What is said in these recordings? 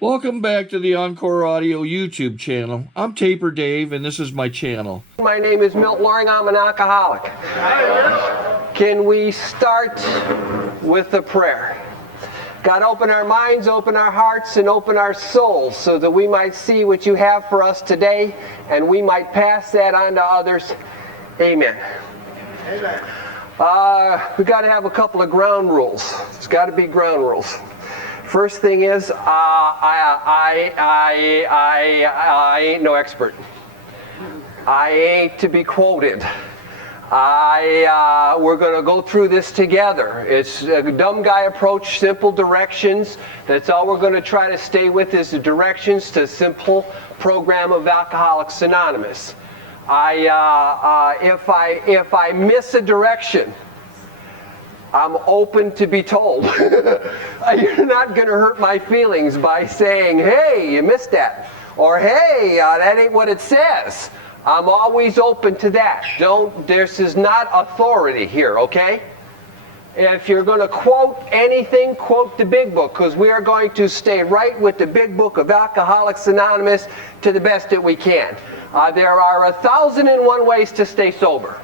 Welcome back to the Encore Audio YouTube channel. I'm Taper Dave, and this is my channel. My name is Milt Loring. I'm an alcoholic. Can we start with a prayer? God, open our minds, open our hearts, and open our souls so that we might see what you have for us today, and we might pass that on to others. Amen. Amen. We got to have a couple of ground rules. There's got to be ground rules. First thing is, I ain't no expert. I ain't to be quoted. We're going to go through this together. It's a dumb guy approach, simple directions. That's all we're going to try to stay with is the directions to a simple program of Alcoholics Anonymous. If I miss a direction, I'm open to be told. You're not going to hurt my feelings by saying, hey, you missed that. Or, hey, that ain't what it says. I'm always open to that. This is not authority here, okay? If you're going to quote anything, quote the big book, because we are going to stay right with the big book of Alcoholics Anonymous to the best that we can. There are 1,001 ways to stay sober.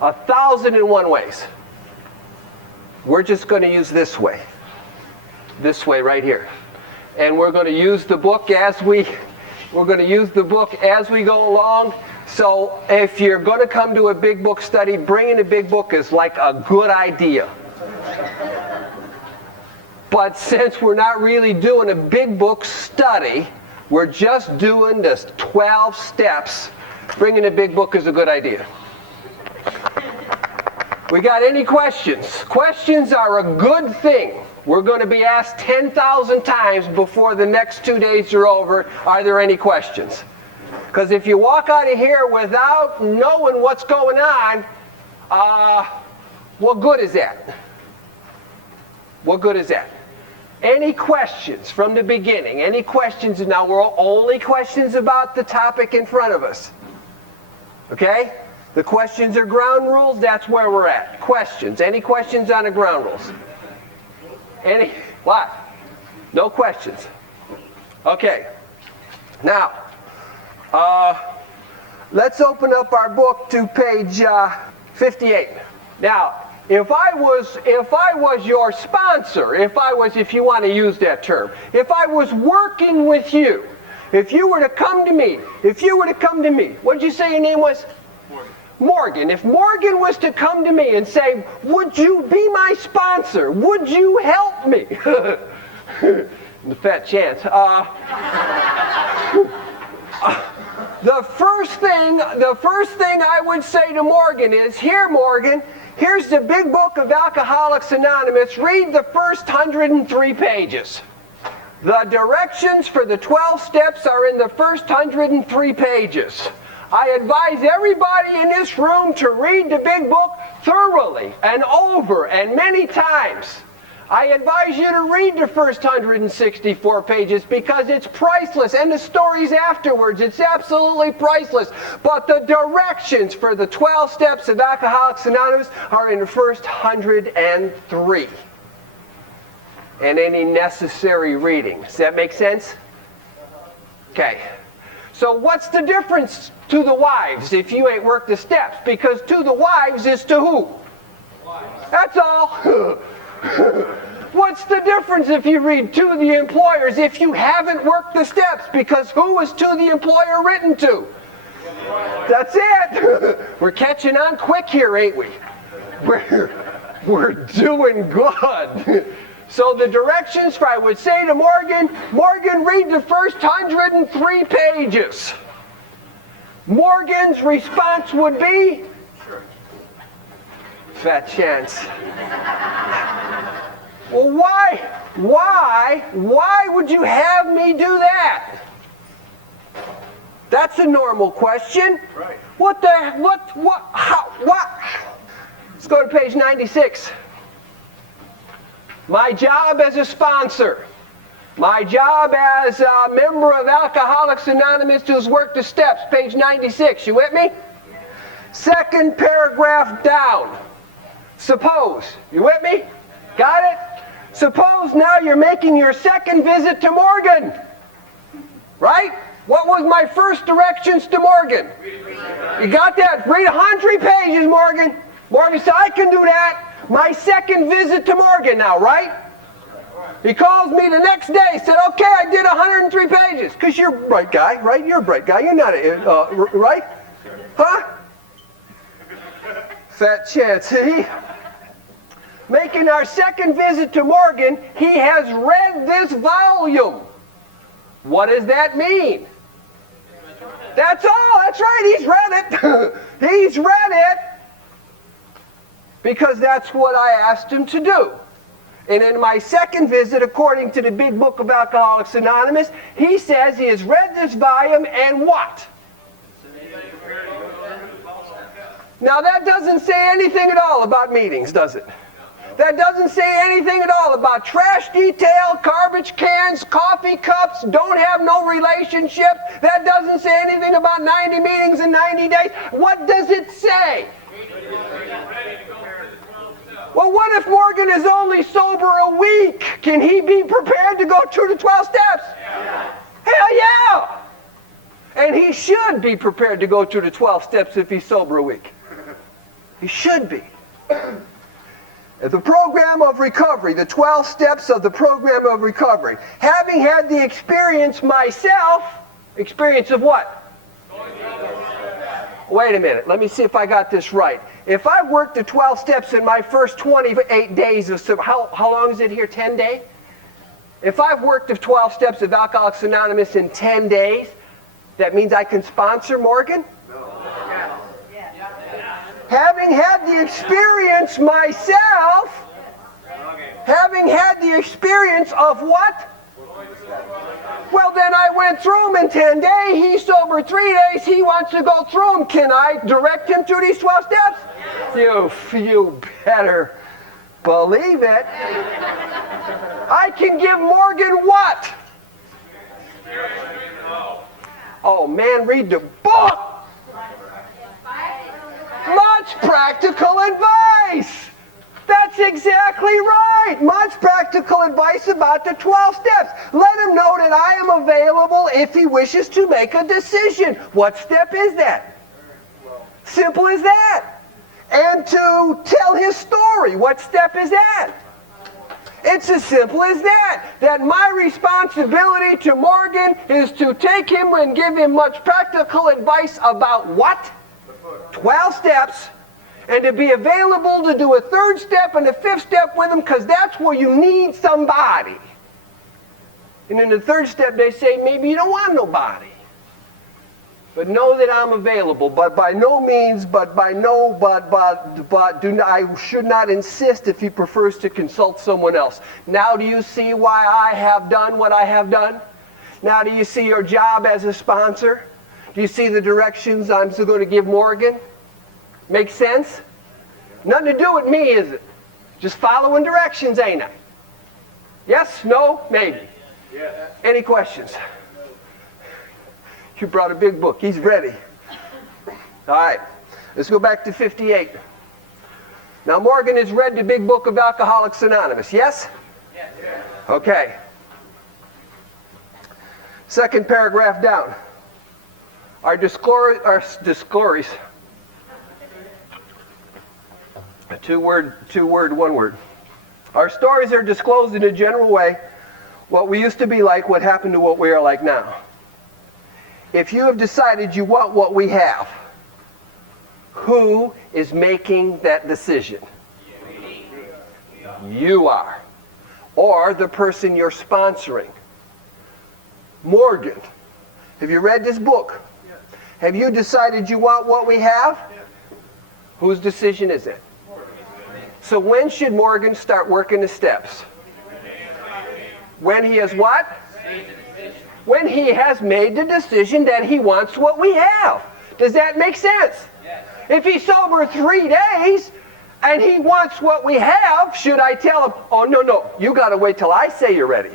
1,001 ways. We're just going to use this way right here, and we're going to use the book as we go along. So if you're going to come to a big book study, bringing a big book is like a good idea. But since we're not really doing a big book study, we're just doing this 12 steps. Bringing a big book is a good idea. We got any questions? Questions are a good thing. We're going to be asked 10,000 times before the next 2 days are over, are there any questions? Because if you walk out of here without knowing what's going on, what good is that? What good is that? Any questions from the beginning? Any questions? Now, we're only questions about the topic in front of us. Okay? The questions are ground rules. That's where we're at. Questions. Any questions on the ground rules? Any? What? No questions. Okay. Now, let's open up our book to page 58. Now, if I was your sponsor, if you want to use that term, if I was working with you, if you were to come to me, what did you say your name was? Morgan. If Morgan was to come to me and say, would you be my sponsor? Would you help me? The fat chance. The first thing I would say to Morgan is, here, Morgan, here's the big book of Alcoholics Anonymous. Read the first 103 pages. The directions for the 12 steps are in the first 103 pages. I advise everybody in this room to read the big book thoroughly and over and many times. I advise you to read the first 164 pages because it's priceless, and the stories afterwards, it's absolutely priceless. But the directions for the 12 steps of Alcoholics Anonymous are in the first 103. And any necessary reading. Does that make sense? Okay. So what's the difference to the wives if you ain't worked the steps? Because to the wives is to who? That's all. What's the difference if you read to the employers if you haven't worked the steps? Because who is to the employer written to? That's it. We're catching on quick here, ain't we? We're doing good. So the directions, I would say to Morgan, read the first 103 pages. Morgan's response would be, fat chance. Well, why would you have me do that? That's a normal question. Right. What? Let's go to page 96. My job as a sponsor. My job as a member of Alcoholics Anonymous who's worked the steps. Page 96. You with me? Second paragraph down. Suppose. You with me? Got it? Suppose now you're making your second visit to Morgan. Right? What was my first directions to Morgan? You got that? Read 100 pages, Morgan. Morgan said, I can do that. My second visit to Morgan now, right? He calls me the next day, said, okay, I did 103 pages. Because you're a bright guy, right? You're a bright guy. You're not, right? Huh? Fat chance. Making our second visit to Morgan, he has read this volume. What does that mean? That's all. That's right. He's read it. He's read it. Because that's what I asked him to do. And in my second visit, according to the Big Book of Alcoholics Anonymous, he says he has read this volume and what? Now that doesn't say anything at all about meetings, does it? That doesn't say anything at all about trash detail, garbage cans, coffee cups, don't have no relationships. That doesn't say anything about 90 meetings in 90 days. What does it say? Well, what if Morgan is only sober a week? Can he be prepared to go through the 12 steps? Yeah. Hell yeah! And he should be prepared to go through the 12 steps if he's sober a week. He should be. The program of recovery, the 12 steps of the program of recovery. Having had the experience myself, experience of what? Wait a minute, let me see if I got this right. If I worked the 12 steps in my first 28 days of, how long is it here, 10 days? If I've worked the 12 steps of Alcoholics Anonymous in 10 days, that means I can sponsor Morgan? Having had the experience myself, having had the experience of what? Well, then I went through them in 10 days. He's sober 3 days. He wants to go through them. Can I direct him through these 12 steps? You better believe it. I can give Morgan what? Oh, man, read the book. Much practical advice. That's exactly right. Much practical advice about the 12 steps. Let him know that I am available if he wishes to make a decision. What step is that? Simple as that. And to tell his story. What step is that? It's as simple as that. That my responsibility to Morgan is to take him and give him much practical advice about what? 12 steps, and to be available to do a third step and a fifth step with them, because that's where you need somebody. And in the third step they say, maybe you don't want nobody. But know that I'm available, but by no means, I should not insist if he prefers to consult someone else. Now do you see why I have done what I have done? Now do you see your job as a sponsor? Do you see the directions I'm still going to give Morgan? Make sense? Nothing to do with me, is it? Just following directions, ain't I? Yes? No? Maybe? Yes. Any questions? You brought a big book. He's ready. All right. Let's go back to 58. Now, Morgan has read the big book of Alcoholics Anonymous. Yes? Yes. Okay. Second paragraph down. Our discourse. Two word, one word. Our stories are disclosed in a general way. What we used to be like, what happened to what we are like now. If you have decided you want what we have, who is making that decision? You are. Or the person you're sponsoring. Morgan, have you read this book? Have you decided you want what we have? Whose decision is it? So when should Morgan start working the steps? When he has what? When he has made the decision that he wants what we have. Does that make sense? If he's sober 3 days and he wants what we have, should I tell him, oh, no, you got to wait till I say you're ready?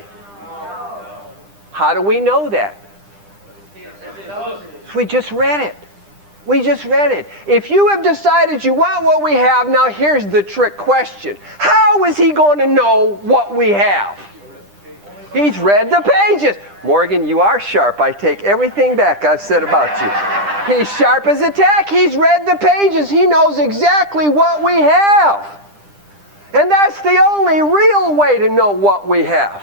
How do we know that? We just read it. We just read it. If you have decided you want what we have, now here's the trick question. How How is he going to know what we have? He's read the pages. Morgan, you are sharp. I take everything back I've said about you. He's sharp as a tack. He's read the pages. He knows exactly what we have. And that's the only real way to know what we have.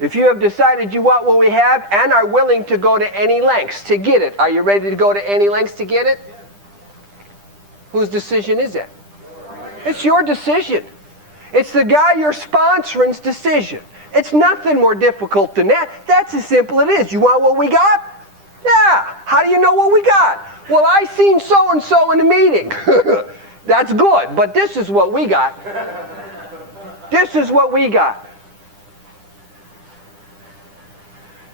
If you have decided you want what we have and are willing to go to any lengths to get it, are you ready to go to any lengths to get it? Whose decision is it? It's your decision. It's the guy you're sponsoring's decision. It's nothing more difficult than that. That's as simple as it is. You want what we got? Yeah. How do you know what we got? Well, I seen so-and-so in the meeting. That's good, but this is what we got. This is what we got.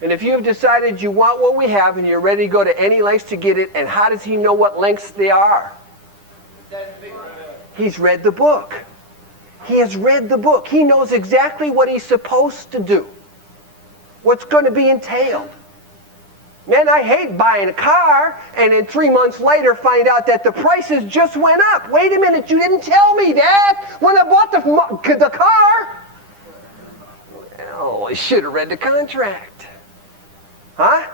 And if you've decided you want what we have and you're ready to go to any lengths to get it, and how does he know what lengths they are? He's read the book. He has read the book. He knows exactly what he's supposed to do. What's going to be entailed. Man, I hate buying a car and then 3 months later find out that the prices just went up. Wait a minute, you didn't tell me that when I bought the car. Well, I should have read the contract. Huh?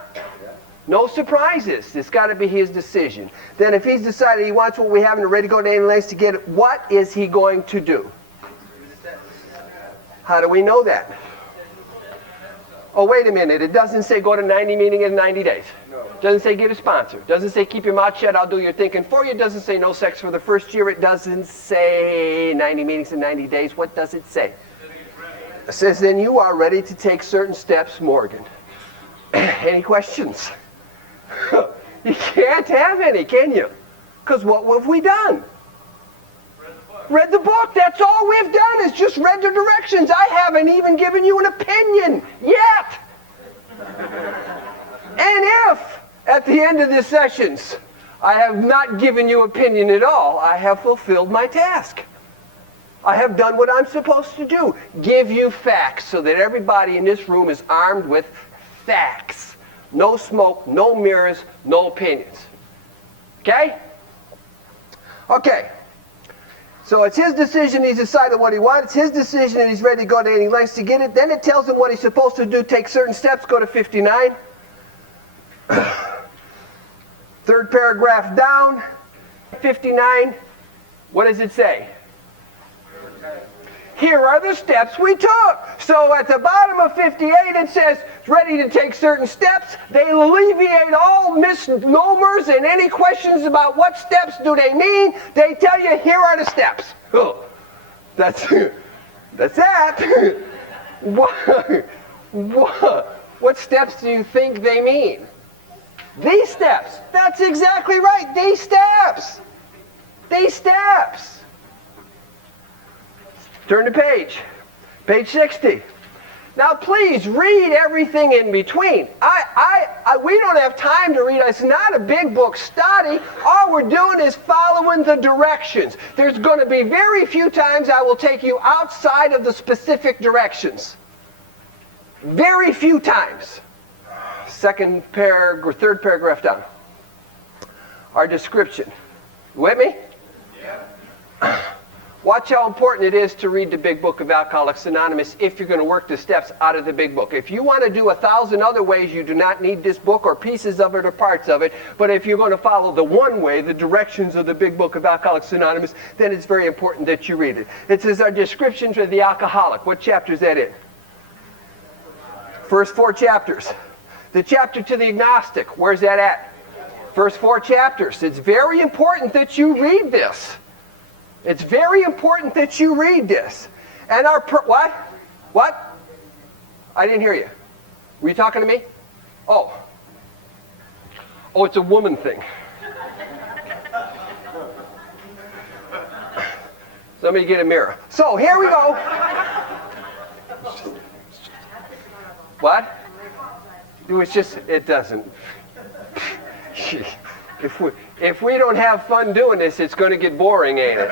No surprises. It's got to be his decision. Then if he's decided he wants what we have and are ready to go to any lengths to get it, what is he going to do? How do we know that? Oh, wait a minute. It doesn't say go to 90 meetings in 90 days. It doesn't say get a sponsor. It doesn't say keep your mouth shut, I'll do your thinking for you. It doesn't say no sex for the first year. It doesn't say 90 meetings in 90 days. What does it say? It says then you are ready to take certain steps, Morgan. Any questions? You can't have any, can you? Because what have we done? Read the book. That's all we've done is just read the directions. I haven't even given you an opinion yet. And if at the end of the sessions I have not given you opinion at all, I have fulfilled my task. I have done what I'm supposed to do. Give you facts so that everybody in this room is armed with facts. No smoke, no mirrors, no opinions. Okay? Okay. So it's his decision, he's decided what he wants. It's his decision and he's ready to go to any lengths to get it. Then it tells him what he's supposed to do, take certain steps, go to 59. Third paragraph down, 59. What does it say? Here are the steps we took. So at the bottom of 58 it says, ready to take certain steps. They alleviate all misnomers and any questions about what steps do they mean. They tell you, here are the steps. Oh, that's that. What steps do you think they mean? These steps. That's exactly right. These steps. These steps. Turn the page. Page 60. Now please read everything in between. We don't have time to read. It's not a big book study. All we're doing is following the directions. There's going to be very few times I will take you outside of the specific directions. Very few times. Third paragraph down. Our description. You with me? Yeah. Watch how important it is to read the big book of Alcoholics Anonymous if you're going to work the steps out of the big book. If you want to do 1,000 other ways, you do not need this book or pieces of it or parts of it. But if you're going to follow the one way, the directions of the big book of Alcoholics Anonymous, then it's very important that you read it. It says our description for the alcoholic. What chapter is that in? First 4 chapters. The chapter to the agnostic, where's that at? First 4 chapters. It's very important that you read this. It's very important that you read this. And what? What? I didn't hear you. Were you talking to me? Oh. Oh, it's a woman thing. Somebody get a mirror. So here we go. What? It doesn't. If we don't have fun doing this, it's going to get boring, ain't it?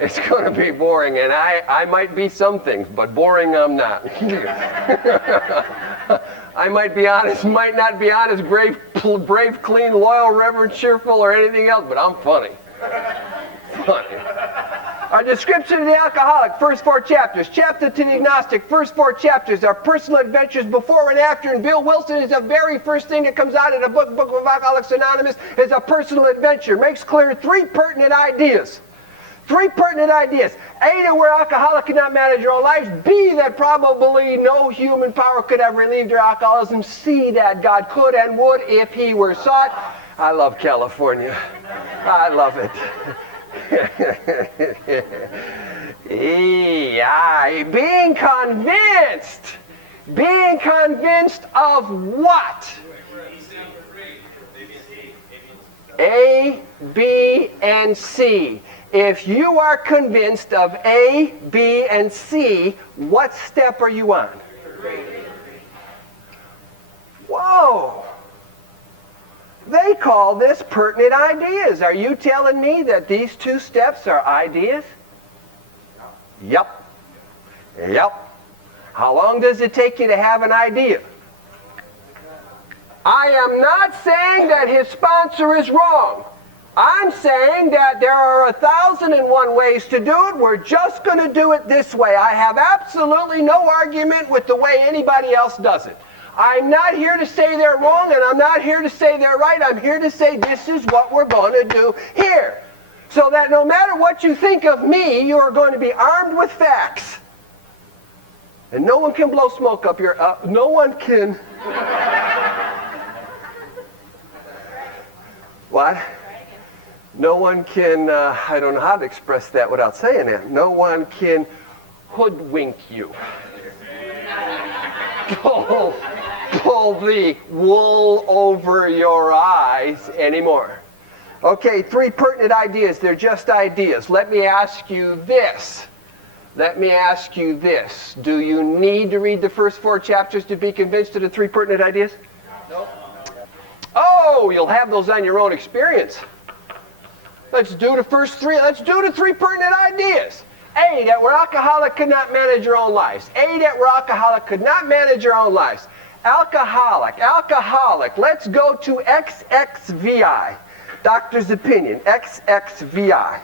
It's going to be boring, and I might be some things, but boring I'm not. I might be honest, might not be honest, brave, clean, loyal, reverent, cheerful, or anything else, but I'm funny. Funny. A description of the alcoholic, first 4 chapters. Chapter to the agnostic, first 4 chapters are personal adventures before and after. And Bill Wilson is the very first thing that comes out of the book of Alcoholics Anonymous is a personal adventure. Makes clear 3 pertinent ideas. 3 pertinent ideas. A, that we're alcoholic cannot manage our own lives. B, that probably no human power could have relieved their alcoholism. C, that God could and would if he were sought. I love California. I love it. Being convinced. Being convinced of what? A, B, and C. If you are convinced of A, B, and C, what step are you on? Whoa! They call this pertinent ideas. Are you telling me that these 2 steps are ideas? Yep. Yep. How long does it take you to have an idea? I am not saying that his sponsor is wrong. I'm saying that there are 1,001 ways to do it. We're just going to do it this way. I have absolutely no argument with the way anybody else does it. I'm not here to say they're wrong, and I'm not here to say they're right. I'm here to say this is what we're going to do here. So that no matter what you think of me, you are going to be armed with facts. And no one can blow smoke up your... no one can... What? No one can... I don't know how to express that without saying that. No one can hoodwink you. Pull the wool over your eyes anymore. Okay, 3 pertinent ideas. They're just ideas. Let me ask you this. Do you need to read the first 4 chapters to be convinced of the 3 pertinent ideas? No. Oh, you'll have those on your own experience. Let's do the first 3. Let's do the 3 pertinent ideas. A, that we're alcoholic could not manage our own lives. A, that we're alcoholic could not manage our own lives. Alcoholic. Let's go to XXVI. Doctor's opinion. XXVI.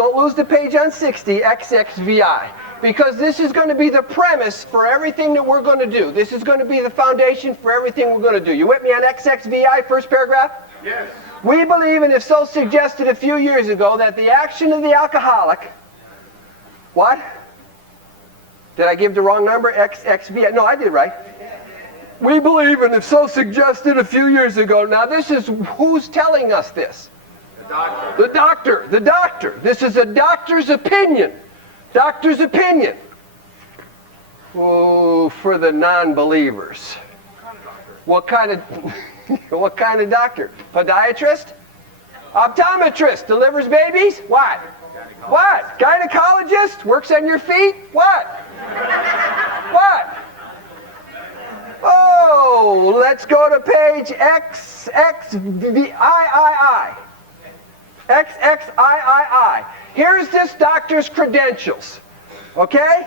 Don't lose the page on 60. XXVI. Because this is going to be the premise for everything that we're going to do. This is going to be the foundation for everything we're going to do. You with me on XXVI, first paragraph? Yes. We believe, and if so suggested a few years ago, that the action of the alcoholic... What? Did I give the wrong number? XXVI. No, I did right. We believe, and if so suggested a few years ago. Now this is, who's telling us this? The doctor. This is a doctor's opinion. Oh, for the non-believers. What kind of doctor? Podiatrist? Optometrist? Delivers babies? What? Gynecologist? Works on your feet? What? Oh, let's go to page XXIII. XXIII. Here's this doctor's credentials. Okay?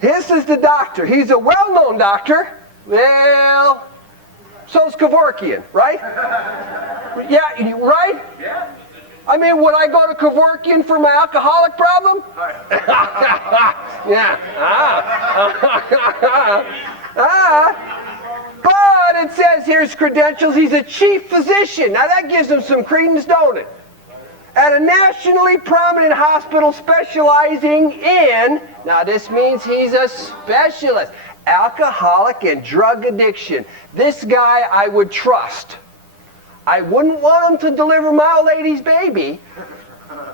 This is the doctor. He's a well-known doctor. Well, so's Kevorkian, right? Yeah, right? Yeah. I mean, would I go to Kevorkian for my alcoholic problem? Yeah. But it says here's credentials. He's a chief physician. Now that gives him some credence, don't it? At a nationally prominent hospital specializing in, now this means he's a specialist, alcoholic and drug addiction. This guy I would trust. I wouldn't want him to deliver my old lady's baby,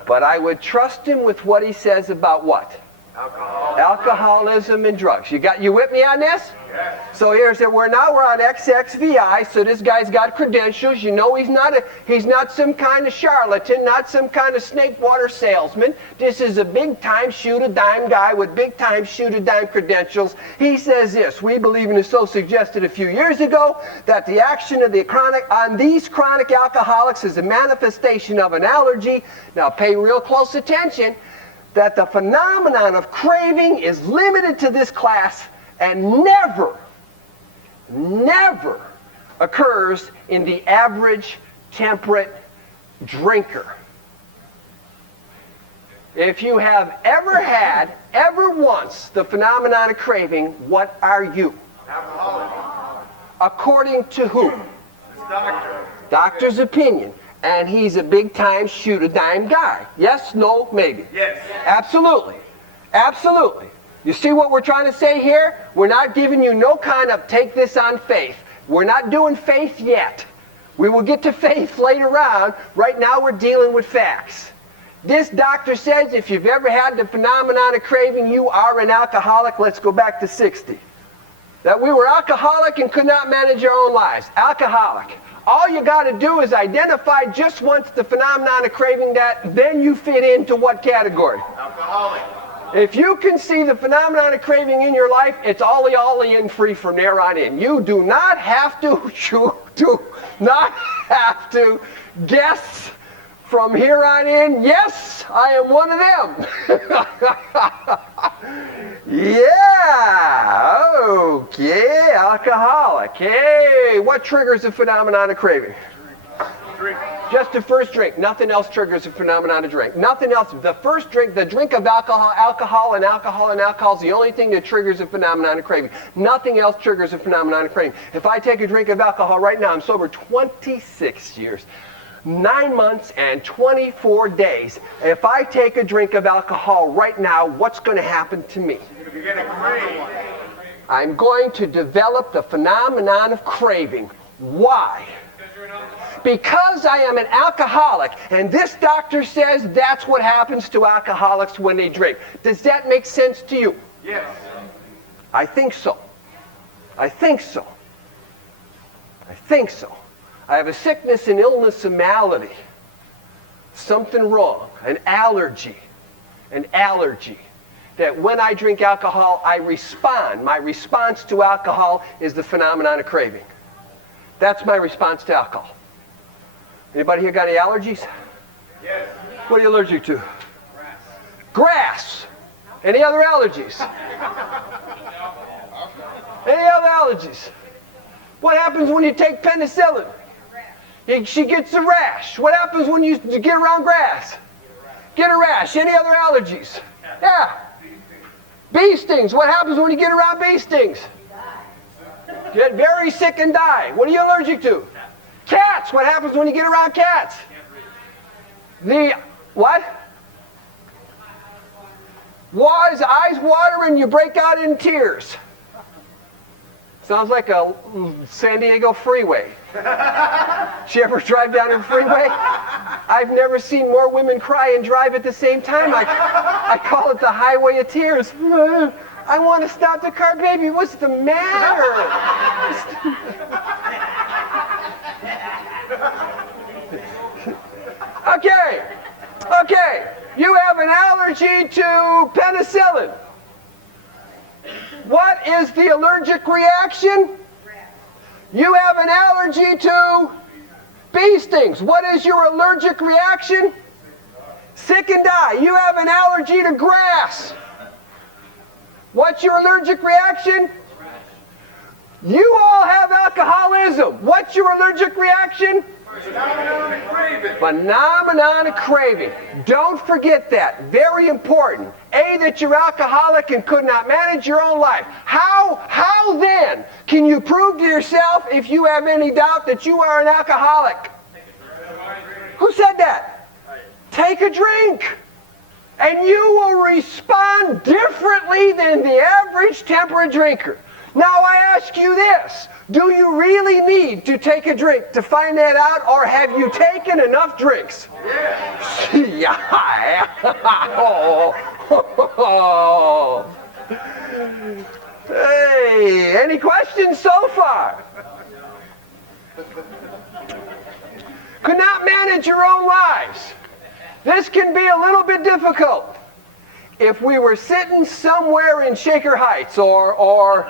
but I would trust him with what he says about what? Alcoholism and drugs. You with me on this? Yes. So we're on XXVI. So this guy's got credentials. You know he's not some kind of charlatan, not some kind of snake water salesman. This is a big time shoot a dime guy with big time shoot a dime credentials. He says this: we believe, and is so suggested a few years ago, that the action of these chronic alcoholics is a manifestation of an allergy. Now pay real close attention. That the phenomenon of craving is limited to this class and never occurs in the average temperate drinker. If you have ever had, ever once, the phenomenon of craving, what are you? Alcoholic. According to who? Doctor. Doctor's opinion. And he's a big-time shoot-a-dime guy. Yes, no, maybe? Yes. Absolutely. Absolutely. You see what we're trying to say here? We're not giving you no kind of take this on faith. We're not doing faith yet. We will get to faith later on. Right now we're dealing with facts. This doctor says if you've ever had the phenomenon of craving, you are an alcoholic. Let's go back to 60. That we were alcoholic and could not manage our own lives. Alcoholic. All you got to do is identify just once the phenomenon of craving that, then you fit into what category? Alcoholic. If you can see the phenomenon of craving in your life, it's ollie in free from there on in. You do not have to, guess from here on in, yes, I am one of them. Yeah, okay, alcoholic. Hey, what triggers the phenomenon of craving? Drink. Just the first drink. Nothing else triggers the phenomenon of drink. Nothing else. The first drink, the drink of alcohol is the only thing that triggers the phenomenon of craving. Nothing else triggers the phenomenon of craving. If I take a drink of alcohol right now, I'm sober 26 years, 9 months, and 24 days. If I take a drink of alcohol right now, what's going to happen to me? You're going to crave. I'm going to develop the phenomenon of craving. Why? Because I am an alcoholic, and this doctor says that's what happens to alcoholics when they drink. Does that make sense to you? Yes. I think so. I think so. I think so. I have a sickness, an illness, a malady. Something wrong. An allergy. An allergy. That when I drink alcohol, I respond. My response to alcohol is the phenomenon of craving. That's my response to alcohol. Anybody here got any allergies? Yes. What are you allergic to? Grass. Any other allergies? Any other allergies? What happens when you take penicillin? She gets a rash. What happens when you get around grass? Get a rash. Any other allergies? Yeah. Bee stings. What happens when you get around bee stings? Get very sick and die. What are you allergic to? Cats. What happens when you get around cats? The what? His eyes water and you break out in tears. Sounds like a San Diego freeway. Did you ever drive down a freeway? I've never seen more women cry and drive at the same time. I call it the highway of tears. I want to stop the car, baby. What's the matter? Okay. You have an allergy to penicillin. What is the allergic reaction? You have an allergy to bee stings. What is your allergic reaction? Sick and die. You have an allergy to grass. What's your allergic reaction? You all have alcoholism. What's your allergic reaction? Phenomenon of craving. Phenomenon of craving. Don't forget that. Very important. A, that you're alcoholic and could not manage your own life. How then can you prove to yourself, if you have any doubt, that you are an alcoholic? Who said that? Take a drink. And you will respond differently than the average temperate drinker. Now I ask you this. Do you really need to take a drink to find that out, or have you taken enough drinks? Yeah. Hey, any questions so far? Could not manage your own lives. This can be a little bit difficult. If we were sitting somewhere in Shaker Heights or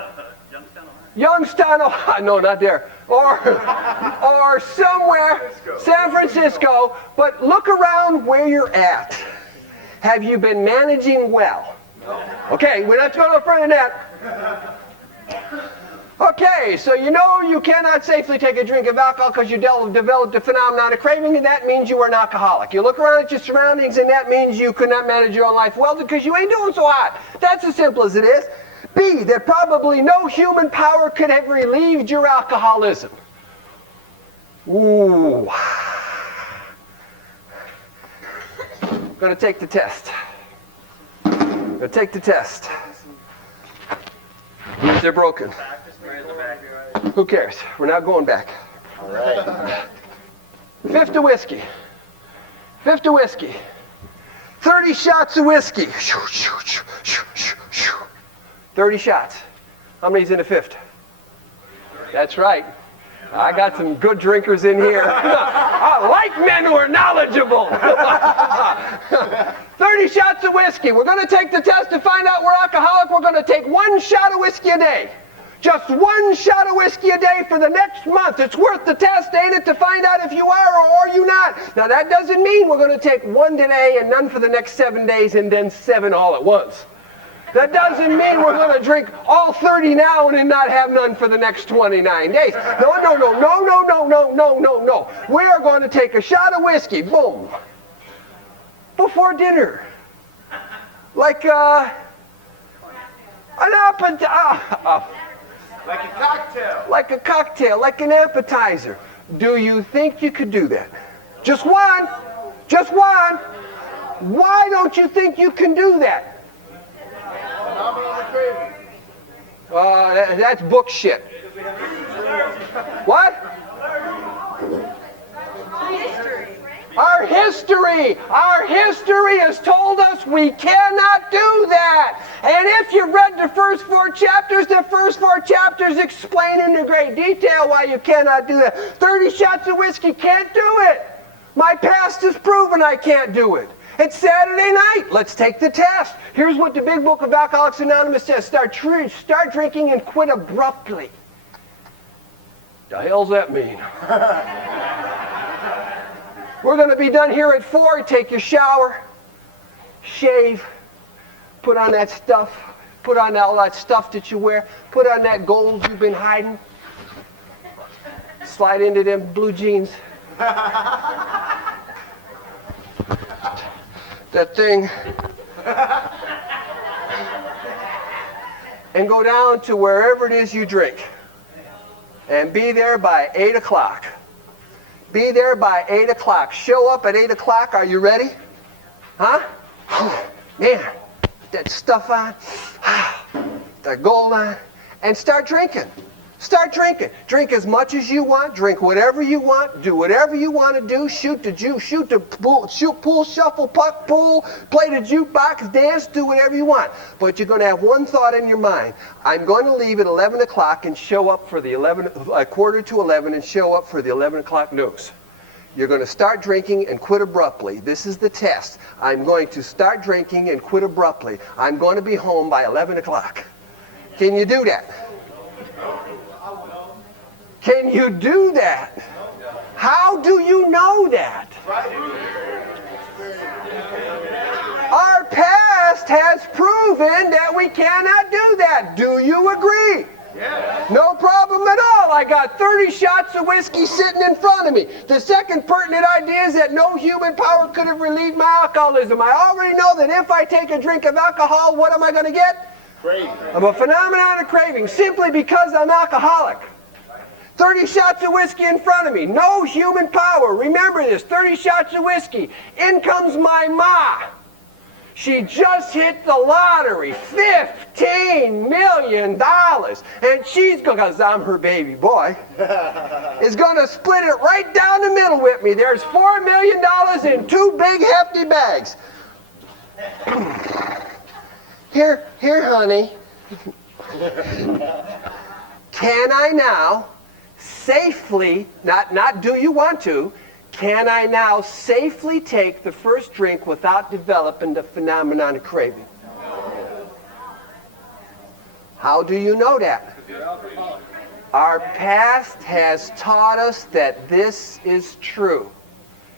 Youngstown, Ohio, no, not there, or somewhere, San Francisco, but look around where you're at. Have you been managing well? Okay, we're not going no further than that. Okay, so you know you cannot safely take a drink of alcohol because you developed a phenomenon of craving, and that means you are an alcoholic. You look around at your surroundings, and that means you could not manage your own life well because you ain't doing so hot. That's as simple as it is. B, that probably no human power could have relieved your alcoholism. Ooh. Gonna take the test. Gonna take the test. They're broken. Who cares? We're not going back. All right. Fifth of whiskey. Fifth of whiskey. 30 shots of whiskey. 30 shots. How many's in a fifth? That's right. I got some good drinkers in here. I like men who are knowledgeable. 30 shots of whiskey. We're going to take the test to find out we're alcoholic. We're going to take 1 shot of whiskey a day. Just 1 shot of whiskey a day for the next month. It's worth the test, ain't it, to find out if you are or you not. Now that doesn't mean we're going to take 1 today and none for the next 7 days and then 7 all at once. That doesn't mean we're going to drink all 30 now and then not have none for the next 29 days. No. We are going to take a shot of whiskey, boom, before dinner. Like an appetizer. Like a cocktail. Like a cocktail, like an appetizer. Do you think you could do that? Just one. Just one. Why don't you think you can do that? Phenomenon of craving. That's book shit. What? Our history has told us we cannot do that. And if you read the first 4 chapters explain in great detail why you cannot do that. 30 shots of whiskey, can't do it. My past has proven I can't do it. It's Saturday night. Let's take the test. Here's what the big book of Alcoholics Anonymous says. Start drinking and quit abruptly. The hell's that mean? We're going to be done here at 4. Take your shower, shave, put on that stuff, put on all that stuff that you wear, put on that gold you've been hiding, slide into them blue jeans. That thing. And go down to wherever it is you drink. And be there by 8 o'clock. Be there by 8 o'clock. Show up at 8 o'clock. Are you ready? Huh? Man, that stuff on, that gold on, and start drinking. Start drinking. Drink as much as you want. Drink whatever you want. Do whatever you want to do. Shoot the juice. Shoot the pool. Shoot pool. Shuffle puck pool. Play the jukebox. Dance. Do whatever you want. But you're going to have one thought in your mind. I'm going to leave at 11 o'clock and show up for the 11 and show up for the 11 o'clock news. You're going to start drinking and quit abruptly. This is the test. I'm going to start drinking and quit abruptly. I'm going to be home by 11 o'clock. Can you do that? Can you do that? How do you know that? Our past has proven that we cannot do that. Do you agree? No problem at all. I got 30 shots of whiskey sitting in front of me. The second pertinent idea is that no human power could have relieved my alcoholism. I already know that if I take a drink of alcohol, what am I going to get? Craving. I'm a phenomenon of craving simply because I'm alcoholic. 30 shots of whiskey in front of me. No human power. Remember this. 30 shots of whiskey. In comes my ma. She just hit the lottery. $15 million. And she's going, because I'm her baby boy, is going to split it right down the middle with me. There's $4 million in 2 big hefty bags. Here, honey. Can I now safely, not do you want to, can I now safely take the first drink without developing the phenomenon of craving? How do you know that? Our past has taught us that this is true.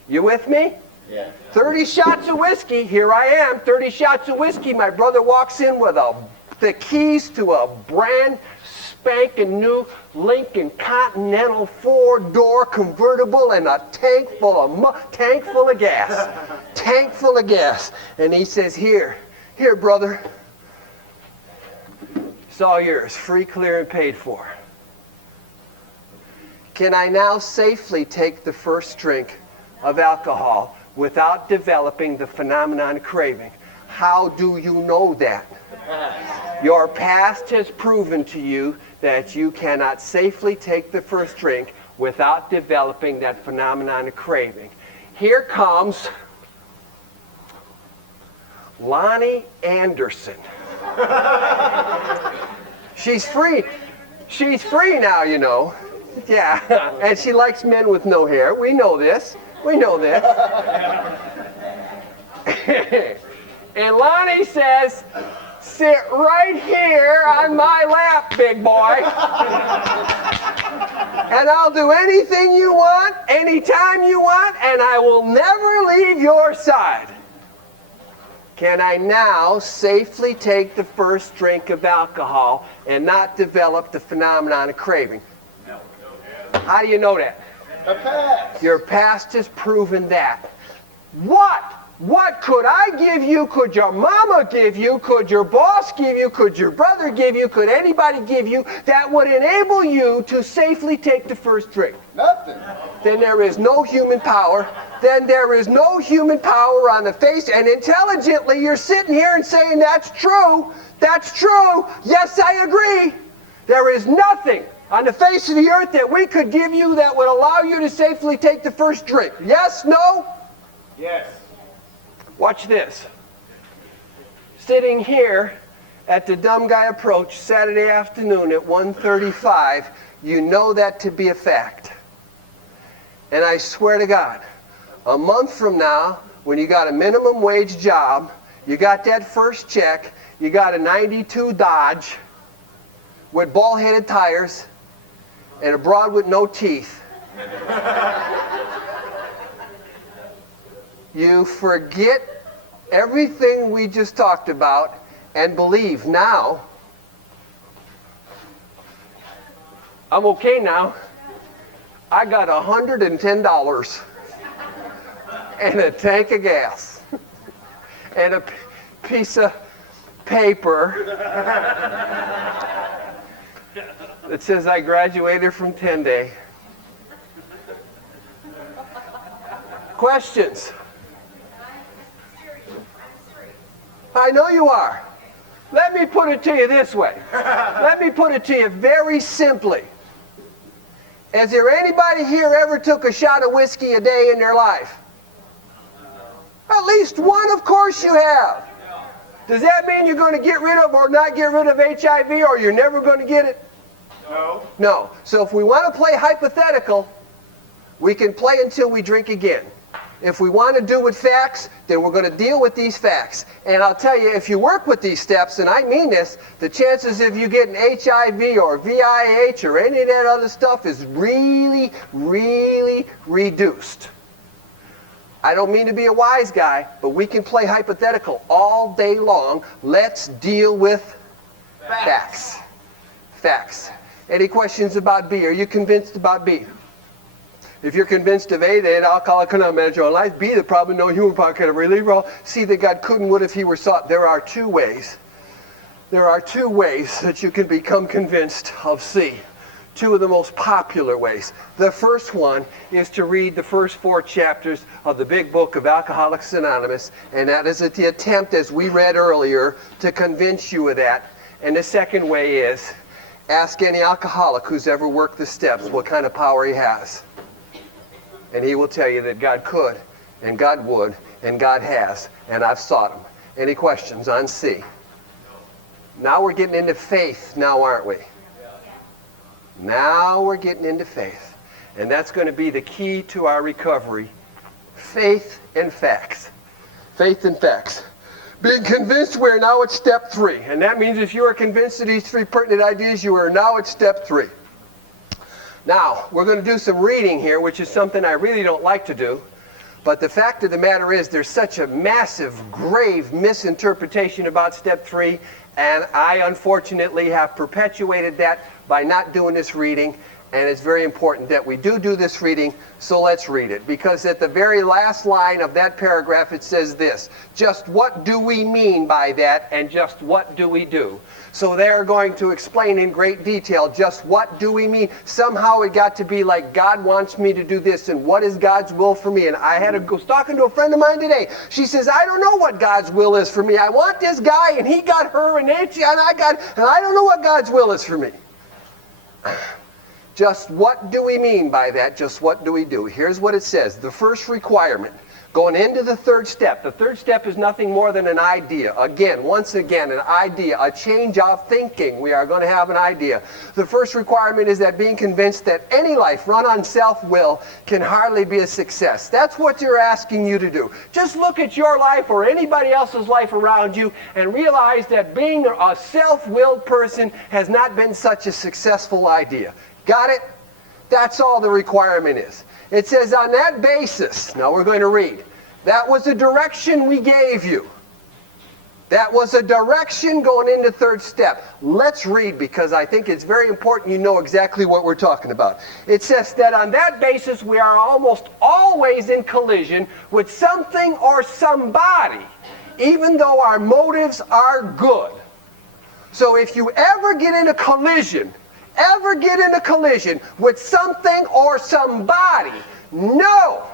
You with me? Yeah. 30 shots of whiskey, here I am, 30 shots of whiskey. My brother walks in with the keys to a brand spanking new Lincoln Continental 4-door convertible and a tank full of gas. Tank full of gas. And he says, here, brother. It's all yours, free, clear, and paid for. Can I now safely take the first drink of alcohol without developing the phenomenon of craving? How do you know that? Your past has proven to you that you cannot safely take the first drink without developing that phenomenon of craving. Here comes Lonnie Anderson. She's free. She's free now, you know. Yeah, and she likes men with no hair. We know this. We know this. And Lonnie says, sit right here on my lap, big boy. And I'll do anything you want, anytime you want, and I will never leave your side. Can I now safely take the first drink of alcohol and not develop the phenomenon of craving? No. How do you know that? The past. Your past has proven that. What could I give you? Could your mama give you? Could your boss give you? Could your brother give you? Could anybody give you that would enable you to safely take the first drink? Nothing. Then there is no human power. Then there is no human power on the face. And intelligently, you're sitting here and saying, that's true. That's true. Yes, I agree. There is nothing on the face of the earth that we could give you that would allow you to safely take the first drink. Yes? No? Yes. Watch this. Sitting here at the Dumb Guy Approach Saturday afternoon at 1:35, you know that to be a fact. And I swear to God, a month from now, when you got a minimum wage job, you got that first check, you got a 92 Dodge with ball-headed tires and a broad with no teeth. You forget everything we just talked about and believe now, I'm okay now. I got $110 and a tank of gas and a piece of paper that says I graduated from 10-day. Questions? I know you are. Let me put it to you this way. Let me put it to you very simply. Has there anybody here ever took a shot of whiskey a day in their life? At least one, of course you have. Does that mean you're going to get rid of or not get rid of HIV, or you're never going to get it? No. No. So if we want to play hypothetical, we can play until we drink again. If we want to do with facts, then we're going to deal with these facts. And I'll tell you, if you work with these steps, and I mean this, the chances of you getting HIV or VIH or any of that other stuff is really, really reduced. I don't mean to be a wise guy, but we can play hypothetical all day long. Let's deal with facts. Facts. Any questions about B? Are you convinced about B? If you're convinced of A, that alcoholic cannot manage your own life. B, that probably no human power can relieve all. C, that God couldn't, would if he were sought. There are two ways. There are two ways that you can become convinced of C. Two of the most popular ways. The first one is to read the first 4 chapters of the big book of Alcoholics Anonymous, and that is the attempt, as we read earlier, to convince you of that. And the second way is, ask any alcoholic who's ever worked the steps what kind of power he has. And he will tell you that God could, and God would, and God has, and I've sought him. Any questions on C? Now we're getting into faith now, aren't we? Now we're getting into faith. And that's going to be the key to our recovery. Faith and facts. Faith and facts. Being convinced, we're now at step 3. And that means if you are convinced of these 3 pertinent ideas, you are now at step 3. Now, we're going to do some reading here, which is something I really don't like to do. But the fact of the matter is there's such a massive, grave misinterpretation about step 3, and I unfortunately have perpetuated that by not doing this reading, and it's very important that we do this reading, so let's read it. Because at the very last line of that paragraph it says this, just what do we mean by that, and just what do we do? So they're going to explain in great detail just what do we mean. Somehow it got to be like God wants me to do this, and what is God's will for me? And I was talking to a friend of mine today. She says, I don't know what God's will is for me. I want this guy, and he got her, and I don't know what God's will is for me. Just what do we mean by that? Just what do we do? Here's what it says. The first requirement, going into the third step. The third step is nothing more than an idea. Once again, an idea, a change of thinking. We are going to have an idea. The first requirement is that being convinced that any life run on self-will can hardly be a success. That's what you're asking you to do. Just look at your life or anybody else's life around you and realize that being a self-willed person has not been such a successful idea. Got it? That's all the requirement is. It says on that basis, now we're going to read, that was the direction we gave you. That was a direction going into third step. Let's read because I think it's very important you know exactly what we're talking about. It says that on that basis we are almost always in collision with something or somebody, even though our motives are good. So if you ever get in a collision with something or somebody, know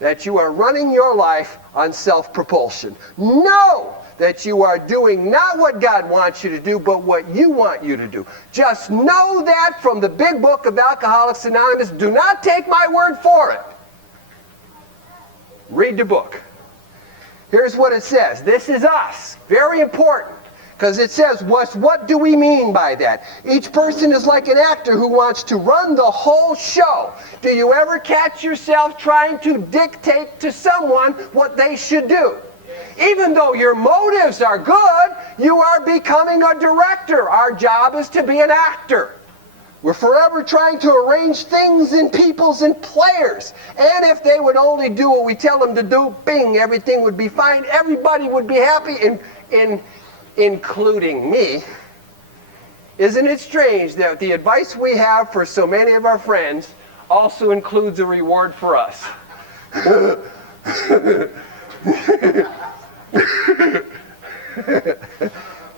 that you are running your life on self-propulsion. Know that you are doing not what God wants you to do, but what you want you to do. Just know that from the big book of Alcoholics Anonymous. Do not take my word for it. Read the book. Here's what it says. This is us. Very important. Because it says, what do we mean by that? Each person is like an actor who wants to run the whole show. Do you ever catch yourself trying to dictate to someone what they should do? Even though your motives are good, you are becoming a director. Our job is to be an actor. We're forever trying to arrange things in peoples and players. And if they would only do what we tell them to do, bing, everything would be fine. Everybody would be happy, including me. Isn't it strange that the advice we have for so many of our friends also includes a reward for us?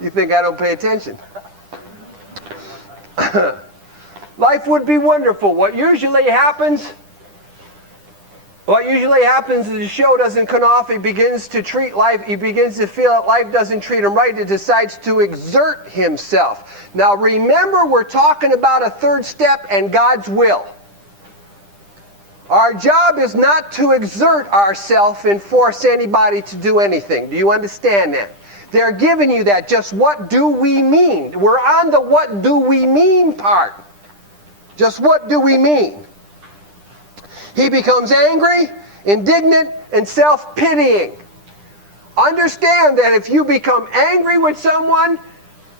You think I don't pay attention? Life would be wonderful. What usually happens is the show doesn't come off. He begins to feel that life doesn't treat him right. He decides to exert himself. Now remember, we're talking about a third step and God's will. Our job is not to exert ourselves and force anybody to do anything. Do you understand that? They're giving you that. Just what do we mean? We're on the what do we mean part. Just what do we mean? He becomes angry, indignant, and self-pitying. Understand that if you become angry with someone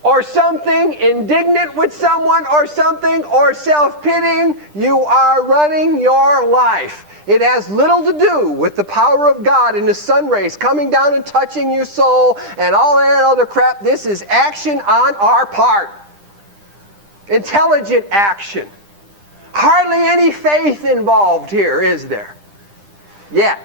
or something, indignant with someone or something, or self-pitying, you are running your life. It has little to do with the power of God and the sun rays coming down and touching your soul and all that other crap. This is action on our part. Intelligent action. Hardly any faith involved here, is there? Yet.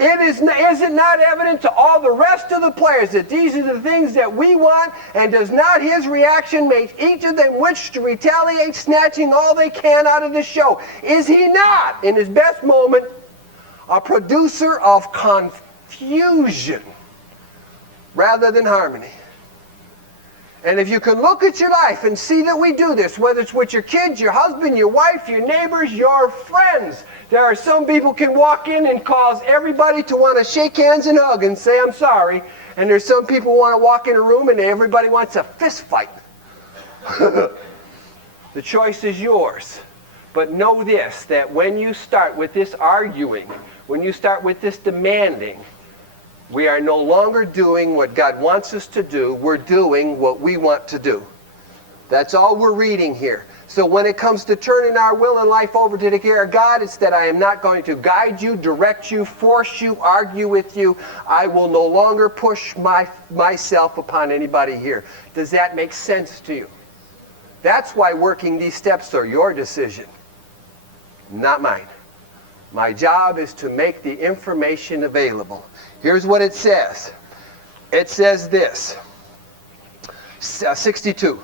Is it not evident to all the rest of the players that these are the things that we want, and does not his reaction make each of them wish to retaliate, snatching all they can out of the show? Is he not, in his best moment, a producer of confusion rather than harmony? And if you can look at your life and see that we do this, whether it's with your kids, your husband, your wife, your neighbors, your friends, there are some people can walk in and cause everybody to want to shake hands and hug and say, I'm sorry. And there's some people who want to walk in a room and everybody wants a fist fight. The choice is yours. But know this, that when you start with this arguing, when you start with this demanding, we are no longer doing what God wants us to do. We're doing what we want to do. That's all we're reading here. So when it comes to turning our will and life over to the care of God, it's that I am not going to guide you, direct you, force you, argue with you. I will no longer push myself upon anybody here. Does that make sense to you? That's why working these steps are your decision, not mine. My job is to make the information available. Here's what it says. It says this, 62.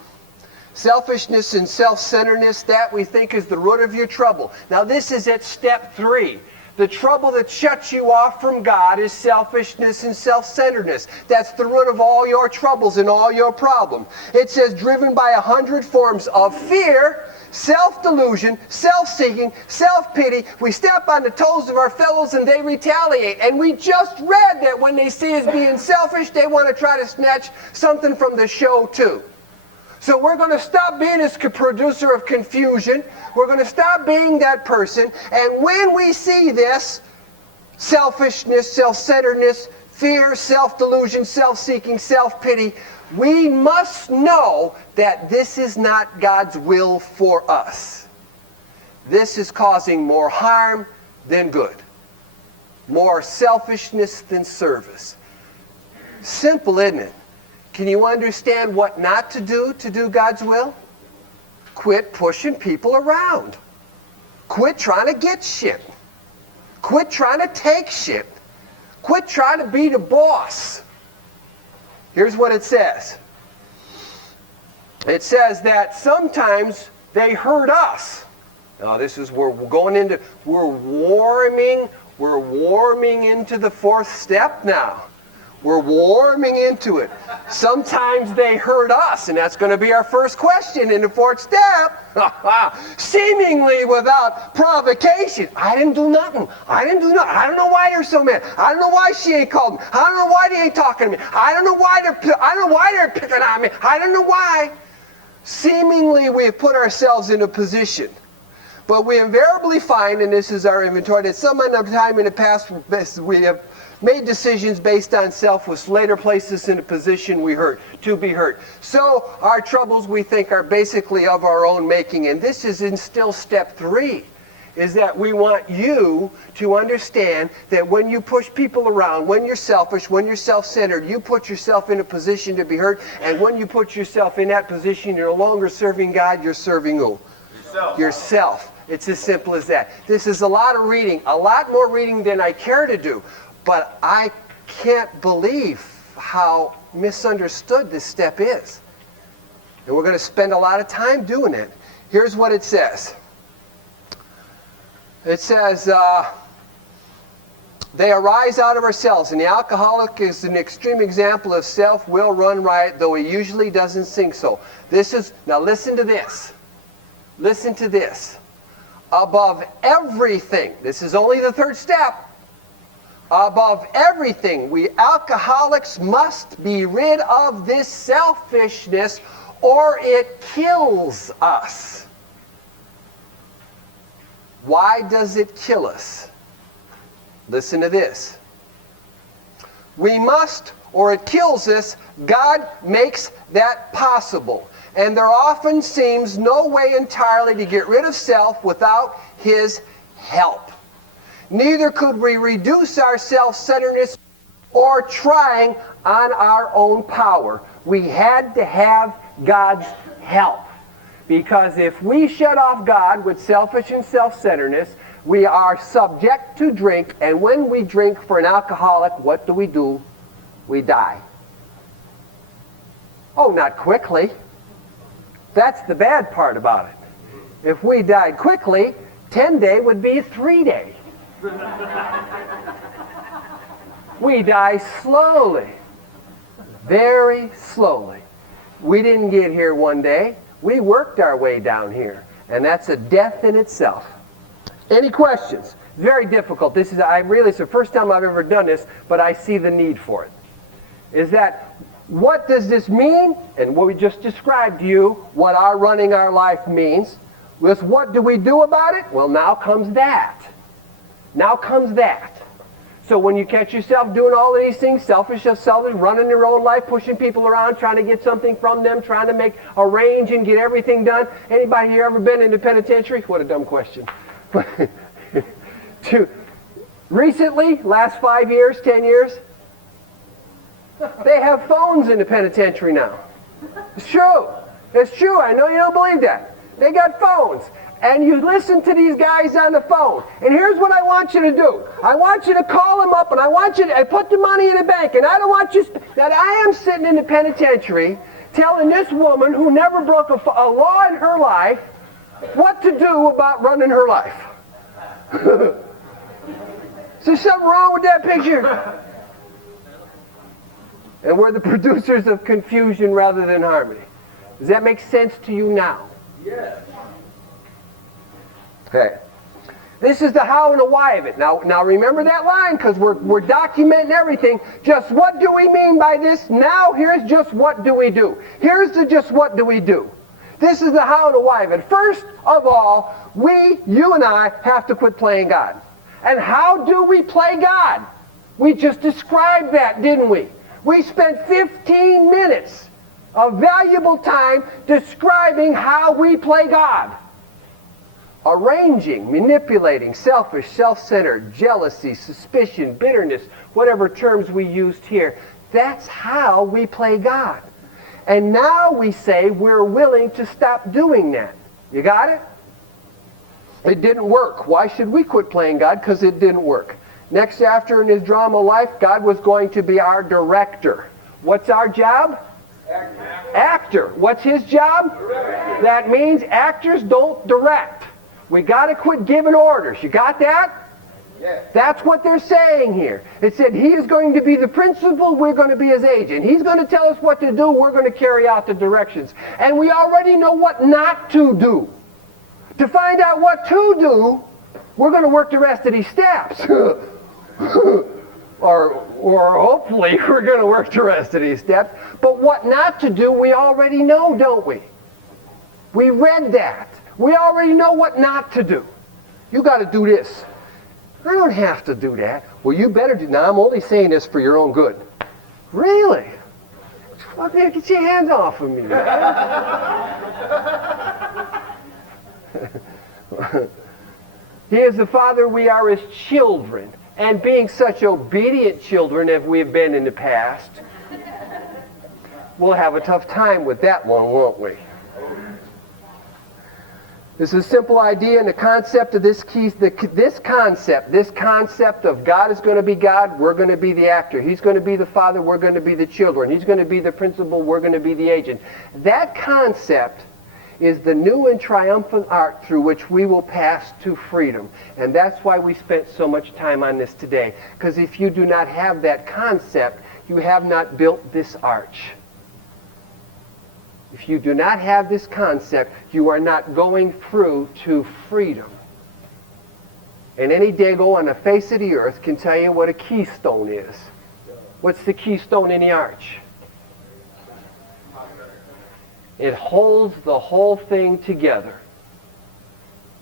Selfishness and self-centeredness, that we think is the root of your trouble. Now this is at step 3. The trouble that shuts you off from God is selfishness and self-centeredness. That's the root of all your troubles and all your problems. It says, driven by 100 forms of fear, self-delusion, self-seeking, self-pity, we step on the toes of our fellows and they retaliate. And we just read that when they see us being selfish, they want to try to snatch something from the show too. So we're going to stop being this producer of confusion. We're going to stop being that person. And when we see this, selfishness, self-centeredness, fear, self-delusion, self-seeking, self-pity, we must know that this is not God's will for us. This is causing more harm than good. More selfishness than service. Simple, isn't it? Can you understand what not to do God's will? Quit pushing people around. Quit trying to get shit. Quit trying to take shit. Quit trying to be the boss. Here's what it says. It says that sometimes they hurt us. Now this is where we're going into, we're warming into the 4th step now. We're warming into it. Sometimes they hurt us, and that's going to be our first question in the 4th step. Seemingly without provocation. I didn't do nothing. I don't know why they're so mad. I don't know why she ain't called me. I don't know why they ain't talking to me. I don't know why they're picking on me. I don't know why. Seemingly we have put ourselves in a position. But we invariably find, and this is our inventory, that some time in the past we have made decisions based on self, which later places us in a position to be hurt. So our troubles, we think, are basically of our own making. And this is in still step 3, is that we want you to understand that when you push people around, when you're selfish, when you're self-centered, you put yourself in a position to be hurt. And when you put yourself in that position, you're no longer serving God, you're serving who? Yourself. It's as simple as that. This is a lot of reading, a lot more reading than I care to do. But I can't believe how misunderstood this step is. And we're going to spend a lot of time doing it. Here's what it says. It says, they arise out of ourselves. And the alcoholic is an extreme example of self-will run riot, though he usually doesn't think so. Now listen to this. Listen to this. Above everything, this is only the 3rd step. Above everything, we alcoholics must be rid of this selfishness or it kills us. Why does it kill us? Listen to this. We must, or it kills us. God makes that possible. And there often seems no way entirely to get rid of self without His help. Neither could we reduce our self-centeredness or trying on our own power. We had to have God's help. Because if we shut off God with selfish and self-centeredness, we are subject to drink. And when we drink, for an alcoholic, what do? We die. Oh, not quickly. That's the bad part about it. If we died quickly, 10-day would be 3-day. We die slowly, very slowly. We didn't get here one day. We worked our way down here, and that's a death in itself. Any questions? Very difficult. It's the first time I've ever done this, but I see the need for it. Is that, what does this mean? And what we just described to you, what our running our life means. With what do we do about it? Well, now comes that. Now comes that. So when you catch yourself doing all of these things, selfish, running your own life, pushing people around, trying to get something from them, trying to arrange and get everything done. Anybody here ever been in the penitentiary? What a dumb question. Recently, last 5 years, 10 years, they have phones in the penitentiary now. It's true. It's true. I know you don't believe that. They got phones. And you listen to these guys on the phone. And here's what I want you to do. I want you to call them up, and I want you to put the money in the bank. And I don't want you that I am sitting in the penitentiary telling this woman who never broke a law in her life what to do about running her life. Is there something wrong with that picture? And we're the producers of confusion rather than harmony. Does that make sense to you now? Yes. Okay. This is the how and the why of it. Now remember that line, because we're documenting everything. Just what do we mean by this? Now here's just what do we do. Here's the just what do we do. This is the how and the why of it. First of all, you and I, have to quit playing God. And how do we play God? We just described that, didn't we? We spent 15 minutes of valuable time describing how we play God. Arranging, manipulating, selfish, self-centered, jealousy, suspicion, bitterness, whatever terms we used here. That's how we play God. And now we say we're willing to stop doing that. You got it? It didn't work. Why should we quit playing God? Because it didn't work. Next chapter in his drama life, God was going to be our director. What's our job? Actor. What's his job? That means actors don't direct. We got to quit giving orders. You got that? Yes. That's what they're saying here. It said he is going to be the principal, we're going to be his agent. He's going to tell us what to do, we're going to carry out the directions. And we already know what not to do. To find out what to do, we're going to work the rest of these steps. or hopefully we're going to work the rest of these steps. But what not to do, we already know, don't we? We read that. We already know what not to do. You got to do this. I don't have to do that. Well, you better do. Now, I'm only saying this for your own good. Really? Well, man, get your hands off of me. He is the Father, we are his children. And being such obedient children as we have been in the past, we'll have a tough time with that one, won't we? This is a simple idea, and the concept of this concept of God is going to be God, we're going to be the actor. He's going to be the Father, we're going to be the children. He's going to be the principal, we're going to be the agent. That concept is the new and triumphant arc through which we will pass to freedom. And that's why we spent so much time on this today. Because if you do not have that concept, you have not built this arch. If you do not have this concept, you are not going through to freedom. And any dago on the face of the earth can tell you what a keystone is. What's the keystone in the arch? It holds the whole thing together.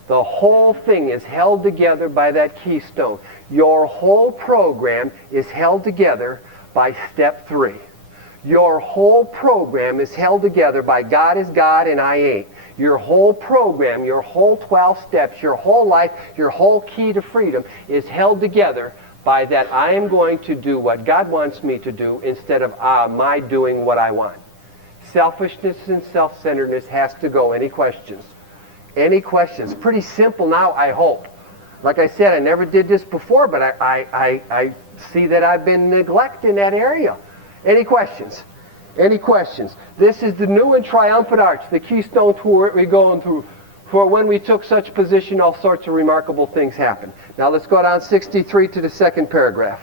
The whole thing is held together by that keystone. Your whole program is held together by step 3. Your whole program is held together by God is God and I ain't. Your whole program, your whole 12 steps, your whole life, your whole key to freedom is held together by that I am going to do what God wants me to do instead of my doing what I want. Selfishness and self-centeredness has to go. Any questions? Any questions? Pretty simple now, I hope. Like I said, I never did this before, but I see that I've been neglecting that area. Any questions? Any questions? This is the new and triumphant arch, the keystone to where we're going through. For when we took such position, all sorts of remarkable things happened. Now let's go down 63 to the second paragraph.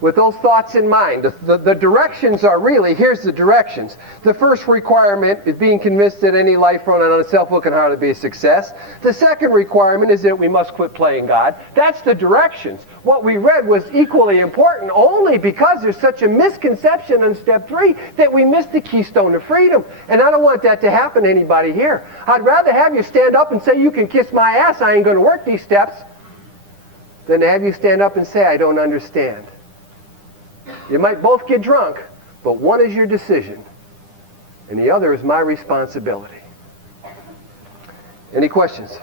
With those thoughts in mind, the directions are really, here's the directions. The first requirement is being convinced that any life run on itself will can hardly be a success. The second requirement is that we must quit playing God. That's the directions. What we read was equally important only because there's such a misconception on step 3 that we missed the keystone of freedom. And I don't want that to happen to anybody here. I'd rather have you stand up and say, you can kiss my ass, I ain't going to work these steps. than to have you stand up and say, I don't understand. You might both get drunk, but one is your decision, and the other is my responsibility. Any questions?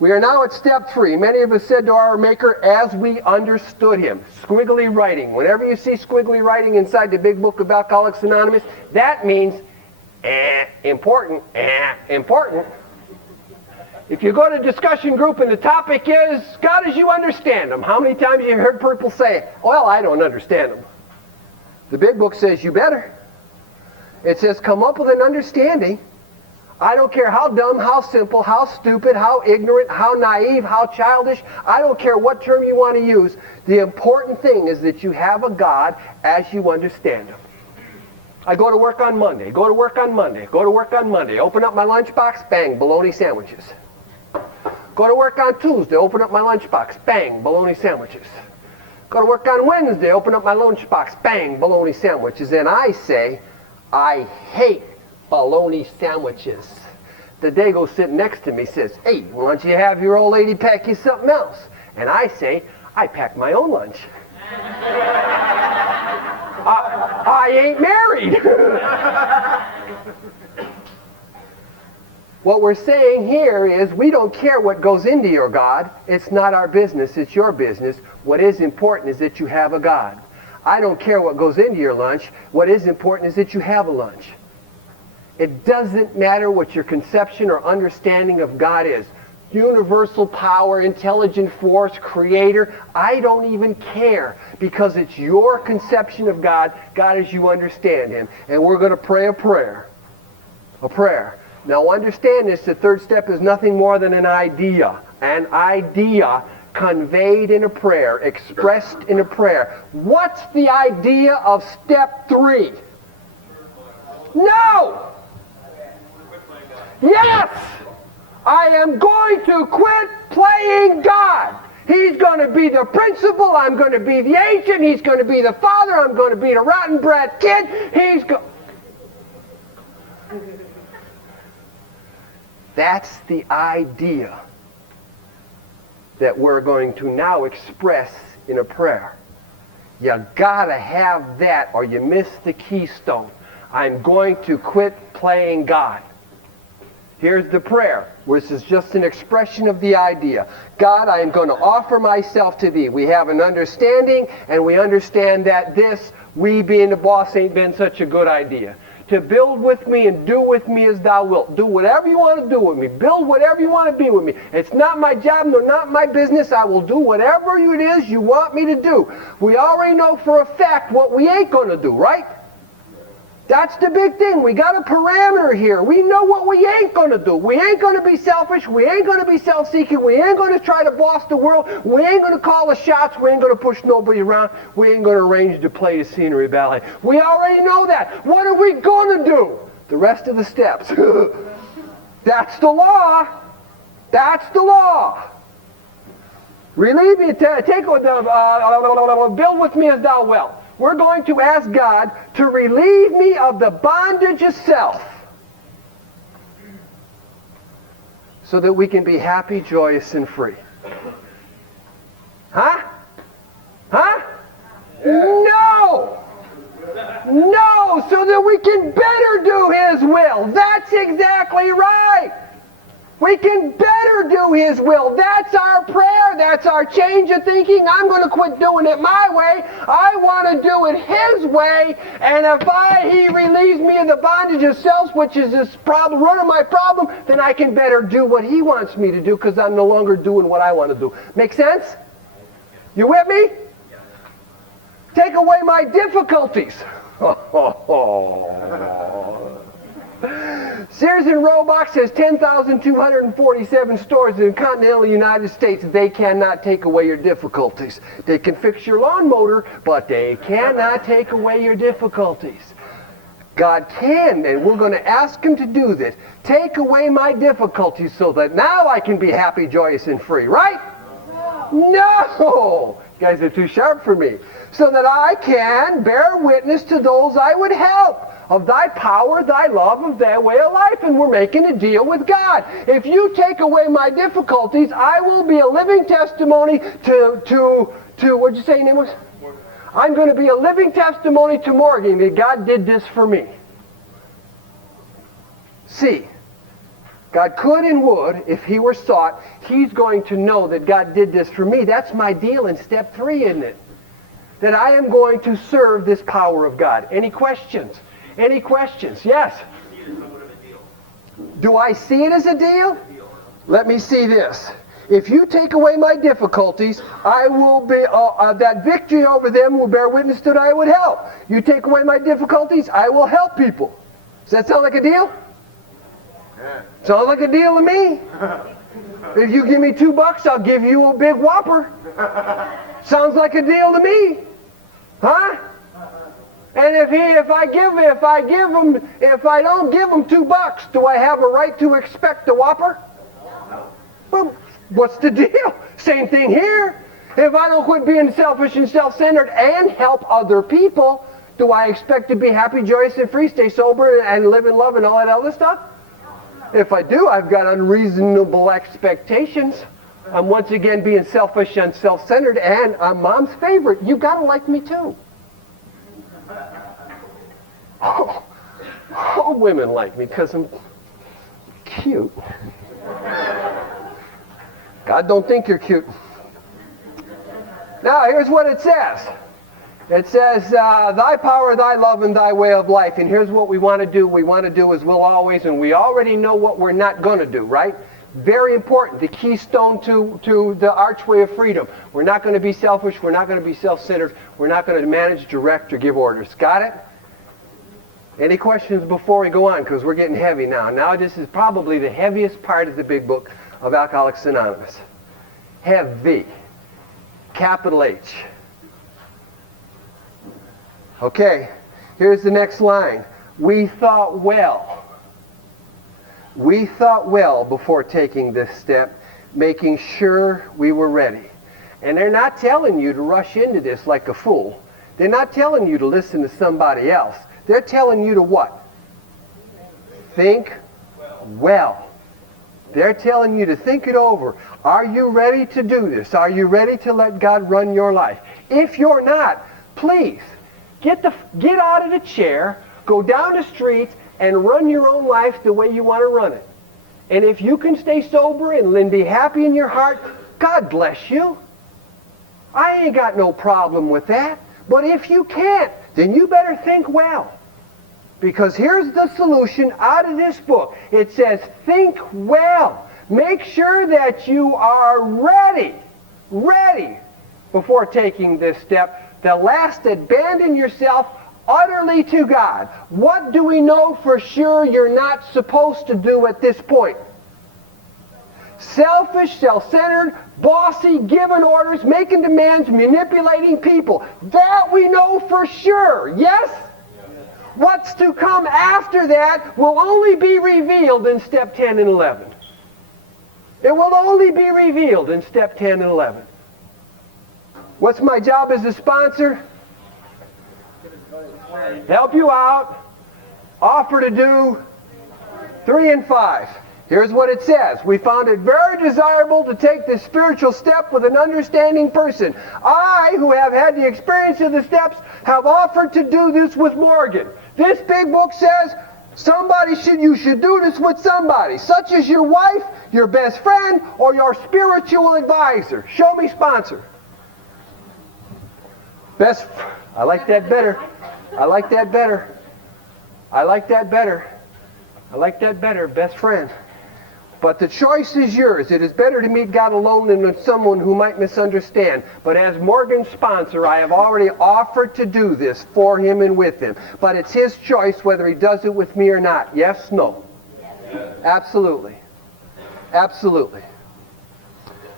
We are now at step 3. Many of us said to our Maker, as we understood him. Squiggly writing. Whenever you see squiggly writing inside the big book of Alcoholics Anonymous, that means important, important. If you go to a discussion group and the topic is, God as you understand him, how many times have you heard people say, well, I don't understand him? The big book says, you better. It says, come up with an understanding. I don't care how dumb, how simple, how stupid, how ignorant, how naive, how childish. I don't care what term you want to use. The important thing is that you have a God as you understand him. I go to work on Monday, go to work on Monday, go to work on Monday. Open up my lunchbox, bang, bologna sandwiches. Go to work on Tuesday, open up my lunchbox, bang, bologna sandwiches. Go to work on Wednesday, open up my lunchbox, bang, bologna sandwiches. And I say, I hate bologna sandwiches. The Dago sitting next to me says, hey, why don't you have your old lady pack you something else? And I say, I pack my own lunch. I ain't married. What we're saying here is we don't care what goes into your God. It's not our business, it's your business. What is important is that you have a God. I don't care what goes into your lunch. What is important is that you have a lunch. It doesn't matter what your conception or understanding of God is. Universal power, intelligent force, creator. I don't even care because it's your conception of God, God as you understand him. And we're going to pray a prayer. A prayer. Now understand this, the third step is nothing more than an idea. An idea conveyed in a prayer, expressed in a prayer. What's the idea of step 3? No! Yes! I am going to quit playing God. He's going to be the principal. I'm going to be the agent. He's going to be the father. I'm going to be the rotten brat kid. That's the idea that we're going to now express in a prayer. You gotta have that or you miss the keystone. I'm going to quit playing God. Here's the prayer, which is just an expression of the idea. God, I am going to offer myself to thee. We have an understanding, and we understand that this, we being the boss, ain't been such a good idea. To build with me and do with me as thou wilt. Do whatever you want to do with me. Build whatever you want to be with me. It's not my job, nor not my business. I will do whatever it is you want me to do. We already know for a fact what we ain't going to do, right? That's the big thing. We got a parameter here. We know what we ain't going to do. We ain't going to be selfish. We ain't going to be self-seeking. We ain't going to try to boss the world. We ain't going to call the shots. We ain't going to push nobody around. We ain't going to arrange to play the scenery ballet. We already know that. What are we going to do? The rest of the steps. That's the law. That's the law. Relieve me, build with me as thou wilt. We're going to ask God to relieve me of the bondage of self so that we can be happy, joyous, and free. Huh? Huh? No! No! So that we can better do His will. That's exactly right. We can better do His will. That's our prayer. That's our change of thinking. I'm going to quit doing it my way. I want to do it His way. And if He relieves me of the bondage of self, which is this problem, root of my problem, then I can better do what He wants me to do because I'm no longer doing what I want to do. Make sense? You with me? Take away my difficulties. Sears and Roebuck has 10,247 stores in the continental United States. They cannot take away your difficulties. They can fix your lawn motor, but they cannot take away your difficulties. God can, and we're going to ask Him to do this. Take away my difficulties so that now I can be happy, joyous, and free, right? No! You guys are too sharp for me. So that I can bear witness to those I would help. of thy power, thy love, of thy way of life. And we're making a deal with God. If you take away my difficulties, I will be a living testimony to what'd you say your name was? I'm going to be a living testimony to Morgan that God did this for me. See, God could and would, if he were sought, he's going to know that God did this for me. That's my deal in step 3, isn't it? That I am going to serve this power of God. Any questions? Any questions? Yes? Do I see it as a deal? Let me see this. If you take away my difficulties, I will be, that victory over them will bear witness that I would help. You take away my difficulties, I will help people. Does that sound like a deal? Yeah. Sounds like a deal to me. If you give me $2, I'll give you a big whopper. Sounds like a deal to me. Huh? And if I don't give him $2, do I have a right to expect a whopper? Well, what's the deal? Same thing here. If I don't quit being selfish and self-centered and help other people, do I expect to be happy, joyous, and free, stay sober, and live in love and all that other stuff? If I do, I've got unreasonable expectations. I'm once again being selfish and self-centered, and I'm mom's favorite. You gotta like me too. Oh, women like me because I'm cute. God don't think you're cute. Now, here's what it says. It says, thy power, thy love, and thy way of life. And here's what we want to do. We want to do as we'll always, and we already know what we're not going to do, right? Very important. The keystone to the archway of freedom. We're not going to be selfish. We're not going to be self-centered. We're not going to manage, direct, or give orders. Got it? Any questions before we go on? Because we're getting heavy now. Now this is probably the heaviest part of the big book of Alcoholics Anonymous. Heavy. Capital H. Okay, here's the next line. We thought well. We thought well before taking this step, making sure we were ready. And they're not telling you to rush into this like a fool. They're not telling you to listen to somebody else. They're telling you to what? Think well. They're telling you to think it over. Are you ready to do this? Are you ready to let God run your life? If you're not, please, get out of the chair, go down the street, and run your own life the way you want to run it. And if you can stay sober and be happy in your heart, God bless you. I ain't got no problem with that. But if you can't, then you better think well. Because here's the solution out of this book. It says, think well. Make sure that you are ready before taking this step. The last, abandon yourself utterly to God. What do we know for sure you're not supposed to do at this point? Selfish, self-centered, bossy, giving orders, making demands, manipulating people. That we know for sure. Yes? What's to come after that will only be revealed in step 10 and 11. It will only be revealed in step 10 and 11. What's my job as a sponsor? Help you out. Offer to do 3 and 5. Here's what it says. We found it very desirable to take this spiritual step with an understanding person. I, who have had the experience of the steps, have offered to do this with Morgan. This big book says you should do this with somebody, such as your wife, your best friend, or your spiritual advisor. Show me sponsor. I like that better. I like that better. I like that better. I like that better. Best friend. But the choice is yours. It is better to meet God alone than with someone who might misunderstand. But as Morgan's sponsor, I have already offered to do this for him and with him. But it's his choice whether he does it with me or not. Yes, no? Yes. Absolutely. Absolutely.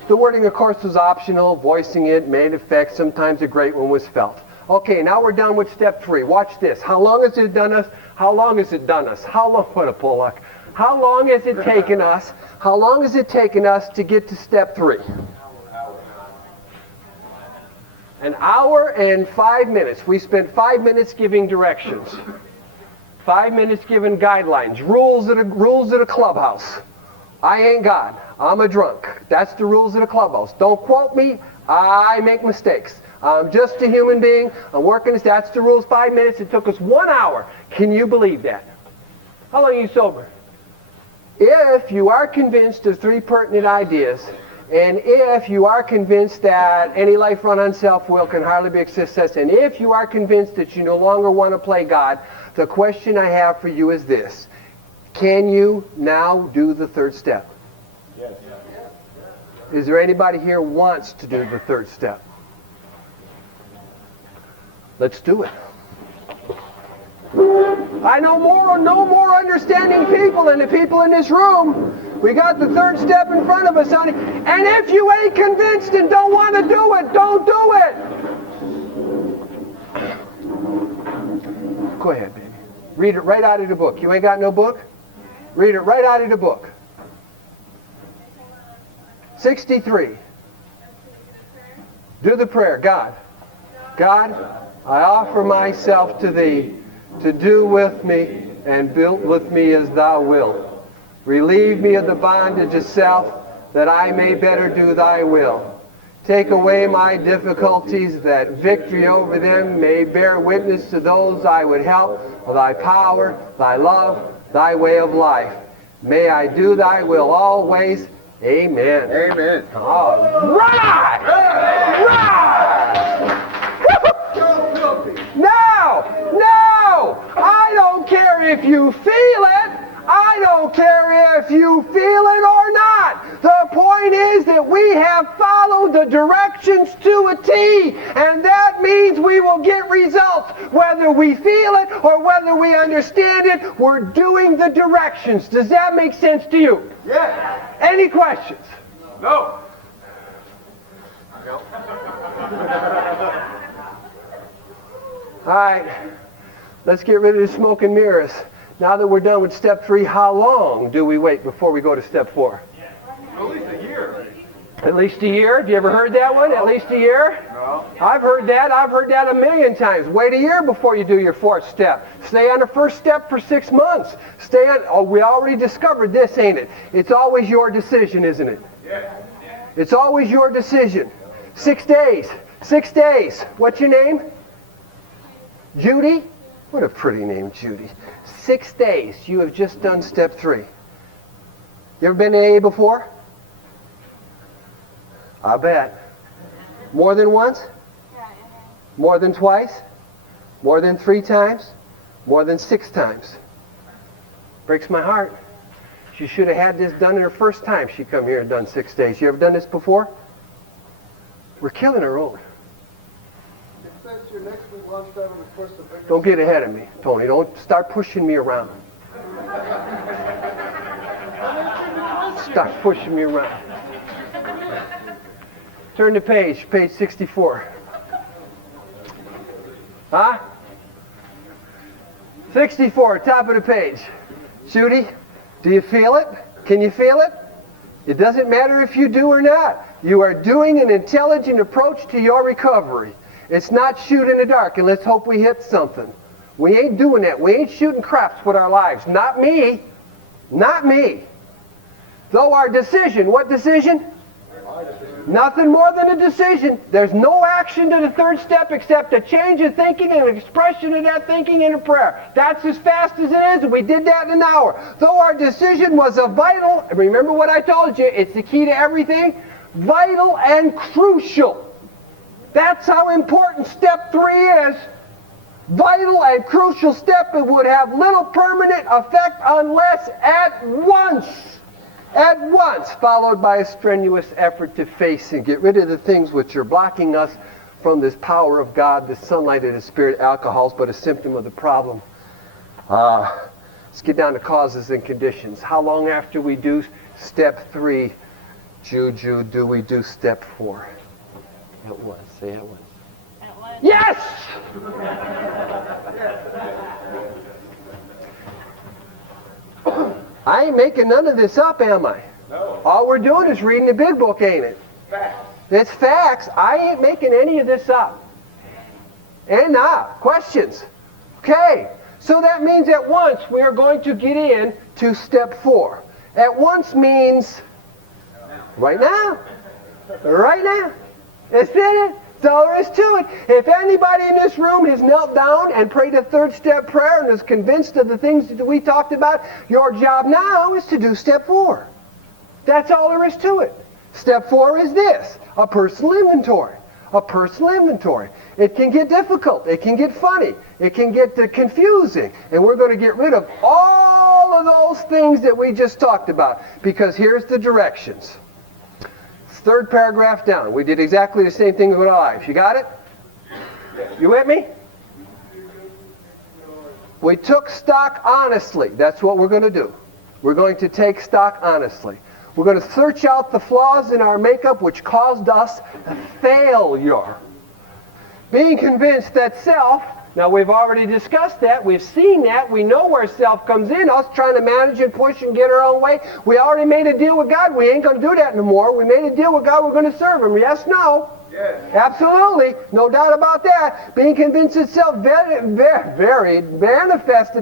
The wording, of course, was optional. Voicing it made effect. Sometimes a great one was felt. Okay, now we're done with step 3. Watch this. How long has it done us? How long has it done us? How long? What a Pollock. How long has it taken us? How long has it taken us to get to step 3? An hour and 5 minutes. We spent 5 minutes giving directions. 5 minutes giving guidelines, rules at a clubhouse. I ain't God. I'm a drunk. That's the rules of the clubhouse. Don't quote me. I make mistakes. I'm just a human being. I'm working this. That's the rules. 5 minutes. It took us 1 hour. Can you believe that? How long are you sober? If you are convinced of 3 pertinent ideas, and if you are convinced that any life run on self-will can hardly be a success, and if you are convinced that you no longer want to play God, the question I have for you is this. Can you now do the 3rd step? Yes. Is there anybody here who wants to do the 3rd step? Let's do it. I know no more understanding people than the people in this room. We got the 3rd step in front of us, honey. And if you ain't convinced and don't want to do it, don't do it. Go ahead, baby. Read it right out of the book. You ain't got no book? Read it right out of the book. 63. Do the prayer. God, I offer myself to Thee, to do with me and build with me as Thou wilt. Relieve me of the bondage of self, that I may better do Thy will. Take away my difficulties, that victory over them may bear witness to those I would help of Thy power, Thy love, Thy way of life. May I do Thy will always. Amen. Amen. All right! Now, I don't care if you feel it. I don't care if you feel it or not. The point is that we have followed the directions to a T, and that means we will get results. Whether we feel it or whether we understand it, we're doing the directions. Does that make sense to you? Yes. Any questions? No. All right, let's get rid of the smoke and mirrors. Now that we're done with step 3, how long do we wait before we go to step 4? At least a year. At least a year? Have you ever heard that one? At least a year? No. I've heard that a million times. Wait a year before you do your 4th step. Stay on the 1st step for 6 months. Stay on, we already discovered this, ain't it? It's always your decision, isn't it? Yes. It's always your decision. 6 days. 6 days. What's your name? Judy? What a pretty name, Judy. 6 days. You have just done step 3. You ever been to AA before? I bet. More than once? More than twice? More than 3 times? More than 6 times? Breaks my heart. She should have had this done in her first time she come here and done 6 days. You ever done this before? We're killing our own. Don't get ahead of me, Tony. Don't start pushing me around. Stop pushing me around. Turn the page 64. Huh? 64, top of the page. Judy, do you feel it? Can you feel it? It doesn't matter if you do or not. You are doing an intelligent approach to your recovery. It's not shoot in the dark and let's hope we hit something. We ain't doing that. We ain't shooting craps with our lives. Not me. Not me. Though our decision, what decision? Nothing more than a decision. There's no action to the 3rd step except a change of thinking and an expression of that thinking in a prayer. That's as fast as it is, and we did that in an hour. Though our decision was a vital, remember what I told you, it's the key to everything, vital and crucial. That's how important step 3 is. Vital and crucial step. It would have little permanent effect unless at once, followed by a strenuous effort to face and get rid of the things which are blocking us from this power of God, the sunlight of the Spirit. Alcohol is but a symptom of the problem. Let's get down to causes and conditions. How long after we do step 3, Juju, do we do step 4? At once. Say at once. At once. Yes! I ain't making none of this up, am I? No. All we're doing is reading the big book, ain't it? Facts. It's facts. I ain't making any of this up. And now, questions. Okay, So that means at once we are going to get in to step 4. At once means right now. Right now. That's it. That's all there is to it. If anybody in this room has knelt down and prayed a 3rd step prayer and is convinced of the things that we talked about, your job now is to do step 4. That's all there is to it. Step 4 is this, a personal inventory. A personal inventory. It can get difficult. It can get funny. It can get confusing. And we're going to get rid of all of those things that we just talked about, because here's the directions. 3rd paragraph down. We did exactly the same thing with our lives. You got it? You with me? We took stock honestly. That's what we're going to do. We're going to take stock honestly. We're going to search out the flaws in our makeup which caused us failure. Being convinced that self, now we've already discussed that, we've seen that, we know where self comes in, us trying to manage and push and get our own way. We already made a deal with God, we ain't going to do that anymore. We made a deal with God, we're going to serve Him. Yes, no? Yes. Absolutely, no doubt about that. Being convinced itself manifested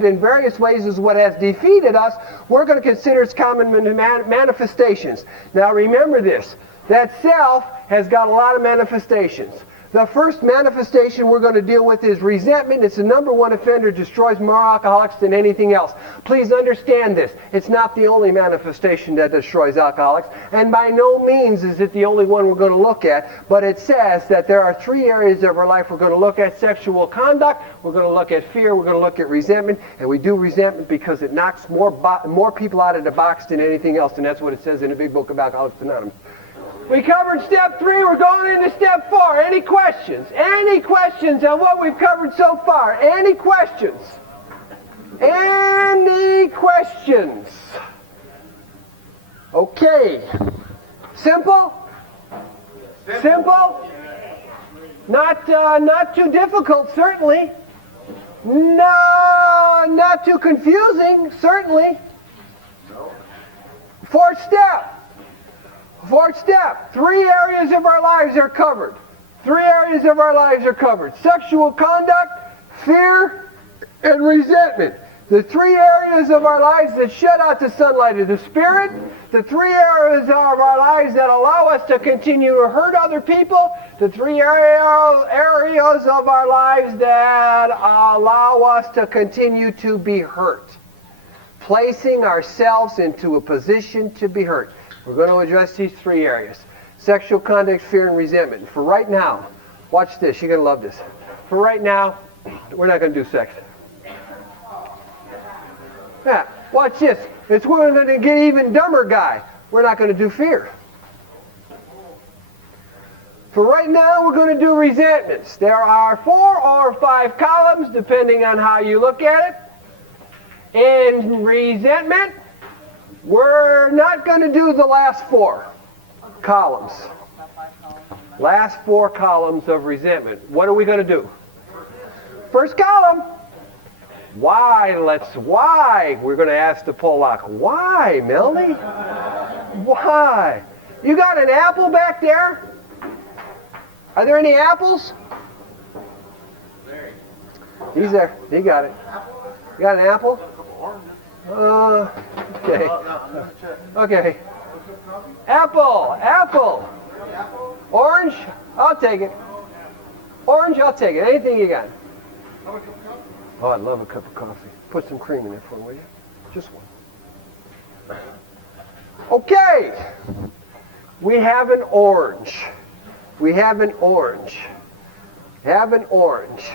in various ways is what has defeated us. We're going to consider its common manifestations. Now remember this, that self has got a lot of manifestations. The first manifestation we're going to deal with is resentment. It's the number one offender, destroys more alcoholics than anything else. Please understand this. It's not the only manifestation that destroys alcoholics, and by no means is it the only one we're going to look at, but it says that there are 3 areas of our life we're going to look at: sexual conduct, we're going to look at fear, we're going to look at resentment, and we do resentment because it knocks more people out of the box than anything else, and that's what it says in the big book of Alcoholics Anonymous. We covered step 3, we're going into step 4. Any questions? Any questions on what we've covered so far? Any questions? Any questions? Okay. Simple? Simple? Not too difficult, certainly. No, not too confusing, certainly. 4th step. 4th step, 3 areas of our lives are covered. 3 areas of our lives are covered. Sexual conduct, fear, and resentment. The 3 areas of our lives that shut out the sunlight of the Spirit. The 3 areas of our lives that allow us to continue to hurt other people. The 3 areas of our lives that allow us to continue to be hurt. Placing ourselves into a position to be hurt. We're going to address these 3 areas. Sexual conduct, fear, and resentment. For right now, watch this. You're going to love this. For right now, we're not going to do sex. Yeah, watch this. We're going to get even dumber guy. We're not going to do fear. For right now, we're going to do resentments. There are 4 or 5 columns, depending on how you look at it. In resentment, we're not going to do the last 4 columns. Last 4 columns of resentment. What are we going to do? First column. Why? Why? We're going to ask the Pollock. Why, Melanie? Why? You got an apple back there? Are there any apples? He's there. He got it. You got an apple? Okay. Okay. Apple. Orange, I'll take it. Orange, I'll take it. Anything you got. Oh, I'd love a cup of coffee. Put some cream in it for me, will you? Just one. Okay. We have an orange. We have an orange. Have an orange.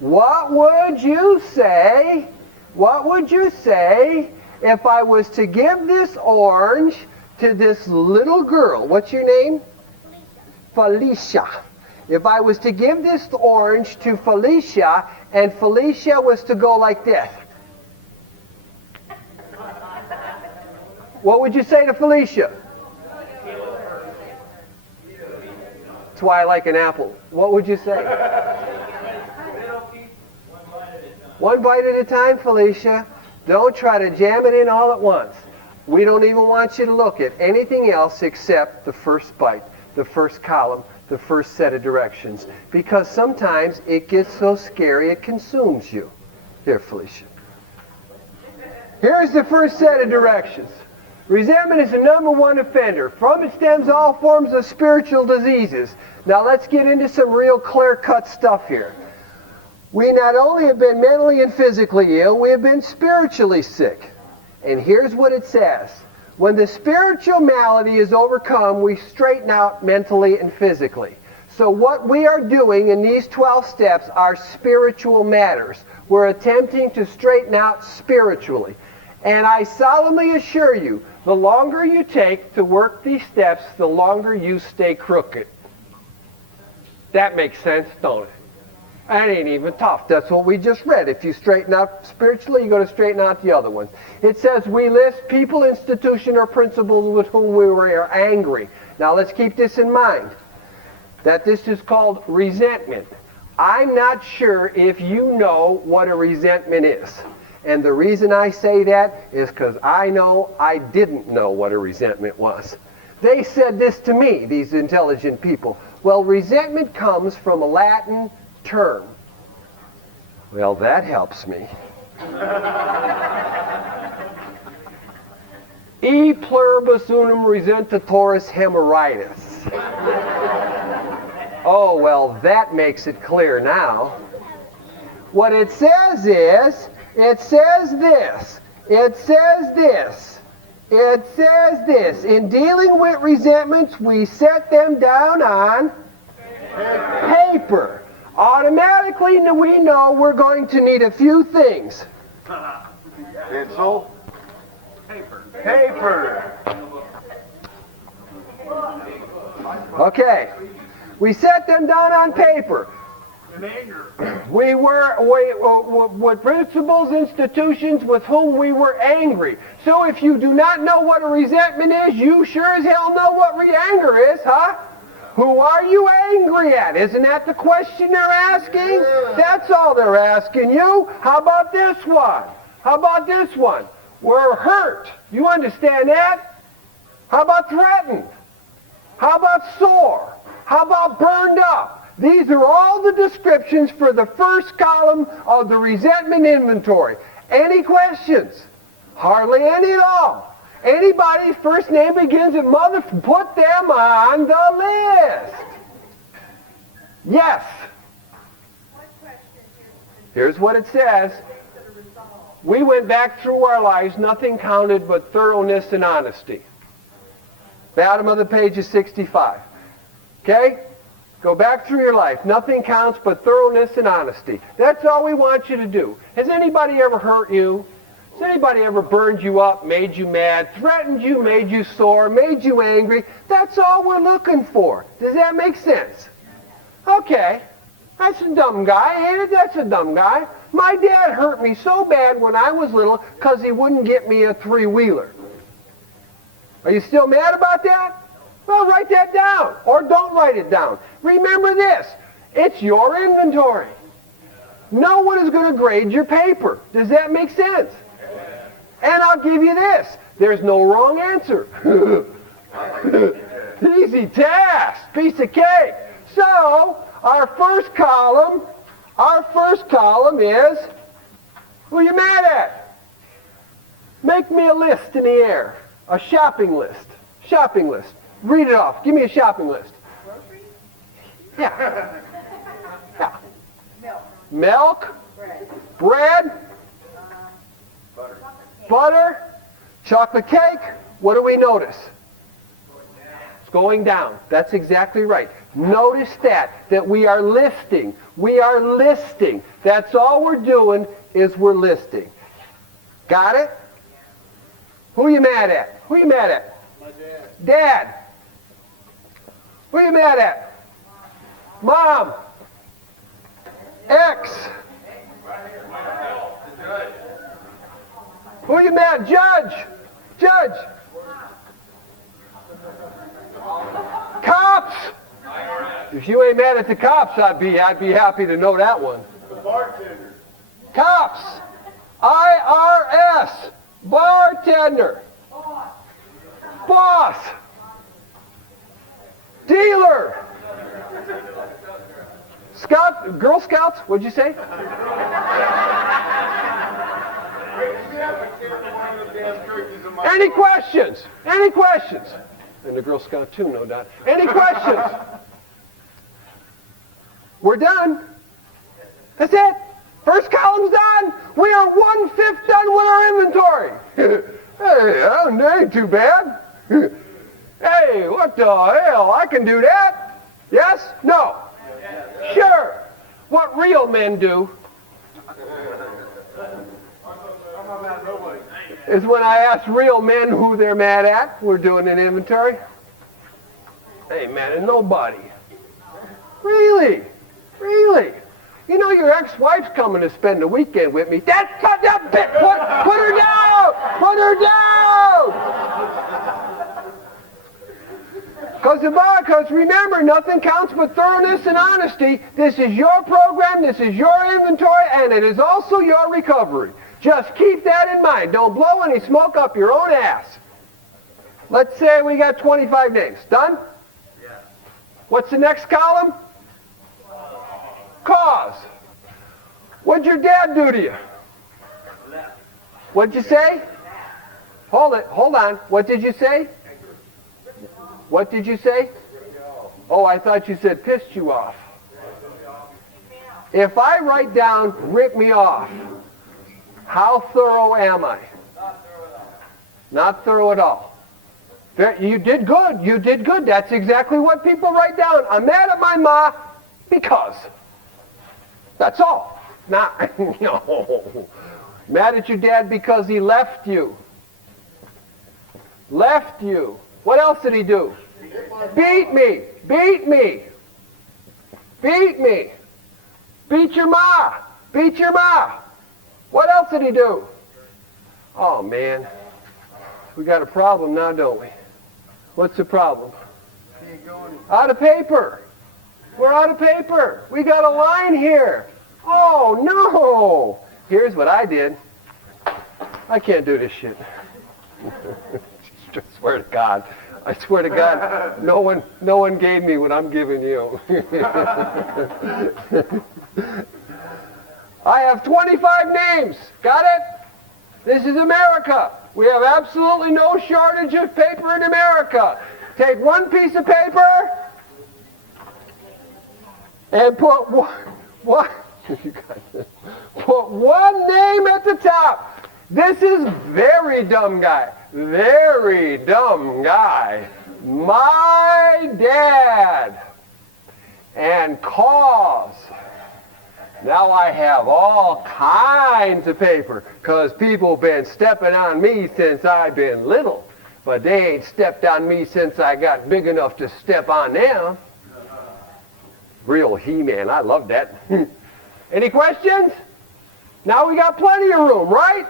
What would you say? What would you say if I was to give this orange to this little girl? What's your name? Felicia. If I was to give this orange to Felicia, and Felicia was to go like this, what would you say to Felicia? That's why I like an apple. What would you say? One bite at a time, Felicia. Don't try to jam it in all at once. We don't even want you to look at anything else except the first bite, the first column, the first set of directions. Because sometimes it gets so scary it consumes you. Here, Felicia. Here's the first set of directions. Resentment is the number one offender. From it stems all forms of spiritual diseases. Now let's get into some real clear-cut stuff here. We not only have been mentally and physically ill, we have been spiritually sick. And here's what it says. When the spiritual malady is overcome, we straighten out mentally and physically. So what we are doing in these 12 steps are spiritual matters. We're attempting to straighten out spiritually. And I solemnly assure you, the longer you take to work these steps, the longer you stay crooked. That makes sense, don't it? That ain't even tough. That's what we just read. If you straighten out spiritually, you're going to straighten out the other ones. It says we list people, institution, or principles with whom we were angry. Now let's keep this in mind, that this is called resentment. I'm not sure if you know what a resentment is. And the reason I say that is because I know I didn't know what a resentment was. They said this to me, these intelligent people. Well, resentment comes from a Latin term. Well, that helps me. E pluribus unum resentatoris hemorrhoides. Oh, well, that makes it clear now. What it says is, it says this. It says this. It says this. In dealing with resentments, we set them down on paper. Automatically, we know we're going to need a few things. Pencil. Paper. Okay. We set them down on paper. We were with principles, institutions with whom we were angry. So if you do not know what a resentment is, you sure as hell know what anger is, huh? Who are you angry at? Isn't that the question they're asking? That's all they're asking you. How about this one? How about this one? We're hurt. You understand that? How about threatened? How about sore? How about burned up? These are all the descriptions for the first column of the resentment inventory. Any questions? Hardly any at all. Anybody's first name begins with mother, put them on the list. Yes. Here's what it says. We went back through our lives, nothing counted but thoroughness and honesty. Bottom of the page is 65. Okay? Go back through your life. Nothing counts but thoroughness and honesty. That's all we want you to do. Has anybody ever hurt you? Has anybody ever burned you up, made you mad, threatened you, made you sore, made you angry? That's all we're looking for. Does that make sense? Okay. That's a dumb guy, ain't it? That's a dumb guy. My dad hurt me so bad when I was little because he wouldn't get me a three-wheeler. Are you still mad about that? Well, write that down. Or don't write it down. Remember this. It's your inventory. No one is going to grade your paper. Does that make sense? And I'll give you this. There's no wrong answer. Easy task. Piece of cake. So, our first column is, who are you mad at? Make me a list in the air. A shopping list. Shopping list. Read it off. Give me a shopping list. Groceries? Yeah. Yeah. Milk. Milk. Bread. Bread. Butter. Chocolate cake. What do we notice? It's going down. That's exactly right. Notice that we are listing. We are listing. That's all we're doing is we're listing. Got it? Who are you mad at? Who are you mad at? My dad. Dad. Who are you mad at? Mom. Ex. Who are you mad? Judge. Judge. Cops. If you ain't mad at the cops, I'd be happy to know that one. The bartender. Cops. IRS. Bartender. Boss. Dealer. Scout, Girl Scouts, what'd you say? Any questions? Any questions? And the Girl Scout too, no doubt. Any questions? We're done. That's it. First column's done. We are 1/5 done with our inventory. Hey, that ain't too bad. Hey, what the hell? I can do that. Yes? No? Sure. What real men do is when I ask real men who they're mad at, we're doing an inventory. Hey, man, and nobody. Really? Really? You know your ex-wife's coming to spend the weekend with me. That's that bit. Put her down. Put her down. Because remember, nothing counts but thoroughness and honesty. This is your program. This is your inventory, and it is also your recovery. Just keep that in mind. Don't blow any smoke up your own ass. Let's say we got 25 names. Done? Yeah. What's the next column? Cause. What'd your dad do to you? What'd you say? Hold it. Hold on. What did you say? What did you say? Oh, I thought you said pissed you off. If I write down rip me off, how thorough am I? Not thorough at all. You did good. You did good. That's exactly what people write down. I'm mad at my ma because. That's all. Not, no. Mad at your dad because he left you. Left you. What else did he do? Beat me. Beat me. Beat me. Beat your ma. Beat your ma. What else did he do? Oh, man. We got a problem now, don't we? What's the problem? Out of paper. We're out of paper. We got a line here. Oh, no. Here's what I did. I can't do this shit. I swear to God. I swear to God, no one gave me what I'm giving you. I have 25 names. Got it? This is America. We have absolutely no shortage of paper in America. Take one piece of paper and put put one name at the top. This is very dumb guy. Very dumb guy. My dad. And cause. Now I have all kinds of paper because people been stepping on me since I've been little. But they ain't stepped on me since I got big enough to step on them. Real He-Man. I love that. Any questions? Now we got plenty of room, right?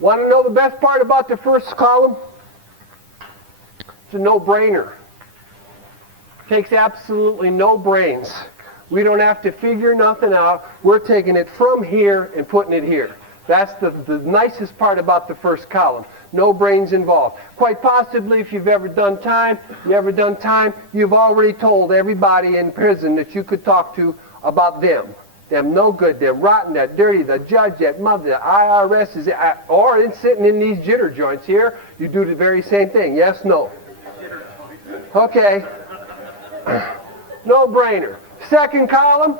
Want to know the best part about the first column? It's a no-brainer. Takes absolutely no brains. We don't have to figure nothing out. We're taking it from here and putting it here. That's the nicest part about the first column. No brains involved. Quite possibly, if you've ever done time, you've already told everybody in prison that you could talk to about them. Them no good, them rotten, that dirty, the judge, that mother, the IRS is, or in sitting in these jitter joints here, you do the very same thing. Yes, no? Okay. No brainer. Second column,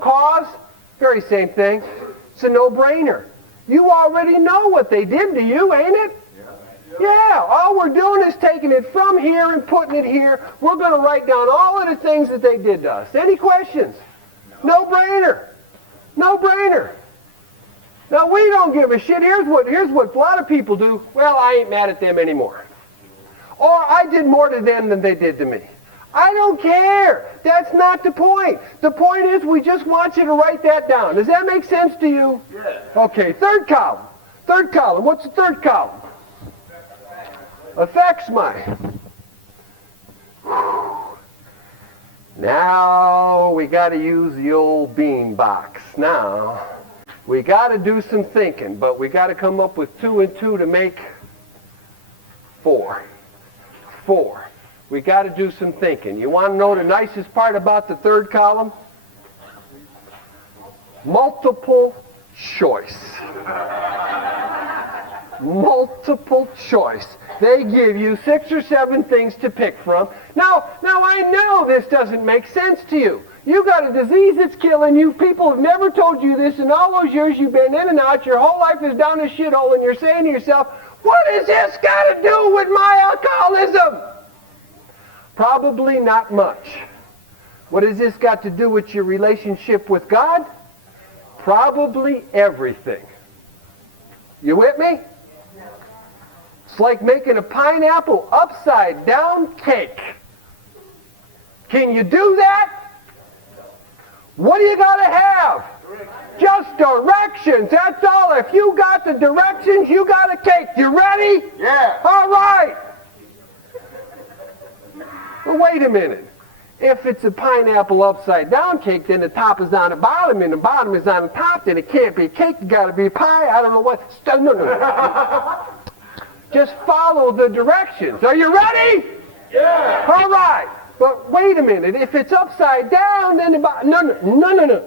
cause, very same thing. It's a no-brainer. You already know what they did to you, ain't it? Yeah, all we're doing is taking it from here and putting it here. We're going to write down all of the things that they did to us. Any questions? No-brainer. No-brainer. Now, we don't give a shit. Here's what a lot of people do. Well, I ain't mad at them anymore. Or I did more to them than they did to me. I don't care. That's not the point. The point is we just want you to write that down. Does that make sense to you? Yes. Okay, third column. Third column. What's the third column? Affects my. Now we got to use the old bean box. Now we got to do some thinking, but we got to come up with 2 and 2 to make 4. 4. We got to do some thinking. You want to know the nicest part about the third column? Multiple choice. Multiple choice. They give you 6 or 7 things to pick from. Now I know this doesn't make sense to you. You got a disease that's killing you. People have never told you this in all those years you've been in and out. Your whole life is down a shithole, and you're saying to yourself, what has this got to do with my alcoholism? Probably not much. What has this got to do with your relationship with God? Probably everything. You with me? It's like making a pineapple upside down cake. Can you do that? What do you got to have? Just directions, that's all. If you got the directions, you got a cake. You ready? Yeah. All right. Well, wait a minute. If it's a pineapple upside down cake, then the top is on the bottom and the bottom is on the top, then it can't be a cake. It's got to be a pie. I don't know what. No. Just follow the directions. Are you ready? Yeah. All right. But wait a minute. If it's upside down, then the bottom. No.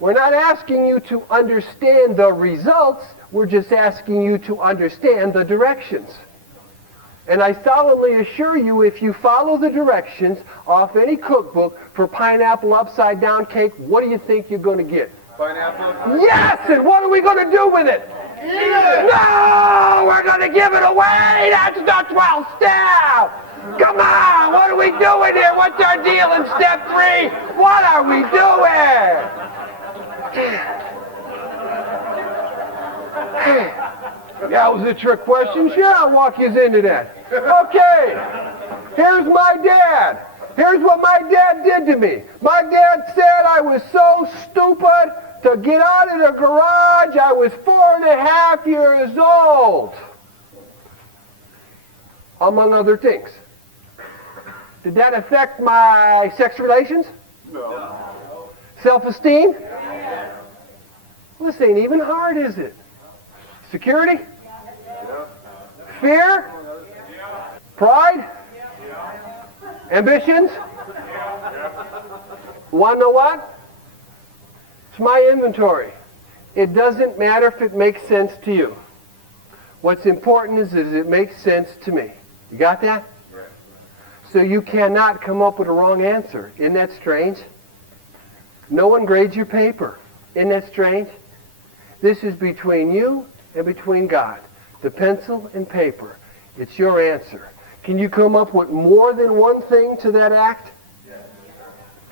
We're not asking you to understand the results. We're just asking you to understand the directions. And I solemnly assure you, if you follow the directions off any cookbook for pineapple upside down cake, what do you think you're going to get? Pineapple. Yes! And what are we going to do with it? Eat it. No! We're going to give it away! That's not 12 step! Come on! What are we doing here? What's our deal in step 3? What are we doing? That was a trick question. Sure, I'll walk you into that. Okay, here's my dad. Here's what my dad did to me. My dad said I was so stupid to get out of the garage. I was 4.5 years old. Among other things. Did that affect my sex relations? No. Self-esteem? Well, this ain't even hard, is it? Security? Fear? Pride? Ambitions? Want to know what? It's my inventory. It doesn't matter if it makes sense to you. What's important is that it makes sense to me. You got that? So you cannot come up with a wrong answer. Isn't that strange? No one grades your paper. Isn't that strange? This is between you and between God. The pencil and paper. It's your answer. Can you come up with more than one thing to that act? Yes.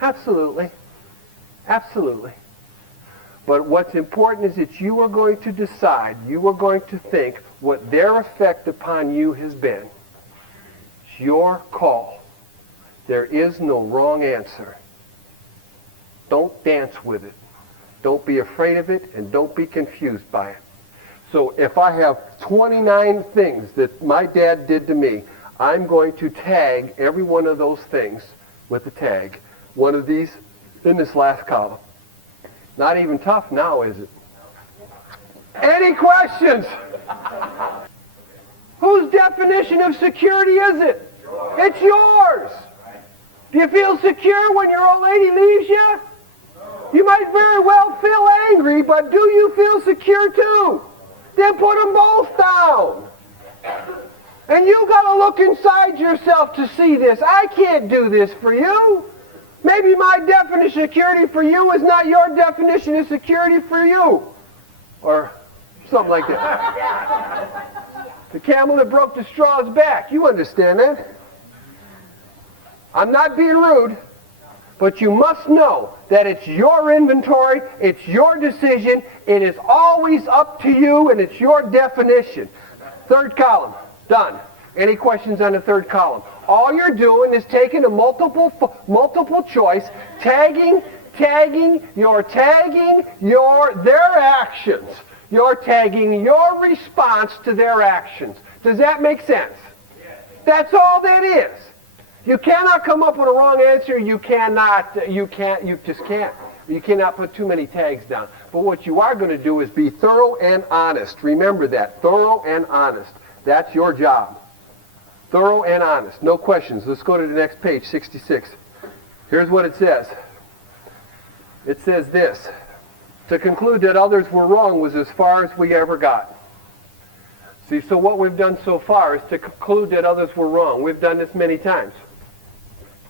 Absolutely. Absolutely. But what's important is that you are going to decide, you are going to think what their effect upon you has been. It's your call. There is no wrong answer. Don't dance with it. Don't be afraid of it, and don't be confused by it. So if I have 29 things that my dad did to me, I'm going to tag every one of those things with a tag. One of these in this last column. Not even tough now, is it? Any questions? Whose definition of security is it? It's yours. Do you feel secure when your old lady leaves you? You might very well feel angry, but do you feel secure too? Then put them both down. And you got to look inside yourself to see this. I can't do this for you. Maybe my definition of security for you is not your definition of security for you. Or something like that. The camel that broke the straw's back. You understand that? I'm not being rude. But you must know that it's your inventory, it's your decision, it is always up to you, and it's your definition. Third column, done. Any questions on the third column? All you're doing is taking a multiple choice, tagging their actions. You're tagging your response to their actions. Does that make sense? Yes. That's all that is. You cannot come up with a wrong answer. You just can't. You cannot put too many tags down. But what you are going to do is be thorough and honest. Remember that. Thorough and honest. That's your job. Thorough and honest. No questions. Let's go to the next page, 66. Here's what it says. It says this. To conclude that others were wrong was as far as we ever got. See, so what we've done so far is to conclude that others were wrong. We've done this many times.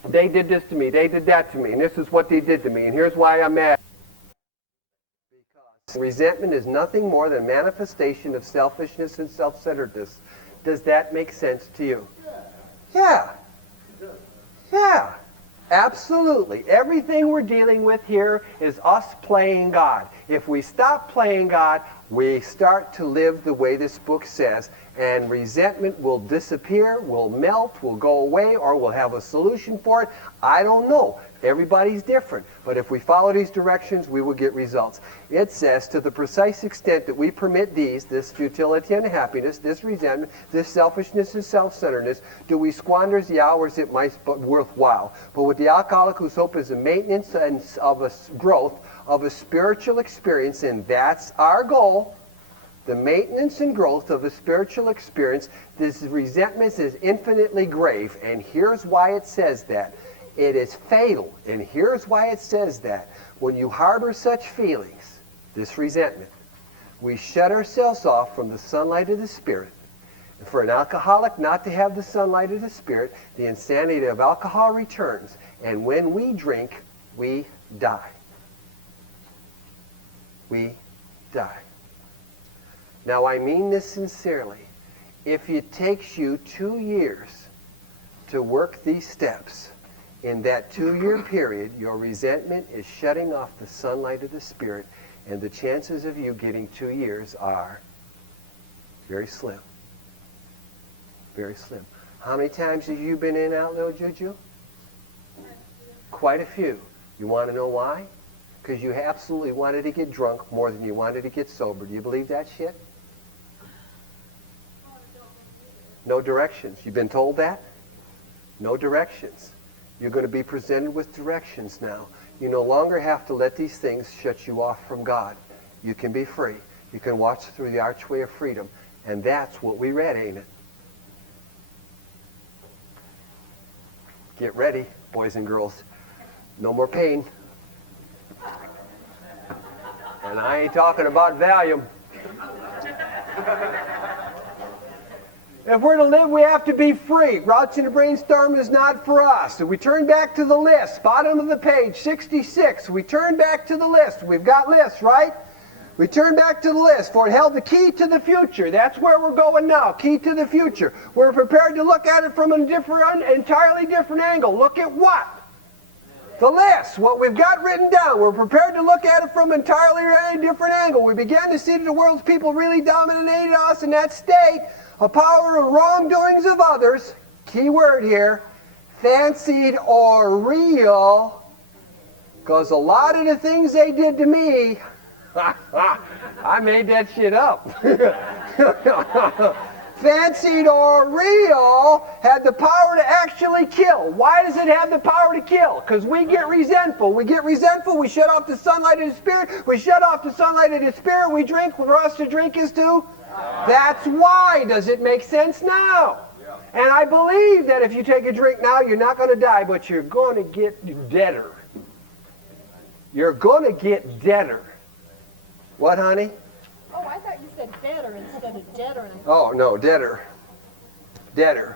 They did this to me, they did that to me, and this is what they did to me, and here's why I'm mad. Because resentment is nothing more than a manifestation of selfishness and self-centeredness. Does that make sense to you? Yeah. Yeah. Absolutely. Everything we're dealing with here is us playing God. If we stop playing God, we start to live the way this book says, and resentment will disappear, will melt, will go away, or we'll have a solution for it. I don't know. Everybody's different. But if we follow these directions, we will get results. It says, to the precise extent that we permit these, this futility and happiness, this resentment, this selfishness and self-centeredness, do we squander the hours it might be worthwhile. But with the alcoholic whose hope is the maintenance of a growth of a spiritual experience, and that's our goal, the maintenance and growth of a spiritual experience, this resentment is infinitely grave. And here's why it says that. It is fatal, and here's why it says that. When you harbor such feelings, this resentment, we shut ourselves off from the sunlight of the Spirit. And for an alcoholic not to have the sunlight of the Spirit, the insanity of alcohol returns, and when we drink, we die. We die. Now, I mean this sincerely. If it takes you 2 years to work these steps, in that 2-year period, your resentment is shutting off the sunlight of the Spirit, and the chances of you getting 2 years are very slim. Very slim. How many times have you been in and out, little Juju? Quite a few. You want to know why? Because you absolutely wanted to get drunk more than you wanted to get sober. Do you believe that shit? No directions. You've been told that? No directions. You're going to be presented with directions now. You no longer have to let these things shut you off from God. You can be free. You can walk through the archway of freedom. And that's what we read, ain't it? Get ready, boys and girls. No more pain. And I ain't talking about Valium. If we're to live, we have to be free. Routes in the brainstorm is not for us. So we turn back to the list. Bottom of the page, 66. We turn back to the list. We've got lists, right? We turn back to the list. For it held the key to the future. That's where we're going now. Key to the future. We're prepared to look at it from an entirely different angle. Look at what? The list, what we've got written down. We're prepared to look at it from an entirely different angle. We began to see that the world's people really dominated us in that state. A power of wrongdoings of others, key word here, fancied or real, because a lot of the things they did to me, I made that shit up. Fancied or real, had the power to actually kill. Why does it have the power to kill? Because we get resentful. We get resentful, we shut off the sunlight of the Spirit. We shut off the sunlight of the Spirit, we drink. For us to drink is to? That's why. Does it make sense now? Yeah. And I believe that if you take a drink now, you're not going to die, but you're going to get deader. You're going to get deader. What, honey? Oh, I thought you said better instead of deader. Oh, no, deader. Deader.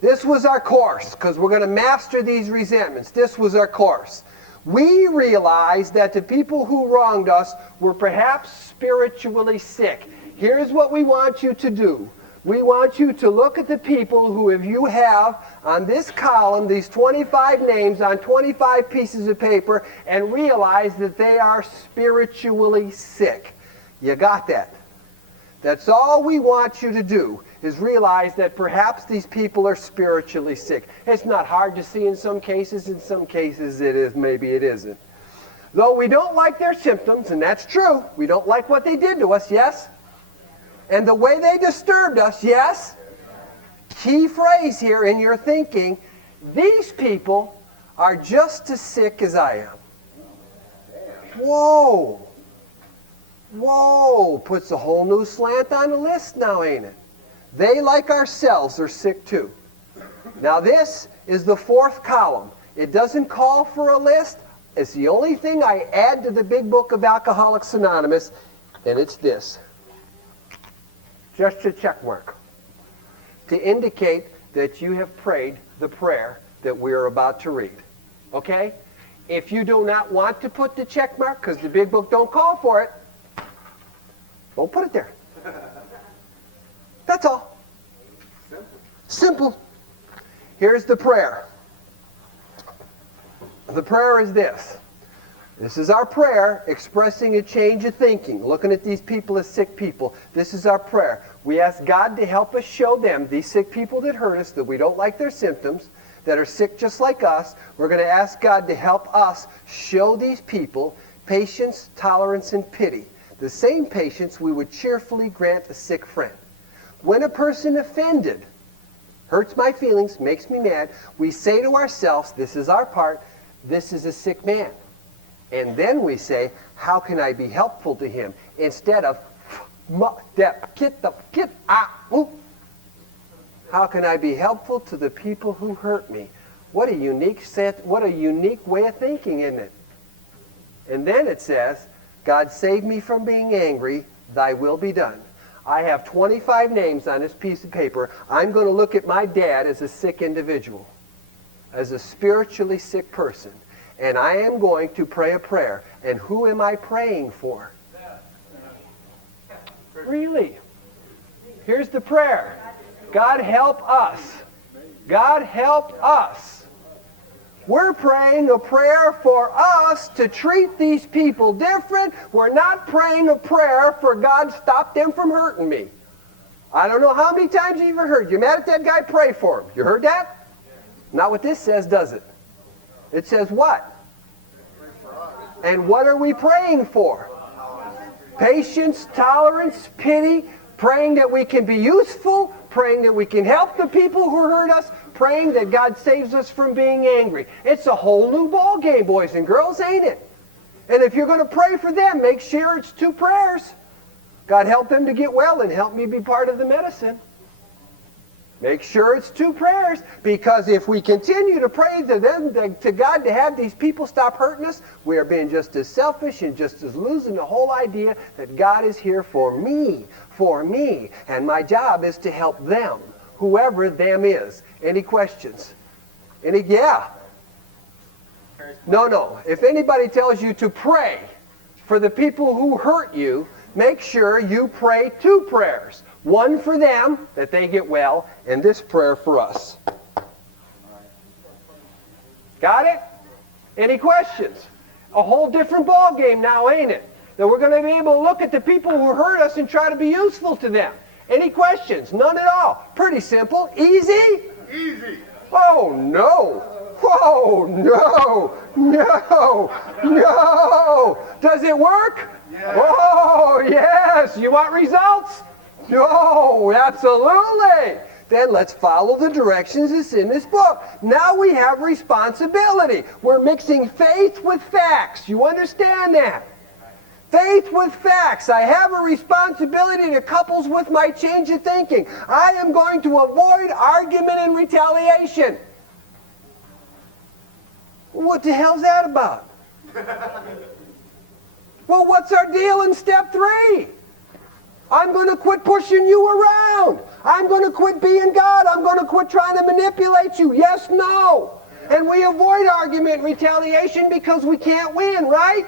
This was our course, because we're going to master these resentments. This was our course. We realized that the people who wronged us were perhaps spiritually sick. Here's what we want you to do. We want you to look at the people who, if you have on this column, these 25 names on 25 pieces of paper, and realize that they are spiritually sick. You got that? That's all we want you to do, is realize that perhaps these people are spiritually sick. It's not hard to see in some cases it is, maybe it isn't. Though we don't like their symptoms, and that's true, we don't like what they did to us, yes? And the way they disturbed us, yes? Key phrase here in your thinking, these people are just as sick as I am. Whoa. Whoa. Puts a whole new slant on the list now, ain't it? They, like ourselves, are sick too. Now this is the fourth column. It doesn't call for a list. It's the only thing I add to the big book of Alcoholics Anonymous, and it's this. Just a check mark to indicate that you have prayed the prayer that we are about to read. Okay? If you do not want to put the check mark, because the big book don't call for it, don't put it there. That's all. Simple. Here's the prayer. The prayer is this. This is our prayer expressing a change of thinking, looking at these people as sick people. This is our prayer. We ask God to help us show them, these sick people that hurt us, that we don't like their symptoms, that are sick just like us. We're going to ask God to help us show these people patience, tolerance, and pity. The same patience we would cheerfully grant a sick friend. When a person offended hurts my feelings, makes me mad, we say to ourselves, this is our part, this is a sick man. And then we say, how can I be helpful to him? Instead of, how can I be helpful to the people who hurt me? What a unique way of thinking, isn't it? And then it says, God save me from being angry, thy will be done. I have 25 names on this piece of paper. I'm going to look at my dad as a sick individual, as a spiritually sick person. And I am going to pray a prayer. And who am I praying for? Really? Here's the prayer. God help us. God help us. We're praying a prayer for us to treat these people different. We're not praying a prayer for God stop them from hurting me. I don't know how many times you ever heard, you're mad at that guy, pray for him. You heard that? Not what this says, does it? It says what? And what are we praying for? Patience, tolerance, pity, praying that we can be useful, praying that we can help the people who hurt us, praying that God saves us from being angry. It's a whole new ball game, boys and girls, ain't it? And if you're going to pray for them, make sure it's 2 prayers. God help them to get well and help me be part of the medicine. Make sure it's 2 prayers, because if we continue to pray to God to have these people stop hurting us, we are being just as selfish and just as losing the whole idea that God is here for me, and my job is to help them, whoever them is. Any questions? Yeah. No. If anybody tells you to pray for the people who hurt you, make sure you pray 2 prayers. One for them, that they get well, and this prayer for us. Got it? Any questions? A whole different ball game now, ain't it? That we're going to be able to look at the people who hurt us and try to be useful to them. Any questions? None at all. Pretty simple. Easy? Easy. Oh, no. Oh, no. Does it work? Yes. Oh, yes. You want results? No, absolutely. Then let's follow the directions that's in this book. Now we have responsibility. We're mixing faith with facts. You understand that? Faith with facts. I have a responsibility that couples with my change of thinking. I am going to avoid argument and retaliation. What the hell's that about? Well, what's our deal in step 3? I'm going to quit pushing you around. I'm going to quit being God. I'm going to quit trying to manipulate you. Yes, no. And we avoid argument and retaliation because we can't win, right?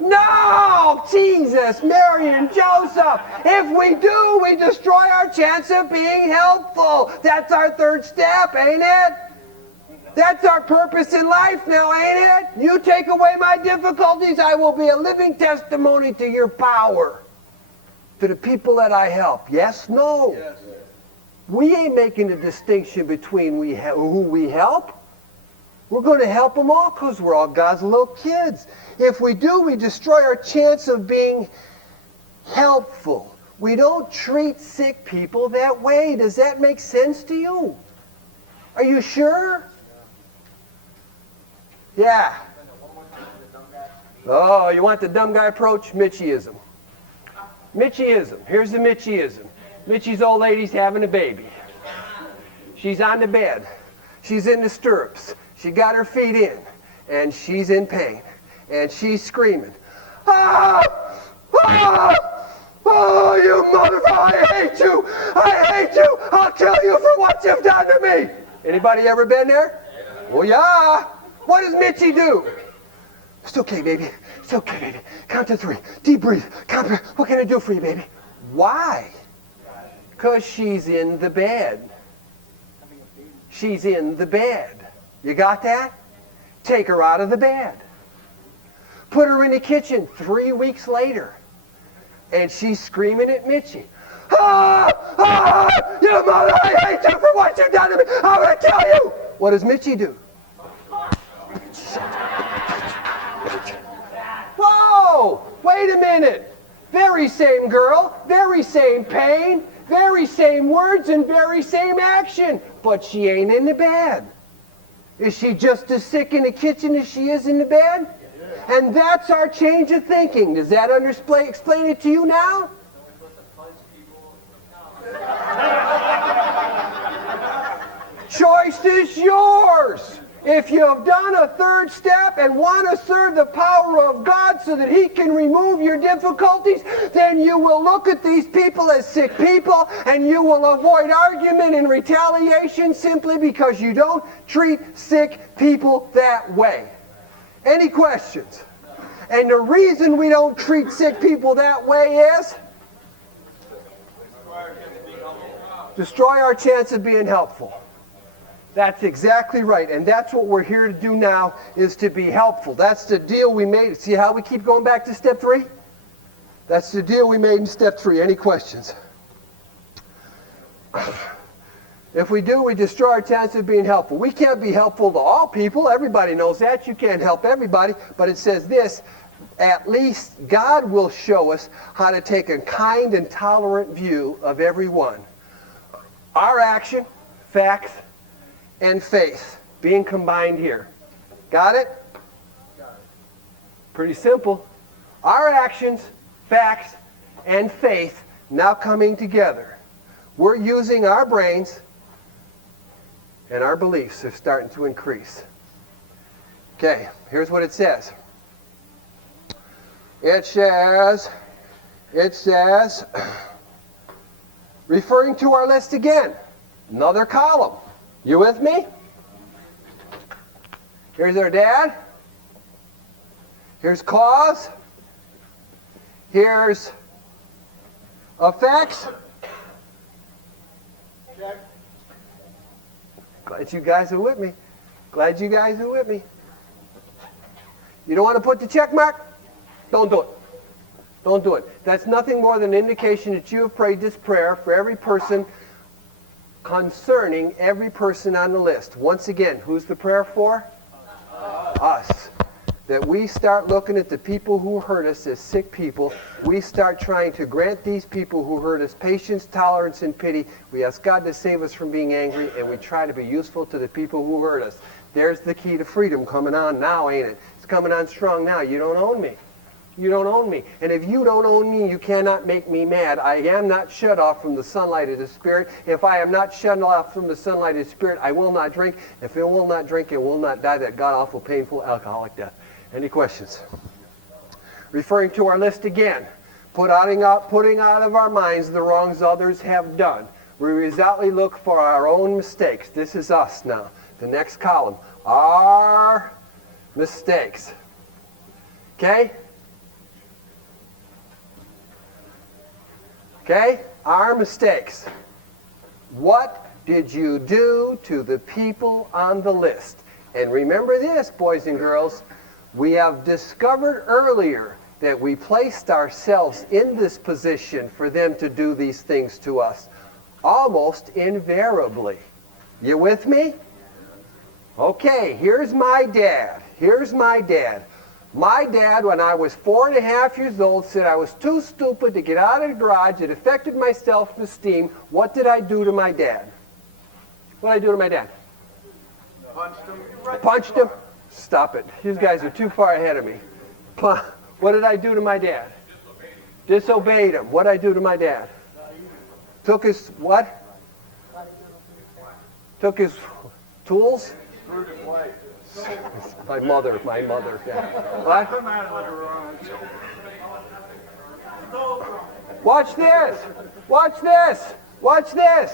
No! Jesus, Mary, and Joseph. If we do, we destroy our chance of being helpful. That's our 3rd step, ain't it? That's our purpose in life now, ain't it? You take away my difficulties, I will be a living testimony to your power. To the people that I help. Yes, no. Yes. We ain't making a distinction between who we help. We're going to help them all because we're all God's little kids. If we do, we destroy our chance of being helpful. We don't treat sick people that way. Does that make sense to you? Are you sure? Yeah. Oh, you want the dumb guy approach? Mitchieism. Mitchieism. Here's the Mitchieism. Mitchie's old lady's having a baby. She's on the bed. She's in the stirrups. She got her feet in, and she's in pain. and she's screaming, "Ah! Ah! Oh, you motherfucker! I hate you! I hate you! I'll kill you for what you've done to me!" Anybody ever been there? Well, yeah. What does Mitzi do? "It's okay, baby. It's okay, baby. Count to 3. Deep breathe. Count. What can I do for you, baby?" Why? Because she's in the bed. She's in the bed. You got that? Take her out of the bed. Put her in the kitchen 3 weeks later. And she's screaming at Mitzi. "Ah! Ah! You mother! I hate you for what you've done to me! I'm going to kill you!" What does Mitzi do? Whoa! Wait a minute. Very same girl, very same pain, very same words, and very same action. But she ain't in the bed. Is she just as sick in the kitchen as she is in the bed? And that's our change of thinking. Does that explain it to you now? Choice is yours. If you've done a third step and want to serve the power of God so that He can remove your difficulties, then you will look at these people as sick people and you will avoid argument and retaliation simply because you don't treat sick people that way. Any questions? And the reason we don't treat sick people that way is destroy our chance of being helpful. That's exactly right. And that's what we're here to do now, is to be helpful. That's the deal we made. See how we keep going back to step 3? That's the deal we made in step 3. Any questions? If we do, we destroy our chance of being helpful. We can't be helpful to all people. Everybody knows that. You can't help everybody. But it says this: at least God will show us how to take a kind and tolerant view of everyone. Our action, facts, and faith being combined here. Got it? Pretty simple. Our actions, facts, and faith now coming together. We're using our brains, and our beliefs are starting to increase. Okay, here's what it says. It says, referring to our list again, another column. You with me? Here's our dad. Here's cause. Here's effects. Glad you guys are with me. Glad you guys are with me. You don't want to put the check mark? Don't do it. Don't do it. That's nothing more than an indication that you have prayed this prayer for every person, concerning every person on the list. Once again, who's the prayer for? Us. That we start looking at the people who hurt us as sick people. We start trying to grant these people who hurt us patience, tolerance, and pity. We ask God to save us from being angry, and we try to be useful to the people who hurt us. There's the key to freedom coming on now, ain't it? It's coming on strong now. You don't own me. You don't own me. And if you don't own me, you cannot make me mad. I am not shut off from the sunlight of the Spirit. If I am not shut off from the sunlight of the Spirit, I will not drink. If I will not drink, I will not die that god-awful, painful, alcoholic death. Any questions? Referring to our list again. Putting out of our minds the wrongs others have done. We resolutely look for our own mistakes. This is us now. The next column. Our mistakes. Okay? Okay? Our mistakes. What did you do to the people on the list? And remember this, boys and girls, we have discovered earlier that we placed ourselves in this position for them to do these things to us, almost invariably. You with me? Okay, here's my dad. Here's my dad. My dad, when I was 4.5 years old, said I was too stupid to get out of the garage. It affected my self-esteem. What did I do to my dad? What did I do to my dad? Punched him. Punched him? Stop it. These guys are too far ahead of me. What did I do to my dad? Disobeyed him. What did I do to my dad? Took his what? Took his tools? My mother, yeah. What? Come out of the garage. Watch this. Watch this. Watch this.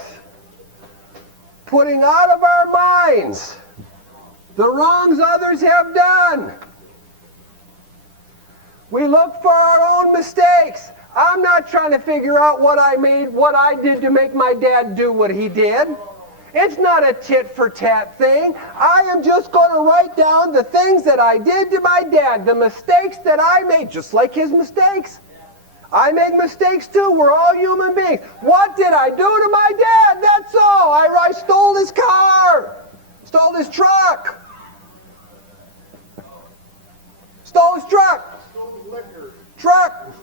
Putting out of our minds the wrongs others have done. We look for our own mistakes. I'm not trying to figure out what I did to make my dad do what he did. It's not a tit for tat thing. I am just going to write down the things that I did to my dad, the mistakes that I made, just like his mistakes. I make mistakes too. We're all human beings. What did I do to my dad? That's all. I stole his car. Stole his truck. Stole his truck. Truck.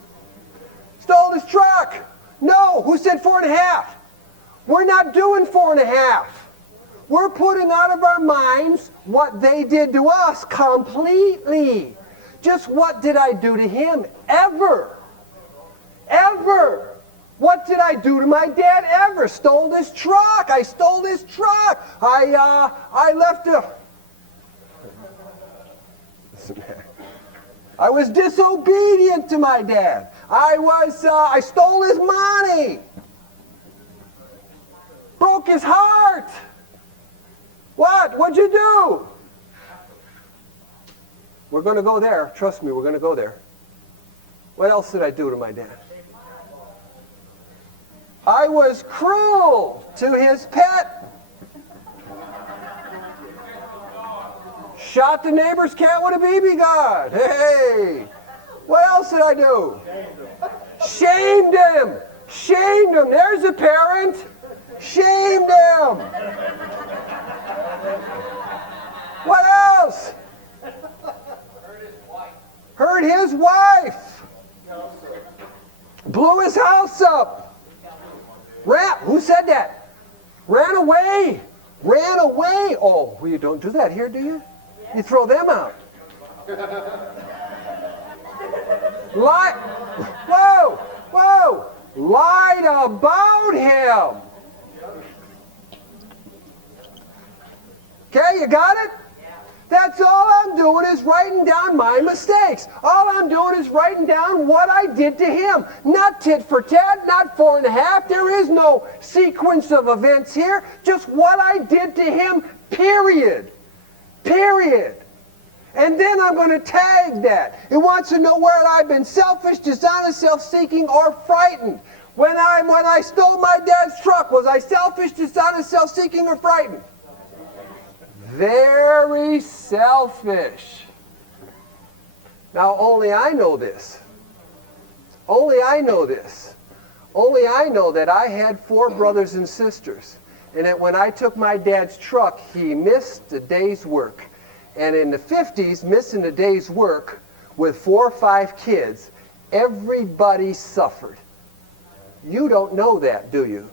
Stole his truck. No. Who said 4.5? We're not doing 4.5. We're putting out of our minds what they did to us completely. Just what did I do to him? Ever. Ever. What did I do to my dad ever? Stole his truck. I stole his truck. I left a... I was disobedient to my dad. I stole his money. Broke his heart. What? What'd you do? We're going to go there. Trust me, we're going to go there. What else did I do to my dad? I was cruel to his pet. Shot the neighbor's cat with a BB gun. Hey! What else did I do? Shamed him. Shamed him. There's a parent. Shamed him. What else? Hurt his wife. Blew his house up. Who said that? Ran away. Ran away. Oh, well, you don't do that here, do you? You throw them out. Lied. Whoa, whoa. Lied about him. Okay, you got it? That's all I'm doing is writing down my mistakes. All I'm doing is writing down what I did to him. Not tit for tat, not 4.5. There is no sequence of events here. Just what I did to him, period. Period. And then I'm going to tag that. It wants to know where I've been selfish, dishonest, self-seeking, or frightened. When I stole my dad's truck, was I selfish, dishonest, self-seeking, or frightened? Very selfish. Now, only I know this. Only I know this. Only I know that I had 4 brothers and sisters, and that when I took my dad's truck, he missed a day's work. And in the 50s, missing a day's work with 4 or 5 kids, everybody suffered. You don't know that, do you?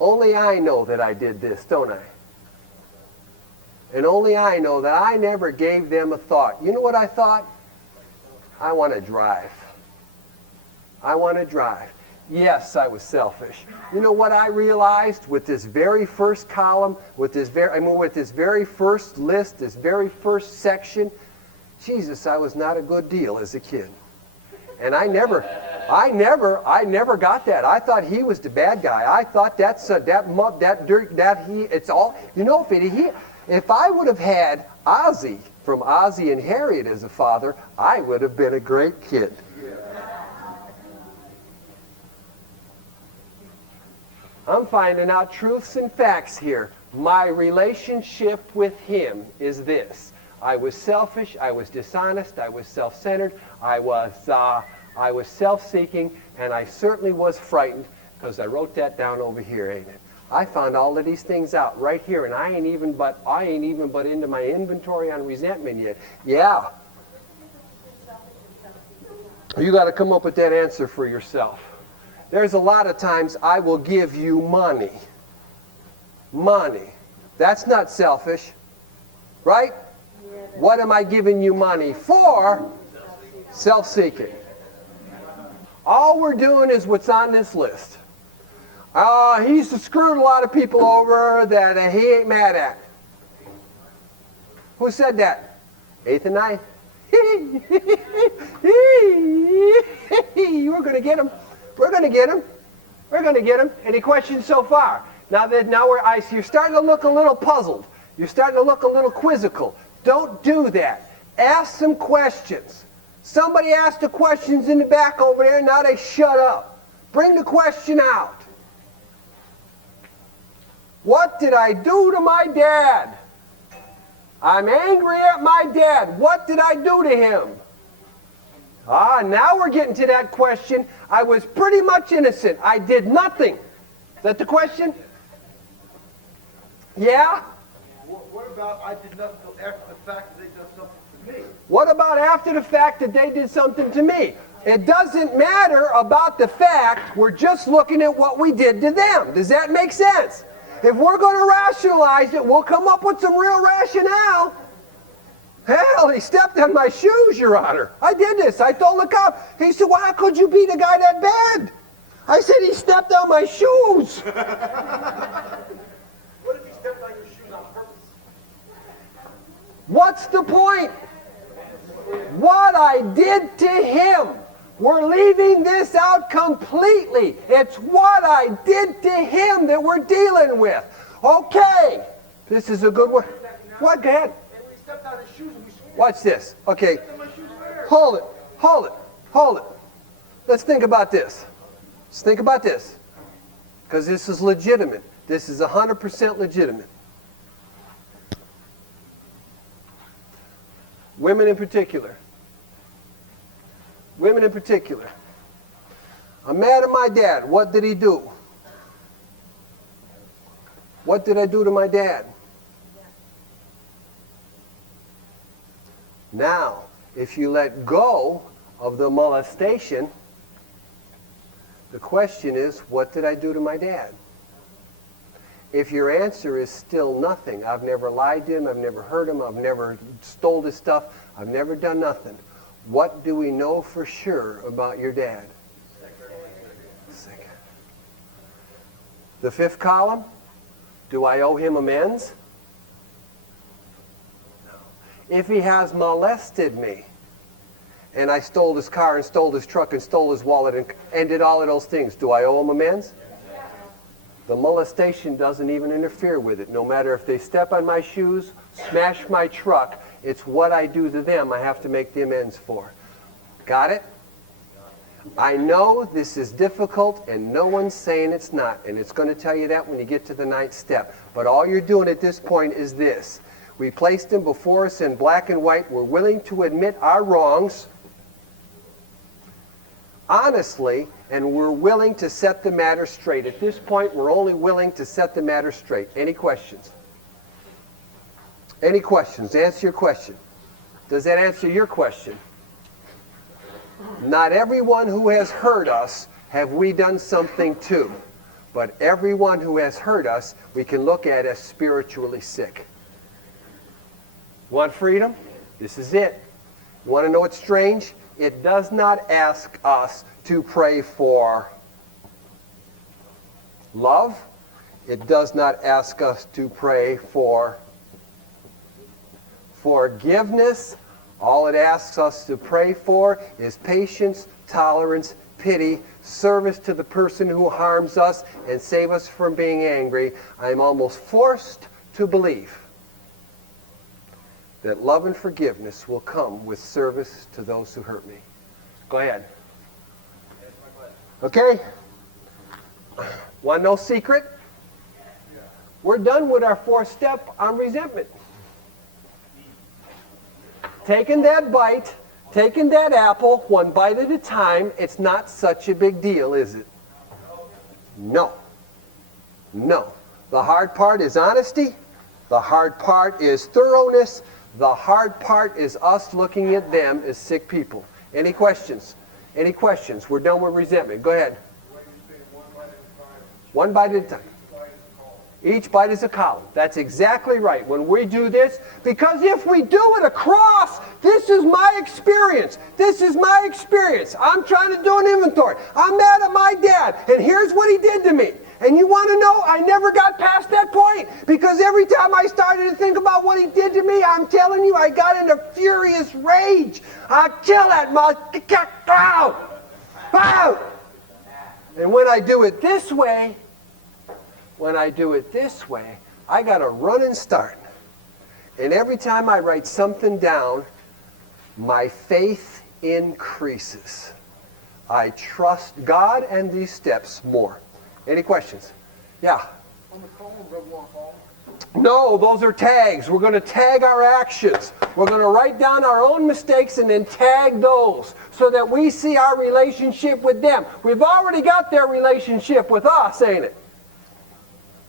Only I know that I did this, don't I? And only I know that I never gave them a thought. You know what I thought? I want to drive. I want to drive. Yes, I was selfish. You know what I realized with this very first column, with this very first list, this very first section? Jesus, I was not a good deal as a kid. And I never got that. I thought he was the bad guy. I thought it's all, you know, if I would have had Ozzy from Ozzy and Harriet as a father, I would have been a great kid. I'm finding out truths and facts here. My relationship with him is this. I was selfish, I was dishonest, I was self-centered, I was self-seeking, and I certainly was frightened, because I wrote that down over here, ain't it? I found all of these things out right here, and I ain't even but into my inventory on resentment yet. Yeah. You got to come up with that answer for yourself. There's a lot of times I will give you money. Money. That's not selfish, right? What am I giving you money for? Self-seeking. All we're doing is what's on this list. He's screwed a lot of people over that he ain't mad at. Who said that? 8th and 9th. We're going to get him. We're going to get him. We're going to get him. Any questions so far? Now you're starting to look a little puzzled. You're starting to look a little quizzical. Don't do that. Ask some questions. Somebody asked the questions in the back over there, now they shut up. Bring the question out. What did I do to my dad? I'm angry at my dad. What did I do to him? Now we're getting to that question. I was pretty much innocent. I did nothing. Is that the question? Yeah? What about I did nothing until after the fact that they did something to me? What about after the fact that they did something to me? It doesn't matter about the fact. We're just looking at what we did to them. Does that make sense? If we're going to rationalize it, we'll come up with some real rationale. Hell, he stepped on my shoes, Your Honor. I did this. I told the cop. He said, well, how could you beat a guy that bad? I said, he stepped on my shoes. What if he stepped on your shoes on purpose? What's the point? What I did to him. We're leaving this out completely. It's what I did to him that we're dealing with. Okay. This is a good one. What? Go ahead. Watch this. Okay. Hold it. Hold it. Hold it. Let's think about this. Let's think about this. Because this is legitimate. This is 100% legitimate. Women in particular. Women in particular. I'm mad at my dad. What did he do? What did I do to my dad? Now, if you let go of the molestation, the question is, what did I do to my dad? If your answer is still nothing, I've never lied to him, I've never hurt him, I've never stole his stuff, I've never done nothing. What do we know for sure about your dad? Second. The fifth column, do I owe him amends? No. If he has molested me, and I stole his car and stole his truck and stole his wallet and did all of those things, do I owe him amends? The molestation doesn't even interfere with it. No matter if they step on my shoes, smash my truck, it's what I do to them I have to make the amends for. Got it? I know this is difficult and no one's saying it's not, and it's going to tell you that when you get to the 9th step. But all you're doing at this point is this. We placed him before us in black and white. We're willing to admit our wrongs honestly, and we're willing to set the matter straight. At this point, we're only willing to set the matter straight. Any questions? Any questions? Answer your question. Does that answer your question? Not everyone who has hurt us have we done something to, but everyone who has hurt us we can look at as spiritually sick. Want freedom? This is it. You want to know what's strange? It does not ask us to pray for love. It does not ask us to pray for forgiveness. All it asks us to pray for is patience, tolerance, pity, service to the person who harms us, and save us from being angry. I'm almost forced to believe that love and forgiveness will come with service to those who hurt me. Go ahead. Okay? Want no secret? We're done with our 4th step on resentment. Taking that bite, taking that apple, one bite at a time, it's not such a big deal, is it? No. No. The hard part is honesty. The hard part is thoroughness. The hard part is us looking at them as sick people. Any questions? Any questions? We're done with resentment. Go ahead. One bite at a time. Each bite is a column. That's exactly right. When we do this, because if we do it across, this is my experience. This is my experience. I'm trying to do an inventory. I'm mad at my dad, and here's what he did to me. And you want to know, I never got past that point, because every time I started to think about what he did to me, I'm telling you, I got into furious rage. I'll kill that motherfucker. And when I do it this way, I got to run and start. And every time I write something down, my faith increases. I trust God and these steps more. Any questions? Yeah? On the column, red one column. No, those are tags. We're going to tag our actions. We're going to write down our own mistakes and then tag those so that we see our relationship with them. We've already got their relationship with us, ain't it?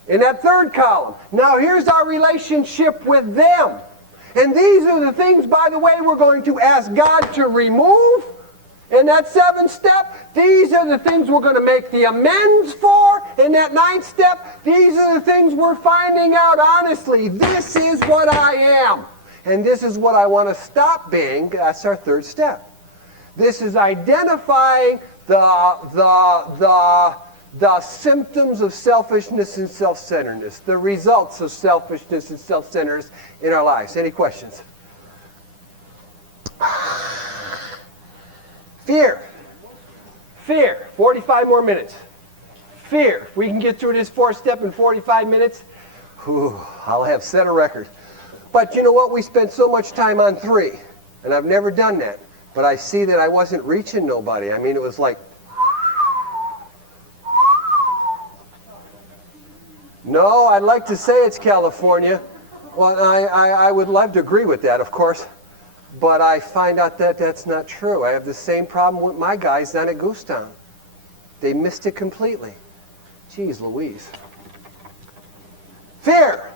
In that third column. Now here's our relationship with them. And these are the things, by the way, we're going to ask God to remove. In that seventh step, these are the things we're going to make the amends for. In that ninth step, these are the things we're finding out honestly. This is what I am. And this is what I want to stop being. That's our third step. This is identifying the symptoms of selfishness and self-centeredness, the results of selfishness and self-centeredness in our lives. Any questions? Fear. 45 more minutes. Fear. If we can get through this fourth step in 45 minutes, I'll have set a record. But you know what? We spent so much time on 3, and I've never done that. But I see that I wasn't reaching nobody. I mean, it was like, no, I'd like to say it's California. Well, I would love to agree with that, of course. But I find out that that's not true. I have the same problem with my guys down at Goostown. They missed it completely. Jeez Louise. Fear.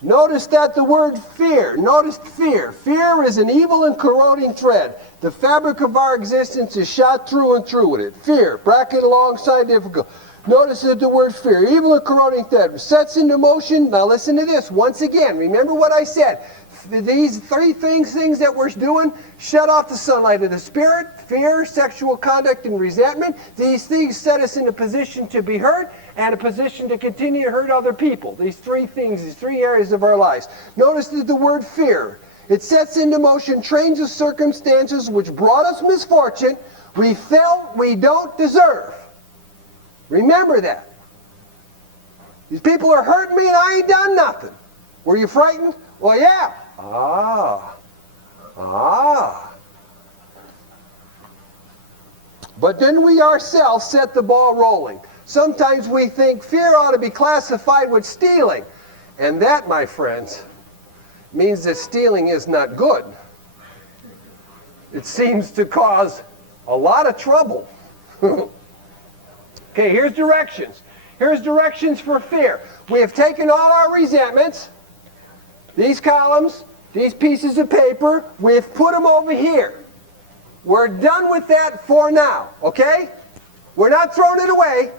Notice that the word fear. Notice fear. Fear is an evil and corroding thread. The fabric of our existence is shot through and through with it. Fear. Bracket alongside difficult. Notice that the word fear, evil and corroding thread, sets into motion. Now listen to this once again. Remember what I said. These 3 things that we're doing, shut off the sunlight of the spirit, fear, sexual conduct, and resentment. These things set us in a position to be hurt and a position to continue to hurt other people. These 3 things, these 3 areas of our lives. Notice that the word fear, it sets into motion trains of circumstances which brought us misfortune we felt we don't deserve. Remember that. These people are hurting me and I ain't done nothing. Were you frightened? Well, yeah. But then we ourselves set the ball rolling. Sometimes we think fear ought to be classified with stealing. And that, my friends, means that stealing is not good. It seems to cause a lot of trouble. Okay, here's directions. Here's directions for fear. We have taken all our resentments, these columns, these pieces of paper, we've put them over here. We're done with that for now, okay? We're not throwing it away.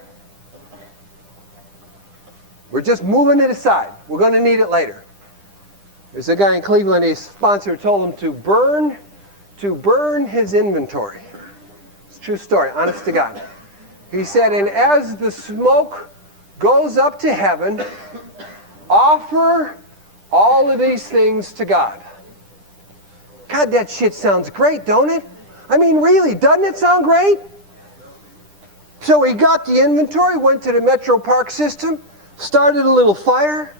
We're just moving it aside. We're going to need it later. There's a guy in Cleveland, his sponsor told him to burn his inventory. It's a true story, honest to God. He said, and as the smoke goes up to heaven, offer all of these things to God. God, that shit sounds great, don't it? I mean, really, doesn't it sound great? So he got the inventory, went to the Metro Park system, started a little fire.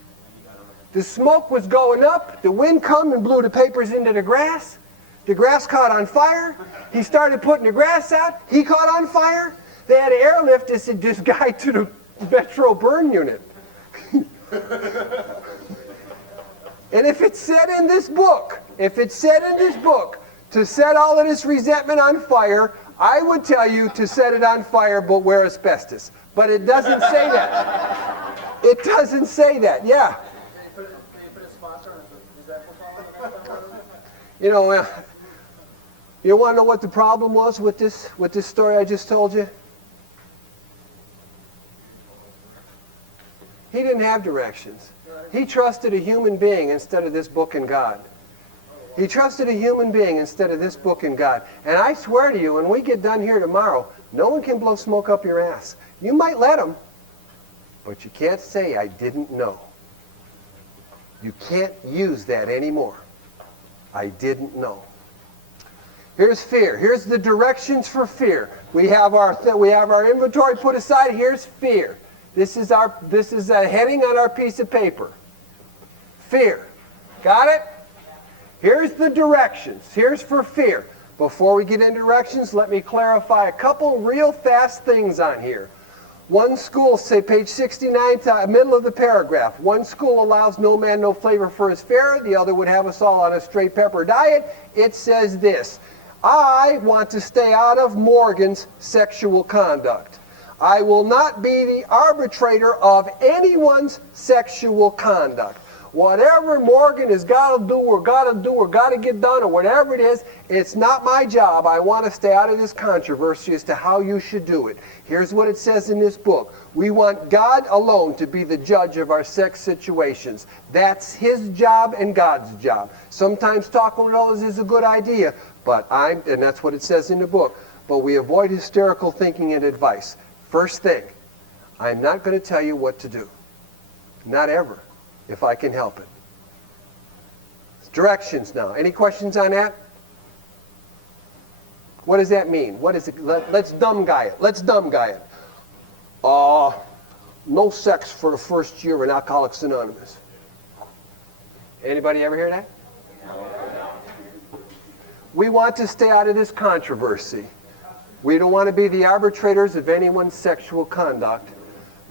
The smoke was going up. The wind come and blew the papers into the grass. The grass caught on fire. He started putting the grass out. He caught on fire. They had to airlift this guy to the Metro burn unit. And if it said in this book, to set all of this resentment on fire, I would tell you to set it on fire, but wear asbestos. But it doesn't say that. It doesn't say that, yeah. You know, you want to know what the problem was with this story I just told you? He didn't have directions. He trusted a human being instead of this book and God. He trusted a human being instead of this book and God. And I swear to you, when we get done here tomorrow, no one can blow smoke up your ass. You might let them, But you can't say, I didn't know. You can't use that anymore. I didn't know. Here's fear. Here's the directions for fear. We have our inventory put aside. Here's fear. This is a heading on our piece of paper. Fear. Got it? Here's the directions. Here's for fear. Before we get into directions, let me clarify a couple real fast things on here. One school, say page 69, middle of the paragraph. One school allows no man, no flavor for his fare. The other would have us all on a straight pepper diet. It says this: I want to stay out of Morgan's sexual conduct. I will not be the arbitrator of anyone's sexual conduct. Whatever Morgan has got to do or got to get done or whatever it is, it's not my job. I want to stay out of this controversy as to how you should do it. Here's what it says in this book. We want God alone to be the judge of our sex situations. That's his job and God's job. Sometimes talking with others is a good idea, and that's what it says in the book. But we avoid hysterical thinking and advice. First thing, I'm not going to tell you what to do. Not ever. If I can help it. Directions now. Any questions on that? What does that mean? What is it? Let's dumb guy it. Let's dumb guy it. No sex for the first year in Alcoholics Anonymous. Anybody ever hear that? We want to stay out of this controversy. We don't want to be the arbitrators of anyone's sexual conduct.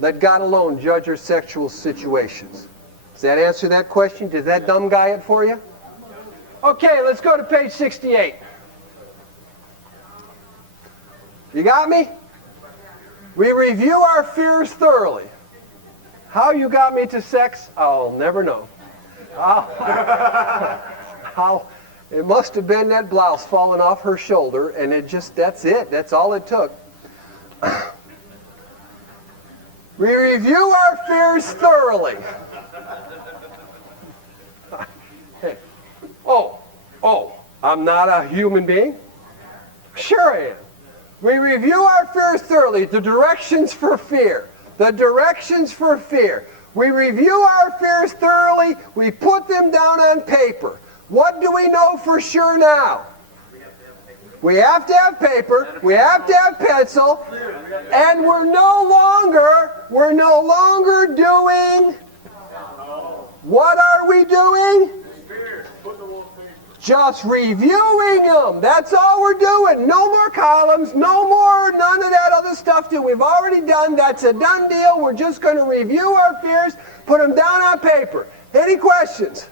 Let God alone judge your sexual situations. Does that answer that question? Did that dumb guy it for you? Okay, let's go to page 68. You got me? We review our fears thoroughly. How you got me to sex, I'll never know. It must have been that blouse falling off her shoulder, and that's it. That's all it took. We review our fears thoroughly. I'm not a human being? Sure I am. We review our fears thoroughly. The directions for fear. The directions for fear. We review our fears thoroughly. We put them down on paper. What do we know for sure now? We have to have paper. We have to have pencil. And we're no longer doing. What are we doing? Just reviewing them. That's all we're doing. No more columns, none of that other stuff that we've already done. That's a done deal. We're just going to review our fears, put them down on paper. Any questions?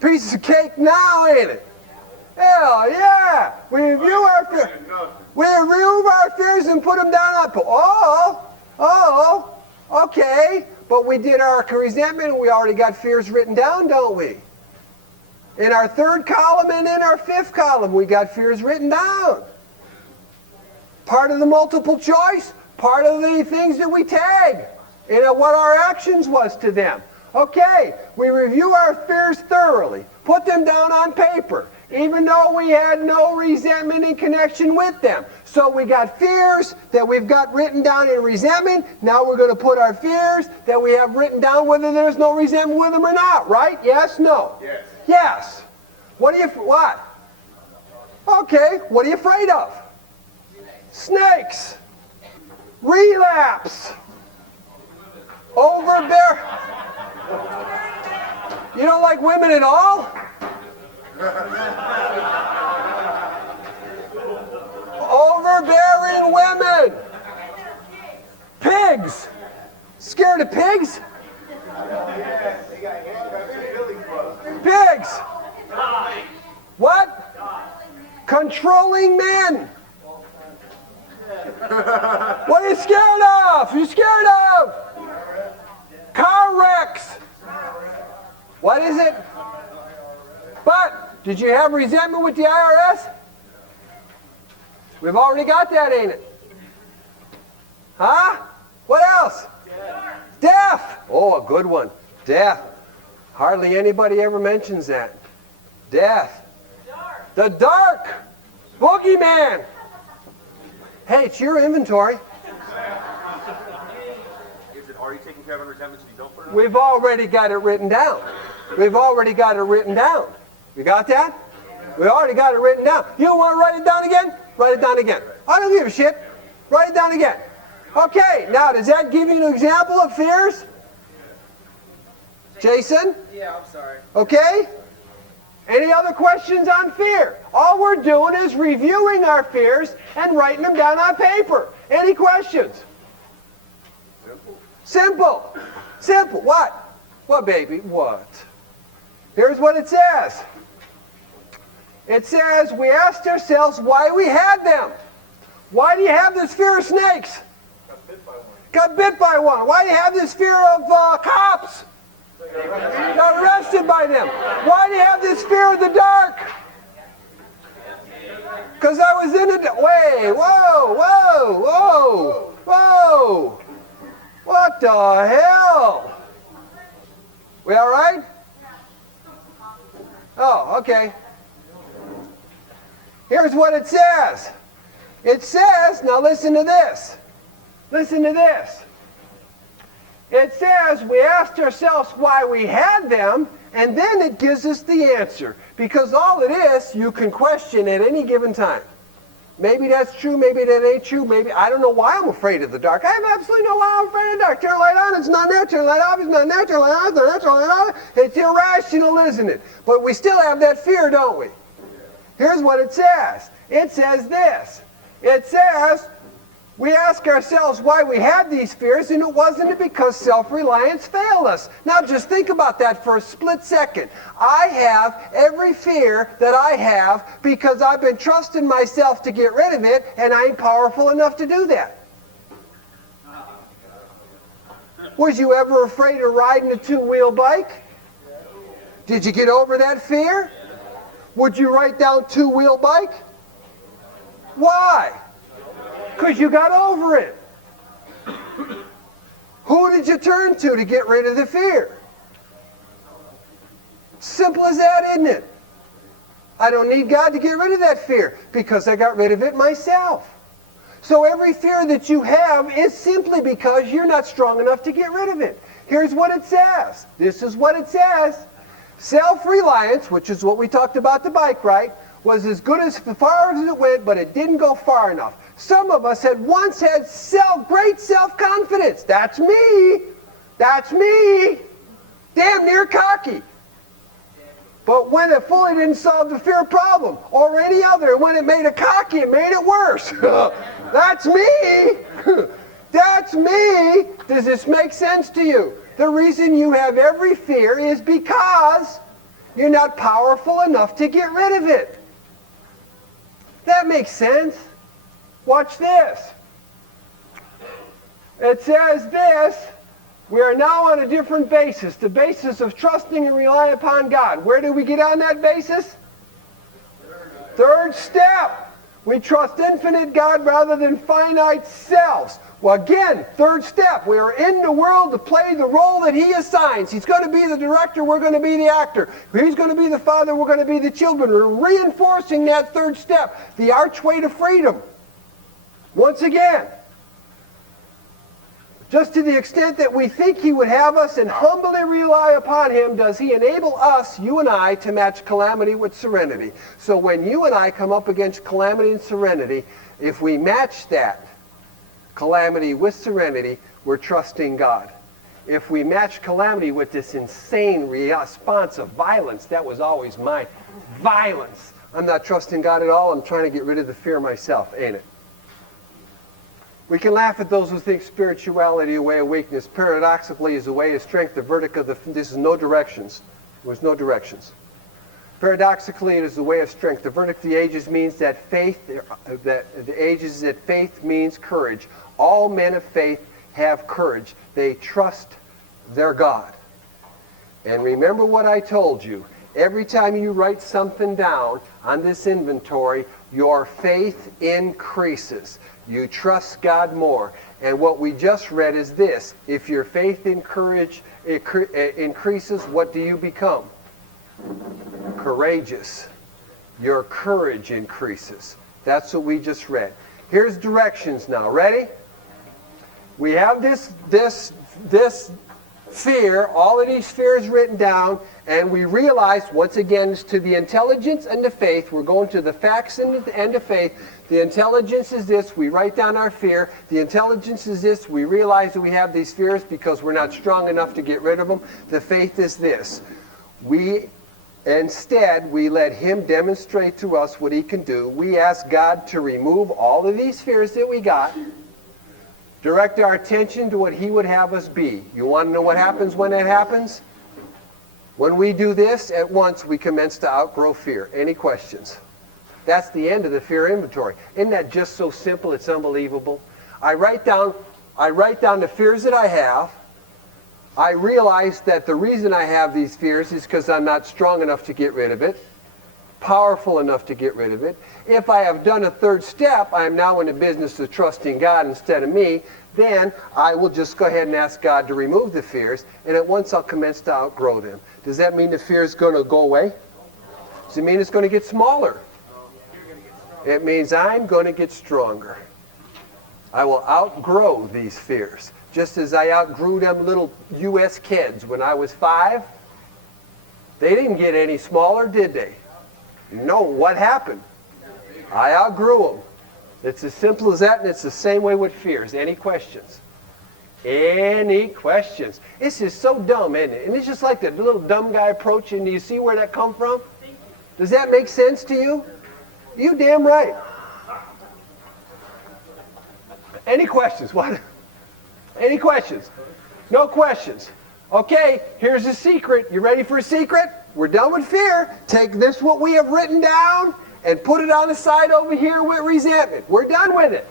Piece of cake now, ain't it? Hell yeah! We review our fears. We review our fears and put them down on paper. Okay. But we did our resentment and we already got fears written down, don't we? In our third column and in our fifth column, we got fears written down. Part of the multiple choice, part of the things that we tag, and what our actions was to them. Okay, we review our fears thoroughly, put them down on paper, even though we had no resentment in connection with them. So we got fears that we've got written down in resentment. Now we're going to put our fears that we have written down whether there's no resentment with them or not, right? Yes, no? Yes. Yes. What? Okay, what are you afraid of? Snakes. Relapse. Overbear. You don't like women at all? Overbearing women. Pigs. Scared of pigs? Pigs. What? Controlling men. What are you scared of? You scared of? Car wrecks. What is it? But, did you have resentment with the IRS? We've already got that, ain't it? Huh? What else? Death. Oh, a good one. Death. Hardly anybody ever mentions that. Death. The dark. Boogeyman. Hey, it's your inventory. Are already taken care of under damage if you don't put it on? We've already got it written down. We've already got it written down. You got that? We already got it written down. You want to write it down again? Write it down again. I don't give a shit. Write it down again. Okay, now does that give you an example of fears? Jason? Yeah, I'm sorry. Okay? Any other questions on fear? All we're doing is reviewing our fears and writing them down on paper. Any questions? Simple. Simple. What? What, baby? What? Here's what it says. It says, we asked ourselves why we had them. Why do you have this fear of snakes? Got bit by one. Got bit by one. Why do you have this fear of cops? Got arrested by them. Why do you have this fear of the dark? Because I was in it. Wait, whoa, whoa, whoa, whoa. What the hell? We all right? Oh, okay. Here's what it says. It says, now listen to this. Listen to this. It says we asked ourselves why we had them, and then it gives us the answer. Because all it is, you can question at any given time. Maybe that's true, maybe that ain't true, maybe, I don't know why I'm afraid of the dark. I have absolutely no why I'm afraid of the dark. Turn the light on, it's not there. Turn the light off, it's not there. Turn the light on, it's not there. Turn the light off. It's irrational, isn't it? But we still have that fear, don't we? Here's what it says. It says this. It says, we ask ourselves why we had these fears, and it wasn't because self-reliance failed us. Now just think about that for a split second. I have every fear that I have because I've been trusting myself to get rid of it, and I ain't powerful enough to do that. Was you ever afraid of riding a two-wheel bike? Did you get over that fear? Would you write down two-wheel bike? Why? Because you got over it. Who did you turn to get rid of the fear? Simple as that, isn't it? I don't need God to get rid of that fear because I got rid of it myself. So every fear that you have is simply because you're not strong enough to get rid of it. Here's what it says. This is what it says. Self-reliance, which is what we talked about the bike, right, was as good as far as it went, but it didn't go far enough. Some of us had once had great self-confidence. That's me. That's me. Damn near cocky. But when it fully didn't solve the fear problem, or any other, when it made it cocky, it made it worse. That's me. That's me. Does this make sense to you? The reason you have every fear is because you're not powerful enough to get rid of it. That makes sense. Watch this. It says this, we are now on a different basis, the basis of trusting and relying upon God. Where do we get on that basis? Third step. We trust infinite God rather than finite selves. Well, again, third step. We are in the world to play the role that He assigns. He's going to be the director, we're going to be the actor. He's going to be the father, we're going to be the children. We're reinforcing that third step, the archway to freedom. Once again, just to the extent that we think He would have us and humbly rely upon Him, does He enable us, you and I, to match calamity with serenity. So when you and I come up against calamity and serenity, if we match that calamity with serenity, we're trusting God. If we match calamity with this insane response of violence, that was always my violence. I'm not trusting God at all. I'm trying to get rid of the fear myself, ain't it? We can laugh at those who think spirituality a way of weakness. Paradoxically, is a way of strength. The verdict of this is no directions. There's no directions. Paradoxically, it is the way of strength. The verdict of the ages means that faith means courage. All men of faith have courage. They trust their God. And remember what I told you. Every time you write something down on this inventory, your faith increases. You trust God more. And what we just read is this. If your faith increases, what do you become? Courageous. Your courage increases. That's what we just read. Here's directions now. Ready? We have this fear, all of these fears written down, and we realize, once again, it's to the intelligence and the faith. We're going to the facts and the faith. The intelligence is this. We write down our fear. The intelligence is this. We realize that we have these fears because we're not strong enough to get rid of them. The faith is this. Instead, we let him demonstrate to us what he can do. We ask God to remove all of these fears that we got. Direct our attention to what he would have us be. You want to know what happens when that happens? When we do this, at once we commence to outgrow fear. Any questions? That's the end of the fear inventory. Isn't that just so simple? It's unbelievable. I write down the fears that I have. I realize that the reason I have these fears is because I'm not strong enough to get rid of it, powerful enough to get rid of it. If I have done a third step, I am now in the business of trusting God instead of me, then I will just go ahead and ask God to remove the fears, and at once I'll commence to outgrow them. Does that mean the fear is going to go away? Does it mean it's going to get smaller? It means I'm going to get stronger. I will outgrow these fears. Just as I outgrew them little U.S. kids when I was 5. They didn't get any smaller, did they? No, what happened? I outgrew them. It's as simple as that, and it's the same way with fears. Any questions? Any questions? This is so dumb, isn't it? And it's just like the little dumb guy approaching. Do you see where that come from? Does that make sense to you? You damn right. Any questions? What? Any questions? No questions. Okay, here's a secret. You ready for a secret? We're done with fear. Take this, what we have written down, and put it on the side over here with resentment. We're done with it.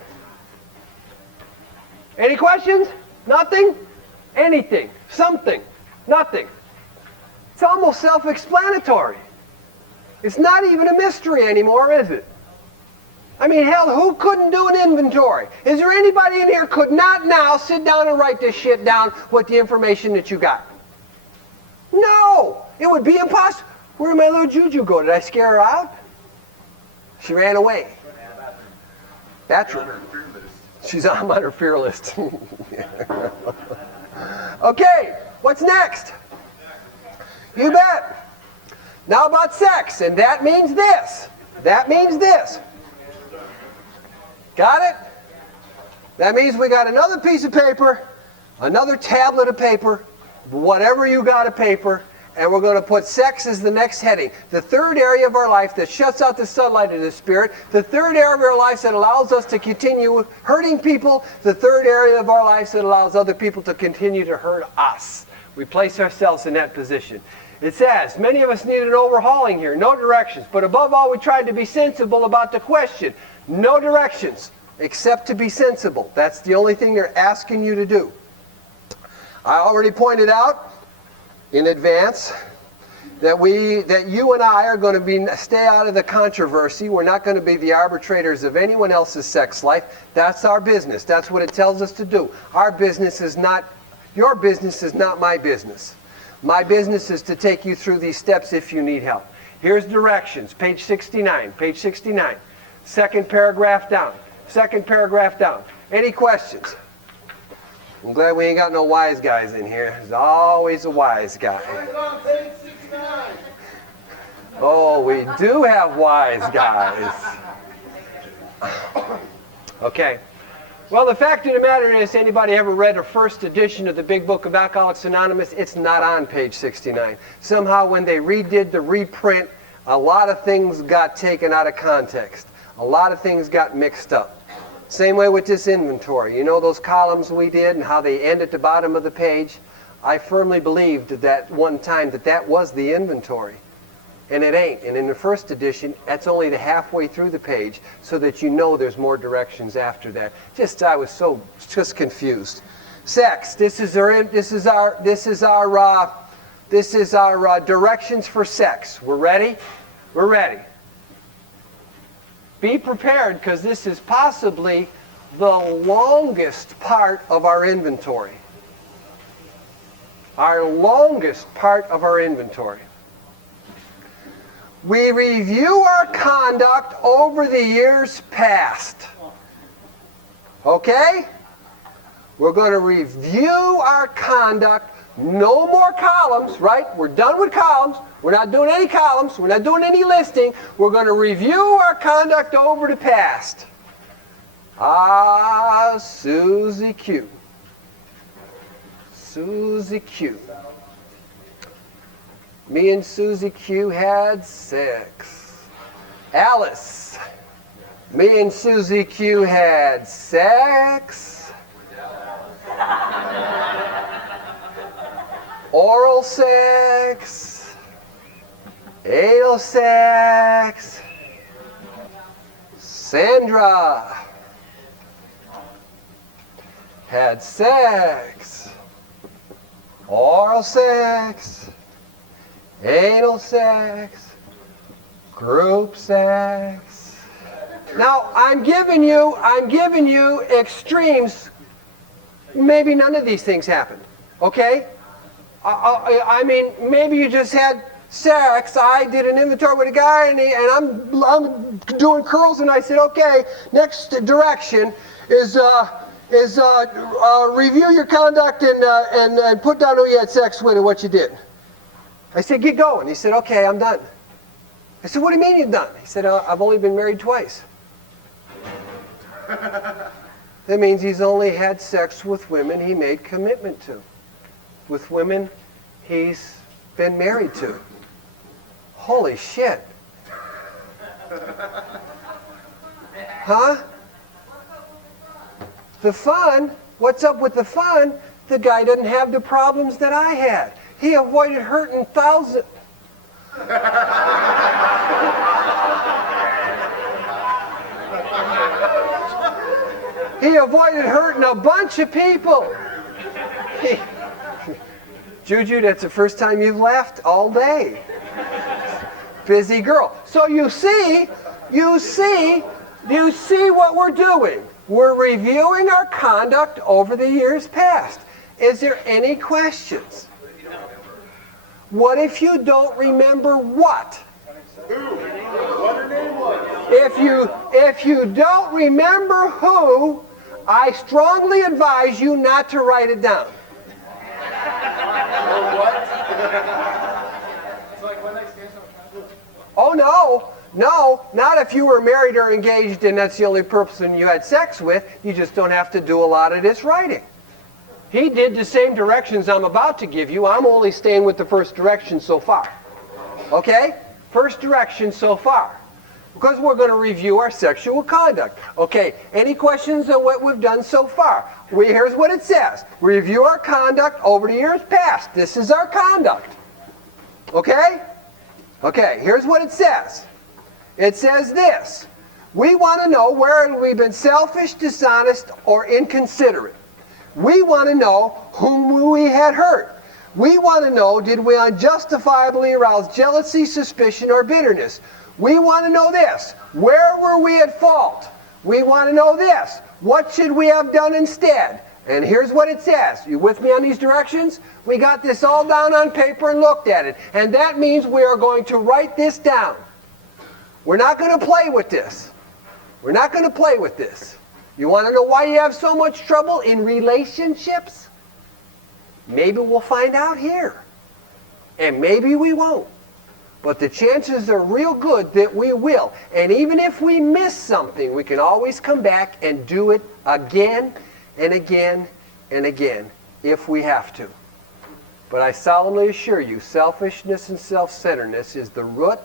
Any questions? Nothing? Anything? Something? Nothing? It's almost self-explanatory. It's not even a mystery anymore, is it? I mean, hell, who couldn't do an inventory? Is there anybody in here could not now sit down and write this shit down with the information that you got? No! It would be impossible. Where did my little Juju go? Did I scare her out? She ran away. Bathroom. I'm on her fear list. Okay, what's next? You bet. Now about sex, and that means this. That means this. Got it? That means we got another piece of paper, another tablet of paper, whatever you got of paper, and we're going to put sex as the next heading. The third area of our life that shuts out the sunlight of the Spirit. The third area of our lives that allows us to continue hurting people. The third area of our lives that allows other people to continue to hurt us. We place ourselves in that position. It says, many of us need an overhauling here, no directions. But above all, we tried to be sensible about the question. No directions, except to be sensible. That's the only thing they're asking you to do. I already pointed out in advance that you and I are going to stay out of the controversy. We're not going to be the arbitrators of anyone else's sex life. That's our business. That's what it tells us to do. Our business is not, your business is not my business. My business is to take you through these steps if you need help. Here's directions, page 69, page 69. Second paragraph down. Second paragraph down. Any questions? I'm glad we ain't got no wise guys in here. There's always a wise guy. Oh, we do have wise guys. Okay. Well, the fact of the matter is, anybody ever read a first edition of the Big Book of Alcoholics Anonymous? It's not on page 69. Somehow when they redid the reprint, a lot of things got taken out of context. A lot of things got mixed up. Same way with this inventory. You know those columns we did and how they end at the bottom of the page? I firmly believed that one time that was the inventory. And it ain't. And in the first edition, that's only the halfway through the page, so that you know there's more directions after that. I was just confused. Sex. This is our directions for sex. We're ready? We're ready. Be prepared, because this is possibly the longest part of our inventory. Our longest part of our inventory. We review our conduct over the years past. Okay? We're going to review our conduct. No more columns, right? We're done with columns. We're not doing any columns. We're not doing any listing. We're going to review our conduct over the past. Ah, Susie Q. Susie Q. Me and Susie Q had sex. Alice. Me and Susie Q had sex. Oral sex. Anal sex. Sandra had sex. Oral sex. Anal sex. Group sex. Now, I'm giving you extremes. Maybe none of these things happened, okay? I mean, maybe you just had sex. I did an inventory with a guy, and I'm doing curls, and I said, okay, next direction is review your conduct and put down who you had sex with and what you did. I said, get going. He said, okay, I'm done. I said, what do you mean you're done? He said, I've only been married twice. That means he's only had sex with women he made commitment to. With women he's been married to. Holy shit. Huh? The fun? What's up with the fun? The guy doesn't have the problems that I had. He avoided hurting thousands. He avoided hurting a bunch of people. Juju, that's the first time you've laughed all day. Busy girl. So you see what we're doing. We're reviewing our conduct over the years past. Is there any questions? What if you don't remember what? If you don't remember who, I strongly advise you not to write it down. Oh no, not if you were married or engaged and that's the only person you had sex with. You just don't have to do a lot of this writing. He did the same directions I'm about to give you. I'm only staying with the first direction so far. Okay? First direction so far. Because we're going to review our sexual conduct. Okay, any questions on what we've done so far? Here's what it says. Review our conduct over the years past. This is our conduct. Okay? Okay, here's what it says. It says this. We want to know where we've been selfish, dishonest, or inconsiderate. We want to know whom we had hurt. We want to know, did we unjustifiably arouse jealousy, suspicion, or bitterness? We want to know this. Where were we at fault? We want to know this. What should we have done instead? And here's what it says. You with me on these directions? We got this all down on paper and looked at it. And that means we are going to write this down. We're not going to play with this. We're not going to play with this. You want to know why you have so much trouble in relationships? Maybe we'll find out here. And maybe we won't. But the chances are real good that we will. And even if we miss something, we can always come back and do it again and again and again if we have to. But I solemnly assure you, selfishness and self-centeredness is the root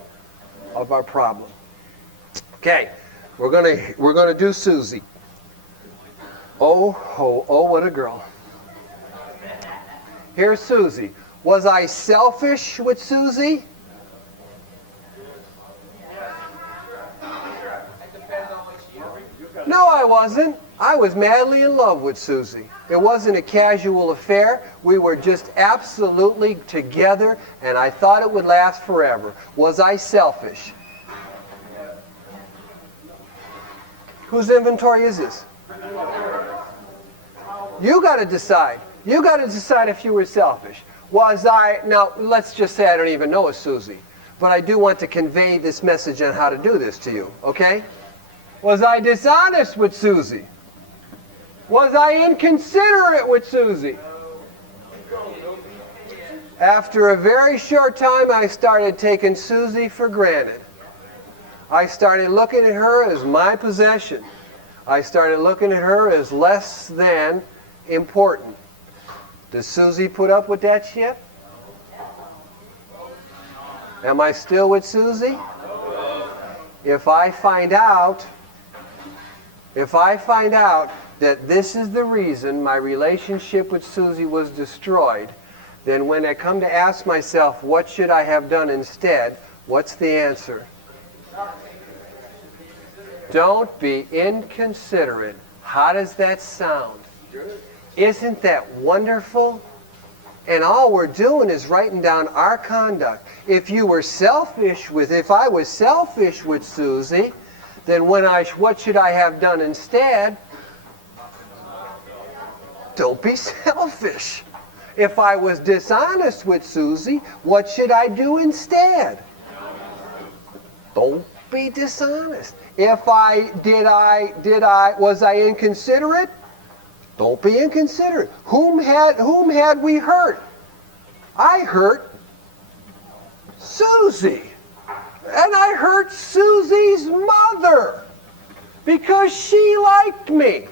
of our problem. Okay, we're gonna do Susie. Oh, what a girl. Here's Susie. Was I selfish with Susie? No, I wasn't. I was madly in love with Susie. It wasn't a casual affair. We were just absolutely together, and I thought it would last forever. Was I selfish? Whose inventory is this? You got to decide. You got to decide if you were selfish. Was I, now let's just say I don't even know a Susie, but I do want to convey this message on how to do this to you, okay? Was I dishonest with Susie? Was I inconsiderate with Susie? After a very short time, I started taking Susie for granted. I started looking at her as my possession. I started looking at her as less than important. Does Susie put up with that shit? Am I still with Susie? If I find out that this is the reason my relationship with Susie was destroyed, then when I come to ask myself, what should I have done instead, what's the answer? Don't be inconsiderate. How does that sound? Isn't that wonderful? And all we're doing is writing down our conduct. If I was selfish with Susie, then what should I have done instead? Don't be selfish. If I was dishonest with Susie, what should I do instead? Don't be dishonest. Was I inconsiderate? Don't be inconsiderate. Whom had we hurt? I hurt Susie. And I hurt Susie's mother because she liked me.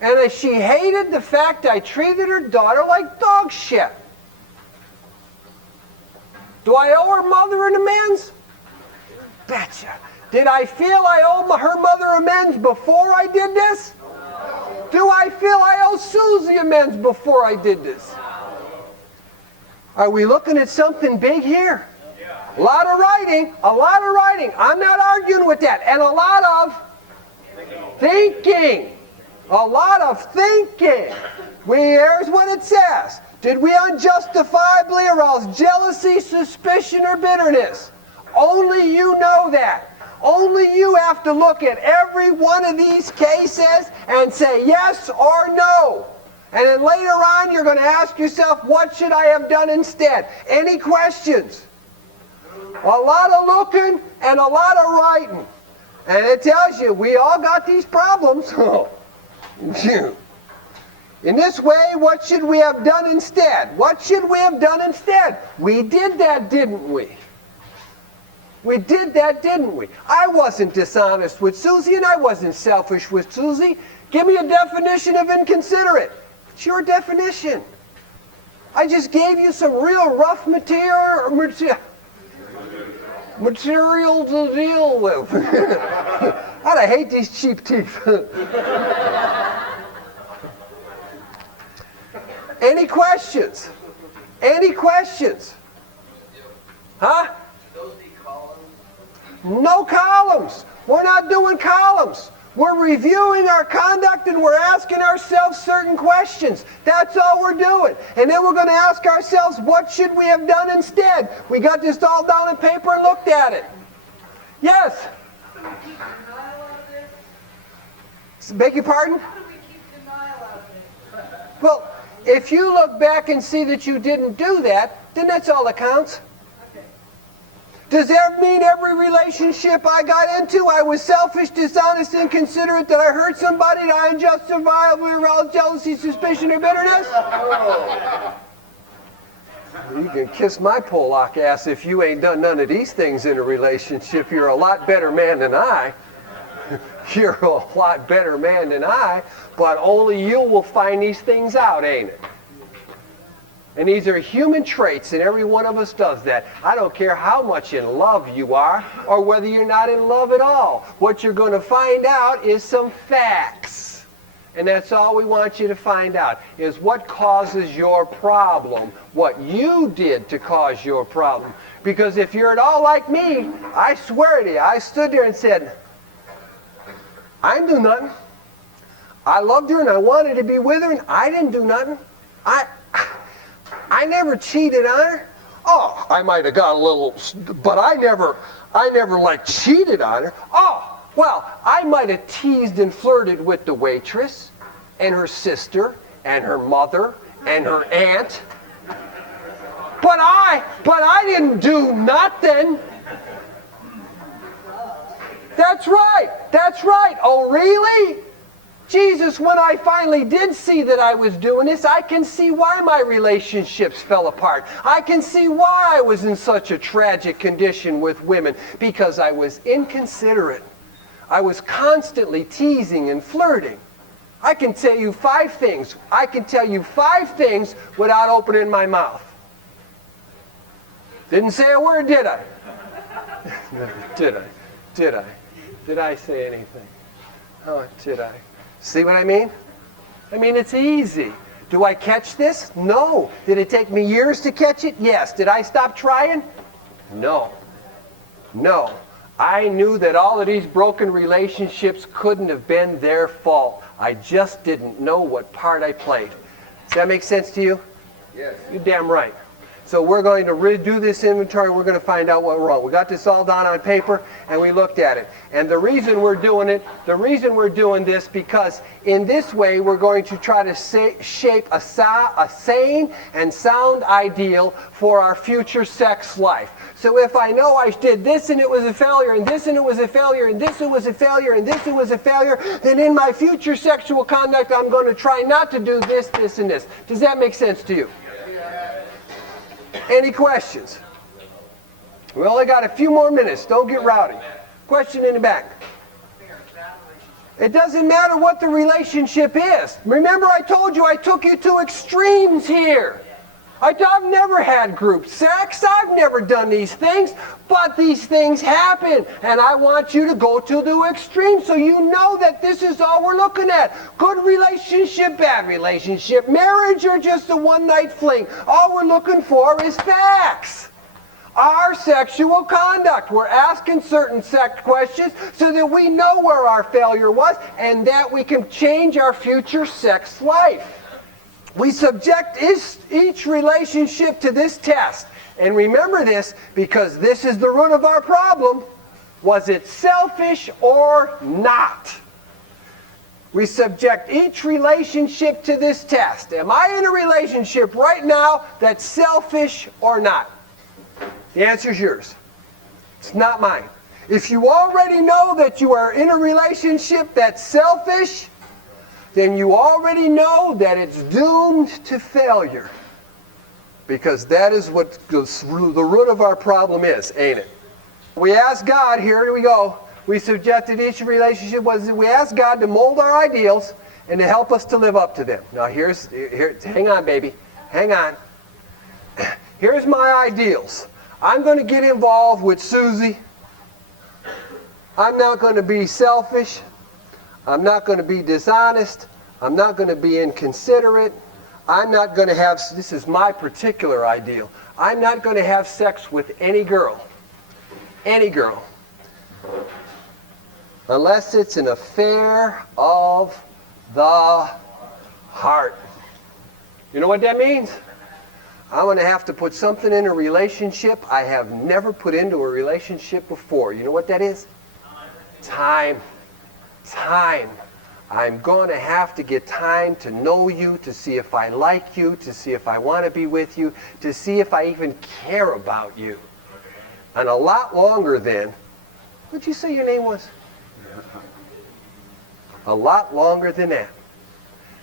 And she hated the fact I treated her daughter like dog shit. Do I owe her mother an amends? Betcha. Did I feel I owed her mother amends before I did this? Do I feel I owe Susie amends before I did this? Are we looking at something big here? A lot of writing. I'm not arguing with that. And a lot of thinking. Here's what it says. Did we unjustifiably arouse jealousy, suspicion, or bitterness? Only you know that. Only you have to look at every one of these cases and say yes or no. And then later on you're going to ask yourself, what should I have done instead? Any questions? A lot of looking and a lot of writing. And it tells you we all got these problems. In this way, what should we have done instead? What should we have done instead? We did that, didn't we? We did that, didn't we? I wasn't dishonest with Susie and I wasn't selfish with Susie. Give me a definition of inconsiderate. It's your definition. I just gave you some real rough material to deal with. I hate these cheap teeth. Any questions? Any questions? Huh? No columns. We're not doing columns. We're reviewing our conduct and we're asking ourselves certain questions. That's all we're doing. And then we're going to ask ourselves, what should we have done instead? We got this all down on paper and looked at it. Yes? How do we keep denial out of this? Beg your pardon? How do we keep denial out of this? Well, if you look back and see that you didn't do that, then that's all that counts. Does that mean every relationship I got into, I was selfish, dishonest, inconsiderate, that I hurt somebody, that I unjustifiably aroused jealousy, suspicion, or bitterness? You can kiss my Pollock ass if you ain't done none of these things in a relationship. You're a lot better man than I. You're a lot better man than I, but only you will find these things out, ain't it? And these are human traits, and every one of us does that. I don't care how much in love you are, or whether you're not in love at all. What you're going to find out is some facts. And that's all we want you to find out, is what causes your problem, what you did to cause your problem. Because if you're at all like me, I swear to you, I stood there and said, I didn't do nothing. I loved her and I wanted to be with her, and I didn't do nothing. I never cheated on her. Oh, I might have got a little, but I never like cheated on her. Oh, well, I might have teased and flirted with the waitress and her sister and her mother and her aunt. But I didn't do nothing. That's right. Oh, really? Jesus, when I finally did see that I was doing this, I can see why my relationships fell apart. I can see why I was in such a tragic condition with women, because I was inconsiderate. I was constantly teasing and flirting. I can tell you 5 things. I can tell you 5 things without opening my mouth. Didn't say a word, did I? Did I? Did I? Did I say anything? Oh, did I? See what I mean? I mean, it's easy. Do I catch this? No. Did it take me years to catch it? Yes. Did I stop trying? No. No. I knew that all of these broken relationships couldn't have been their fault. I just didn't know what part I played. Does that make sense to you? Yes. You're damn right. So we're going to redo this inventory. We're going to find out what's wrong. We got this all down on paper, and we looked at it. And the reason we're doing it, the reason we're doing this, because in this way we're going to try to shape a sane and sound ideal for our future sex life. So if I know I did this and it was a failure, and this and it was a failure, and this it was a failure, and this it was a failure, then in my future sexual conduct I'm going to try not to do this, this, and this. Does that make sense to you? Any questions? We only got a few more minutes. Don't get rowdy. Question in the back. It doesn't matter what the relationship is. Remember I told you I took you to extremes here. I've never had group sex. I've never done these things. But these things happen. And I want you to go to the extreme so you know that this is all we're looking at. Good relationship, bad relationship, marriage, or just a one-night fling. All we're looking for is facts. Our sexual conduct. We're asking certain sex questions so that we know where our failure was and that we can change our future sex life. We subject each relationship to this test. And remember this, because this is the root of our problem. Was it selfish or not? We subject each relationship to this test. Am I in a relationship right now that's selfish or not? The answer is yours. It's not mine. If you already know that you are in a relationship that's selfish, then you already know that it's doomed to failure. Because that is what the root of our problem is, ain't it? We ask God, here we go, we subjected each relationship, we ask God to mold our ideals and to help us to live up to them. Now hang on baby, hang on. Here's my ideals. I'm going to get involved with Susie. I'm not going to be selfish. I'm not going to be dishonest. I'm not going to be inconsiderate. I'm not going to have, this is my particular ideal, I'm not going to have sex with any girl. Any girl. Unless it's an affair of the heart. You know what that means? I'm going to have to put something in a relationship I have never put into a relationship before. You know what that is? Time. Time. I'm going to have to get time to know you, to see if I like you, to see if I want to be with you, to see if I even care about you. And a lot longer than, what'd you say your name was? A lot longer than that.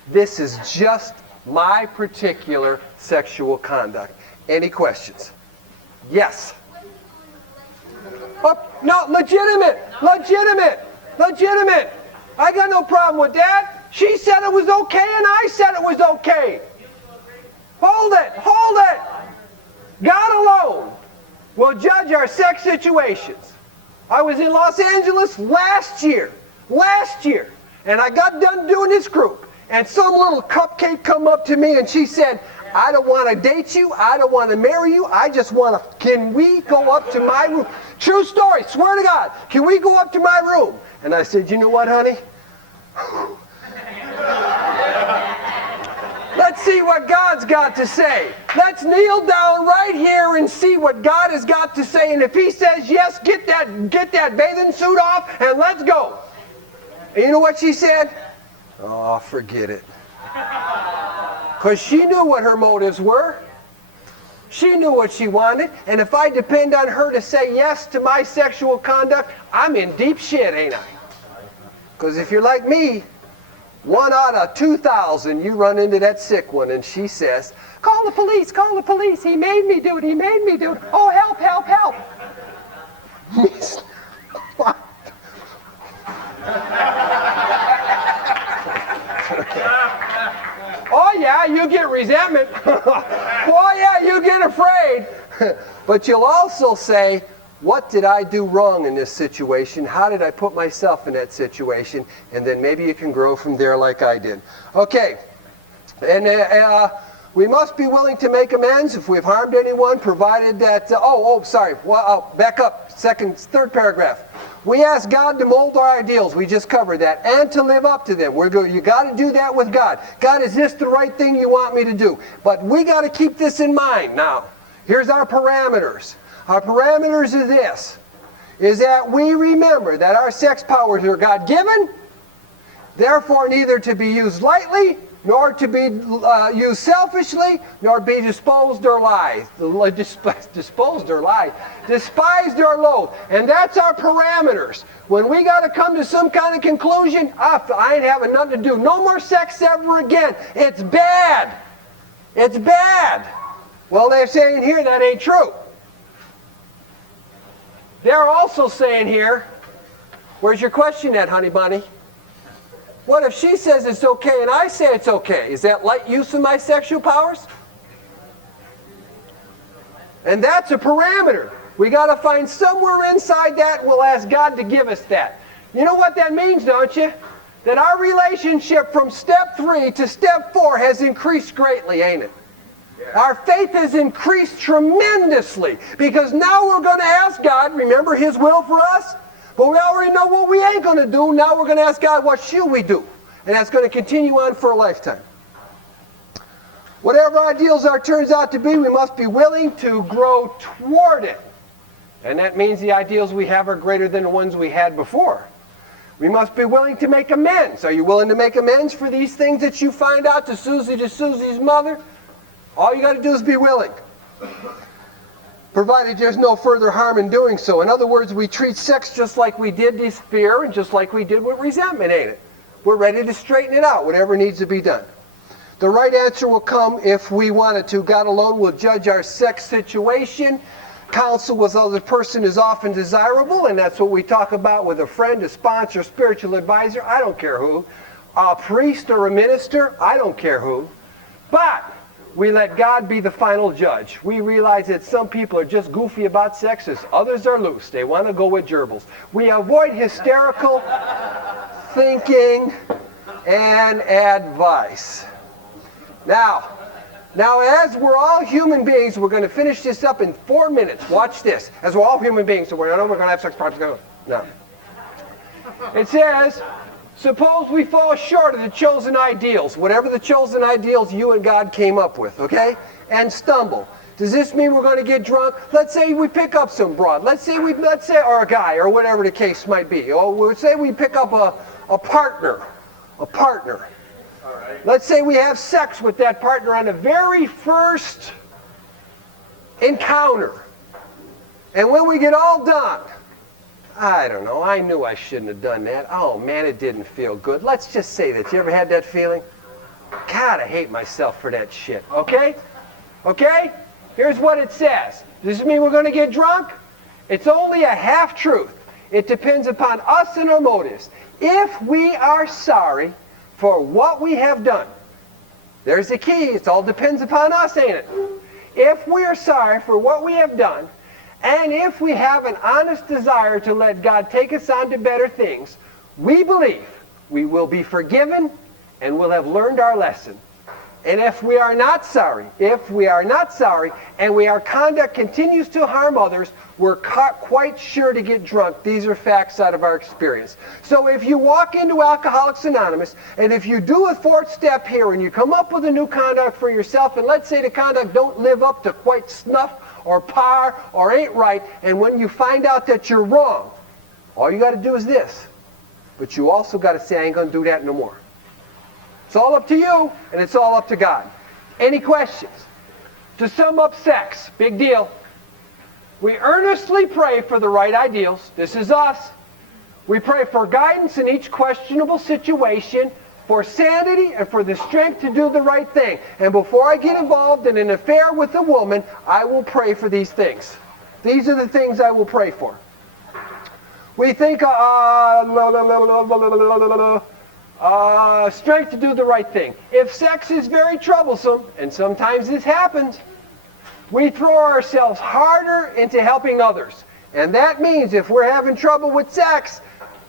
This is just my particular sexual conduct. Any questions? Yes. Oh, no, legitimate. I got no problem with that. She said it was okay and I said it was okay. Hold it. God alone will judge our sex situations. I was in Los Angeles last year, and I got done doing this group, and some little cupcake come up to me and she said, I don't want to date you, I don't want to marry you, I just want to, can we go up to my room? True story, swear to God, can we go up to my room? And I said, you know what, honey? Let's see what God's got to say. Let's kneel down right here and see what God has got to say. And if he says yes, get that bathing suit off and let's go. And you know what she said? Oh, forget it. Because she knew what her motives were. She knew what she wanted. And if I depend on her to say yes to my sexual conduct, I'm in deep shit, ain't I? Because if you're like me, 1 out of 2,000, you run into that sick one, and she says, call the police, he made me do it, oh, help, help, help. Oh yeah, you get resentment. Oh yeah, you get afraid. But you'll also say, what did I do wrong in this situation? How did I put myself in that situation? And then maybe you can grow from there like I did. Okay, and we must be willing to make amends if we've harmed anyone, provided that, back up, third paragraph. We ask God to mold our ideals, we just covered that, and to live up to them. You got to do that with God. God, is this the right thing you want me to do? But we got to keep this in mind. Now, here's our parameters. Our parameters are this, is that we remember that our sex powers are God-given, therefore neither to be used lightly, nor to be used selfishly, nor be despised or loathed. And that's our parameters. When we got to come to some kind of conclusion, I ain't having nothing to do. No more sex ever again. It's bad. It's bad. Well, they're saying here that ain't true. They're also saying here, where's your question at, honey bunny? What if she says it's okay and I say it's okay? Is that light use of my sexual powers? And that's a parameter. We got to find somewhere inside that, we'll ask God to give us that. You know what that means, don't you? That our relationship from step 3 to step 4 has increased greatly, ain't it? Yeah. Our faith has increased tremendously because now we're going to ask God, remember His will for us? But we already know what we ain't going to do. Now we're going to ask God, what should we do? And that's going to continue on for a lifetime. Whatever ideals our turns out to be, we must be willing to grow toward it. And that means the ideals we have are greater than the ones we had before. We must be willing to make amends. Are you willing to make amends for these things that you find out to Susie's mother? All you got to do is be willing. Provided there's no further harm in doing so. In other words, we treat sex just like we did this fear and just like we did with resentment, ain't it? We're ready to straighten it out, whatever needs to be done. The right answer will come if we wanted to. God alone will judge our sex situation. Counsel with other person is often desirable, and that's what we talk about with a friend, a sponsor, spiritual advisor, I don't care who. A priest or a minister, I don't care who. But we let God be the final judge. We realize that some people are just goofy about sex, as others are loose. They want to go with gerbils. We avoid hysterical thinking and advice. Now, as we're all human beings, we're going to finish this up in 4 minutes. Watch this. As we're all human beings, so we're going to have sex problems. No. It says, suppose we fall short of the chosen ideals, whatever the chosen ideals you and God came up with, okay? And stumble. Does this mean we're going to get drunk? Let's say we pick up some broad. Let's say or a guy, or whatever the case might be. Or let's say we pick up a partner. All right. Let's say we have sex with that partner on the very first encounter. And when we get all done, I don't know, I knew I shouldn't have done that. Oh man, it didn't feel good. Let's just say that. You ever had that feeling? God, I hate myself for that shit. Okay? Okay? Here's what it says. Does this mean we're going to get drunk? It's only a half-truth. It depends upon us and our motives. If we are sorry for what we have done, there's the key. It all depends upon us, ain't it? If we are sorry for what we have done, and if we have an honest desire to let God take us on to better things, we believe we will be forgiven and will have learned our lesson. And if we are not sorry, and our conduct continues to harm others, we're quite sure to get drunk. These are facts out of our experience. So if you walk into Alcoholics Anonymous, and if you do a 4th step here, and you come up with a new conduct for yourself, and let's say the conduct don't live up to quite snuff, or par, or ain't right, and when you find out that you're wrong, all you got to do is this. But you also got to say, I ain't going to do that no more. It's all up to you, and it's all up to God. Any questions? To sum up sex, big deal. We earnestly pray for the right ideals. This is us. We pray for guidance in each questionable situation. for sanity and for the strength to do the right thing. And before I get involved in an affair with a woman, I will pray for these things. These are the things I will pray for. We think strength to do the right thing. If sex is very troublesome, and sometimes this happens, we throw ourselves harder into helping others. And that means if we're having trouble with sex,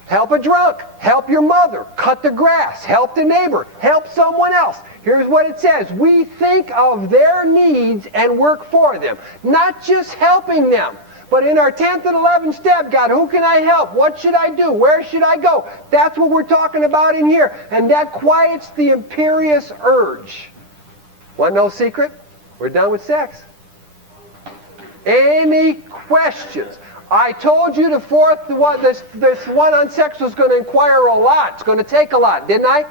help a drunk, help your mother, cut the grass, help the neighbor, help someone else. Here's what it says. We think of their needs and work for them. Not just helping them, but in our 10th and 11th step, God, who can I help? What should I do? Where should I go? That's what we're talking about in here. And that quiets the imperious urge. Want no secret? We're done with sex. Any questions? I told you this one on sex was going to inquire a lot. It's going to take a lot, didn't I?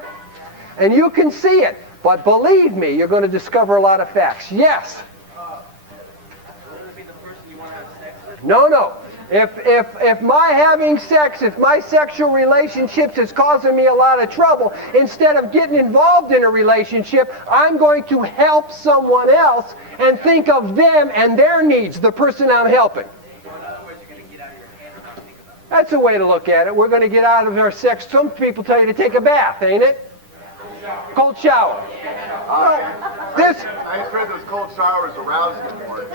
And you can see it. But believe me, you're going to discover a lot of facts. Yes? No. If my having sex, if my sexual relationships is causing me a lot of trouble, instead of getting involved in a relationship, I'm going to help someone else and think of them and their needs, the person I'm helping. That's a way to look at it. We're going to get out of our sex. Some people tell you to take a bath, ain't it? Cold shower. All right. I heard those cold showers arouse you more.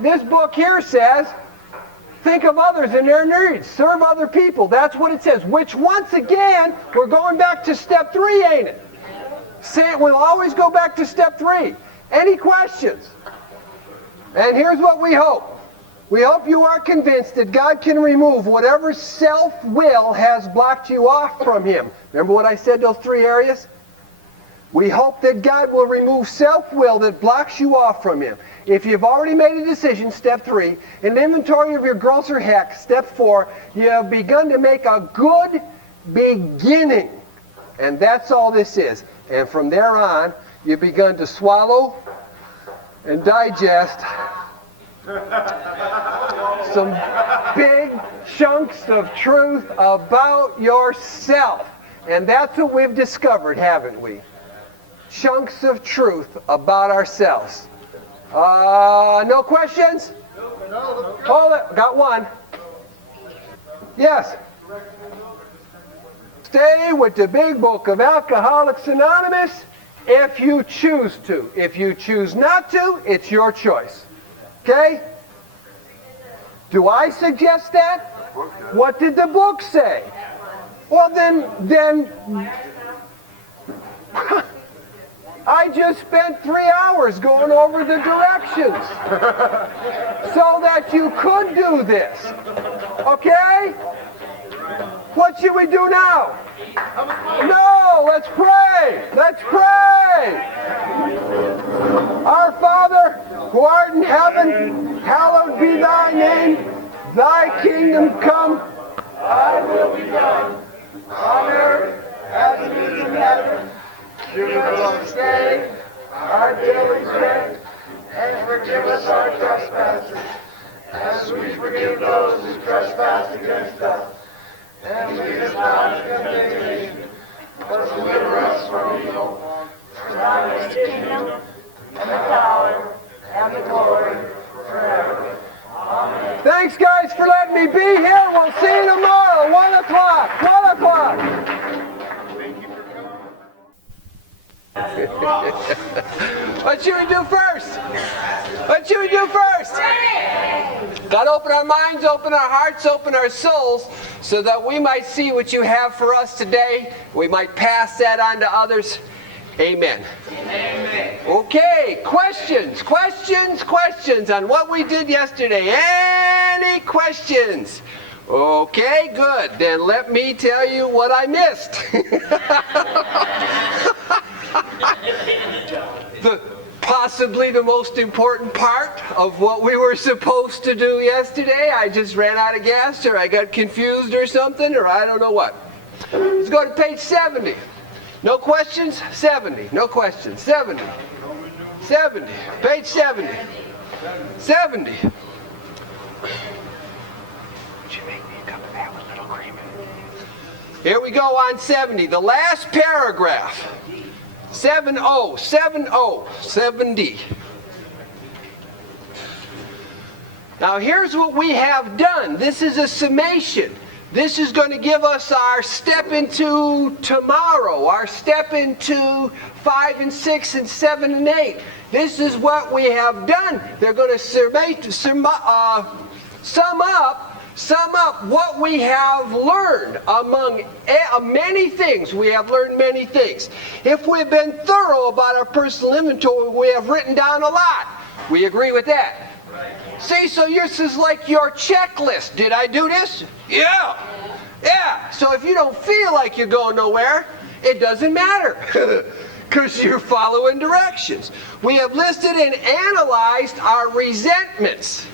This book here says, think of others and their needs. Serve other people. That's what it says. Which, once again, we're going back to step 3, ain't it? We'll always go back to step 3. Any questions? And here's what we hope. We hope you are convinced that God can remove whatever self-will has blocked you off from Him. Remember what I said, those 3 areas? We hope that God will remove self-will that blocks you off from Him. If you've already made a decision, step 3, an inventory of your grosser heck, step 4, you have begun to make a good beginning. And that's all this is. And from there on, you've begun to swallow and digest some big chunks of truth about yourself. And that's what we've discovered, haven't we? Chunks of truth about ourselves. No questions? No. Hold it. Got one. Yes. Stay with the big book of Alcoholics Anonymous if you choose to. If you choose not to, it's your choice. Okay? Do I suggest that? What did the book say? Well, then I just spent 3 hours going over the directions so that you could do this. Okay? What should we do now? No, let's pray. Let's pray. Our Father, who art in heaven, hallowed be thy name. Thy kingdom come. Thy will be done on earth as it is in heaven. Give us this day our daily bread, and forgive us our trespasses, as we forgive those who trespass against us. And lead us not into temptation, but deliver us from evil. For thine is the kingdom, and the power, and the glory, forever. Amen. Thanks, guys, for letting me be here. We'll see you tomorrow, 1 o'clock. 1 o'clock. What should we do first? What should we do first? God, open our minds, open our hearts, open our souls, so that we might see what you have for us today. We might pass that on to others. Amen. Amen. Okay, questions on what we did yesterday. Any questions? Okay, good. Then let me tell you what I missed. Possibly the most important part of what we were supposed to do yesterday. I just ran out of gas, or I got confused or something, or I don't know what. Let's go to page 70. No questions? 70. No questions. 70. 70. Page 70. 70. Would you make me a cup of that with little cream in it? Here we go on 70, the last paragraph. 70, 70. Now here's what we have done. This is a summation. This is going to give us our step into tomorrow, our step into 5 and 6 and 7 and 8. This is what we have done. They're going to sum up what we have learned among many things. We have learned many things. If we've been thorough about our personal inventory, we have written down a lot. We agree with that. See, so yours is like your checklist. Did I do this? Yeah. Yeah. So if you don't feel like you're going nowhere, it doesn't matter. Because you're following directions. We have listed and analyzed our resentments.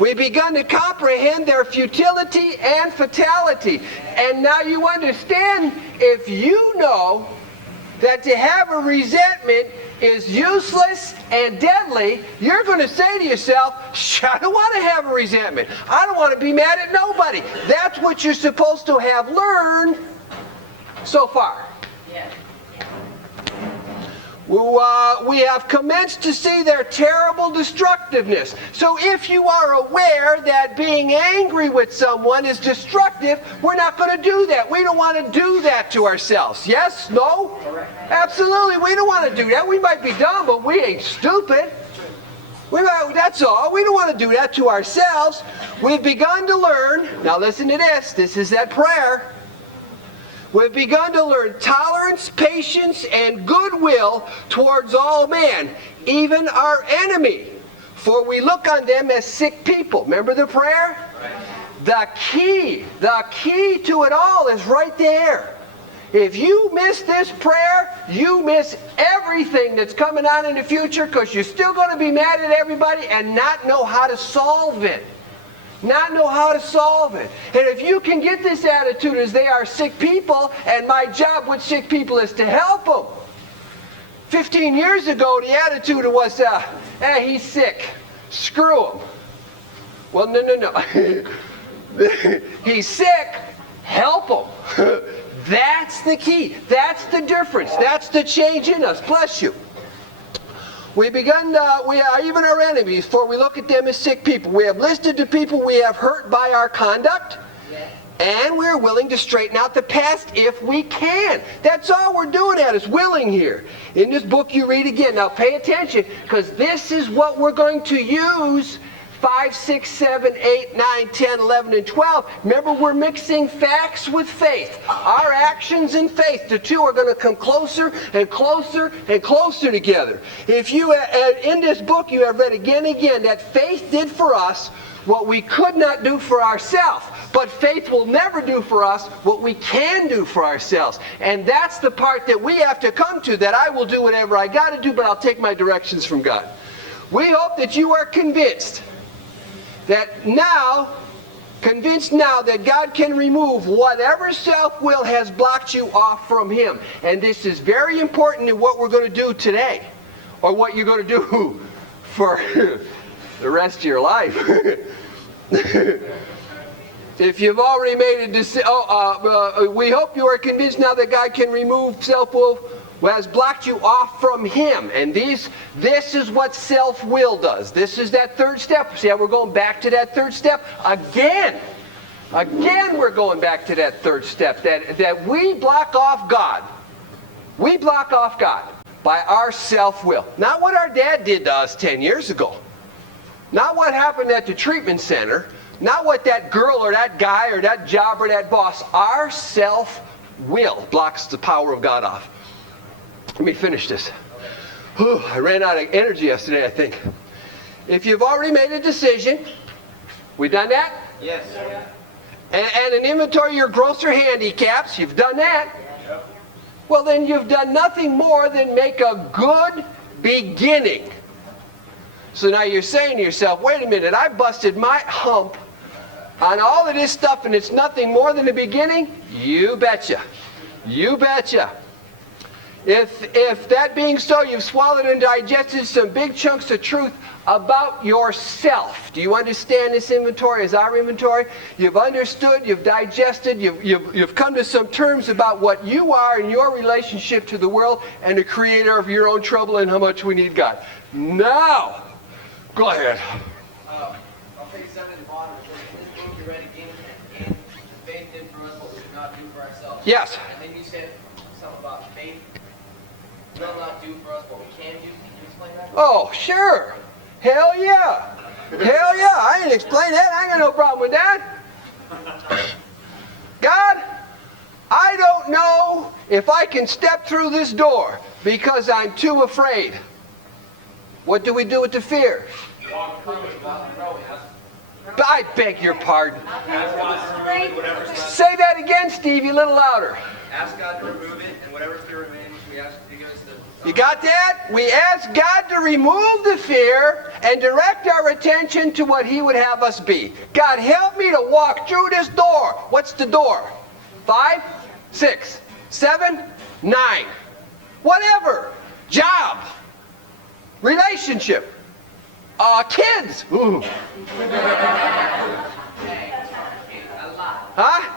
We've begun to comprehend their futility and fatality. And now you understand, if you know that to have a resentment is useless and deadly, you're going to say to yourself, I don't want to have a resentment. I don't want to be mad at nobody. That's what you're supposed to have learned so far. Yes. We have commenced to see their terrible destructiveness. So if you are aware that being angry with someone is destructive, we're not going to do that. We don't want to do that to ourselves. Yes? No? Absolutely, we don't want to do that. We might be dumb, but we ain't stupid. That's all. We don't want to do that to ourselves. We've begun to learn. Now listen to this. This is that prayer. We've begun to learn tolerance, patience, and goodwill towards all men, even our enemy. For we look on them as sick people. Remember the prayer? The key to it all is right there. If you miss this prayer, you miss everything that's coming on in the future, because you're still going to be mad at everybody and not know how to solve it. Not know how to solve it. And if you can get this attitude as they are sick people, and my job with sick people is to help them. 15 years ago, the attitude was, he's sick. Screw him. Well, no. He's sick. Help him. That's the key. That's the difference. That's the change in us. Bless you. We are even our enemies, for we look at them as sick people. We have listed the people we have hurt by our conduct, and we're willing to straighten out the past if we can. That's all we're doing at is willing here. In this book you read again. Now pay attention, because this is what we're going to use 5, 6, 7, 8, 9, 10, 11, and 12. Remember, we're mixing facts with faith. Our actions and faith, the two are going to come closer and closer and closer together. If you, in this book, you have read again and again that faith did for us what we could not do for ourselves. But faith will never do for us what we can do for ourselves. And that's the part that we have to come to, that I will do whatever I got to do, but I'll take my directions from God. We hope that you are convinced now that God can remove whatever self-will has blocked you off from Him. And this is very important in what we're going to do today, or what you're going to do for the rest of your life. If you've already made a decision, we hope you are convinced now that God can remove self-will has blocked you off from Him. And this is what self-will does. This is that third step. See how we're going back to that third step? Again we're going back to that third step. That we block off God. We block off God by our self-will. Not what our dad did to us 10 years ago. Not what happened at the treatment center. Not what that girl or that guy or that job or that boss. Our self-will blocks the power of God off. Let me finish this. I ran out of energy yesterday, I think. If you've already made a decision, we done that? Yes. And an inventory of your growths or handicaps, you've done that? Yep. Well, then you've done nothing more than make a good beginning. So now you're saying to yourself, wait a minute, I busted my hump on all of this stuff and it's nothing more than the beginning? You betcha. You betcha. If that being so, you've swallowed and digested some big chunks of truth about yourself. Do you understand this inventory as our inventory? You've understood, you've digested, you've come to some terms about what you are in your relationship to the world and the creator of your own trouble and how much we need God. Now, go ahead. I'll take something at the bottom. In this book you read again and again, faith did for us what we could not do for ourselves. Yes. And then you said something about faith will not do for us what we can do. Can you explain that? Oh, sure. Hell yeah. Hell yeah. I didn't explain that. I ain't got no problem with that. God, I don't know if I can step through this door because I'm too afraid. What do we do with the fear? I beg your pardon. Say that again, Stevie, a little louder. Ask God to remove it, and whatever fear remains, we ask to give us the... You got that? We ask God to remove the fear and direct our attention to what He would have us be. God, help me to walk through this door. What's the door? 5, 6, 7, 9. Whatever. Job. Relationship. Kids. Ooh. Huh?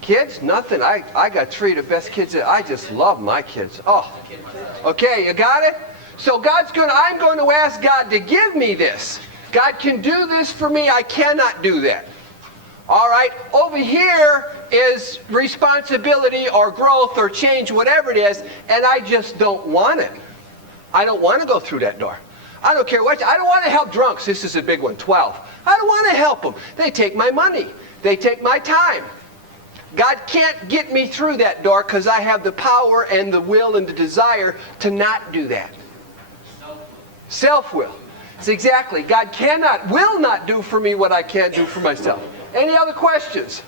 Kids? Nothing. I got 3 of the best kids. I just love my kids. Oh. Okay, you got it? So I'm going to ask God to give me this. God can do this for me. I cannot do that. All right? Over here is responsibility or growth or change, whatever it is, and I just don't want it. I don't want to go through that door. I don't care what. I don't want to help drunks. This is a big one, 12. I don't want to help them. They take my money. They take my time. God can't get me through that door because I have the power and the will and the desire to not do that. Self-will. It's exactly. God will not do for me what I can't do for myself. Any other questions?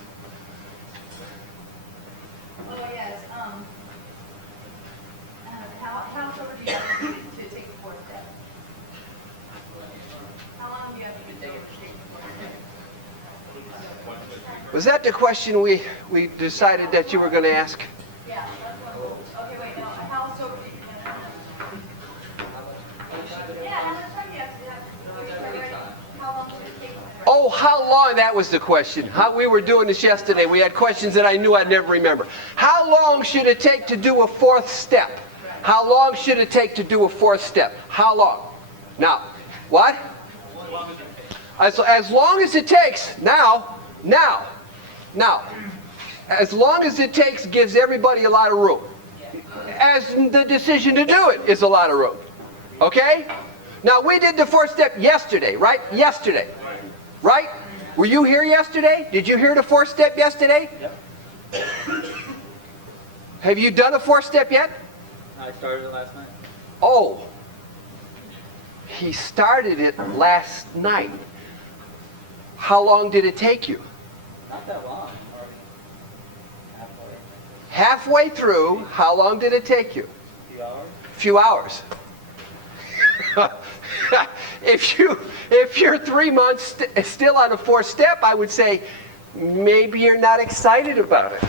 Oh, yes. How sober do you have to be to take the fourth step? How long do you have to take the fourth step? Was that the question we decided that you were going to ask? Yeah, that's what. Okay, wait, no. How sober do you have to be? Yeah, how much time do you have to have? How long should it take? Oh, how long? That was the question. How we were doing this yesterday. We had questions that I knew I'd never remember. How long should it take to do a fourth step? How long should it take to do a fourth step? How long? Now, what? As long as it takes. Now. As long as it takes gives everybody a lot of room. As the decision to do it is a lot of room. Okay? Now, we did the fourth step yesterday, right? Yesterday. Right? Were you here yesterday? Did you hear the fourth step yesterday? Yep. Have you done a fourth step yet? I started it last night. Oh. He started it last night. How long did it take you? Not that long. Already halfway. Halfway through, how long did it take you? A few hours. Few hours. If you're 3 months still on a fourth step, I would say maybe you're not excited about it.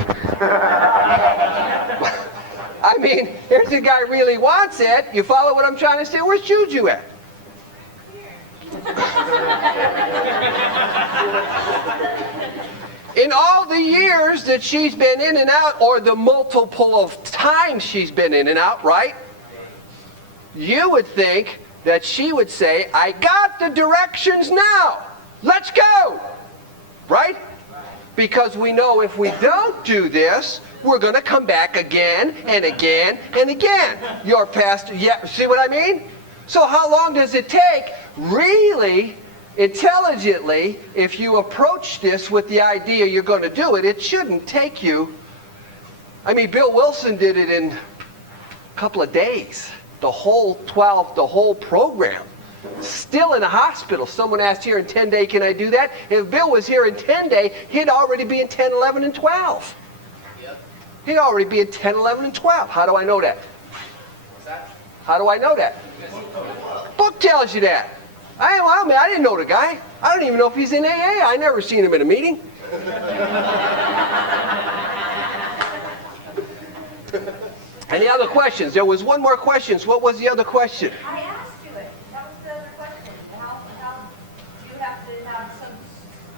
I mean, here's a guy really wants it. You follow what I'm trying to say? Where's Juju at? In all the years that she's been in and out, or the multiple of times she's been in and out, right? You would think that she would say, I got the directions now. Let's go. Right? Because we know if we don't do this, we're going to come back again and again and again. Your pastor, yeah, see what I mean? So how long does it take, really, intelligently, if you approach this with the idea you're going to do it, it shouldn't take you. I mean, Bill Wilson did it in a couple of days. The whole 12, the whole program. Still in a hospital. Someone asked here in 10 days, can I do that? If Bill was here in 10 days, he'd already be in 10, 11, and 12. Yep. He'd already be in 10, 11, and 12. How do I know that? What's that? How do I know that? Book tells you that. I didn't know the guy. I don't even know if he's in AA. I never seen him in a meeting. Any other questions? There was one more question. What was the other question? I asked you it. That was the other question. How do you have to have some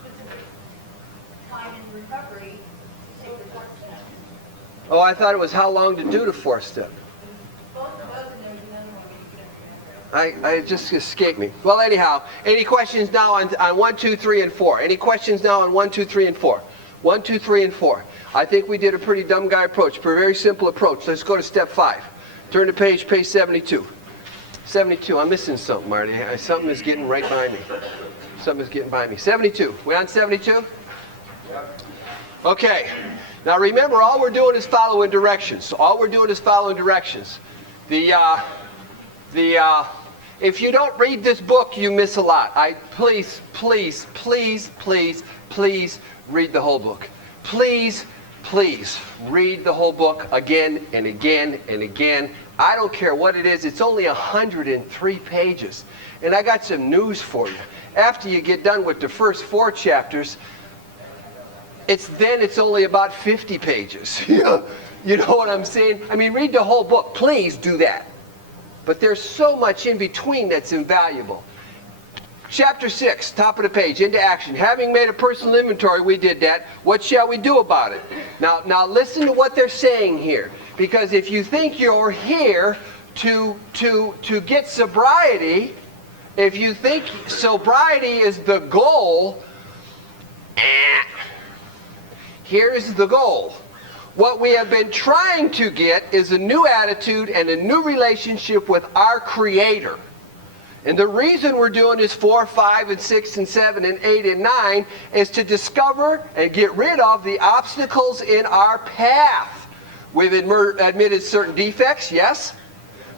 specific time in recovery to take the fourth step? Oh, I thought it was how long to do the fourth step. Both of those, and there's another one you can remember. I just escaped me. Well, anyhow, any questions now on 1, 2, 3, and 4? Any questions now on 1, 2, 3, and 4? 1, 2, 3, and 4. I think we did a pretty dumb guy approach, a very simple approach. Let's go to step 5. Turn to page 72. 72. I'm missing something, Marty. Something is getting right by me. Something is getting by me. 72. We on 72? Okay. Now remember, all we're doing is following directions. All we're doing is following directions. If you don't read this book, you miss a lot. Please read the whole book. Please read the whole book again and again and again. I don't care what it is. It's only 103 pages. And I got some news for you. After you get done with the first 4 chapters, it's only about 50 pages. You know what I'm saying? I mean, read the whole book. Please do that. But there's so much in between that's invaluable. Chapter 6, top of the page, into action. Having made a personal inventory, we did that. What shall we do about it? Now listen to what they're saying here. Because if you think you're here to get sobriety, if you think sobriety is the goal, here's the goal. What we have been trying to get is a new attitude and a new relationship with our Creator. And the reason we're doing this 4, 5, and 6, and 7, and 8, and 9 is to discover and get rid of the obstacles in our path. We've admitted certain defects, yes.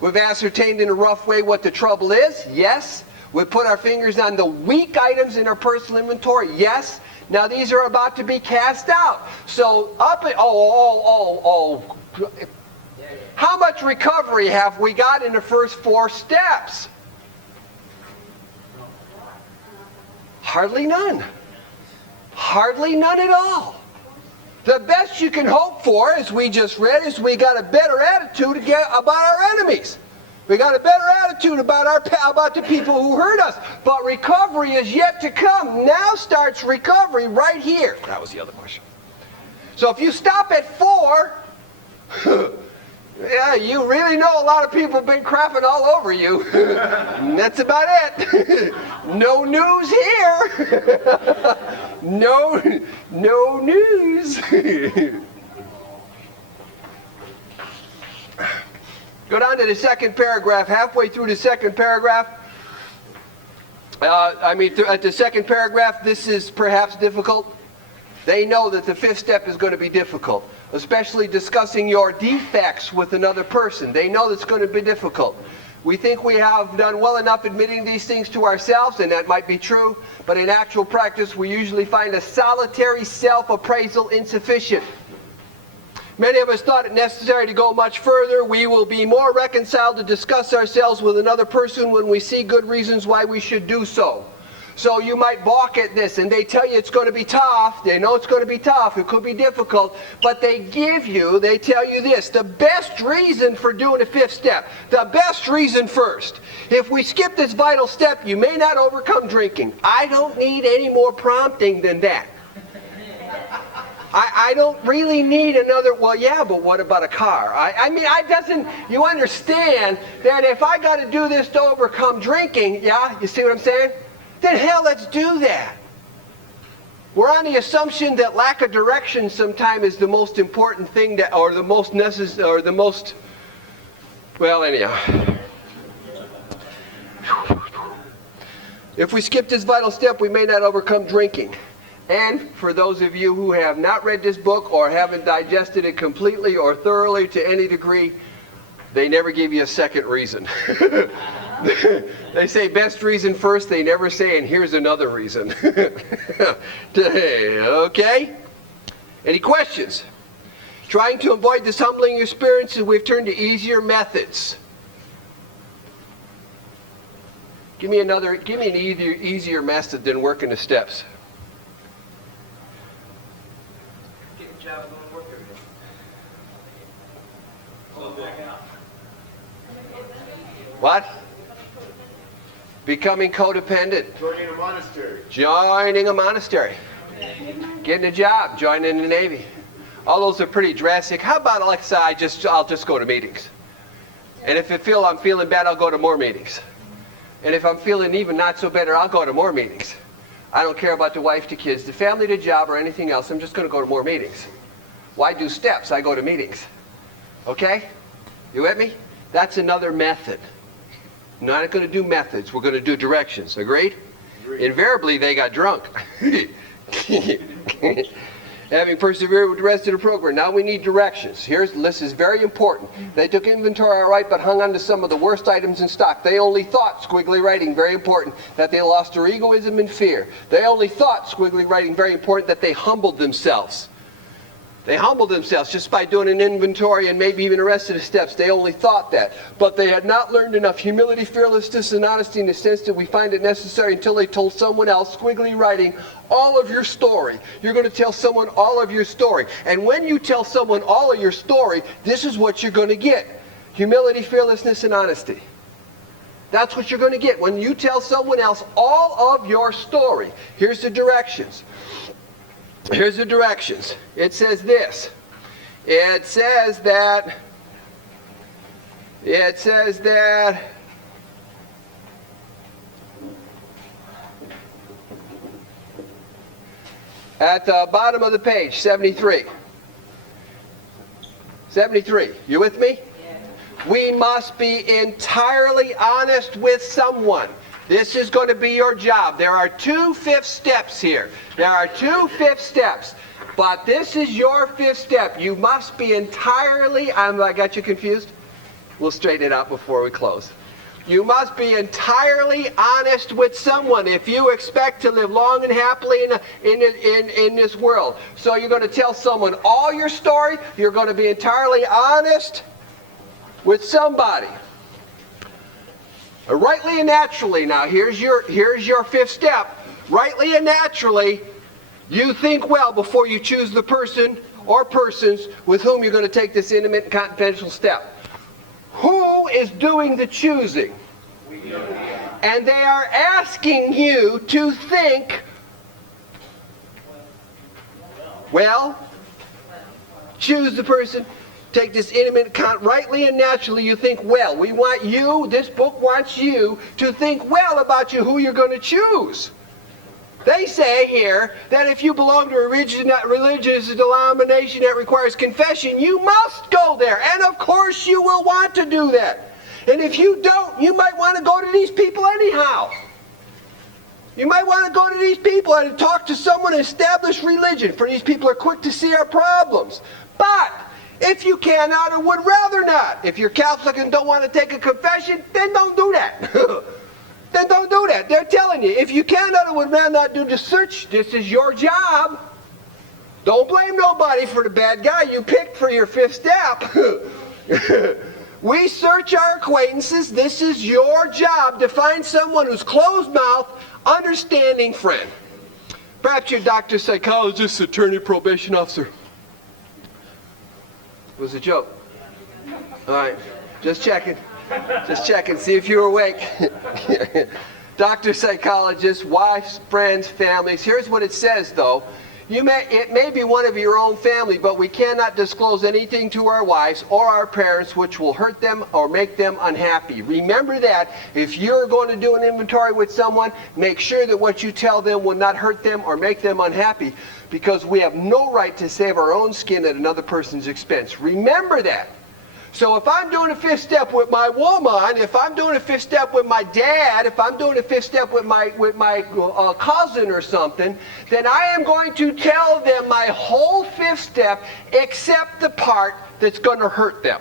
We've ascertained in a rough way what the trouble is, yes. We've put our fingers on the weak items in our personal inventory, yes. Now these are about to be cast out. So how much recovery have we got in the first 4 steps? Hardly none. Hardly none at all. The best you can hope for, as we just read, is we got a better attitude about our enemies. We got a better attitude about the people who hurt us. But recovery is yet to come. Now starts recovery right here. That was the other question. So if you stop at 4, yeah, you really know a lot of people have been crapping all over you. That's about it. No news here. No news. Go down to the second paragraph. Halfway through the second paragraph, at the second paragraph, this is perhaps difficult. They know that the 5th step is going to be difficult, especially discussing your defects with another person. They know it's going to be difficult. We think we have done well enough admitting these things to ourselves, and that might be true, but in actual practice, we usually find a solitary self-appraisal insufficient. Many of us thought it necessary to go much further. We will be more reconciled to discuss ourselves with another person when we see good reasons why we should do so. So you might balk at this, and they tell you it's going to be tough. They know it's going to be tough. It could be difficult. But they tell you this, the best reason for doing the 5th step, the best reason first. If we skip this vital step, you may not overcome drinking. I don't need any more prompting than that. I don't really need another, well, yeah, but what about a car? You understand that if I got to do this to overcome drinking, yeah, you see what I'm saying? Then hell, let's do that. We're on the assumption that lack of direction sometimes is the most important thing or the most necessary, or the most, well, anyhow. If we skip this vital step, we may not overcome drinking. And for those of you who have not read this book or haven't digested it completely or thoroughly to any degree, they never give you a second reason. They say best reason first, they never say, and here's another reason. Okay? Any questions? Trying to avoid this humbling experiences, we've turned to easier methods. Give me an easier method than working the steps. Getting a job and going to work every day. What? Becoming codependent. Joining a monastery. Joining a monastery. Getting a job. Joining the Navy. All those are pretty drastic. How about, like I say, I'll just go to meetings. And if I'm feeling bad, I'll go to more meetings. And if I'm feeling even not so better, I'll go to more meetings. I don't care about the wife, the kids, the family, the job, or anything else. I'm just going to go to more meetings. Why do steps? I go to meetings. Okay? You with me? That's another method. Not going to do methods. We're going to do directions. Agreed? Invariably, they got drunk. Having persevered with the rest of the program. Now we need directions. This is very important. They took inventory all right, but hung on to some of the worst items in stock. They only thought, squiggly writing, very important, that they lost their egoism and fear. They only thought, squiggly writing, very important, that they humbled themselves. They humbled themselves just by doing an inventory and maybe even the rest of the steps. They only thought that. But they had not learned enough humility, fearlessness, and honesty in the sense that we find it necessary until they told someone else, squiggly writing, all of your story. You're going to tell someone all of your story. And when you tell someone all of your story, this is what you're going to get. Humility, fearlessness, and honesty. That's what you're going to get when you tell someone else all of your story. Here's the directions. Here's the directions. It says this. It says that at the bottom of the page, 73. 73. You with me? We must be entirely honest with someone. This is going to be your job. There are 2 fifth steps here. There are 2 fifth steps. But this is your 5th step. You must be entirely, I got you confused? We'll straighten it out before we close. You must be entirely honest with someone if you expect to live long and happily in this world. So you're going to tell someone all your story. You're going to be entirely honest with somebody. Rightly and naturally, now here's your 5th step. Rightly and naturally, you think well before you choose the person or persons with whom you're going to take this intimate and confidential step. Who is doing the choosing? We do. And they are asking you to think well. Choose the person. Take this intimate, rightly and naturally you think well. We want you, this book wants you to think well about who you're going to choose. They say here that if you belong to a religious denomination that requires confession, you must go there. And of course you will want to do that. And if you don't, you might want to go to these people anyhow. You might want to go to these people and talk to someone and establish religion, for these people are quick to see our problems. But if you cannot or would rather not, if you're Catholic and don't want to take a confession, then don't do that. Then don't do that. They're telling you, if you cannot or would rather not do the search, this is your job. Don't blame nobody for the bad guy you picked for your 5th step. We search our acquaintances. This is your job to find someone who's closed-mouthed, understanding friend. Perhaps your doctor, psychologist, attorney, probation officer. It was a joke. All right, just checking. Just checking, see if you're awake. Doctor, psychologist, wives, friends, families. Here's what it says, though. It may be one of your own family, but we cannot disclose anything to our wives or our parents which will hurt them or make them unhappy. Remember that if you're going to do an inventory with someone, make sure that what you tell them will not hurt them or make them unhappy, because we have no right to save our own skin at another person's expense. Remember that. So if I'm doing a 5th step with my woman, if I'm doing a 5th step with my dad, if I'm doing a 5th step with my cousin or something, then I am going to tell them my whole 5th step except the part that's going to hurt them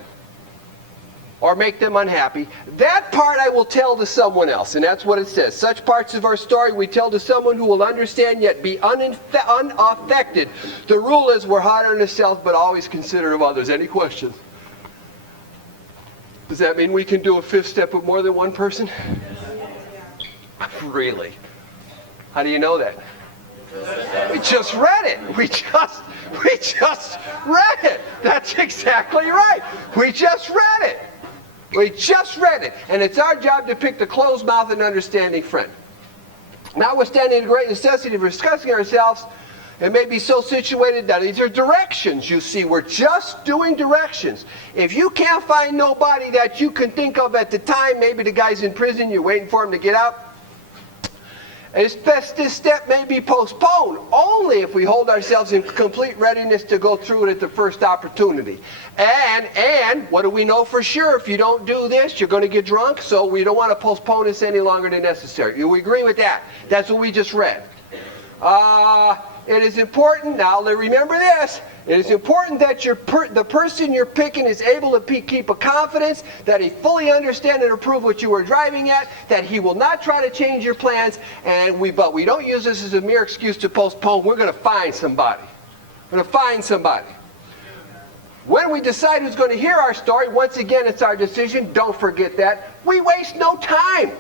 or make them unhappy. That part I will tell to someone else, and that's what it says. Such parts of our story we tell to someone who will understand yet be unaffected. The rule is we're hard on ourselves but always considerate of others. Any questions? Does that mean we can do a 5th step with more than one person? Really? How do you know that? We just read it. We just read it. That's exactly right. We just read it. We just read it. And it's our job to pick the closed mouth and understanding friend. Notwithstanding the great necessity of discussing ourselves, it may be so situated that these are directions, you see. We're just doing directions. If you can't find nobody that you can think of at the time, maybe the guy's in prison, you're waiting for him to get out, this step may be postponed only if we hold ourselves in complete readiness to go through it at the first opportunity. And what do we know for sure? If you don't do this, you're going to get drunk, so we don't want to postpone this any longer than necessary. Do we agree with that? That's what we just read. It is important, now remember this, it is important that the person you're picking is able to keep a confidence, that he fully understands and approves what you are driving at, that he will not try to change your plans, but we don't use this as a mere excuse to postpone. We're going to find somebody. We're going to find somebody. When we decide who's going to hear our story, once again, it's our decision. Don't forget that. We waste no time.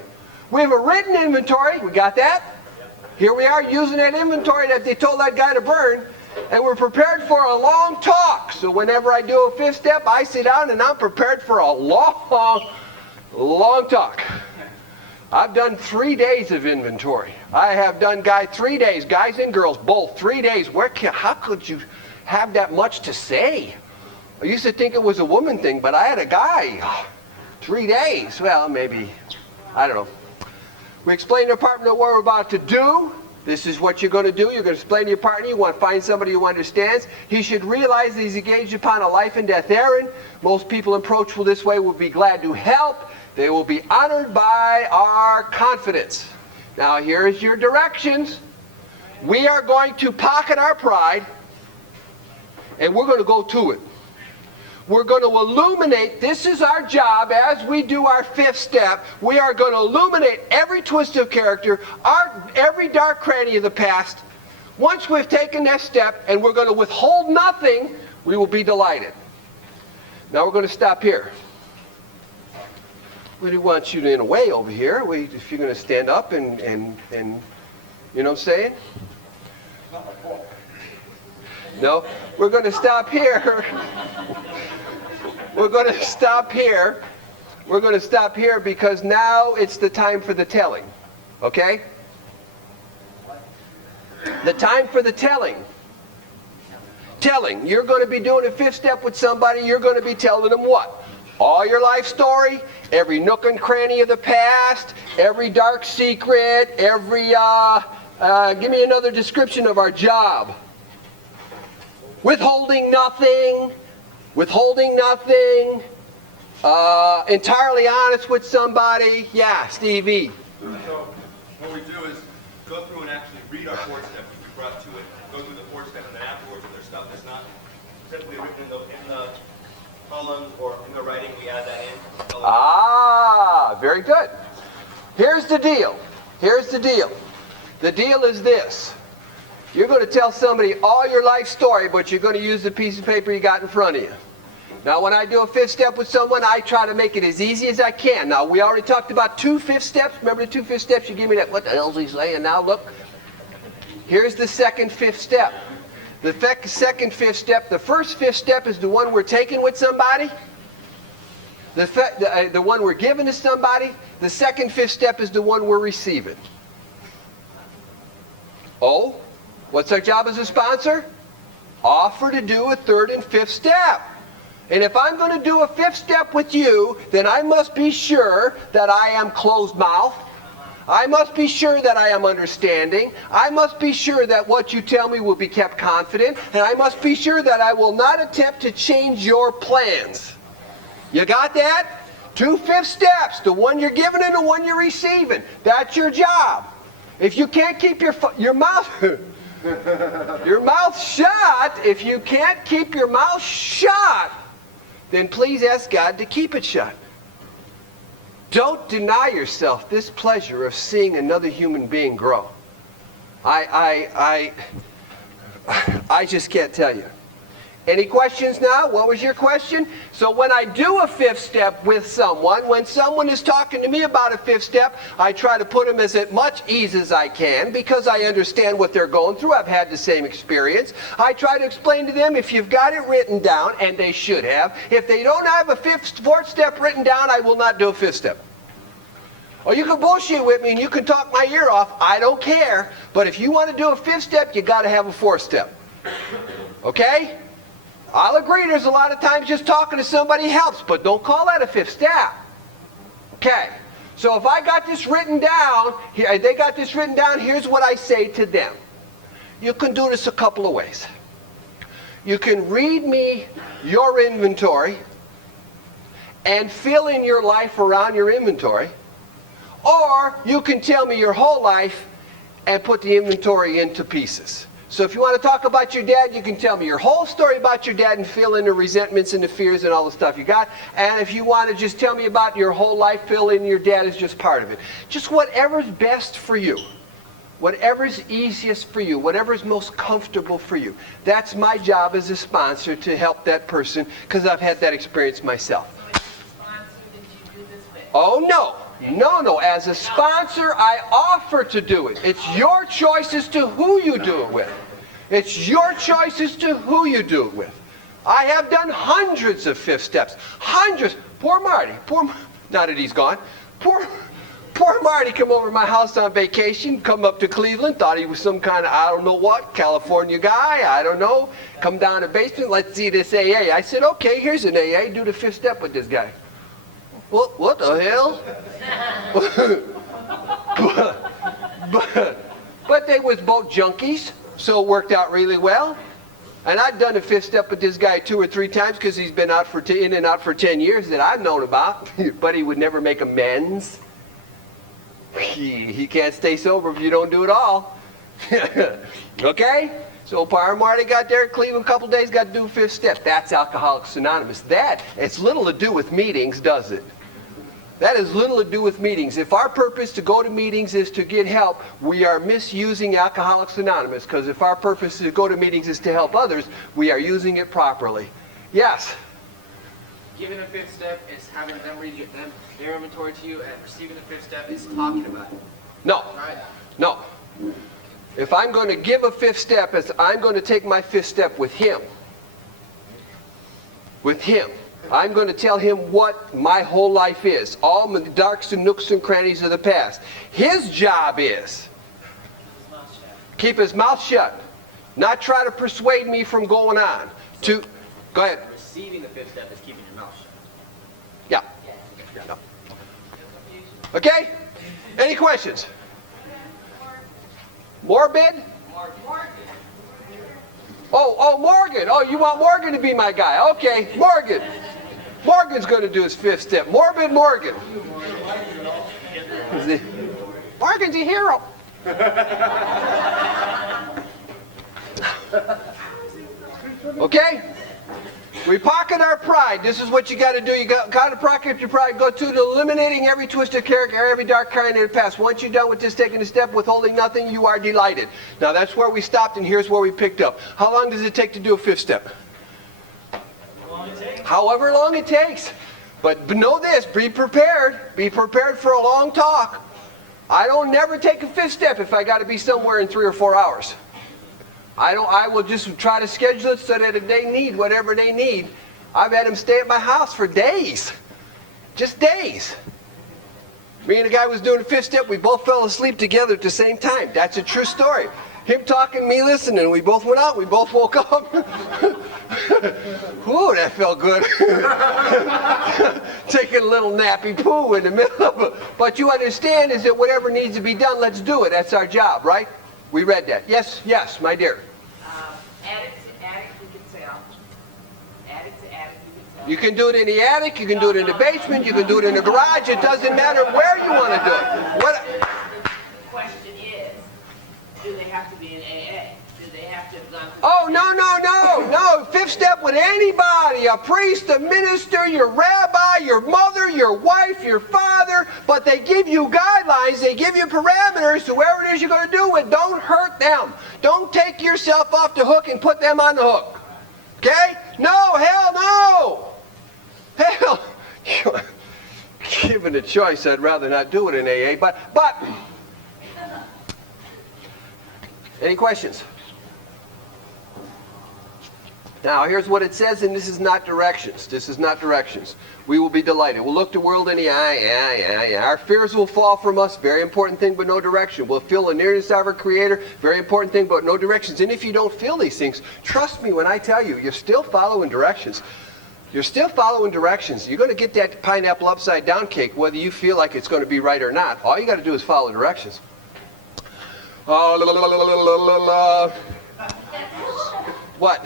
We have a written inventory. We got that? Here we are using that inventory that they told that guy to burn, and we're prepared for a long talk. So whenever I do a fifth step, I sit down and I'm prepared for a long talk. I've done 3 days of inventory. I have done 3 days, guys and girls, both 3 days. How could you have that much to say? I used to think it was a woman thing, but I had a guy. 3 days. Well, maybe, I don't know. We explain to your partner what we're about to do. This is what you're going to do. You're going to explain to your partner. You want to find somebody who understands. He should realize that he's engaged upon a life and death errand. Most people approachable this way will be glad to help. They will be honored by our confidence. Now here's your directions. We are going to pocket our pride, and we're going to go to it. We're going to illuminate, this is our job as we do our fifth step. We are going to illuminate every twist of character, every dark cranny of the past. Once we've taken that step and we're going to withhold nothing, we will be delighted. Now we're going to stop here. We do want you to, in a way, over here, if you're going to stand up and you know what I'm saying? No, we're going to stop here. We're going to stop here. We're going to stop here because now it's the time for the telling. Okay? The time for the telling. Telling. You're going to be doing a fifth step with somebody. You're going to be telling them what? All your life story, every nook and cranny of the past, every dark secret, every, give me another description of our job. Withholding nothing, entirely honest with somebody. Yeah, Stevie. So what we do is go through and actually read our fourth step we brought to it. Go through the fourth step, and then afterwards, if there's stuff that's not simply written in the columns or in the writing, we add that in. Ah, very good. Here's the deal. Here's the deal. The deal is this. You're going to tell somebody all your life story, but you're going to use the piece of paper you got in front of you. Now, when I do a fifth step with someone, I try to make it as easy as I can. Now, we already talked about 2 fifth steps. Remember the 2 fifth steps? You give me that, what the hell's he saying? Now, look. Here's the second fifth step. The second fifth step, the first fifth step is the one we're taking with somebody. The one we're giving to somebody. The second fifth step is the one we're receiving. Oh? What's our job as a sponsor? Offer to do a third and fifth step. And if I'm going to do a fifth step with you, then I must be sure that I am closed mouth. I must be sure that I am understanding. I must be sure that what you tell me will be kept confident. And I must be sure that I will not attempt to change your plans. You got that? 2 fifth steps. The one you're giving and the one you're receiving. That's your job. If you can't keep your mouth... your mouth shut, if you can't keep your mouth shut, then please ask God to keep it shut. Don't deny yourself this pleasure of seeing another human being grow. I just can't tell you. Any questions now? What was your question? So when I do a fifth step with someone, when someone is talking to me about a fifth step, I try to put them as at much ease as I can because I understand what they're going through. I've had the same experience. I try to explain to them if you've got it written down, and they should have. If they don't have a fourth step written down, I will not do a fifth step. Or you can bullshit with me and you can talk my ear off. I don't care. But if you want to do a fifth step, you got to have a fourth step. Okay? I'll agree there's a lot of times just talking to somebody helps, but don't call that a fifth step. Okay. So if I got this written down, they got this written down, here's what I say to them. You can do this a couple of ways. You can read me your inventory and fill in your life around your inventory. Or you can tell me your whole life and put the inventory into pieces. So if you want to talk about your dad, you can tell me your whole story about your dad and fill in the resentments and the fears and all the stuff you got. And if you want to just tell me about your whole life, fill in your dad is just part of it. Just whatever's best for you. Whatever's easiest for you. Whatever's most comfortable for you. That's my job as a sponsor, to help that person, because I've had that experience myself. So it's the sponsor that you do this with? Oh, no. No. As a sponsor, I offer to do it. It's your choice as to who you do it with. It's your choice as to who you do it with. I have done hundreds of fifth steps. Hundreds. Poor Marty. Now that he's gone. Poor Marty come over to my house on vacation, come up to Cleveland, thought he was some kind of, I don't know what, California guy, I don't know. Come down to the basement, let's see this AA. I said, okay, here's an AA. Do the fifth step with this guy. What the hell? but they was both junkies, so it worked out really well. And I'd done the fifth step with this guy 2 or 3 times because he's been out in and out for 10 years that I've known about. But he would never make amends. He can't stay sober if you don't do it all. Okay? So Marty got there in Cleveland a couple days, got to do a fifth step. That's Alcoholics Anonymous. It's little to do with meetings, does it? That has little to do with meetings. If our purpose to go to meetings is to get help, we are misusing Alcoholics Anonymous, because if our purpose to go to meetings is to help others, we are using it properly. Yes? Giving a fifth step is having them read their inventory to you, and receiving the fifth step is talking about it. No. Right? No. If I'm going to give a fifth step, I'm going to take my fifth step with him. With him. I'm going to tell him what my whole life is. All the darks and nooks and crannies of the past. His job is keep his mouth shut. Not try to persuade me from going on. Go ahead. Receiving the fifth step is keeping your mouth shut. Yeah. No. Okay? Any questions? Morbid? Oh, Morgan. Oh, you want Morgan to be my guy. Okay, Morgan. Morgan's going to do his fifth step. Morbid Morgan. Morgan's a hero. Okay? We pocket our pride. This is what you got to do. You got to pocket your pride. Go to the eliminating every twisted character, every dark kind in the past. Once you're done with this, taking a step, withholding nothing, you are delighted. Now that's where we stopped, and here's where we picked up. How long does it take to do a fifth step? However long it takes. But know this, be prepared. Be prepared for a long talk. I don't never take a fifth step if I got to be somewhere in 3 or 4 hours. I will just try to schedule it so that if they need whatever they need. I've had them stay at my house for days. Just days. Me and the guy was doing the fifth step. We both fell asleep together at the same time. That's a true story. Him talking, me listening. We both went out. We both woke up. Ooh, that felt good. Taking a little nappy poo in the middle of it. But you understand is that whatever needs to be done, let's do it. That's our job, right? We read that. Yes, my dear. Attic to attic, we can sell. Attic to attic, we can sell. You can do it in the attic, you can do it in the basement, you can do it in the garage. It doesn't matter where you want to do it. The question is, do they have to be in AA? Do they have to have gone through... Oh, no. Fifth step with anybody. A priest, a minister, your rabbi, your mother, your wife, your father. But they give you guidelines. They give you parameters. Whoever it is you're going to do it, don't hurt them. Don't take yourself off the hook and put them on the hook. Okay? No, hell no! Hell, given a choice, I'd rather not do it in AA, but, any questions? Now, here's what it says, and this is not directions. This is not directions. We will be delighted. We'll look the world in the eye, Our fears will fall from us, very important thing, but no direction. We'll feel the nearness of our Creator, very important thing, but no directions. And if you don't feel these things, trust me when I tell you, you're still following directions. You're still following directions. You're going to get that pineapple upside down cake, whether you feel like it's going to be right or not. All you got to do is follow directions. Oh, What?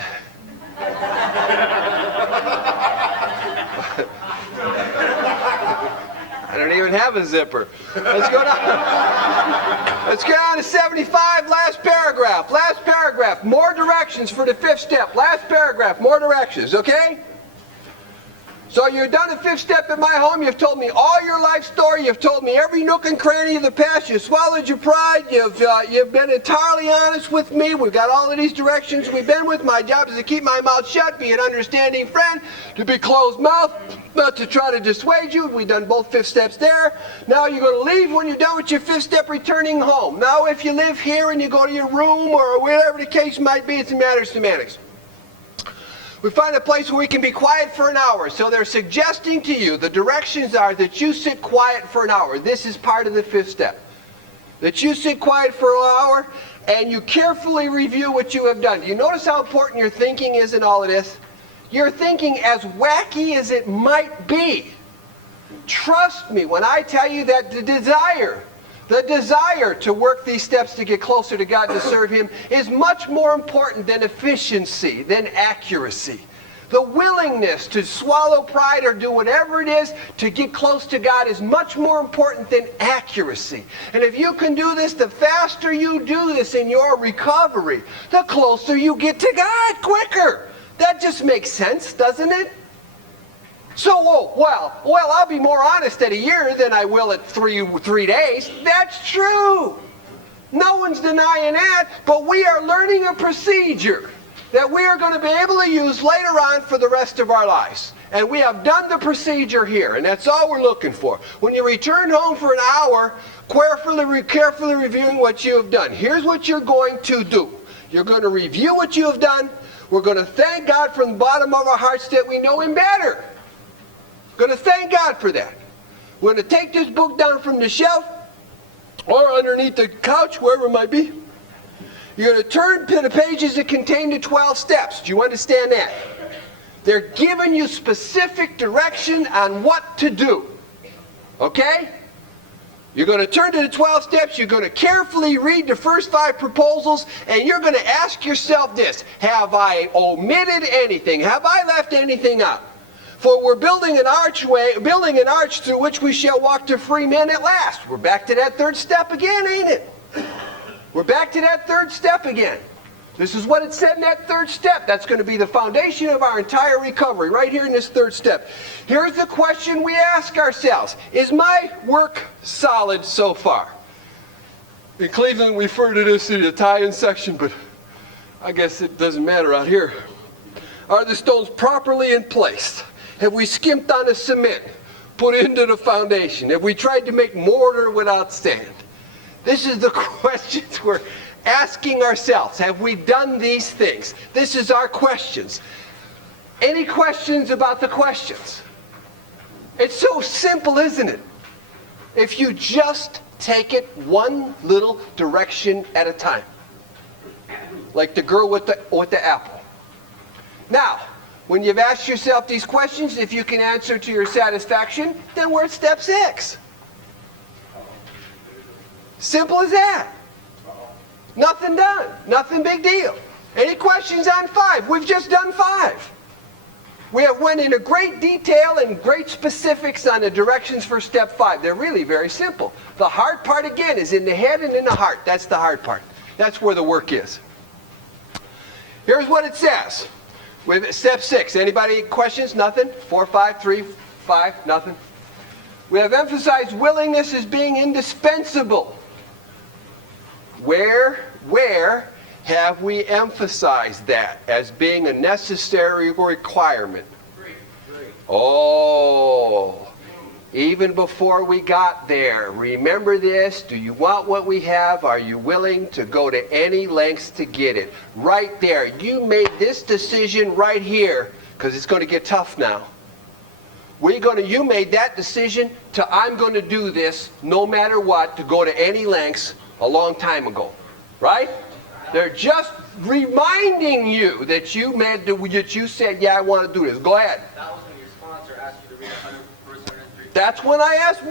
I don't even have a zipper. Let's go down. Let's go down to 75, last paragraph. Last paragraph. More directions for the 5th step. Last paragraph. More directions, okay? So you're done the 5th step at my home. You've told me all your life story. You've told me every nook and cranny of the past. You've swallowed your pride. You've been entirely honest with me. We've got all of these directions we've been with. My job is to keep my mouth shut, be an understanding friend, to be closed mouth, not to try to dissuade you. We've done both 5th steps there. Now you're going to leave when you're done with your 5th step, returning home. Now if you live here and you go to your room or whatever the case might be, it's a matter of semantics. We find a place where we can be quiet for an hour. So they're suggesting to you, the directions are that you sit quiet for an hour. This is part of the 5th step. That you sit quiet for an hour and you carefully review what you have done. Do you notice how important your thinking is in all of this? Your thinking, as wacky as it might be, trust me when I tell you that the desire to work these steps to get closer to God, to serve Him, is much more important than efficiency, than accuracy. The willingness to swallow pride or do whatever it is to get close to God is much more important than accuracy. And if you can do this, the faster you do this in your recovery, the closer you get to God, quicker. That just makes sense, doesn't it? So, well, I'll be more honest at a year than I will at three days. That's true. No one's denying that, but we are learning a procedure that we are going to be able to use later on for the rest of our lives. And we have done the procedure here, and that's all we're looking for. When you return home for an hour, carefully reviewing what you have done. Here's what you're going to do. You're going to review what you have done. We're going to thank God from the bottom of our hearts that we know Him better. Going to thank God for that. We're going to take this book down from the shelf or underneath the couch, wherever it might be. You're going to turn to the pages that contain the 12 steps. Do you understand that? They're giving you specific direction on what to do. Okay? You're going to turn to the 12 steps. You're going to carefully read the first 5 proposals, and you're going to ask yourself this: have I omitted anything? Have I left anything out? For we're building an arch through which we shall walk to free men at last. We're back to that 3rd step again, ain't it? We're back to that 3rd step again. This is what it said in that 3rd step. That's going to be the foundation of our entire recovery, right here in this 3rd step. Here's the question we ask ourselves: is my work solid so far? In Cleveland, we refer to this in the tie-in section, but I guess it doesn't matter out here. Are the stones properly in place? Have we skimped on the cement put into the foundation? Have we tried to make mortar without sand? This is the questions we're asking ourselves. Have we done these things? This is our questions. Any questions about the questions? It's so simple, isn't it? If you just take it one little direction at a time. Like the girl with the apple. Now, when you've asked yourself these questions, if you can answer to your satisfaction, then we're at step 6. Simple as that. Nothing done. Nothing big deal. Any questions on 5? We've just done 5. We have went into great detail and great specifics on the directions for step 5. They're really very simple. The hard part, again, is in the head and in the heart. That's the hard part. That's where the work is. Here's what it says. With step 6, anybody questions? Nothing? 4, 5, 3, 5, nothing? We have emphasized willingness as being indispensable. Where Have we emphasized that as being a necessary requirement? Oh, even before we got there, remember this. Do you want what we have? Are you willing to go to any lengths to get it? Right there. You made this decision right here, because it's going to get tough now. You made that decision to I'm going to do this no matter what, to go to any lengths a long time ago. Right? They're just reminding you that you said, yeah, I want to do this. Go ahead. That was when your sponsor asked you to read the first 103. That's when I asked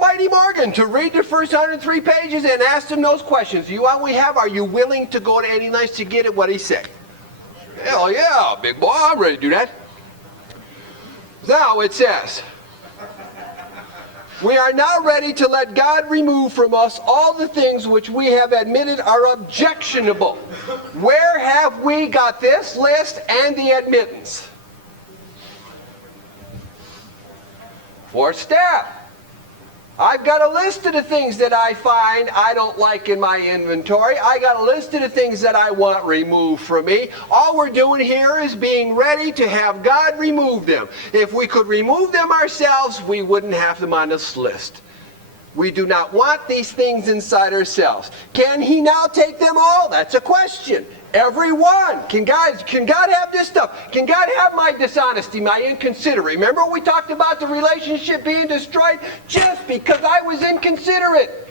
Mighty Morgan to read the first 103 pages and asked him those questions. You want what we have? Are you willing to go to any lengths to get it? What he said. Hell yeah, big boy, I'm ready to do that. Now it says, we are now ready to let God remove from us all the things which we have admitted are objectionable. Where have we got this list and the admittance? Fourth step. I've got a list of the things that I find I don't like in my inventory. I got a list of the things that I want removed from me. All we're doing here is being ready to have God remove them. If we could remove them ourselves, we wouldn't have them on this list. We do not want these things inside ourselves. Can He now take them all? That's a question. Everyone. Can God have this stuff? Can God have my dishonesty, my inconsiderate? Remember we talked about the relationship being destroyed just because I was inconsiderate.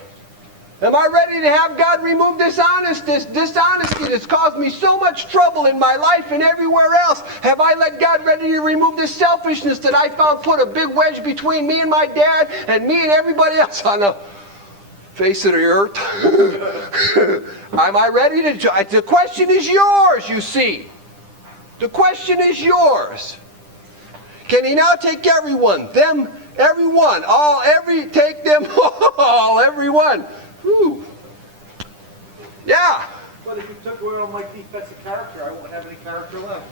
Am I ready to have God remove this dishonesty that's caused me so much trouble in my life and everywhere else? Have I let God ready to remove this selfishness that I found put a big wedge between me and my dad and me and everybody else on the face of the earth? Am I ready to? The question is yours, you see. The question is yours. Can He now take everyone? Everyone, take them all, everyone. Whew. Yeah. But if you took away all my defects of character, I won't have any character left.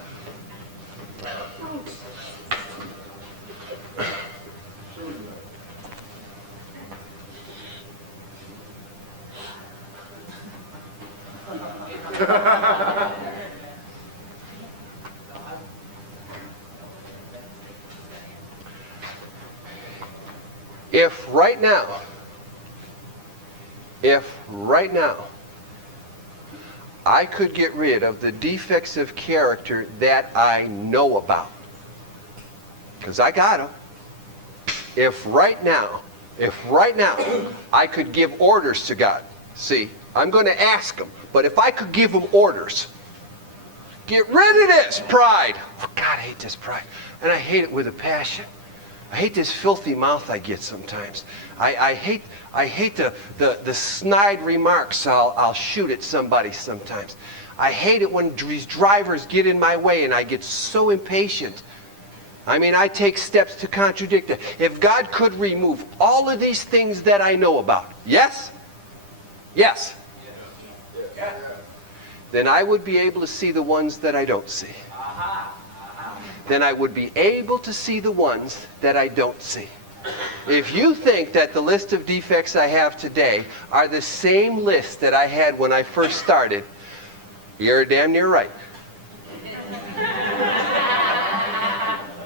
If right now I could get rid of the defects of character that I know about, because I got them. If right now I could give orders to God, see, I'm going to ask Him, but if I could give Him orders, get rid of this pride. Oh, God, I hate this pride, and I hate it with a passion. I hate this filthy mouth I get sometimes. I hate the snide remarks I'll shoot at somebody sometimes. I hate it when these drivers get in my way and I get so impatient. I mean, I take steps to contradict it. If God could remove all of these things that I know about, yes? Yes. Then I would be able to see the ones that I don't see. Then I would be able to see the ones that I don't see. If you think that the list of defects I have today are the same list that I had when I first started, you're damn near right.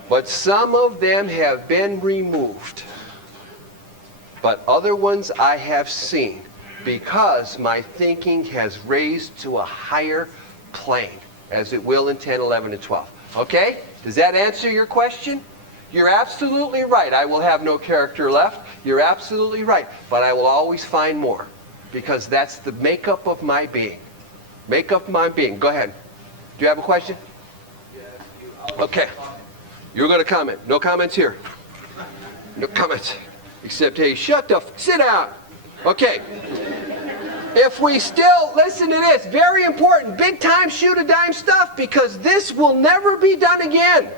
But some of them have been removed. But other ones I have seen, because my thinking has raised to a higher plane, as it will in 10, 11, and 12. Okay? Does that answer your question? You're absolutely right. I will have no character left. You're absolutely right. But I will always find more, because that's the makeup of my being. Makeup of my being. Go ahead. Do you have a question? Okay. You're going to comment. No comments here. No comments. Except, hey, sit down. Okay. If we still, listen to this, very important, big time shoot a dime stuff, because this will never be done again.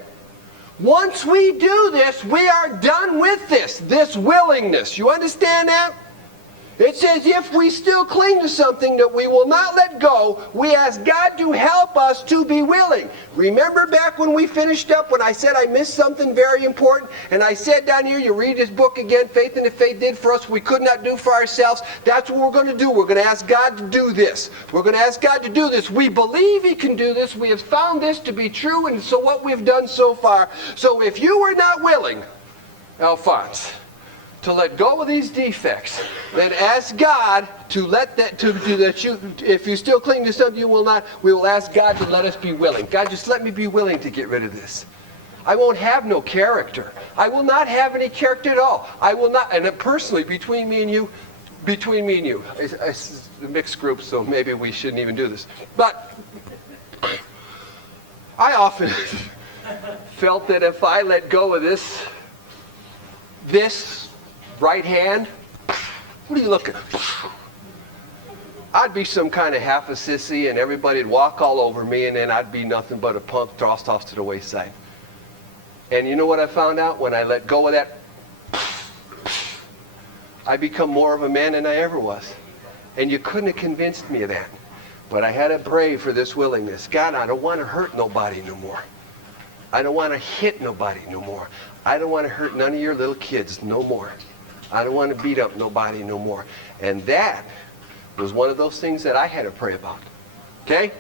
Once we do this, we are done with this willingness. You understand that? It says if we still cling to something that we will not let go, we ask God to help us to be willing. Remember back when we finished up, when I said I missed something very important, and I said down here, you read this book again, Faith and the Faith did for us, we could not do for ourselves. That's what we're going to do. We're going to ask God to do this. We're going to ask God to do this. We believe He can do this. We have found this to be true, and so what we've done so far. So if you were not willing, Alphonse, to let go of these defects, then ask God to let that, to do that. If you still cling to something you will not, we will ask God to let us be willing. God, just let me be willing to get rid of this. I won't have no character. I will not have any character at all. I will not, and personally, between me and you, it's a mixed group, so maybe we shouldn't even do this. But I often felt that if I let go of this right hand, what are you looking at? I'd be some kind of half a sissy and everybody'd walk all over me and then I'd be nothing but a punk tossed off to the wayside. And you know what I found out? When I let go of that, I become more of a man than I ever was. And you couldn't have convinced me of that. But I had to pray for this willingness. God, I don't want to hurt nobody no more. I don't want to hit nobody no more. I don't want to hurt none of your little kids no more. I don't want to beat up nobody no more. And that was one of those things that I had to pray about. Okay?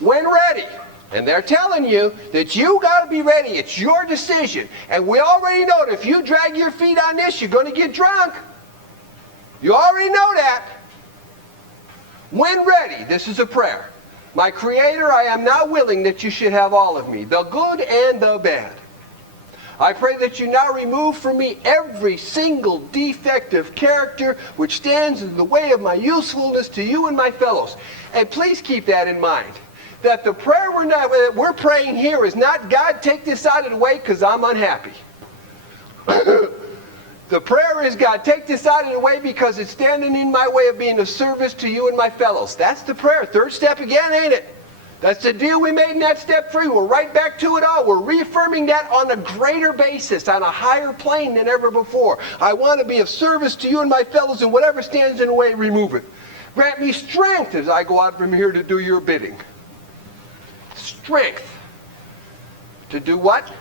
When ready, and they're telling you that you got to be ready. It's your decision. And we already know that if you drag your feet on this, you're going to get drunk. You already know that. When ready, this is a prayer. My Creator, I am now willing that you should have all of me, the good and the bad. I pray that you now remove from me every single defect of character which stands in the way of my usefulness to you and my fellows. And please keep that in mind. That the prayer we're praying here is not, God, take this out of the way because I'm unhappy. The prayer is, God, take this out of the way because it's standing in my way of being of service to you and my fellows. That's the prayer. Third step again, ain't it? That's the deal we made in that step 3. We're right back to it all. We're reaffirming that on a greater basis, on a higher plane than ever before. I want to be of service to you and my fellows, and whatever stands in the way, remove it. Grant me strength as I go out from here to do your bidding. Strength. To do what?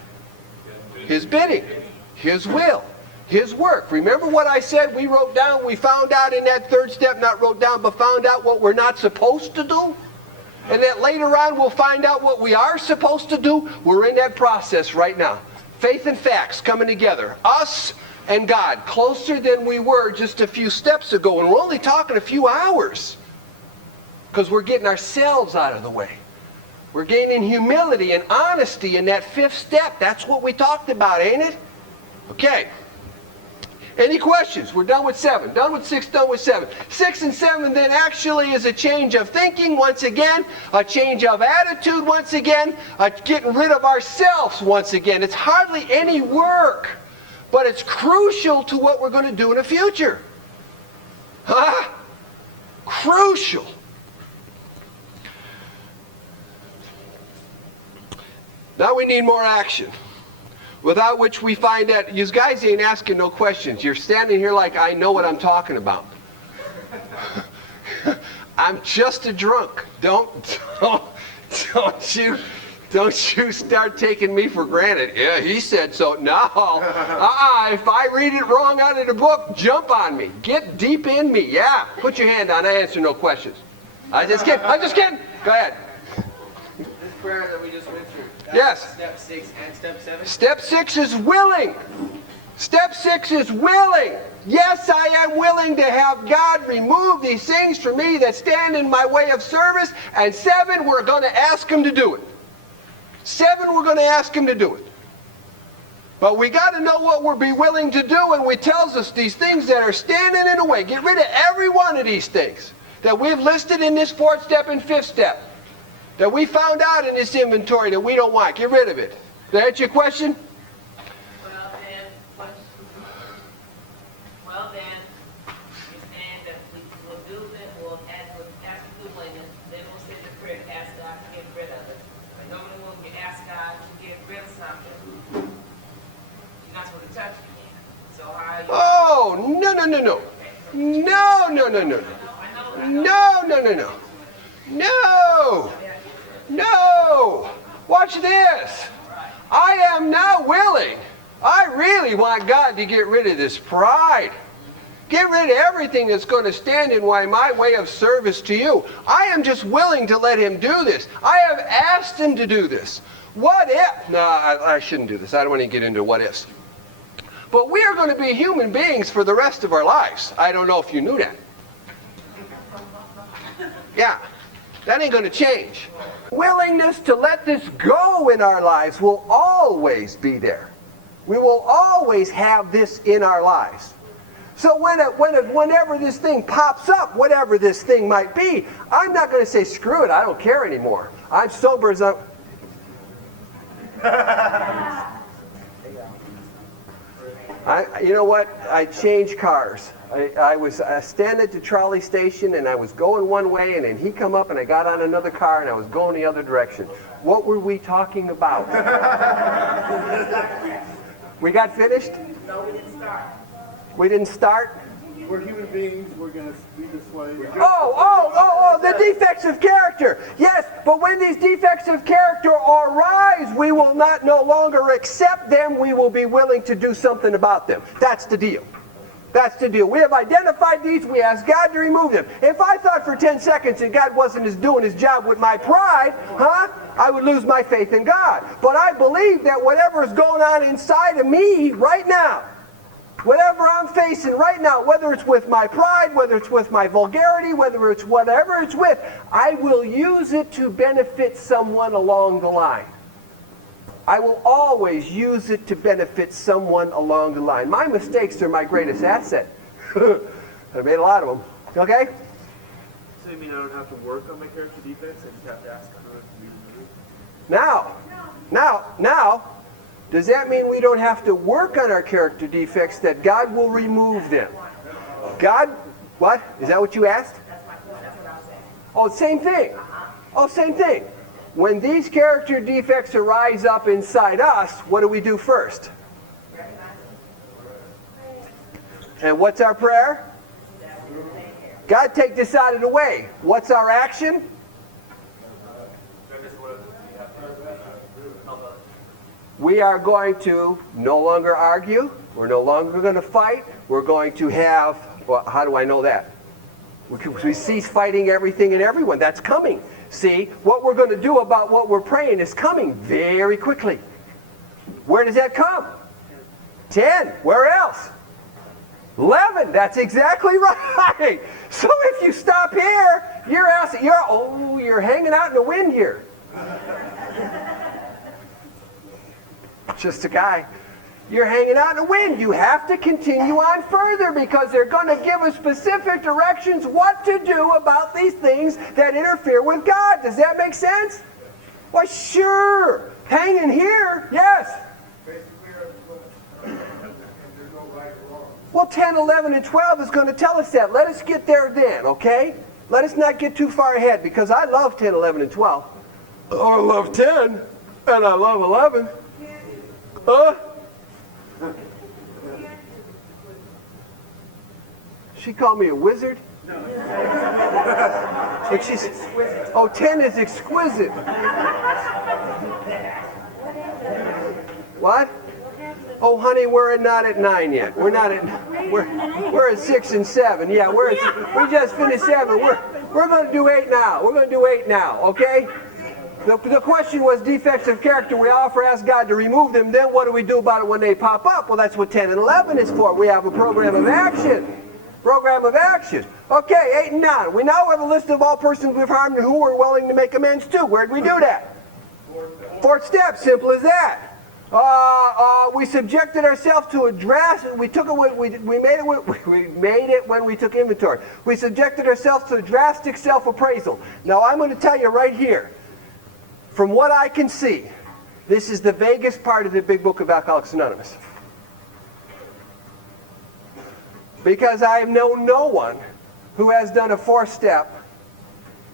His bidding. His will. His work. Remember what I said we wrote down? We found out in that third step, not wrote down, but found out what we're not supposed to do? And that later on we'll find out what we are supposed to do. We're in that process right now. Faith and facts coming together. Us and God. Closer than we were just a few steps ago. And we're only talking a few hours. Because we're getting ourselves out of the way. We're gaining humility and honesty in that 5th step. That's what we talked about, ain't it? Okay. Any questions? We're done with 7. Done with 6, done with 7. 6 and 7 then actually is a change of thinking once again, a change of attitude once again, getting rid of ourselves once again. It's hardly any work, but it's crucial to what we're going to do in the future. Huh? Crucial. Now we need more action. Without which we find that you guys ain't asking no questions. You're standing here like I know what I'm talking about. I'm just a drunk. Don't you start taking me for granted. Yeah, he said so. No. If I read it wrong out of the book, jump on me. Get deep in me. Yeah. Put your hand on. I answer no questions. I'm just kidding. Go ahead. This prayer that we just went through. That's Yes. Step 6 and step 7. Step 6 is willing. Step 6 is willing. Yes, I am willing to have God remove these things from me that stand in my way of service. And 7, we're going to ask Him to do it. 7, we're going to ask Him to do it. But we got to know what we'll be willing to do, and He tells us these things that are standing in the way. Get rid of every one of these things that we've listed in this 4th step and 5th step. That we found out in this inventory that we don't want. Get rid of it. Did that answer your question? Well then, you're saying that we will do it, we'll ask the willingness, then we'll say the prayer to ask God to get rid of it. But normally when we ask God to get rid of something, you're not supposed to touch it again. So how are you? Oh, no. No, no, no, no, no. No, no, no, no. No! No! Watch this. I am now willing. I really want God to get rid of this pride. Get rid of everything that's going to stand in my way of service to you. I am just willing to let him do this. I have asked him to do this. What if? No, I shouldn't do this. I don't want to get into what ifs. But we are going to be human beings for the rest of our lives. I don't know if you knew that. Yeah, that ain't going to change. Willingness to let this go in our lives will always be there. We will always have this in our lives. So whenever this thing pops up, whatever this thing might be, I'm not going to say, screw it, I don't care anymore. I'm sober as I'm... you know what? I changed cars. I was standing at the trolley station and I was going one way and then he come up and I got on another car and I was going the other direction. What were we talking about? We got finished? No, we didn't start. We didn't start? We're human beings. We're going to be this way. Oh, the defects of character. Yes, but when these defects of character arise, we will not no longer accept them. We will be willing to do something about them. That's the deal. That's the deal. We have identified these. We ask God to remove them. If I thought for 10 seconds that God wasn't doing his job with my pride, I would lose my faith in God. But I believe that whatever is going on inside of me right now, whatever I'm facing right now, whether it's with my pride, whether it's with my vulgarity, whether it's whatever it's with, I will use it to benefit someone along the line. I will always use it to benefit someone along the line. My mistakes are my greatest asset. I've made a lot of them. Okay? So you mean I don't have to work on my character defects? I just have to ask God to be removed? Now, does that mean we don't have to work on our character defects, that God will remove them? God, what? Is that what you asked? That's my point. That's what I'm saying. Oh, same thing. Oh, same thing. When these character defects arise up inside us, what do we do first? And what's our prayer? God, take this out of the way. What's our action? We are going to no longer argue. We're no longer going to fight. We're going to have, well, how do I know that? We cease fighting everything and everyone. That's coming. See, what we're going to do about what we're praying is coming very quickly. Where does that come? 10. Where else? 11. That's exactly right. So if you stop here, you're hanging out in the wind here. Just a guy. You're hanging out in the wind. You have to continue on further because they're going to give us specific directions what to do about these things that interfere with God. Does that make sense? Why, sure. Hanging here, yes. Well, 10, 11, and 12 is going to tell us that. Let us get there then, okay? Let us not get too far ahead because I love 10, 11, and 12. Oh, I love 10, and I love 11. She called me a wizard? No. But she's, oh, 10 is exquisite. What? Oh, honey, we're not at 9 yet. We're not at. We're at 6 and 7. Yeah, we just finished 7. We're going to do 8 now. We're going to do 8 now. Okay. The question was defects of character. We offer, ask God to remove them. Then what do we do about it when they pop up? Well, that's what 10 and 11 is for. We have a program of action. Program of action. Okay, 8 and 9. We now have a list of all persons we've harmed and who we're willing to make amends to. Where'd we do that? Fourth step. Simple as that. We subjected ourselves to a drastic. We made it when we took inventory. We subjected ourselves to a drastic self-appraisal. Now I'm going to tell you right here. From what I can see, this is the vaguest part of the big book of Alcoholics Anonymous. Because I know no one who has done a 4th step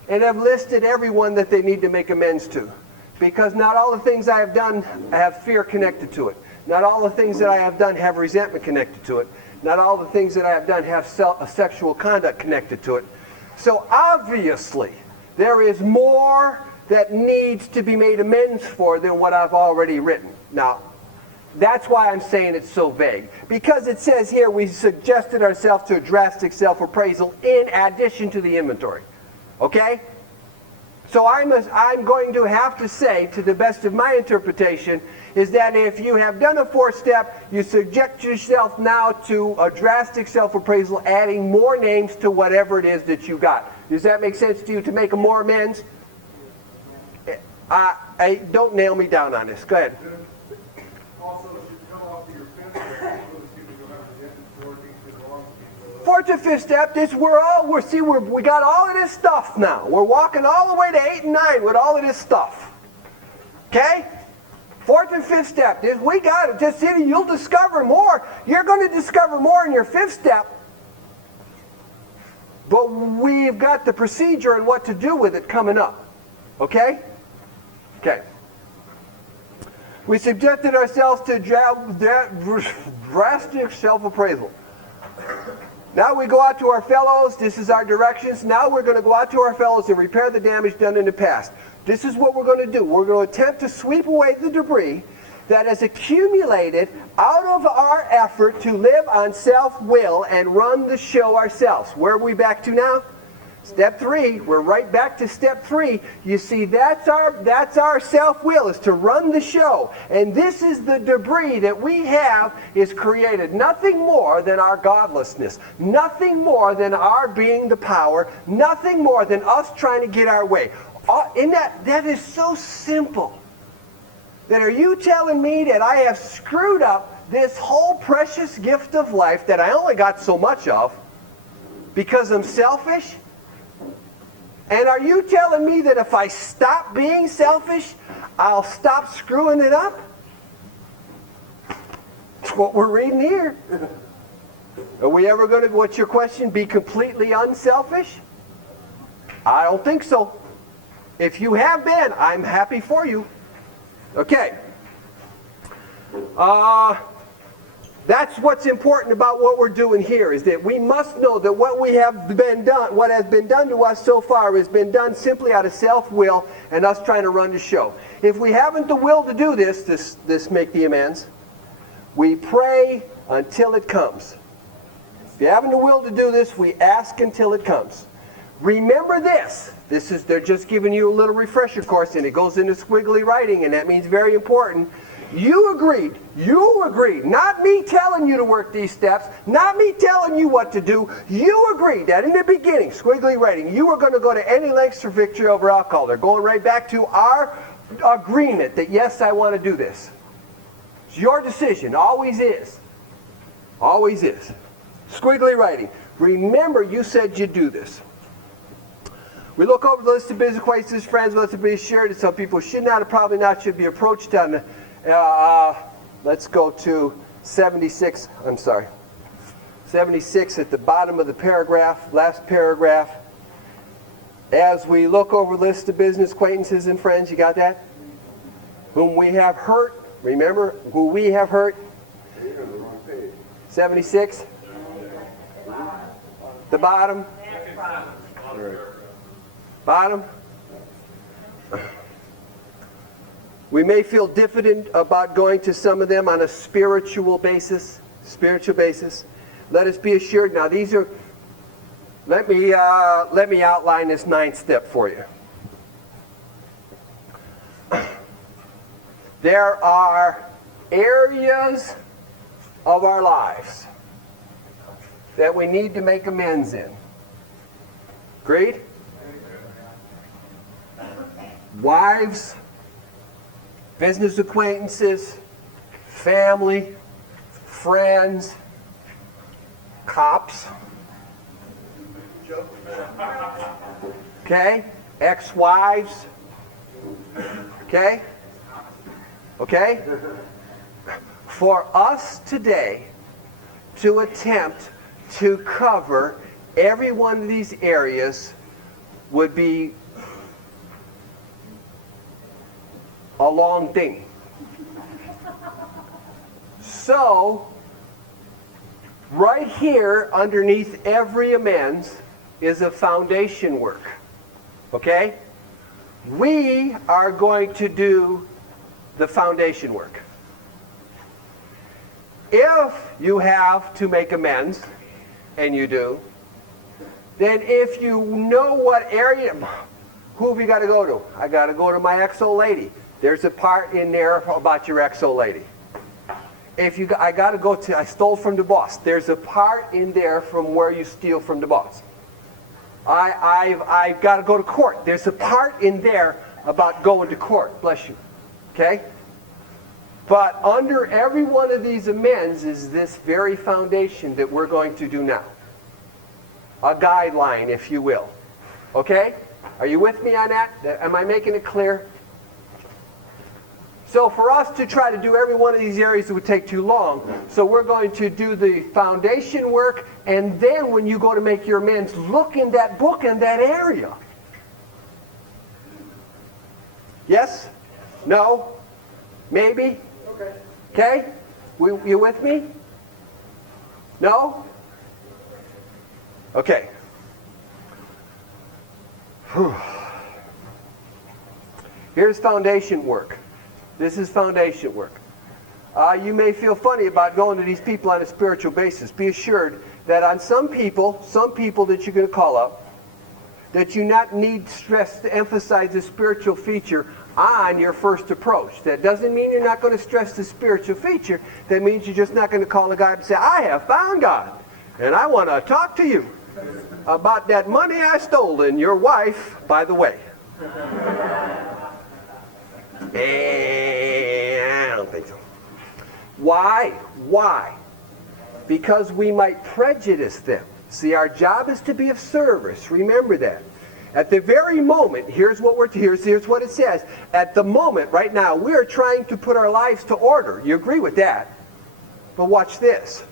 and have listed everyone that they need to make amends to. Because not all the things I have done have fear connected to it. Not all the things that I have done have resentment connected to it. Not all the things that I have done have sexual conduct connected to it. So obviously, there is more that needs to be made amends for than what I've already written. Now, that's why I'm saying it's so vague. Because it says here we suggested ourselves to a drastic self-appraisal in addition to the inventory. Okay? So I'm going to have to say, to the best of my interpretation, is that if you have done a 4-step, you subject yourself now to a drastic self-appraisal, adding more names to whatever it is that you got. Does that make sense to you, to make more amends? Don't nail me down on this. Go ahead. Also, if you come off of your fifth step, those people don't have the inventory to belong to people. 4th and 5th step, we got all of this stuff now. We're walking all the way to 8 and 9 with all of this stuff. Okay? 4th and 5th step, we got it. Just see, you'll discover more. You're going to discover more in your 5th step. But we've got the procedure and what to do with it coming up. Okay? Okay. We subjected ourselves to drastic self-appraisal. Now we go out to our fellows. This is our directions. Now we're going to go out to our fellows and repair the damage done in the past. This is what we're going to do. We're going to attempt to sweep away the debris that has accumulated out of our effort to live on self-will and run the show ourselves. Where are we back to now? Step 3. We're right back to step 3. You see, that's our self-will, is to run the show. And this is the debris that we have is created. Nothing more than our godlessness. Nothing more than our being the power. Nothing more than us trying to get our way. That is so simple. That are you telling me that I have screwed up this whole precious gift of life that I only got so much of because I'm selfish? And are you telling me that if I stop being selfish, I'll stop screwing it up? That's what we're reading here. Are we ever going to, what's your question, be completely unselfish? I don't think so. If you have been, I'm happy for you. Okay. That's what's important about what we're doing here, is that we must know that what has been done to us so far has been done simply out of self-will and us trying to run the show. If we haven't the will to do this make the amends, we pray until it comes. If you haven't the will to do this, we ask until it comes. Remember this. They're just giving you a little refresher course, and it goes into squiggly writing, and that means very important. You agreed, not me telling you to work these steps, not me telling you what to do. You agreed that in the beginning, squiggly writing, you were going to go to any lengths for victory over alcohol. They're going right back to our agreement that yes, I want to do this. It's your decision, always is. Always is. Squiggly writing. Remember, you said you'd do this. We look over the list of business acquaintances, friends, let's be assured that some people should not, or probably not, should be approached on the let's go to 76, 76 at the bottom of the paragraph, last paragraph. As we look over the list of business acquaintances and friends, you got that? Whom we have hurt, remember, who we have hurt. 76, the bottom. Bottom. We may feel diffident about going to some of them on a spiritual basis. Let us be assured. Now these are, let me outline this 9th step for you. There are areas of our lives that we need to make amends in. Agreed? Wives, business acquaintances, family, friends, cops, okay, ex-wives, okay, for us today to attempt to cover every one of these areas would be a long thing. So, right here underneath every amends is a foundation work. Okay? We are going to do the foundation work. If you have to make amends, and you do, then if you know what area, who have you got to go to? I got to go to my ex-old lady. There's a part in there about your ex-old lady. I got to go to, I stole from the boss. There's a part in there from where you steal from the boss. I've got to go to court. There's a part in there about going to court. Bless you. Okay? But under every one of these amends is this very foundation that we're going to do now. A guideline, if you will. Okay? Are you with me on that? Am I making it clear? So for us to try to do every one of these areas, it would take too long. So we're going to do the foundation work, and then when you go to make your amends, look in that book in that area. Yes? No? Maybe? Okay. Okay? You with me? No? Okay. Whew. Here's foundation work. This is foundation work. You may feel funny about going to these people on a spiritual basis. Be assured that on some people that you're going to call up, that you not need stress to emphasize the spiritual feature on your first approach. That doesn't mean you're not going to stress the spiritual feature. That means you're just not going to call a guy and say, I have found God, and I want to talk to you about that money I stole and your wife, by the way. I don't think so. Why? Why? Because we might prejudice them. See, our job is to be of service. Remember that. At the very moment, here's what it says. At the moment, right now, we are trying to put our lives to order. You agree with that? But watch this.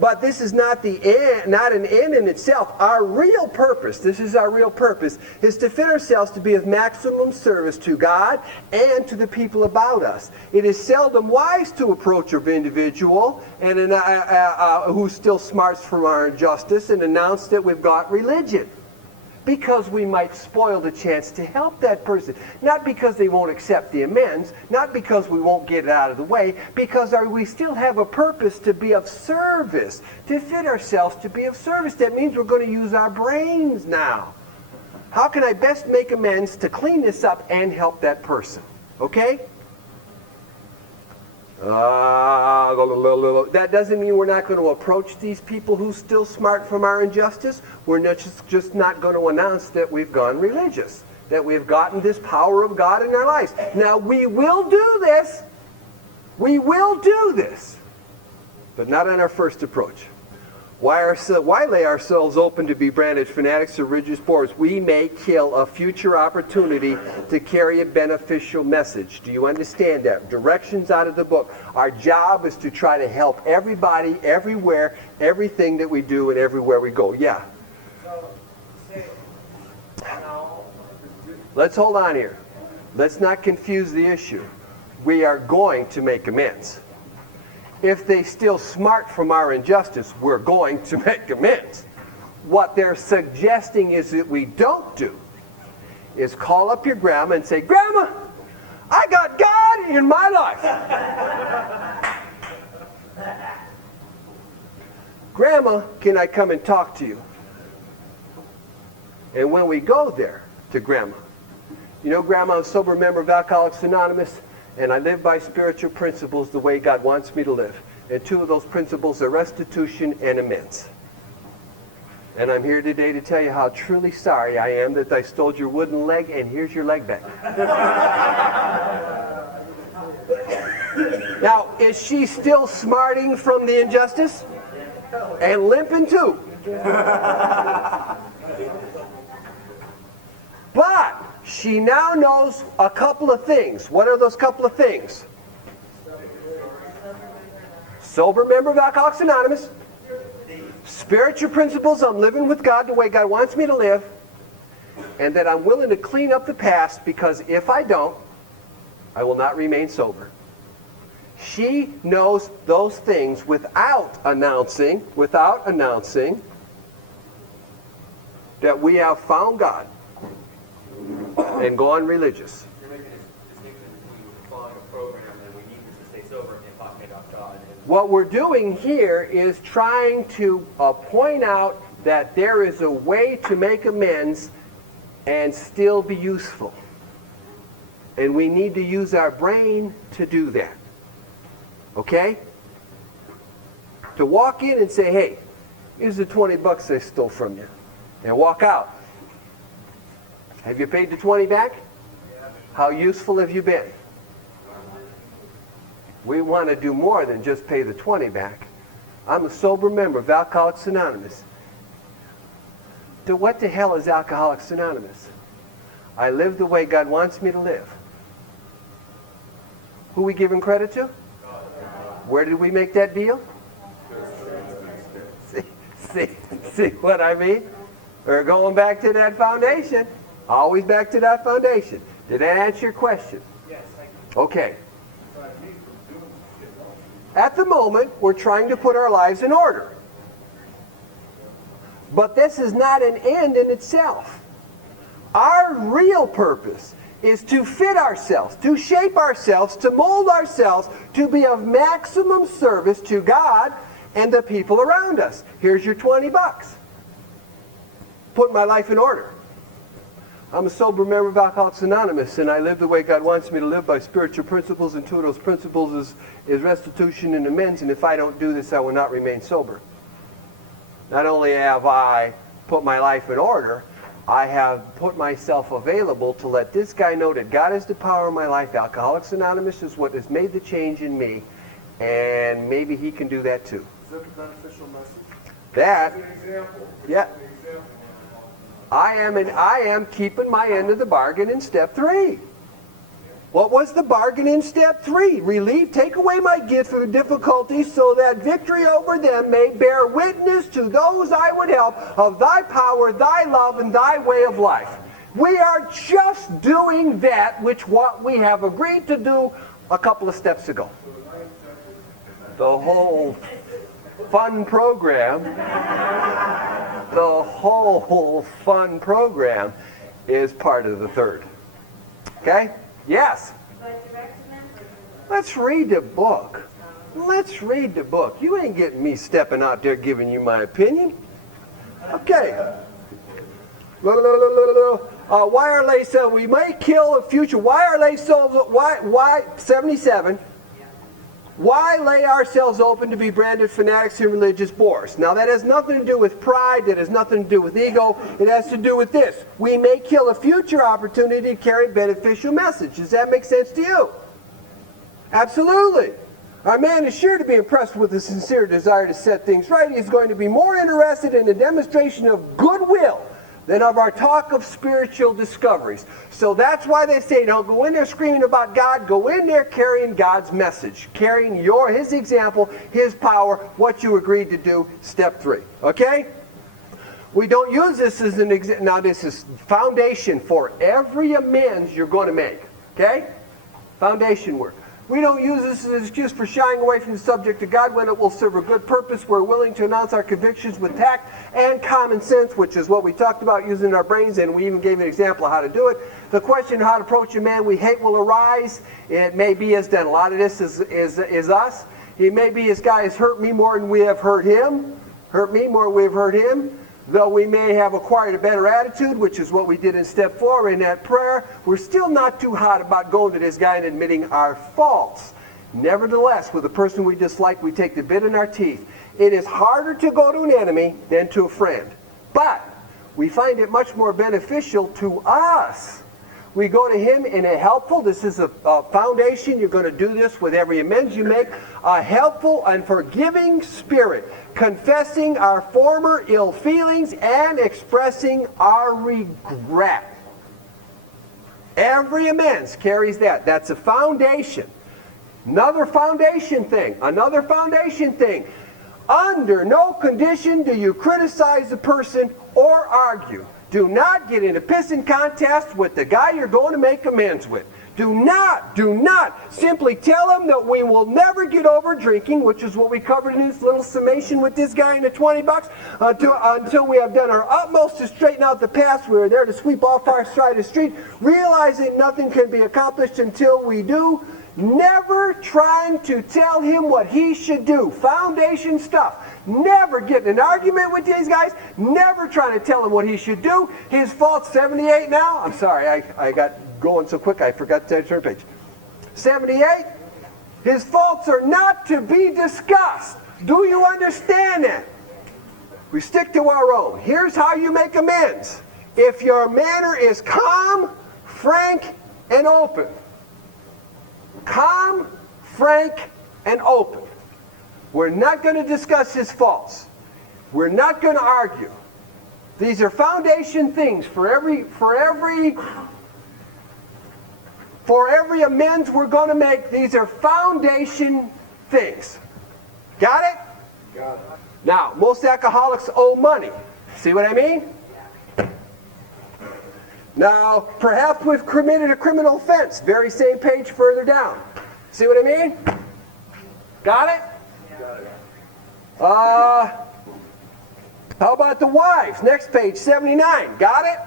But this is not the end, not an end in itself. Our real purpose, this is our real purpose, is to fit ourselves to be of maximum service to God and to the people about us. It is seldom wise to approach an individual who still smarts from our injustice and announce that we've got religion. Because we might spoil the chance to help that person. Not because they won't accept the amends, not because we won't get it out of the way, because we still have a purpose to be of service, to fit ourselves to be of service. That means we're going to use our brains now. How can I best make amends to clean this up and help that person? Okay? That doesn't mean we're not going to approach these people who still smart from our injustice. We're not just not going to announce that we've gone religious, that we've gotten this power of God in our lives. Now, we will do this. We will do this. But not on our first approach. Why lay ourselves open to be branded fanatics or religious bores? We may kill a future opportunity to carry a beneficial message. Do you understand that? Directions out of the book. Our job is to try to help everybody, everywhere, everything that we do and everywhere we go. Yeah? Let's hold on here. Let's not confuse the issue. We are going to make amends. If they still smart from our injustice, we're going to make amends. What they're suggesting is that we don't do is call up your grandma and say, Grandma, I got God in my life. Grandma, can I come and talk to you? And when we go there to Grandma, you know, Grandma, I'm a sober member of Alcoholics Anonymous, and I live by spiritual principles the way God wants me to live. And two of those principles are restitution and amends. And I'm here today to tell you how truly sorry I am that I stole your wooden leg, and here's your leg back. Now, is she still smarting from the injustice? And limping too. But she now knows a couple of things. What are those couple of things? Sober member of Alcoholics Anonymous. Spiritual principles, I'm living with God the way God wants me to live. And that I'm willing to clean up the past, because if I don't, I will not remain sober. She knows those things without announcing that we have found God and gone religious. You're making a distinction between following a program and we need this to stay sober and talking about God. What we're doing here is trying to point out that there is a way to make amends and still be useful. And we need to use our brain to do that. Okay? To walk in and say, hey, here's the 20 bucks I stole from you. And walk out. Have you paid the 20 back? How useful have you been? We want to do more than just pay the 20 back. I'm a sober member of Alcoholics Anonymous. What the hell is Alcoholics Anonymous? I live the way God wants me to live. Who we giving credit to? Where did we make that deal? See what I mean? We're going back to that foundation. Always back to that foundation. Did that answer your question? Yes, thank you. Okay. At the moment, we're trying to put our lives in order. But this is not an end in itself. Our real purpose is to fit ourselves, to shape ourselves, to mold ourselves, to be of maximum service to God and the people around us. Here's your 20 bucks. Put my life in order. I'm a sober member of Alcoholics Anonymous, and I live the way God wants me to live by spiritual principles, and two of those principles is restitution and amends, and if I don't do this, I will not remain sober. Not only have I put my life in order, I have put myself available to let this guy know that God is the power of my life. Alcoholics Anonymous is what has made the change in me, and maybe he can do that too. Is that the beneficial message? That, As an example. yeah. An example. I am keeping my end of the bargain in step 3. What was the bargain in step 3? Relieve, take away my gift of difficulties so that victory over them may bear witness to those I would help of thy power, thy love, and thy way of life. We are just doing that which what we have agreed to do a couple of steps ago. The whole fun program, is part of the third. Okay? Yes? Let's read the book. Let's read the book. You ain't getting me stepping out there giving you my opinion. Okay. Why are they so? We may kill a future. Why are they so? Why 77? Why lay ourselves open to be branded fanatics and religious bores? Now that has nothing to do with pride, that has nothing to do with ego, it has to do with this. We may kill a future opportunity to carry a beneficial message. Does that make sense to you? Absolutely. Our man is sure to be impressed with a sincere desire to set things right. He is going to be more interested in a demonstration of goodwill than of our talk of spiritual discoveries. So that's why they say don't go in there screaming about God, go in there carrying God's message, carrying his example, his power, what you agreed to do, step 3. Okay? We don't use this as an example. Now this is foundation for every amends you're going to make. Okay? Foundation work. We don't use this as an excuse for shying away from the subject of God when it will serve a good purpose. We're willing to announce our convictions with tact and common sense, which is what we talked about using our brains, and we even gave an example of how to do it. The question of how to approach a man we hate will arise. It may be as that a lot of this is us. It may be this guy has hurt me more than we have hurt him. Hurt me more than we have hurt him. Though we may have acquired a better attitude, which is what we did in step 4 in that prayer, we're still not too hot about going to this guy and admitting our faults. Nevertheless, with a person we dislike, we take the bit in our teeth. It is harder to go to an enemy than to a friend. But we find it much more beneficial to us. We go to him in a helpful, this is a foundation, you're going to do this with every amends you make, a helpful and forgiving spirit, confessing our former ill feelings and expressing our regret. Every amends carries that. That's a foundation. Another foundation thing. Under no condition do you criticize a person or argue. Do not get in a pissing contest with the guy you're going to make amends with. Do not simply tell them that we will never get over drinking, which is what we covered in this little summation with this guy in the 20 bucks, until we have done our utmost to straighten out the past. We are there to sweep off our side of the street, realizing nothing can be accomplished until we do. Never trying to tell him what he should do. Foundation stuff. Never get in an argument with these guys. Never trying to tell him what he should do. His fault's 78 now. I'm sorry, I got going so quick I forgot to turn page. 78. His faults are not to be discussed. Do you understand that? We stick to our own. Here's how you make amends. If your manner is calm, frank, and open. Calm, frank, and open. We're not going to discuss his faults. We're not going to argue. These are foundation things for every amends we're going to make. These are foundation things. Got it? Got it. Now, most alcoholics owe money. See what I mean? Now, perhaps we've committed a criminal offense. Very same page further down. See what I mean? Got it? Got it. How about the wives? Next page, 79. Got it?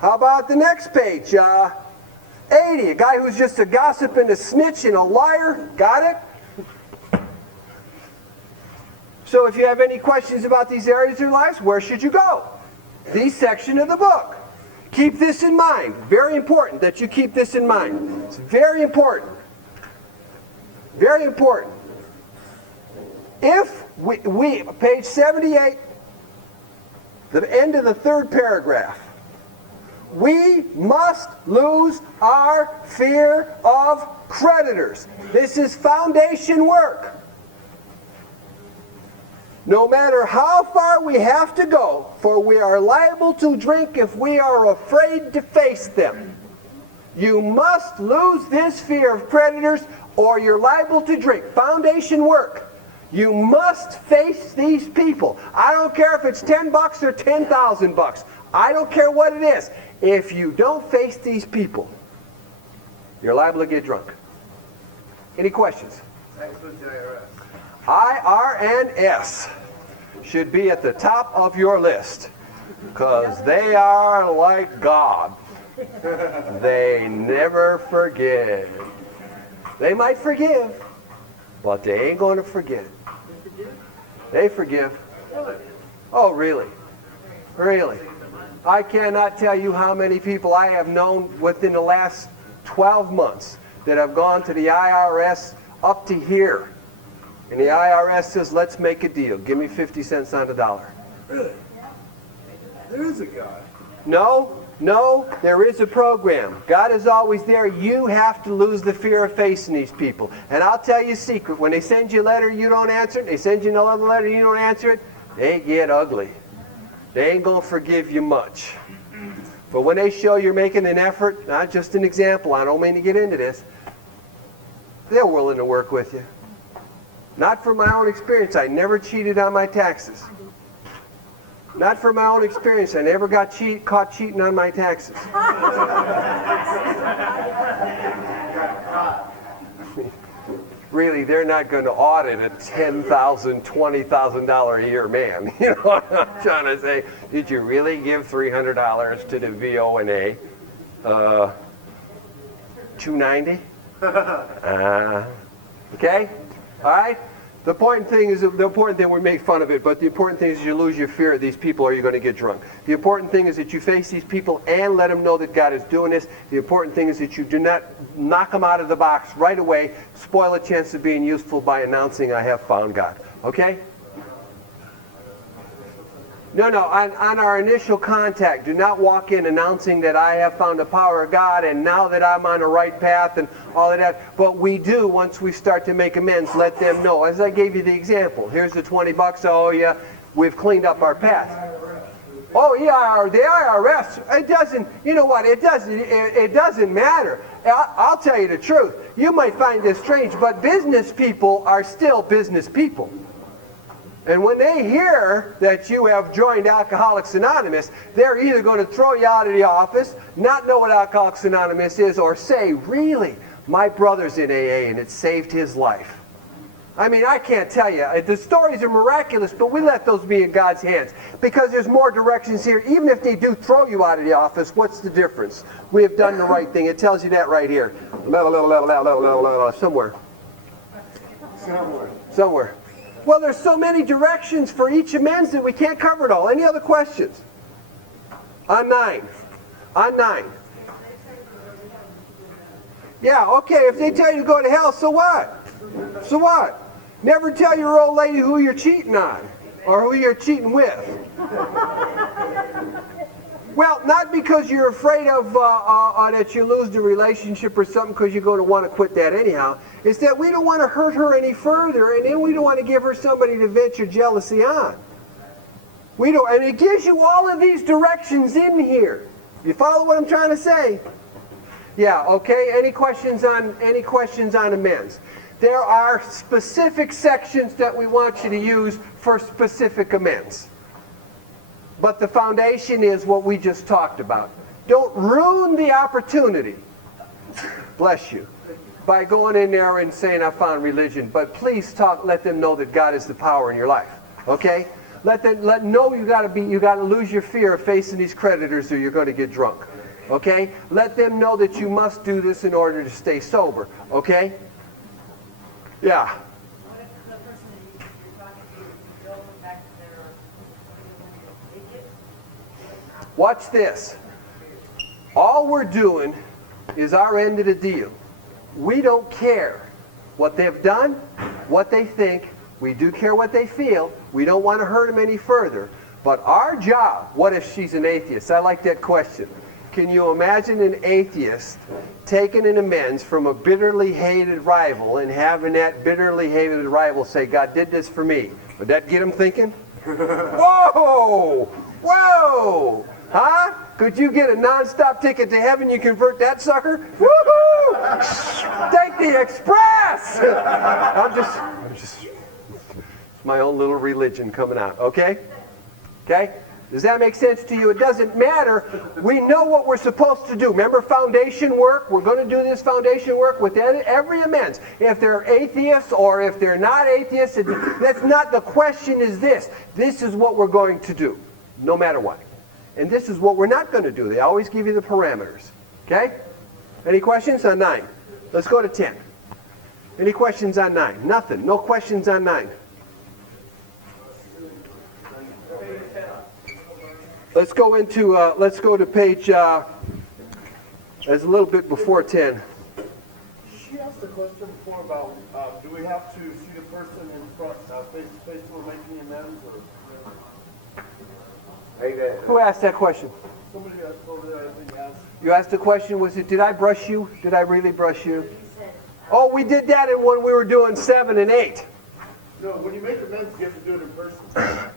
How about the next page? 80. A guy who's just a gossip and a snitch and a liar. Got it? So if you have any questions about these areas of your lives, where should you go? This section of the book. Keep this in mind. Very important that you keep this in mind. It's very important. Very important. If we page 78, the end of the third paragraph, we must lose our fear of creditors. This is foundation work. No matter how far we have to go, for we are liable to drink if we are afraid to face them. You must lose this fear of creditors or you're liable to drink. Foundation work. You must face these people. I don't care if it's 10 bucks or 10,000 bucks. I don't care what it is. If you don't face these people, you're liable to get drunk. Any questions? Thanks for the IRS. IRS should be at the top of your list because they are like God. They never forgive. They might forgive, but they ain't going to forget. They forgive. Oh, really? Really? I cannot tell you how many people I have known within the last 12 months that have gone to the IRS up to here. And the IRS says, let's make a deal. Give me 50 cents on the dollar. Really? There is a God. No, there is a program. God is always there. You have to lose the fear of facing these people. And I'll tell you a secret. When they send you a letter, you don't answer it. They send you another letter, you don't answer it. They get ugly. They ain't going to forgive you much. But when they show you're making an effort, not just an example, I don't mean to get into this, they're willing to work with you. Not from my own experience. I never cheated on my taxes. Not from my own experience. I never got caught cheating on my taxes. Really, they're not going to audit a $10,000, $20,000 a year man. You know what I'm trying to say? Did you really give $300 to the VONA? $290? Okay? All right? The important thing we make fun of it, but the important thing is you lose your fear of these people or you're going to get drunk. The important thing is that you face these people and let them know that God is doing this. The important thing is that you do not knock them out of the box right away, spoil a chance of being useful by announcing I have found God. Okay? No, on our initial contact, do not walk in announcing that I have found the power of God and now that I'm on the right path and all of that. But we do, once we start to make amends, let them know. As I gave you the example, here's the 20 bucks, oh yeah, we've cleaned up our path. Oh yeah, the IRS, it doesn't, you know what, it doesn't matter. I'll tell you the truth. You might find this strange, but business people are still business people. And when they hear that you have joined Alcoholics Anonymous, they're either going to throw you out of the office, not know what Alcoholics Anonymous is, or say, really, my brother's in AA and it saved his life. I mean, I can't tell you. The stories are miraculous, but we let those be in God's hands. Because there's more directions here. Even if they do throw you out of the office, what's the difference? We have done the right thing. It tells you that right here. Somewhere. Somewhere. Well, there's so many directions for each amends that we can't cover it all. Any other questions? On 9. On 9. Yeah, okay, if they tell you to go to hell, so what? So what? Never tell your old lady who you're cheating on or who you're cheating with. Well, not because you're afraid of that you lose the relationship or something, because you're going to want to quit that anyhow. It's that we don't want to hurt her any further, and then we don't want to give her somebody to vent your jealousy on. We don't, and it gives you all of these directions in here. You follow what I'm trying to say? Yeah. Okay. Any questions on amends? There are specific sections that we want you to use for specific amends. But the foundation is what we just talked about. Don't ruin the opportunity, bless you, by going in there and saying, I found religion. But please let them know that God is the power in your life. Okay? Let know you gotta lose your fear of facing these creditors or you're going to get drunk. Okay? Let them know that you must do this in order to stay sober. Okay? Yeah. What if the person that you're talking to goes back to their idiot? Watch this. All we're doing is our end of the deal. We don't care what they've done, what they think. We do care what they feel. We don't want to hurt them any further. But our job, what if she's an atheist? I like that question. Can you imagine an atheist taking an amends from a bitterly hated rival and having that bitterly hated rival say, God did this for me? Would that get him thinking? Whoa! Whoa! Huh? Could you get a non-stop ticket to heaven? You convert that sucker? Woohoo! Take the express! I'm just, it's my own little religion coming out, okay? Okay? Does that make sense to you? It doesn't matter. We know what we're supposed to do. Remember foundation work? We're going to do this foundation work with every amends. If they're atheists or if they're not atheists, that's not the question. Is this. This is what we're going to do, no matter what. And this is what we're not going to do. They always give you the parameters. Okay? Any questions on 9? Let's go to 10. Any questions on 9? Nothing. No questions on 9. Let's go to page, there's a little bit before 10. She asked a question before about, do we have to see the person in front, face to face when making amends, or? Who asked that question? Somebody over there, I think, asked. You asked the question, was it, did I brush you? Did I really brush you? Oh, we did that when we were doing 7 and 8. No, when you make amends, you have to do it in person.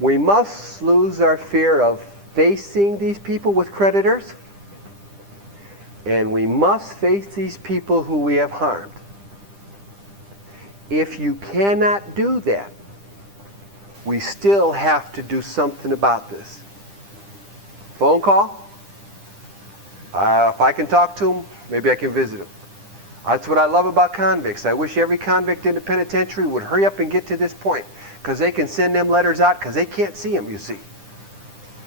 We must lose our fear of facing these people with creditors, and we must face these people who we have harmed. If you cannot do that, we still have to do something about this. Phone call? If I can talk to them, maybe I can visit them. That's what I love about convicts. I wish every convict in the penitentiary would hurry up and get to this point, because they can send them letters out because they can't see them, you see.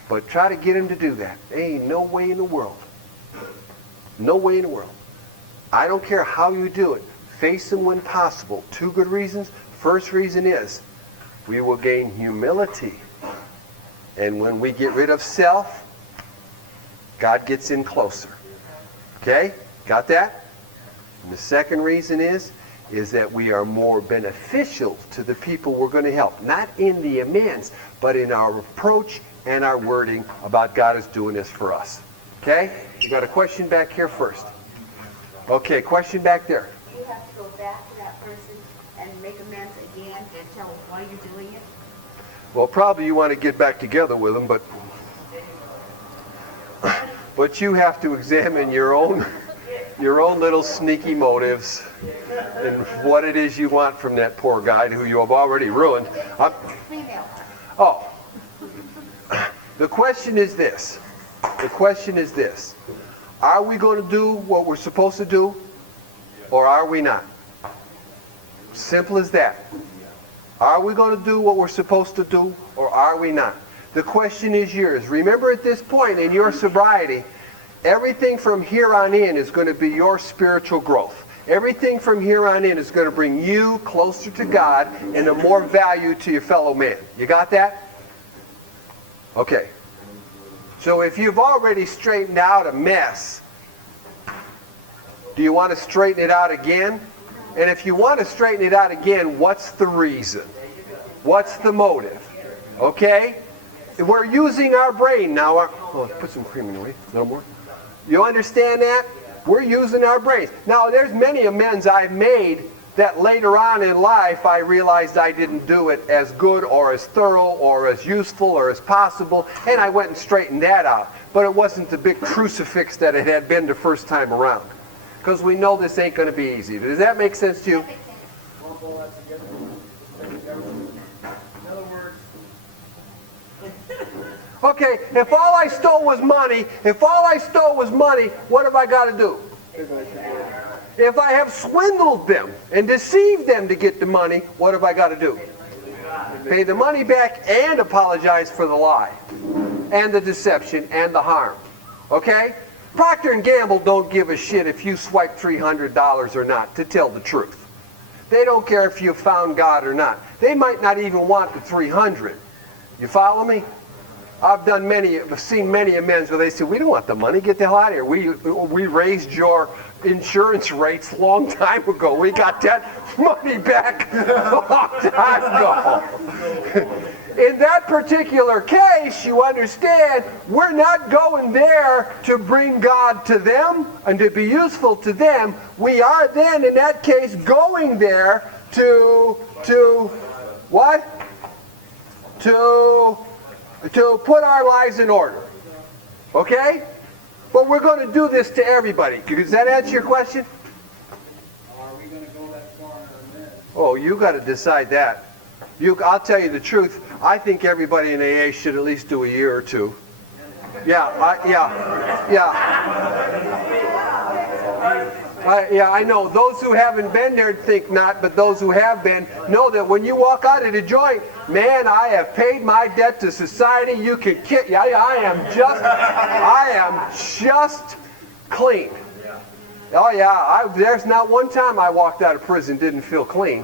But try to get them to do that. There ain't no way in the world. No way in the world. I don't care how you do it. Face them when possible. 2 good reasons. First reason is we will gain humility. And when we get rid of self, God gets in closer. Okay? Got that? And the second reason is that we are more beneficial to the people we're going to help. Not in the amends, but in our approach and our wording about God is doing this for us. Okay? You got a question back here first. Okay, question back there. Do you have to go back to that person and make amends again and tell them why you're doing it? Well, probably you want to get back together with them, but you have to examine your own your own little sneaky motives and what it is you want from that poor guy who you have already ruined. Female. Oh, the question is this. The question is this. Are we going to do what we're supposed to do, or are we not? Simple as that. Are we going to do what we're supposed to do, or are we not? The question is yours. Remember, at this point in your sobriety, everything from here on in is going to be your spiritual growth. Everything from here on in is going to bring you closer to God and a more value to your fellow man. You got that? Okay. So if you've already straightened out a mess, do you want to straighten it out again? And if you want to straighten it out again, what's the reason? What's the motive? Okay? We're using our brain now. Oh, put some cream in the way. No more. You understand that? We're using our brains. Now, there's many amends I've made that later on in life I realized I didn't do it as good or as thorough or as useful or as possible, and I went and straightened that out. But it wasn't the big crucifix that it had been the first time around. Because we know this ain't going to be easy. Does that make sense to you? In other words, Okay, if all I stole was money, what have I got to do? If I have swindled them and deceived them to get the money, what have I got to do? Pay the money back and apologize for the lie and the deception and the harm. Okay? Procter & Gamble don't give a shit if you swipe $300 or not, to tell the truth. They don't care if you found God or not. They might not even want the 300. You follow me? I've seen many amends where they say, we don't want the money, get the hell out of here. We raised your insurance rates a long time ago. We got that money back a long time ago. In that particular case, you understand, we're not going there to bring God to them and to be useful to them. We are then, in that case, going there to what? To put our lives in order. Okay? But we're going to do this to everybody. Does that answer your question? are we going to go that far in our meds? Oh, you got to decide that. I'll tell you the truth. I think everybody in AA should at least do a year or two. Yeah, I know. Those who haven't been there think not, but those who have been know that when you walk out of the joint, man, I have paid my debt to society. You can kid. Yeah, I am just clean. Oh yeah, there's not one time I walked out of prison didn't feel clean.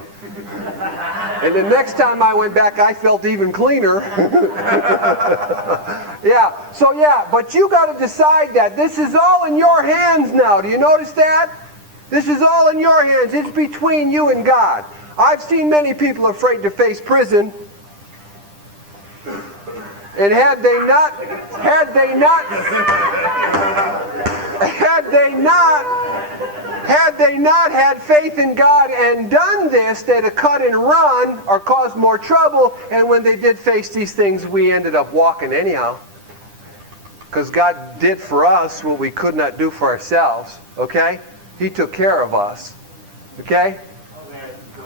And the next time I went back, I felt even cleaner. But you got to decide that. This is all in your hands now. Do you notice that? This is all in your hands. It's between you and God. I've seen many people afraid to face prison. And had they not had faith in God and done this, they'd have cut and run or caused more trouble. And when they did face these things, we ended up walking anyhow. Because God did for us what we could not do for ourselves. Okay? He took care of us. Okay?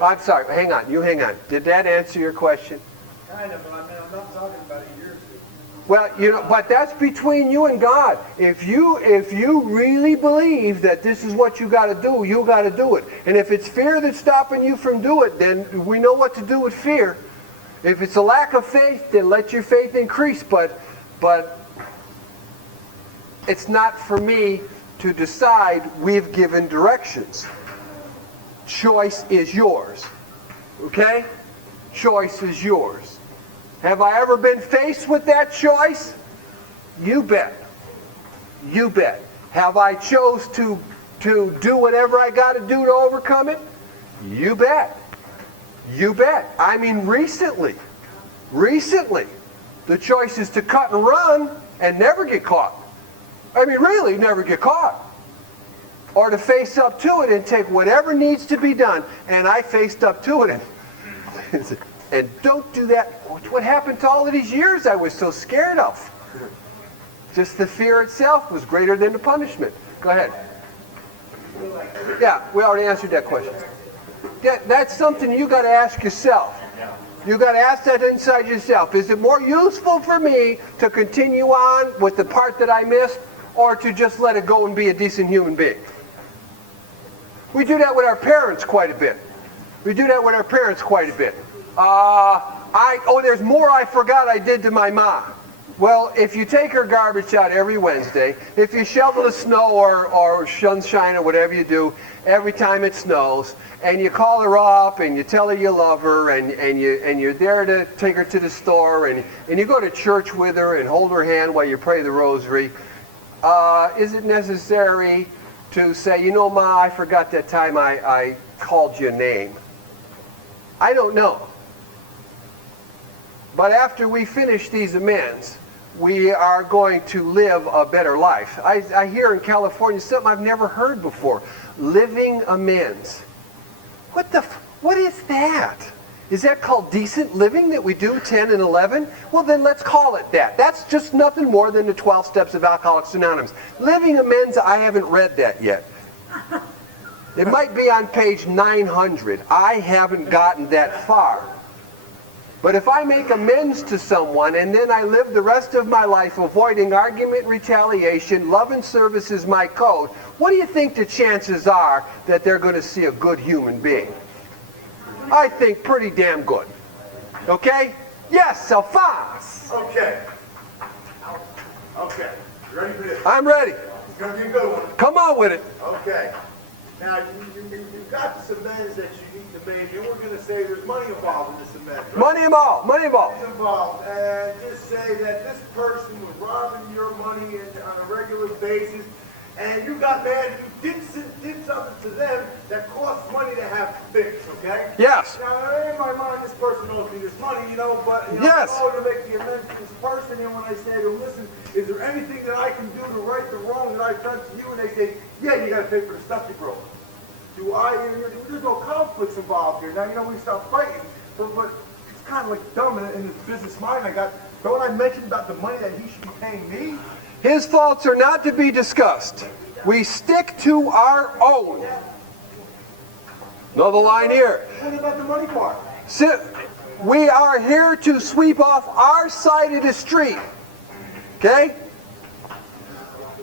I'm sorry. Hang on. You hang on. Did that answer your question? Kind of, but I mean, I'm not talking about a year or two. Well, but that's between you and God. If you really believe that this is what you got to do, you got to do it. And if it's fear that's stopping you from doing it, then we know what to do with fear. If it's a lack of faith, then let your faith increase. But it's not for me to decide. We've given directions. Choice is yours. Okay? Choice is yours. Have I ever been faced with that choice? You bet. You bet. Have I chose to do whatever I got to do to overcome it? You bet. You bet. I mean, recently, the choice is to cut and run and never get caught. I mean, really, never get caught. Or to face up to it and take whatever needs to be done. And I faced up to it and don't do that. What happened to all of these years I was so scared of? Just the fear itself was greater than the punishment. Go ahead. Yeah, we already answered that question. That's something you got to ask yourself. You got to ask that inside yourself. Is it more useful for me to continue on with the part that I missed, or to just let it go and be a decent human being? We do that with our parents quite a bit. There's more I forgot I did to my mom. Well, if you take her garbage out every Wednesday, if you shovel the snow or sunshine or whatever you do every time it snows, and you call her up and you tell her you love her, and you're there to take her to the store, and you go to church with her and hold her hand while you pray the rosary, is it necessary to say, you know, Ma, I forgot that time I called your name? I don't know. But after we finish these amends, we are going to live a better life. I hear in California something I've never heard before. Living amends. What is that? Is that called decent living that we do 10 and 11? Well, then let's call it that. That's just nothing more than the 12 steps of Alcoholics Anonymous. Living amends, I haven't read that yet. It might be on page 900. I haven't gotten that far. But if I make amends to someone and then I live the rest of my life avoiding argument, retaliation, love and service is my code, what do you think the chances are that they're going to see a good human being? I think pretty damn good. Okay? Yes, Alphonse. Okay. Okay. You ready for this? I'm ready. It's going to be a good one. Come on with it. Okay. Now, you've got this amends that you need to make, and we're going to say there's money involved in this amends. Right? Money involved. Money involved. Money involved. And just say that this person was robbing your money on a regular basis, and you got mad and you did something to them that costs money to have fixed, okay? Yes. Now, in my mind, this person owes me this money, but yes. I'm going to make the amends to this person, and when I say to them, listen, is there anything that I can do to right the wrong that I've done to you? And they say, yeah, you got to pay for the stuff you broke. There's no conflicts involved here. Now, we start fighting, but it's kind of like dumb in this business mind I got. Don't I mention about the money that he should be paying me? His faults are not to be discussed. We stick to our own. Another line here. What about the money part? We are here to sweep off our side of the street. Okay?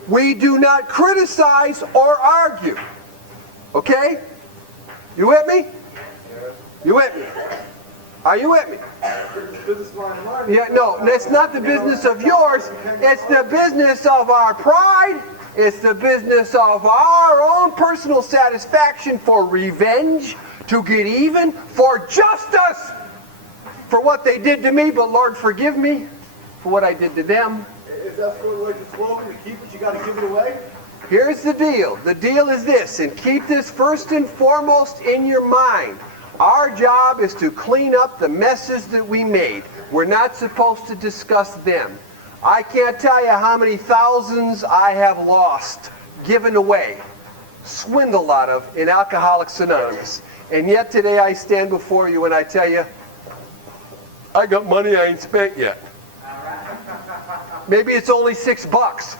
We do not criticize or argue. Okay? You with me? You with me? Are you with me? Yeah, no, it's not the business of yours. It's the business of our pride. It's the business of our own personal satisfaction for revenge, to get even, for justice, for what they did to me, but Lord forgive me for what I did to them. Is that sort of like the slogan, to keep it, you got to give it away? Here's the deal. The deal is this, and keep this first and foremost in your mind. Our job is to clean up the messes that we made. We're not supposed to discuss them. I can't tell you how many thousands I have lost, given away, swindled out of in Alcoholics Anonymous. And yet today I stand before you and I tell you, I got money I ain't spent yet. Maybe it's only $6.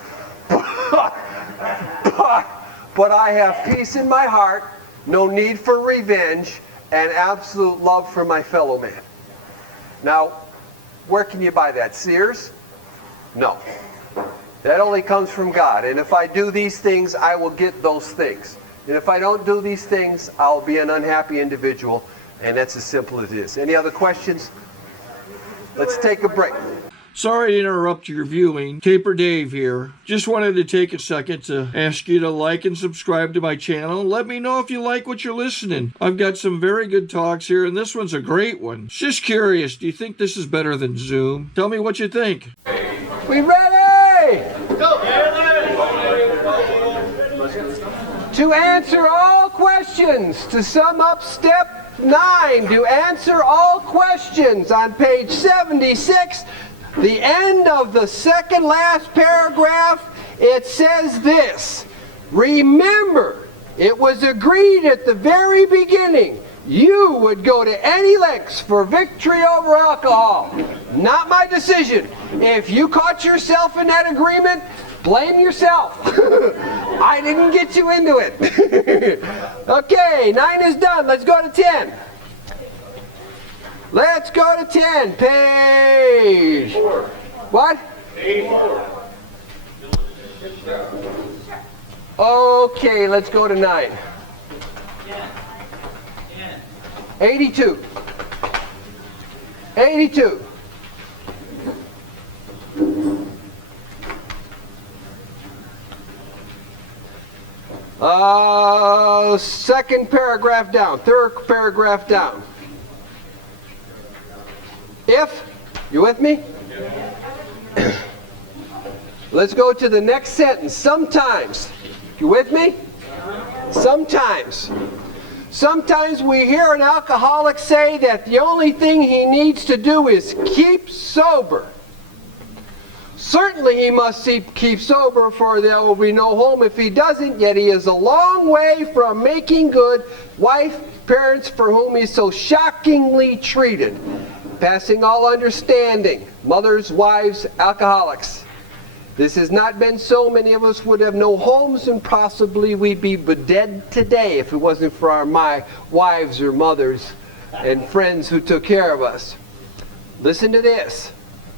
But I have peace in my heart, no need for revenge, and absolute love for my fellow man. Now, where can you buy that? Sears? No. That only comes from God. And if I do these things, I will get those things. And if I don't do these things, I'll be an unhappy individual. And that's as simple as it is. Any other questions? Let's take a break. Sorry to interrupt your viewing. Taper Dave here. Just wanted to take a second to ask you to like and subscribe to my channel. Let me know if you like what you're listening. I've got some very good talks here, and this one's a great one. Just curious, do you think this is better than Zoom? Tell me what you think. We ready? To answer all questions, to sum up step 9, to answer all questions on page 76, the end of the second last paragraph, it says this: remember, it was agreed at the very beginning you would go to any lengths for victory over alcohol. Not my decision. If you caught yourself in that agreement, Blame yourself. I didn't get you into it. Okay, 9 is done. Let's go to 10. Let's go to 10. Page. What? 84. Okay, let's go to 9. 82. 82. Second paragraph down, third paragraph down. If, you with me? Let's go to the next sentence. Sometimes, you with me? Sometimes. Sometimes we hear an alcoholic say that the only thing he needs to do is keep sober. Certainly he must keep sober, for there will be no home if he doesn't, yet he is a long way from making good. Wife, parents for whom he's so shockingly treated, passing all understanding. Mothers, wives, alcoholics. This has not been so. Many of us would have no homes, and possibly we'd be dead today if it wasn't for my wives or mothers and friends who took care of us. Listen to this.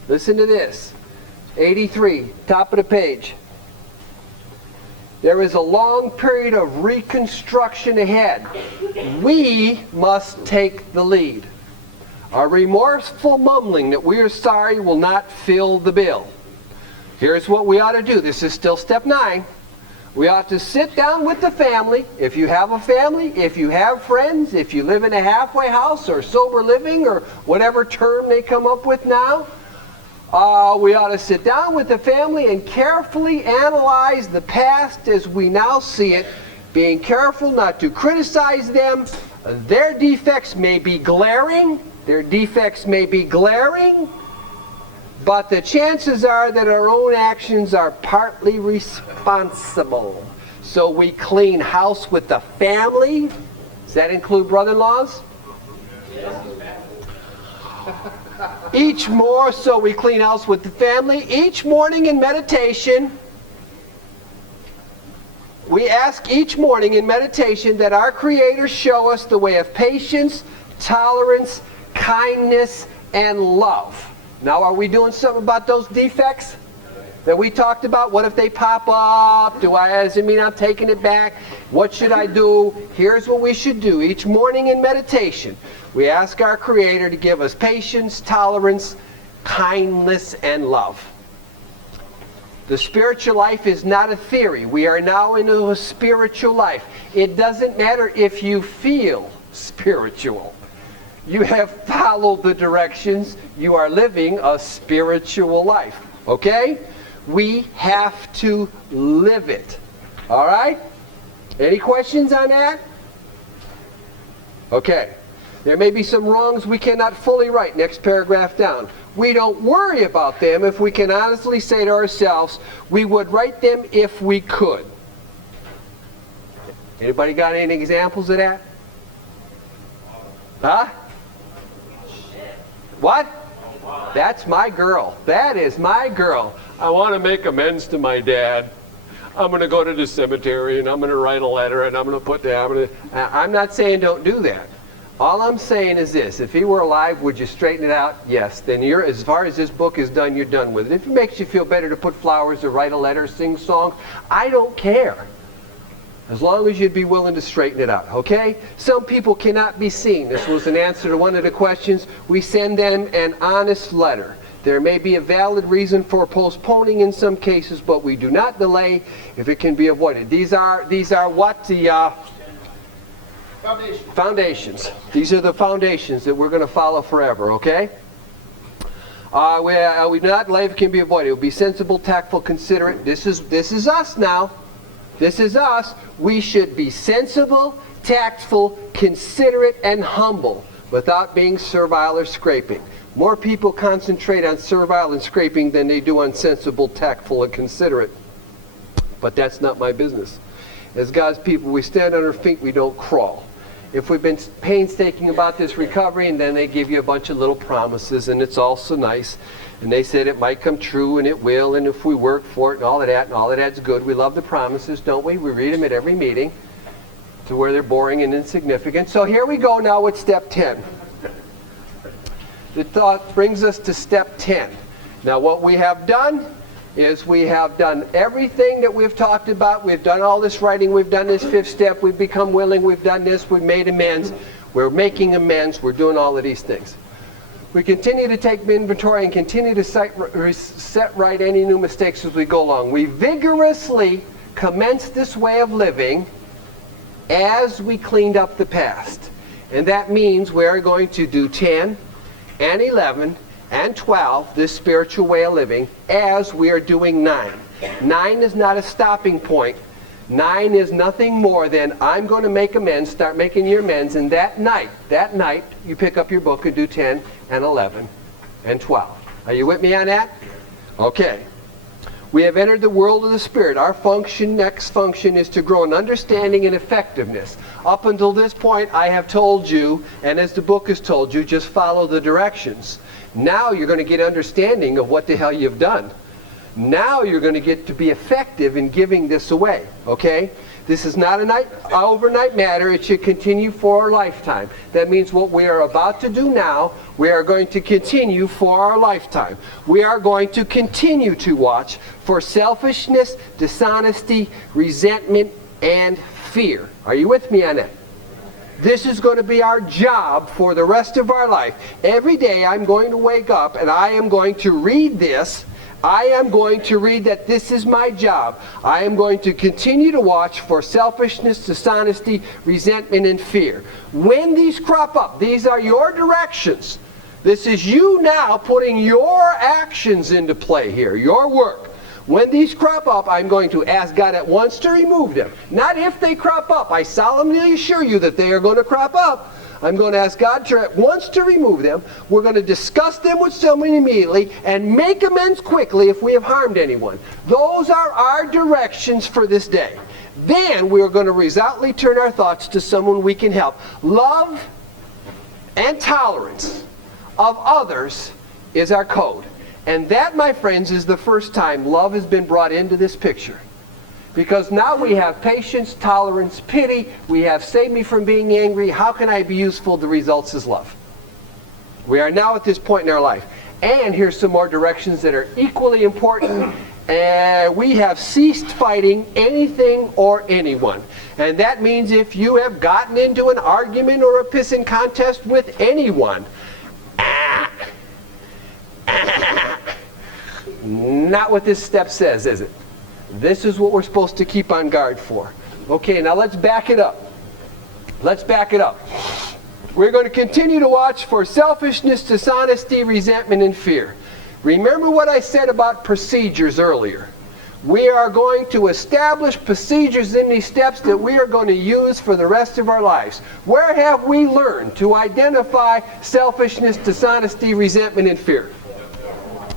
Listen to this. 83, top of the page. There is a long period of reconstruction ahead. We must take the lead. Our remorseful mumbling that we are sorry will not fill the bill. Here's what we ought to do. This is still step 9. We ought to sit down with the family. If you have a family, if you have friends, if you live in a halfway house or sober living or whatever term they come up with now, we ought to sit down with the family and carefully analyze the past as we now see it, being careful not to criticize them. Their defects may be glaring. But the chances are that our own actions are partly responsible. So we clean house with the family. Does that include brother-in-laws? So we clean house with the family. Each morning in meditation, we ask each morning in meditation that our Creator show us the way of patience, tolerance, kindness, and love. Now, are we doing something about those defects that we talked about? What if they pop up? Does it mean I'm taking it back? What should I do? Here's what we should do. Each morning in meditation, we ask our Creator to give us patience, tolerance, kindness, and love. The spiritual life is not a theory. We are now into a spiritual life. It doesn't matter if you feel spiritual. You have followed the directions. You are living a spiritual life. Okay? We have to live it. All right? Any questions on that? Okay. There may be some wrongs we cannot fully right. Next paragraph down. We don't worry about them if we can honestly say to ourselves, we would right them if we could. Anybody got any examples of that? Huh? What? That's my girl. That is my girl. I want to make amends to my dad. I'm going to go to the cemetery and I'm going to write a letter and I'm going to put down. I'm not saying don't do that. All I'm saying is this. If he were alive, would you straighten it out? Yes. Then you're, as far as this book is done, you're done with it. If it makes you feel better to put flowers or write a letter, sing songs, I don't care. As long as you'd be willing to straighten it out, okay? Some people cannot be seen. This was an answer to one of the questions. We send them an honest letter. There may be a valid reason for postponing in some cases, but we do not delay if it can be avoided. These are what? The foundations. These are the foundations that we're going to follow forever, okay? We do not delay if it can be avoided. It will be sensible, tactful, considerate. This is us now. This is us. We should be sensible, tactful, considerate, and humble without being servile or scraping. More people concentrate on servile and scraping than they do on sensible, tactful, and considerate. But that's not my business. As God's people, we stand on our feet, we don't crawl. if we've been painstaking about this recovery, and then they give you a bunch of little promises, and it's all so nice. And they said it might come true, and it will, and if we work for it, and all of that's good. We love the promises, don't we? We read them at every meeting to where they're boring and insignificant. So here we go now with step 10. The thought brings us to step 10. Now what we have done is we have done everything that we've talked about. We've done all this writing. We've done this 5th step. We've become willing. We've done this. We've made amends. We're making amends. We're doing all of these things. We continue to take inventory and continue to set right any new mistakes as we go along. We vigorously commence this way of living as we cleaned up the past. And that means we're going to do 10 and 11 and 12, this spiritual way of living, as we are doing 9. 9 is not a stopping point. 9 is nothing more than I'm going to make amends, start making your amends, and that night, you pick up your book and do 10 and 11 and 12. Are you with me on that? Okay. We have entered the world of the Spirit. Our next function is to grow in understanding and effectiveness. Up until this point, I have told you, and as the book has told you, just follow the directions. Now you're going to get understanding of what the hell you've done. Now you're going to get to be effective in giving this away, okay? This is not an overnight matter. It should continue for a lifetime. That means what we are about to do now, we are going to continue for our lifetime. We are going to continue to watch for selfishness, dishonesty, resentment, and fear. Are you with me on that? This is going to be our job for the rest of our life. Every day I'm going to wake up and I am going to read this. I am going to read that this is my job. I am going to continue to watch for selfishness, dishonesty, resentment, and fear. When these crop up, these are your directions. This is you now putting your actions into play here, your work. When these crop up, I'm going to ask God at once to remove them. Not if they crop up. I solemnly assure you that they are going to crop up. I'm going to ask God to at once to remove them. We're going to discuss them with someone immediately and make amends quickly if we have harmed anyone. Those are our directions for this day. Then we're going to resolutely turn our thoughts to someone we can help. Love and tolerance of others is our code. And that, my friends, is the first time love has been brought into this picture. Because now we have patience, tolerance, pity. We have save me from being angry. How can I be useful? The results is love. We are now at this point in our life. And here's some more directions that are equally important. We have ceased fighting anything or anyone. And that means if you have gotten into an argument or a pissing contest with anyone, not what this step says, is it? This is what we're supposed to keep on guard for. Okay, now let's back it up. Let's back it up. We're going to continue to watch for selfishness, dishonesty, resentment, and fear. Remember what I said about procedures earlier. We are going to establish procedures in these steps that we are going to use for the rest of our lives. Where have we learned to identify selfishness, dishonesty, resentment, and fear?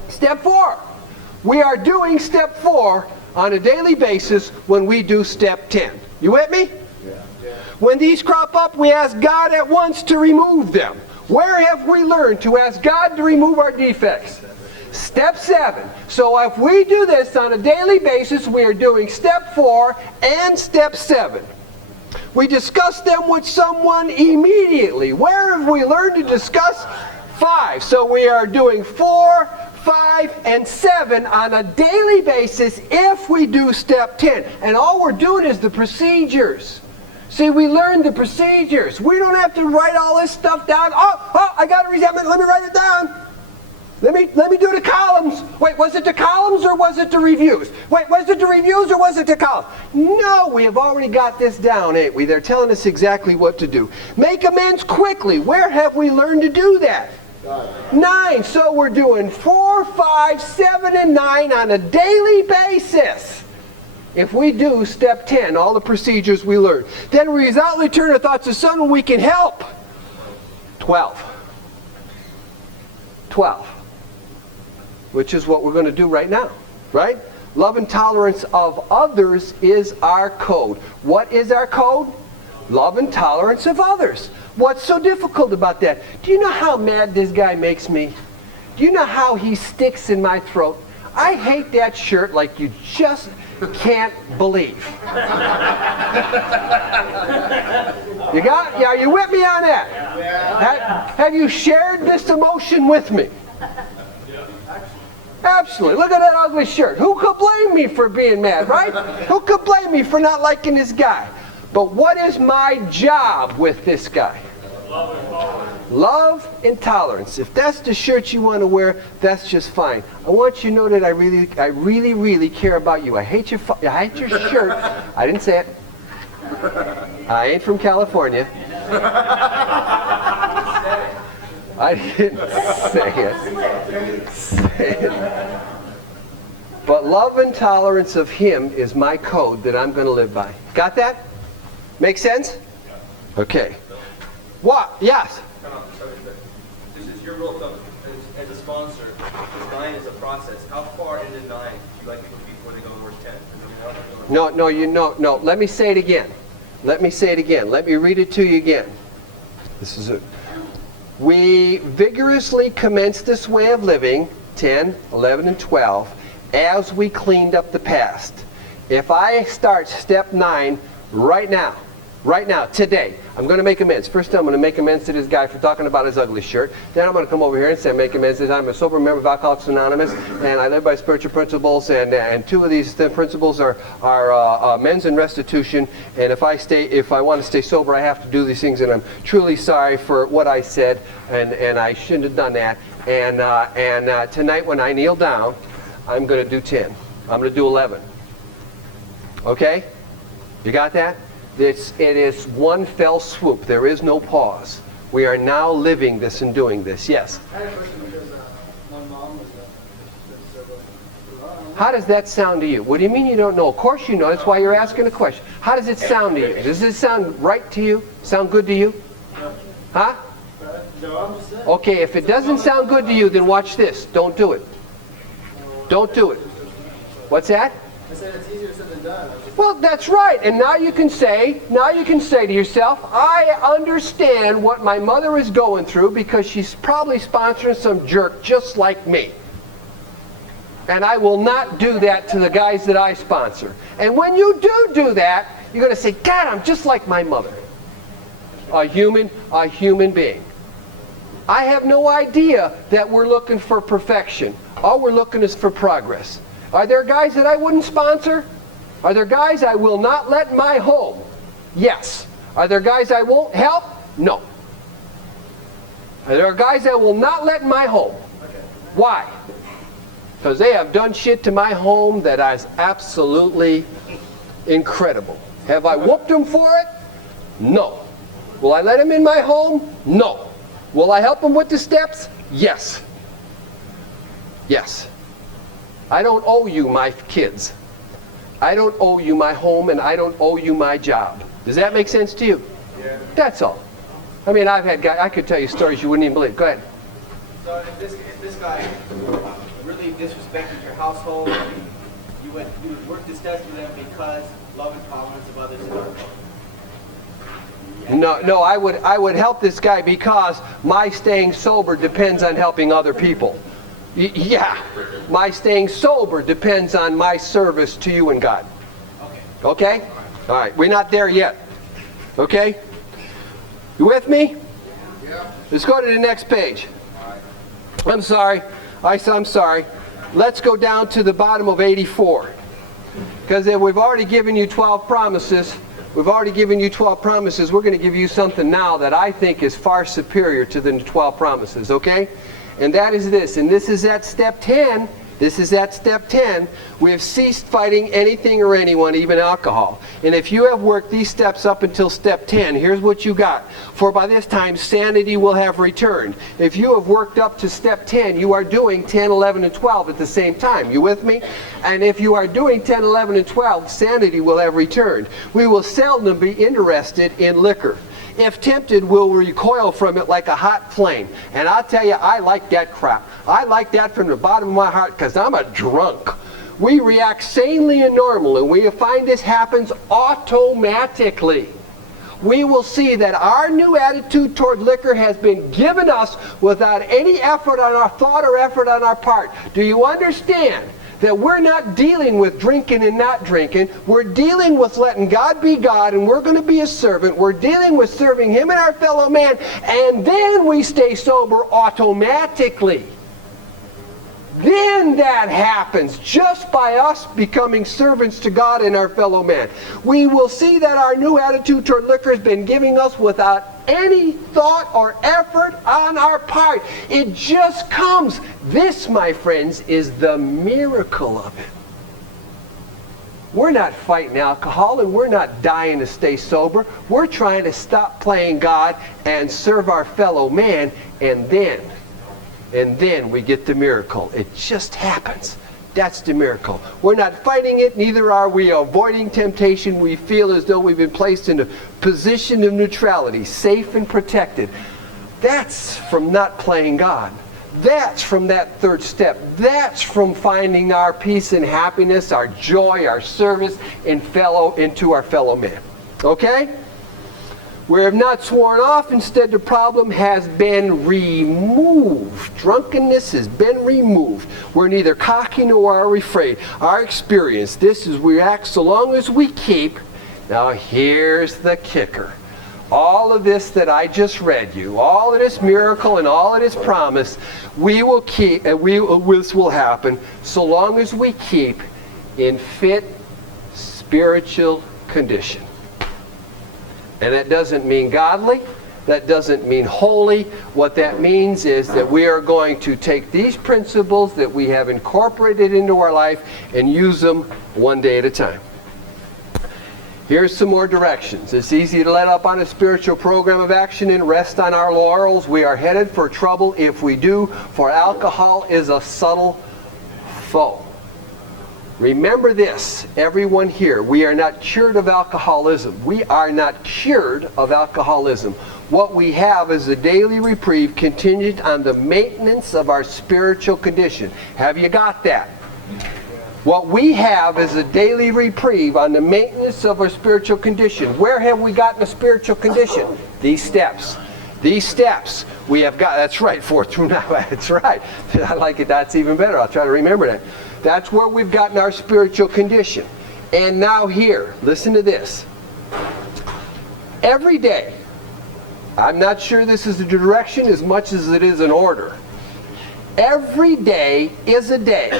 Step 4. We are doing step 4 on a daily basis when we do step 10. You with me? Yeah. When these crop up, we ask God at once to remove them. Where have we learned to ask God to remove our defects? Step 7. So if we do this on a daily basis, we are doing step 4 and step 7. We discuss them with someone immediately. Where have we learned to discuss? 5. So we are doing 4, 5, and 7 on a daily basis if we do step 10. And all we're doing is the procedures. See, we learned the procedures. We don't have to write all this stuff down. Oh, I got a resentment. Let me write it down. Let me do the columns. Wait, was it the columns or was it the reviews? Wait, was it the reviews or was it the columns? No, we have already got this down, ain't we? They're telling us exactly what to do. Make amends quickly. Where have we learned to do that? 9. So we're doing 4, 5, 7, and 9 on a daily basis. If we do step 10, all the procedures we learned. Then we resolutely turn our thoughts to someone we can help. 12. Which is what we're going to do right now. Right? Love and tolerance of others is our code. What is our code? Love and tolerance of others. What's so difficult about that? Do you know how mad this guy makes me? Do you know how he sticks in my throat? I hate that shirt like you just can't believe. You got? Yeah, are you with me on that? Have you shared this emotion with me? Absolutely. Look at that ugly shirt. Who could blame me for being mad, right? Who could blame me for not liking this guy? But what is my job with this guy? Love and tolerance. If that's the shirt you want to wear, that's just fine. I want you to know that I really care about you. I hate your shirt. I didn't say it. I ain't from California. I didn't say it. But love and tolerance of him is my code that I'm going to live by. Got that? Make sense? Okay. What? Yes? This is your rule of thumb as a sponsor. Because 9 is a process. How far into 9 do you like people to be before they go towards 10? No. Let me say it again. Let me read it to you again. This is it. We vigorously commenced this way of living, 10, 11, and 12, as we cleaned up the past. If I start step 9 right now, today, I'm going to make amends. First, I'm going to make amends to this guy for talking about his ugly shirt. Then I'm going to come over here and say, make amends that I'm a sober member of Alcoholics Anonymous, and I live by spiritual principles, and 2 of these principles are amends and restitution. And if I want to stay sober, I have to do these things, and I'm truly sorry for what I said, and I shouldn't have done that. And tonight, when I kneel down, I'm going to do 10. I'm going to do 11. Okay? You got that? It is one fell swoop. There is no pause. We are now living this and doing this. Yes? I had a question because my mom was How does that sound to you? What do you mean you don't know? Of course you know. That's why you're asking a question. How does it sound to you? Does it sound right to you? Sound good to you? Huh? No, I'm just saying. Okay, if it doesn't sound good to you, then watch this. Don't do it. Don't do it. What's that? I said it's easier said than done. Well, that's right. And now you can say to yourself, I understand what my mother is going through because she's probably sponsoring some jerk just like me. And I will not do that to the guys that I sponsor. And when you do that, you're going to say, God, I'm just like my mother. A human being. I have no idea that we're looking for perfection. All we're looking is for progress. Are there guys that I wouldn't sponsor? Are there guys I will not let in my home? Yes. Are there guys I won't help? No. Are there guys I will not let in my home? Why? Because they have done shit to my home that is absolutely incredible. Have I whooped them for it? No. Will I let them in my home? No. Will I help them with the steps? Yes. Yes. I don't owe you my kids. I don't owe you my home, and I don't owe you my job. Does that make sense to you? Yeah. That's all. I mean, I've had guys, I could tell you stories you wouldn't even believe. Go ahead. So if this guy really disrespected your household, you would work this test with them because love and tolerance of others is our goal. No, I would help this guy because my staying sober depends on helping other people. Yeah, my staying sober depends on my service to you and God. Okay? All right, we're not there yet. Okay? You with me? Yeah. Let's go to the next page. I'm sorry. I'm sorry. Let's go down to the bottom of 84. Because we've already given you 12 promises. We're going to give you something now that I think is far superior to the 12 promises, okay? And that is this, and this is at step 10. We have ceased fighting anything or anyone, even alcohol. And if you have worked these steps up until step 10, here's what you got. For by this time, sanity will have returned. If you have worked up to step 10, you are doing 10, 11, and 12 at the same time. You with me? And if you are doing 10, 11, and 12, sanity will have returned. We will seldom be interested in liquor. If tempted, we'll recoil from it like a hot flame. And I'll tell you, I like that crap. I like that from the bottom of my heart because I'm a drunk. We react sanely and normal, and we find this happens automatically. we will see that our new attitude toward liquor has been given us without any effort on our thought or effort on our part. Do you understand that we're not dealing with drinking and not drinking? We're dealing with letting God be God, and we're going to be a servant. We're dealing with serving Him and our fellow man, and then we stay sober automatically. Then that happens just by us becoming servants to God and our fellow man. We will see that our new attitude toward liquor has been giving us without any thought or effort on our part. It just comes. This, my friends, is the miracle of it. We're not fighting alcohol, and we're not dying to stay sober. We're trying to stop playing God and serve our fellow man, and then we get the miracle. It just happens. That's the miracle. We're not fighting it, neither are we avoiding temptation. We feel as though we've been placed in a position of neutrality, safe and protected. That's from not playing God. That's from that third step. That's from finding our peace and happiness, our joy, our service into our fellow man. Okay? We have not sworn off, instead the problem has been removed. Drunkenness has been removed. We're neither cocky nor are we afraid. Our experience, this is we act so long as we keep. Now here's the kicker. All of this that I just read you, all of this miracle and all of this promise, we will keep, and this will happen so long as we keep in fit spiritual condition. And that doesn't mean godly. That doesn't mean holy. What that means is that we are going to take these principles that we have incorporated into our life and use them one day at a time. Here's some more directions. It's easy to let up on a spiritual program of action and rest on our laurels. We are headed for trouble if we do, for alcohol is a subtle foe. Remember this, everyone here, we are not cured of alcoholism. We are not cured of alcoholism. What we have is a daily reprieve contingent on the maintenance of our spiritual condition. Have you got that? What we have is a daily reprieve on the maintenance of our spiritual condition. Where have we gotten a spiritual condition? These steps. These steps we have got. That's right, 4 through 9. That's right. I like it. That's even better. I'll try to remember that. That's where we've gotten our spiritual condition. And now here, listen to this. Every day, I'm not sure this is the direction as much as it is an order. Every day is a day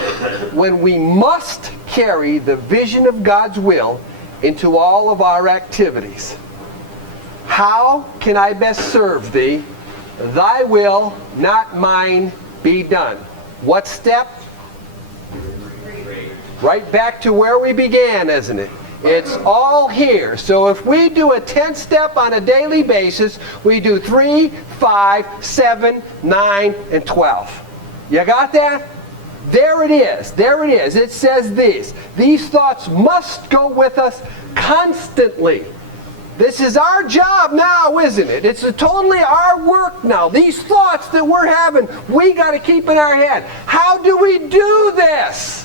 when we must carry the vision of God's will into all of our activities. How can I best serve thee? Thy will, not mine, be done. What step? Right back to where we began, isn't it? It's all here. So if we do a 10th step on a daily basis, we do 3, 5, 7, 9, and 12. You got that? There it is. There it is. It says this. These thoughts must go with us constantly. This is our job now, isn't it? It's totally our work now. These thoughts that we're having, we got to keep in our head. How do we do this?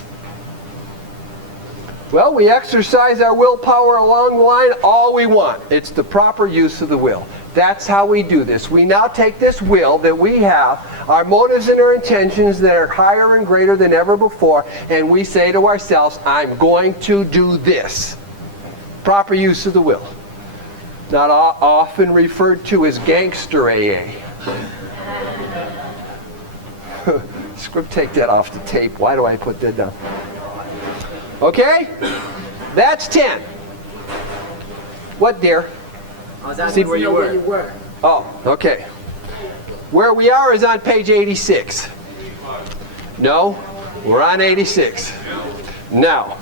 Well, we exercise our willpower along the line all we want. It's the proper use of the will. That's how we do this. We now take this will that we have, our motives and our intentions that are higher and greater than ever before, and we say to ourselves, I'm going to do this. Proper use of the will. Not often referred to as gangster AA. Script, take that off the tape. Why do I put that down? Okay? That's 10. What, dear? I was asking where you were. Oh, okay. Where we are is on page 86. No, we're on 86. Now,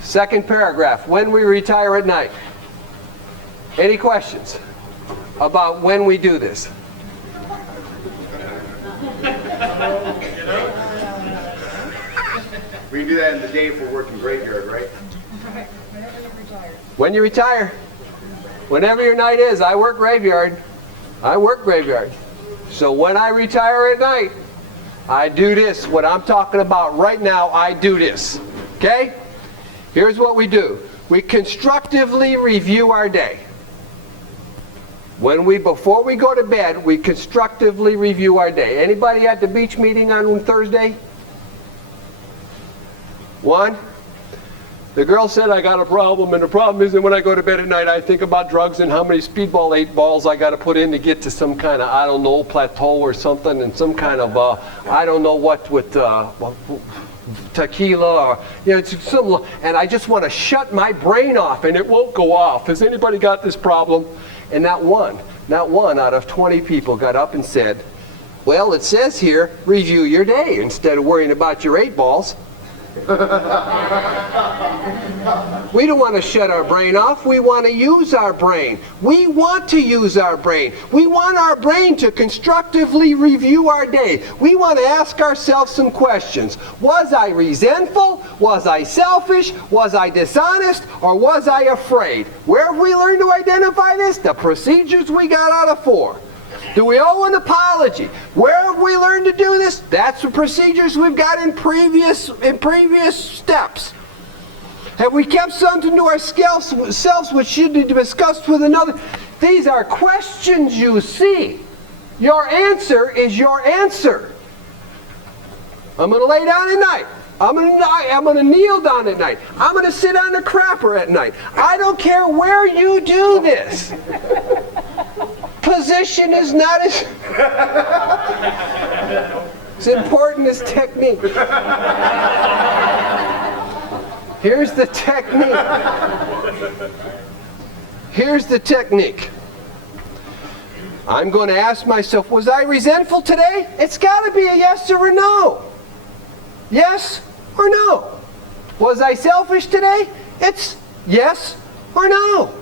second paragraph, when we retire at night. Any questions about when we do this? We do that in the day if we're working graveyard, right? When you retire. Whenever your night is. I work graveyard. So when I retire at night, I do this. What I'm talking about right now, I do this. Okay? Here's what we do. We constructively review our day. Before we go to bed, we constructively review our day. Anybody at the beach meeting on Thursday? One? The girl said, I got a problem, and the problem is that when I go to bed at night, I think about drugs and how many speedball 8 balls I got to put in to get to some kind of, I don't know, plateau or something, and some kind of, I don't know what with tequila or, you know, it's some, and I just want to shut my brain off, and it won't go off. Has anybody got this problem? And not one out of 20 people got up and said, well, it says here, review your day instead of worrying about your 8 balls. We don't want to shut our brain off. We want to use our brain. We want to use our brain. We want our brain to constructively review our day. We want to ask ourselves some questions. Was I resentful? Was I selfish? Was I dishonest? Or was I afraid? Where have we learned to identify this? The procedures we got out of 4. Do we owe an apology? Where have we learned to do this? That's the procedures we've got in previous steps. Have we kept something to ourselves which should be discussed with another? These are questions you see. Your answer is your answer. I'm going to lay down at night. I'm going to kneel down at night. I'm going to sit on the crapper at night. I don't care where you do this. Position is not as important as technique. Here's the technique. Here's the technique. I'm going to ask myself, was I resentful today? It's got to be a yes or a no. Yes or no. Was I selfish today? It's yes or no.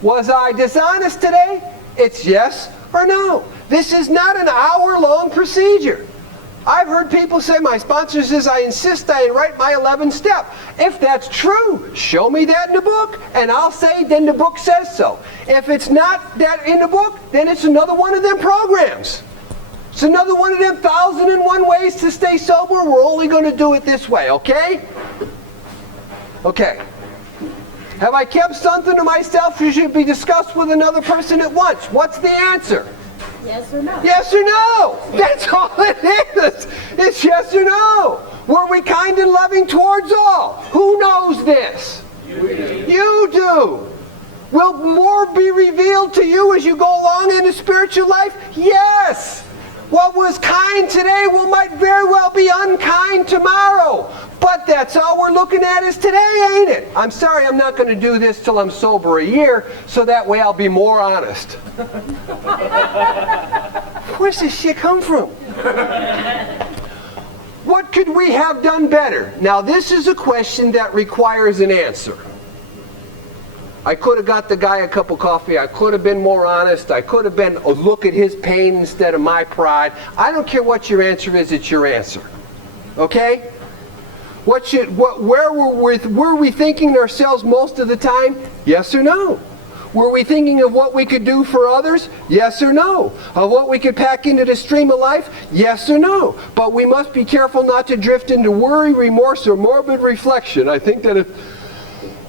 Was I dishonest today? It's yes or no. This is not an hour-long procedure. I've heard people say, my sponsor says I insist I write my 11th step. If that's true, show me that in the book, and I'll say, then the book says so. If it's not that in the book, then it's another one of them programs. It's another one of them 1,001 ways to stay sober. We're only going to do it this way, okay? Okay. Have I kept something to myself which should be discussed with another person at once? What's the answer? Yes or no? Yes or no. That's all it is. It's yes or no. Were we kind and loving towards all? Who knows this? You do. Will more be revealed to you as you go along in the spiritual life? Yes. What was kind today might very well be unkind tomorrow. But that's all we're looking at is today, ain't it? I'm sorry, I'm not going to do this till I'm sober a year, so that way I'll be more honest. Where's this shit come from? What could we have done better? Now, this is a question that requires an answer. I could have got the guy a cup of coffee. I could have been more honest. I could have been, look at his pain instead of my pride. I don't care what your answer is, it's your answer. Okay? Were we thinking ourselves most of the time? Yes or no? Were we thinking of what we could do for others? Yes or no? Of what we could pack into the stream of life? Yes or no? But we must be careful not to drift into worry, remorse, or morbid reflection. I think that it's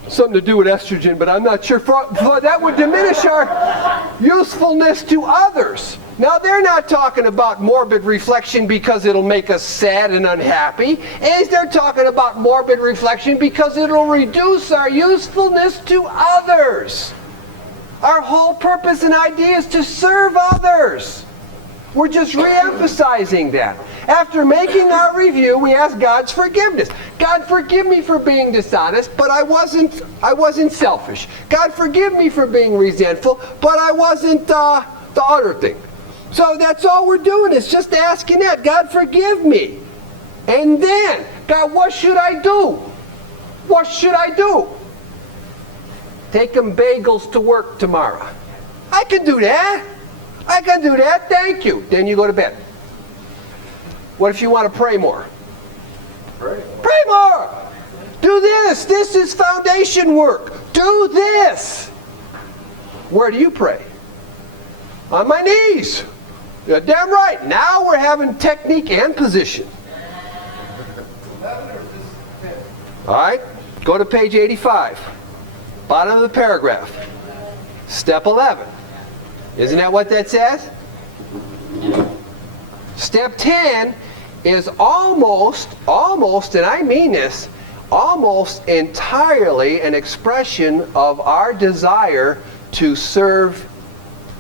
something to do with estrogen, but I'm not sure. For that would diminish our usefulness to others. Now, they're not talking about morbid reflection because it'll make us sad and unhappy. They're talking about morbid reflection because it'll reduce our usefulness to others. Our whole purpose and idea is to serve others. We're just re-emphasizing that. After making our review, we ask God's forgiveness. God, forgive me for being dishonest, but I wasn't selfish. God, forgive me for being resentful, but I wasn't the other thing. So that's all we're doing is just asking that. God, forgive me. And then, God, what should I do? What should I do? Take them bagels to work tomorrow. I can do that. I can do that. Thank you. Then you go to bed. What if you want to pray more? Pray more. Do this. This is foundation work. Do this. Where do you pray? On my knees. You're damn right. Now we're having technique and position. All right, go to page 85, bottom of the paragraph. Step 11. Isn't that what that says? Step 10 is almost, and I mean this, almost entirely an expression of our desire to serve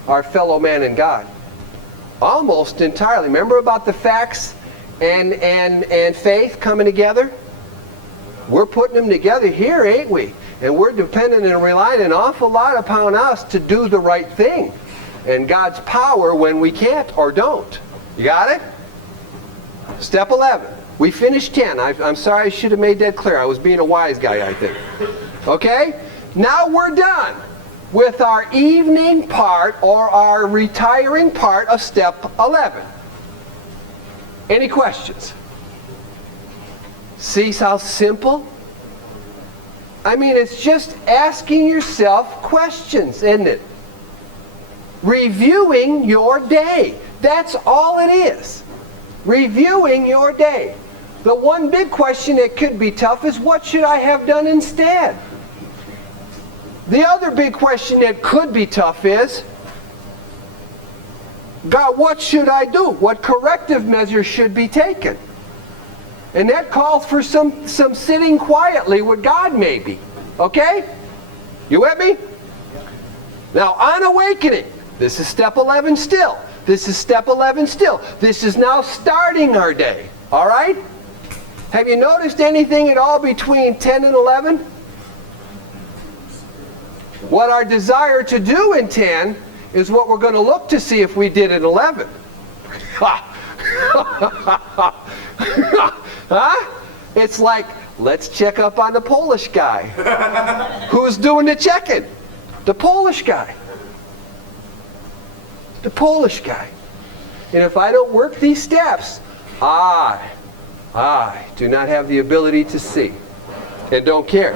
our fellow man and God. Almost entirely. Remember about the facts and faith coming together? We're putting them together here, ain't we? And we're dependent and relying an awful lot upon us to do the right thing. And God's power when we can't or don't. You got it? Step 11. We finished 10. I'm sorry, I should have made that clear. I was being a wise guy, I think. Okay? Now we're done with our evening part or our retiring part of step 11. Any questions? See how simple? I mean, it's just asking yourself questions, isn't it? Reviewing your day. That's all it is. Reviewing your day. The one big question that could be tough is, what should I have done instead? The other big question that could be tough is, God, what should I do? What corrective measures should be taken? And that calls for some sitting quietly with God maybe. Okay? You with me? Now, on awakening, this is step 11 still. This is step 11 still. This is now starting our day. All right? Have you noticed anything at all between 10 and 11? What our desire to do in 10 is what we're going to look to see if we did in 11. Huh? It's like, let's check up on the Polish guy. Who's doing the checking? The Polish guy. The Polish guy. And if I don't work these steps, I do not have the ability to see and don't care.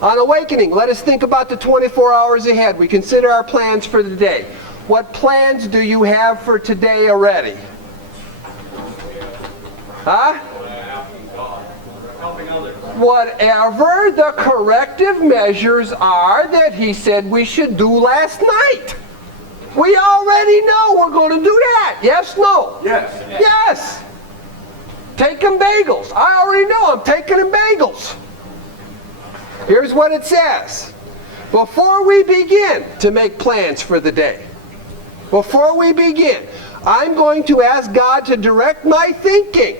On awakening, let us think about the 24 hours ahead. We consider our plans for the day. What plans do you have for today already? Huh? Whatever the corrective measures are that he said we should do last night. We already know we're going to do that. Yes, no? Yes. Yes. Taking bagels. I already know I'm taking them bagels. Here's what it says. Before we begin to make plans for the day, before we begin, I'm going to ask God to direct my thinking.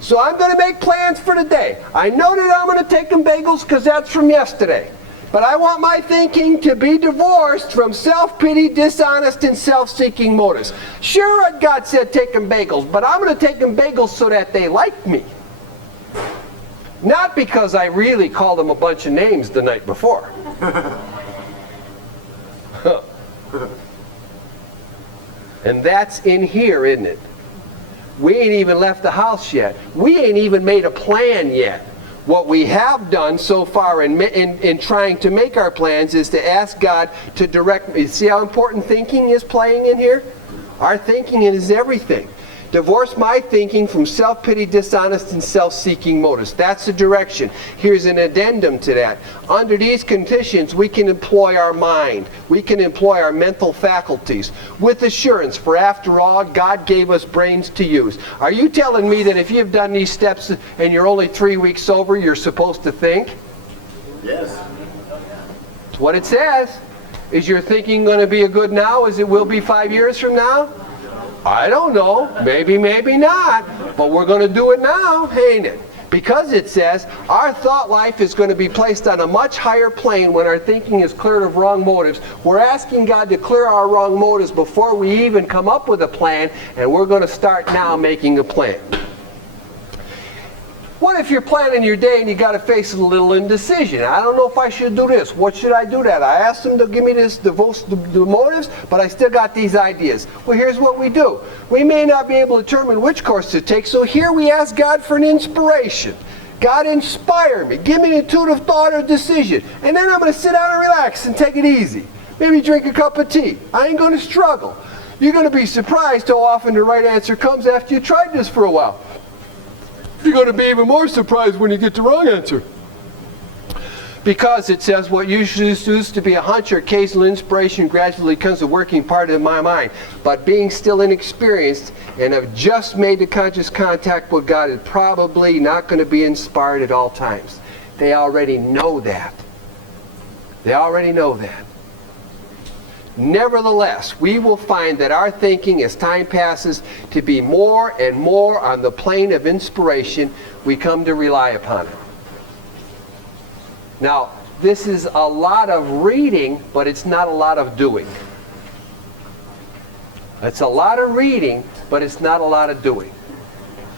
So I'm going to make plans for the day. I know that I'm going to take them bagels because that's from yesterday. But I want my thinking to be divorced from self-pity, dishonest, and self-seeking motives. Sure, God said take them bagels, but I'm going to take them bagels so that they like me. Not because I really called them a bunch of names the night before. And that's in here, isn't it? We ain't even left the house yet. We ain't even made a plan yet. What we have done so far in trying to make our plans is to ask God to direct me. See how important thinking is playing in here? Our thinking is everything. Divorce my thinking from self-pity, dishonest, and self-seeking motives. That's the direction. Here's an addendum to that. Under these conditions, we can employ our mind. We can employ our mental faculties with assurance, for after all, God gave us brains to use. Are you telling me that if you've done these steps and you're only 3 weeks sober, you're supposed to think? Yes. That's what it says. Is your thinking going to be as good now as it will be 5 years from now? I don't know. Maybe, maybe not. But we're going to do it now, ain't it? Because it says our thought life is going to be placed on a much higher plane when our thinking is cleared of wrong motives. We're asking God to clear our wrong motives before we even come up with a plan, and we're going to start now making a plan. What if you're planning your day and you got to face a little indecision? I don't know if I should do this. What should I do that? I asked them to give me the motives, but I still got these ideas. Well, here's what we do. We may not be able to determine which course to take, so here we ask God for an inspiration. God, inspire me. Give me an intuitive thought or decision. And then I'm going to sit down and relax and take it easy. Maybe drink a cup of tea. I ain't going to struggle. You're going to be surprised how often the right answer comes after you tried this for a while. You're going to be even more surprised when you get the wrong answer. Because it says what usually used to be a hunch or occasional inspiration gradually becomes a working part of my mind. But being still inexperienced and have just made the conscious contact with God is probably not going to be inspired at all times. They already know that. They already know that. Nevertheless, we will find that our thinking as time passes to be more and more on the plane of inspiration. We come to rely upon it. Now, this is a lot of reading, but it's not a lot of doing. It's a lot of reading, but it's not a lot of doing.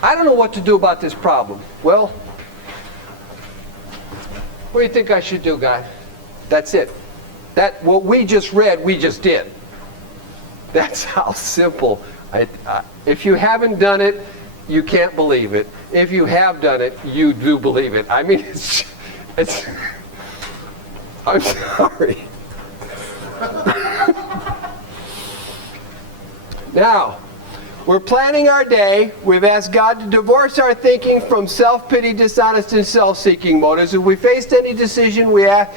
I don't know what to do about this problem. Well, what do you think I should do, God? That's it. What we just read, we just did. That's how simple. If you haven't done it, you can't believe it. If you have done it, you do believe it. I mean, it's I'm sorry. Now, we're planning our day. We've asked God to divorce our thinking from self-pity, dishonest, and self-seeking motives. If we faced any indecision, we ask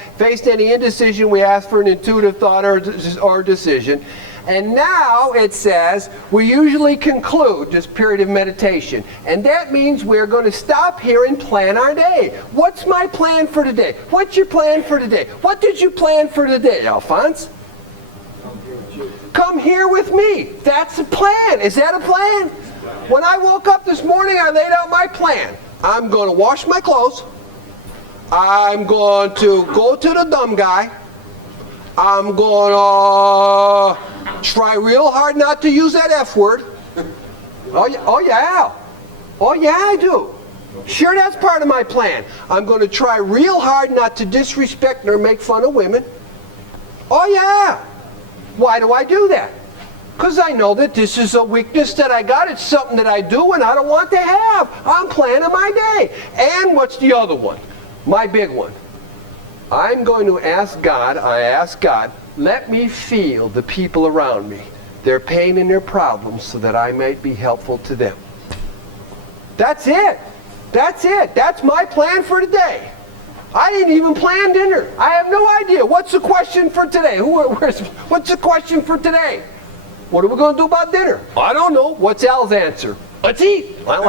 for an intuitive thought or decision. And now it says we usually conclude this period of meditation. And that means we're going to stop here and plan our day. What's my plan for today? What's your plan for today? What did you plan for today, Alphonse? Come here with me. That's a plan. Is that a plan? When I woke up this morning, I laid out my plan. I'm going to wash my clothes. I'm going to go to the dumb guy. I'm going to try real hard not to use that F word. Oh yeah, I do. Sure, that's part of my plan. I'm going to try real hard not to disrespect nor make fun of women. Oh yeah. Why do I do that? Because I know that this is a weakness that I got. It's something that I do and I don't want to have. I'm planning my day. And what's the other one? My big one. I'm going to ask God, let me feel the people around me, their pain and their problems, so that I might be helpful to them. That's it. That's it. That's my plan for today. I didn't even plan dinner. I have no idea. What's the question for today? What's the question for today? What are we going to do about dinner? I don't know. What's Al's answer? Let's eat. Well,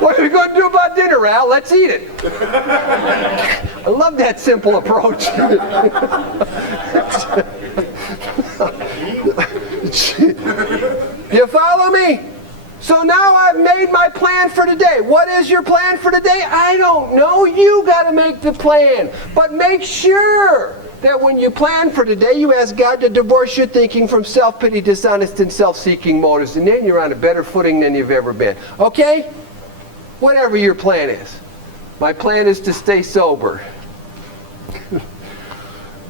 what are we going to do about dinner, Al? Let's eat it. I love that simple approach. You follow me? So now I've made my plan for today. What is your plan for today? I don't know. You got to make the plan. But make sure that when you plan for today, you ask God to divorce your thinking from self-pity, dishonest, and self-seeking motives. And then you're on a better footing than you've ever been. Okay? Whatever your plan is. My plan is to stay sober.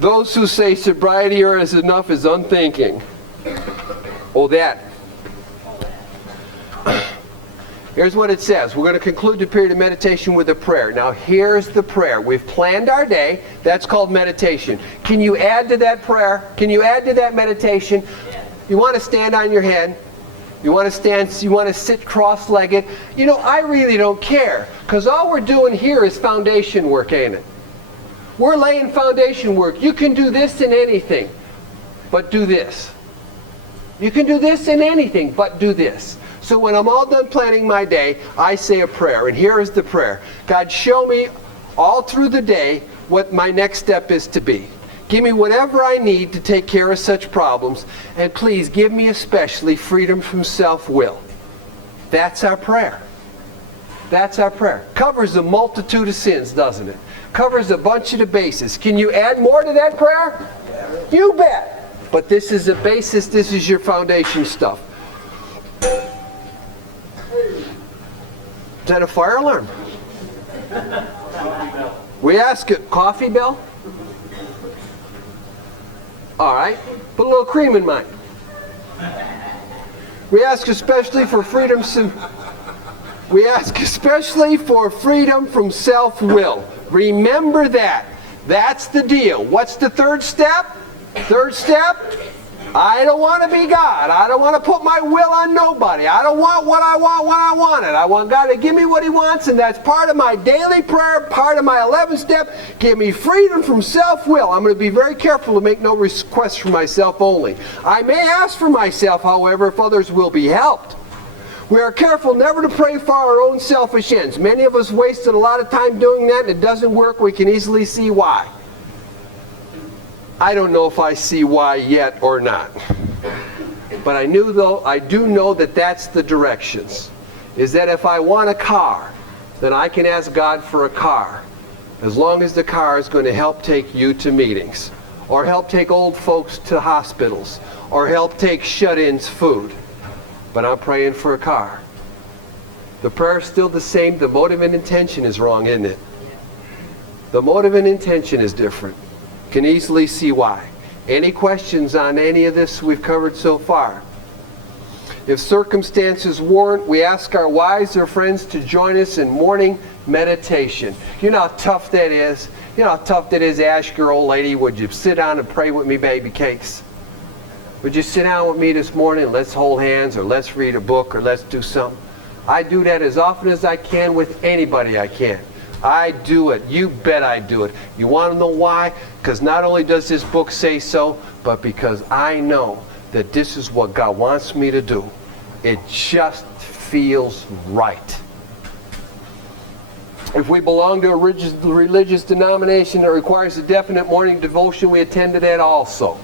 Those who say sobriety is enough is unthinking. Oh, that. Here's what it says. We're going to conclude the period of meditation with a prayer. Now, here's the prayer. We've planned our day. That's called meditation. Can you add to that prayer? Can you add to that meditation? You want to stand on your head. You want to stand, you want to sit cross-legged. You know, I really don't care, because all we're doing here is foundation work, ain't it? We're laying foundation work. You can do this in anything, but do this. You can do this in anything, but do this. So when I'm all done planning my day, I say a prayer. And here is the prayer. God, show me all through the day what my next step is to be. Give me whatever I need to take care of such problems. And please give me especially freedom from self-will. That's our prayer. That's our prayer. Covers a multitude of sins, doesn't it? Covers a bunch of the bases. Can you add more to that prayer? You bet. But this is a basis. This is your foundation stuff. Is that a fire alarm? We ask it. Coffee bell? All right. Put a little cream in mine. We ask especially for freedom. We ask especially for freedom from self-will. Remember that. That's the deal. What's the third step? Third step? I don't want to be God. I don't want to put my will on nobody. I don't want what I want when I want it. I want God to give me what He wants, and that's part of my daily prayer, part of my 11th step. Give me freedom from self-will. I'm going to be very careful to make no requests for myself only. I may ask for myself, however, if others will be helped. We are careful never to pray for our own selfish ends. Many of us wasted a lot of time doing that, and it doesn't work. We can easily see why. I don't know if I see why yet or not. But I do know that that's the directions. Is that if I want a car, then I can ask God for a car. As long as the car is going to help take you to meetings, or help take old folks to hospitals, or help take shut-ins food. But I'm praying for a car. The prayer is still the same. The motive and intention is wrong, isn't it? The motive and intention is different. Can easily see why. Any questions on any of this we've covered so far? If circumstances warrant, we ask our wives or friends to join us in morning meditation. You know how tough that is? You know how tough that is to ask your old lady, would you sit down and pray with me, baby cakes? Would you sit down with me this morning? Let's hold hands, or let's read a book, or let's do something. I do that as often as I can with anybody I can. I do it. You bet I do it. You want to know why? Because not only does this book say so, but because I know that this is what God wants me to do. It just feels right. If we belong to a religious denomination that requires a definite morning devotion, we attend to that also.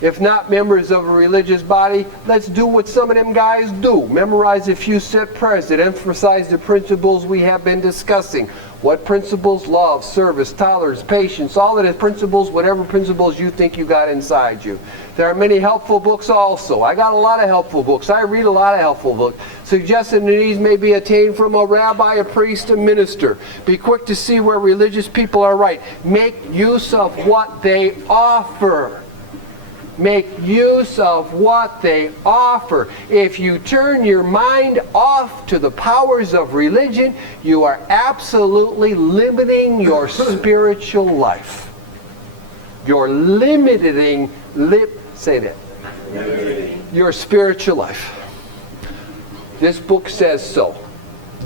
If not members of a religious body, let's do what some of them guys do. Memorize a few set prayers that emphasize the principles we have been discussing. What principles? Love, service, tolerance, patience, all of the principles, whatever principles you think you got inside you. There are many helpful books also. I got a lot of helpful books. I read a lot of helpful books. Suggesting that these may be attained from a rabbi, a priest, a minister. Be quick to see where religious people are right. Make use of what they offer. Make use of what they offer. If you turn your mind off to the powers of religion, you are absolutely limiting your spiritual life. You're limiting, say that. Your spiritual life. This book says so.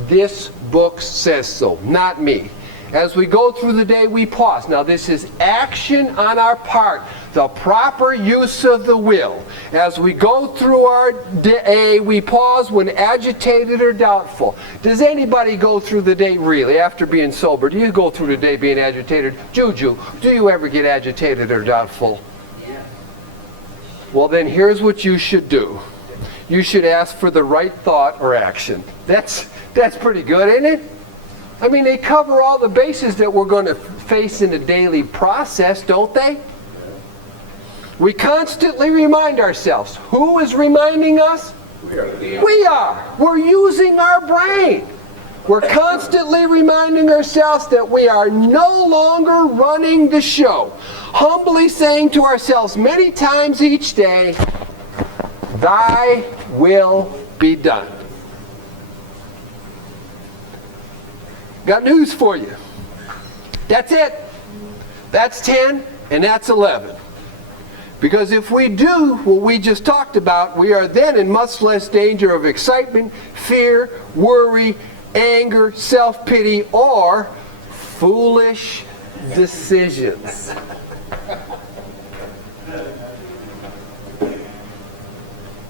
This book says so, not me. As we go through the day, we pause. Now, this is action on our part, the proper use of the will. As we go through our day, we pause when agitated or doubtful. Does anybody go through the day really after being sober? Do you go through the day being agitated? Juju, do you ever get agitated or doubtful? Yeah. Well, then here's what you should do. You should ask for the right thought or action. That's pretty good, isn't it? I mean, they cover all the bases that we're going to face in the daily process, don't they? We constantly remind ourselves. Who is reminding us? We are. We're using our brain. We're constantly reminding ourselves that we are no longer running the show. Humbly saying to ourselves many times each day, "Thy will be done." Got news for you. That's it. That's 10 and that's 11. Because if we do what we just talked about, we are then in much less danger of excitement, fear, worry, anger, self-pity, or foolish decisions.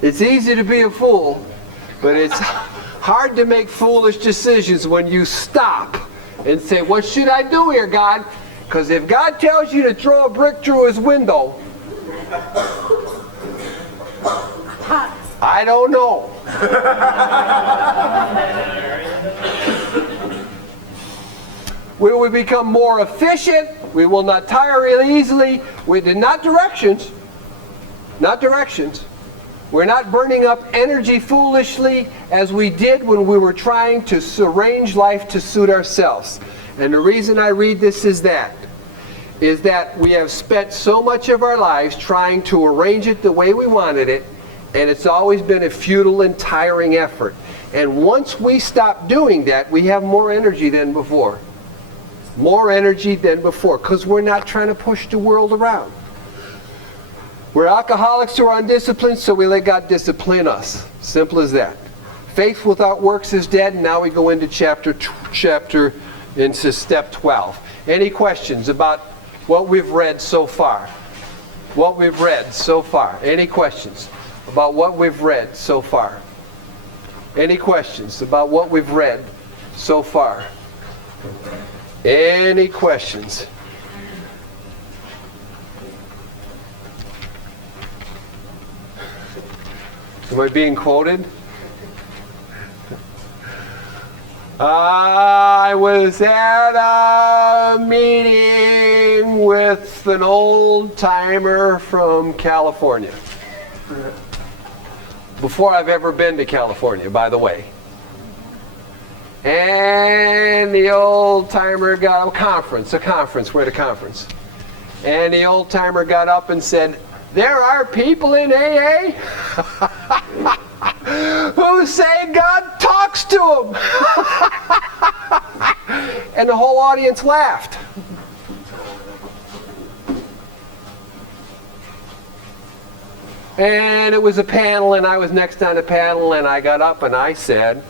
It's easy to be a fool, but it's hard to make foolish decisions when you stop and say, what should I do here, God? Because if God tells you to throw a brick through his window, I don't know. Will we become more efficient? We will not tire really easily. We did not directions. Not directions. We're not burning up energy foolishly as we did when we were trying to arrange life to suit ourselves. And the reason I read this is that we have spent so much of our lives trying to arrange it the way we wanted it, and it's always been a futile and tiring effort. And once we stop doing that, we have more energy than before. More energy than before, because we're not trying to push the world around. We're alcoholics who are undisciplined, so we let God discipline us. Simple as that. Faith without works is dead, and now we go into into step 12. Any questions about what we've read so far? What we've read so far. Any questions about what we've read so far? Any questions about what we've read so far? Any questions? Am I being quoted? I was at a meeting with an old timer from California. Before I've ever been to California, by the way. And the old timer got a conference. We're at a conference. And the old timer got up and said, "There are people in AA who say God talks to them." And the whole audience laughed. And it was a panel, and I was next on the panel, and I got up and I said,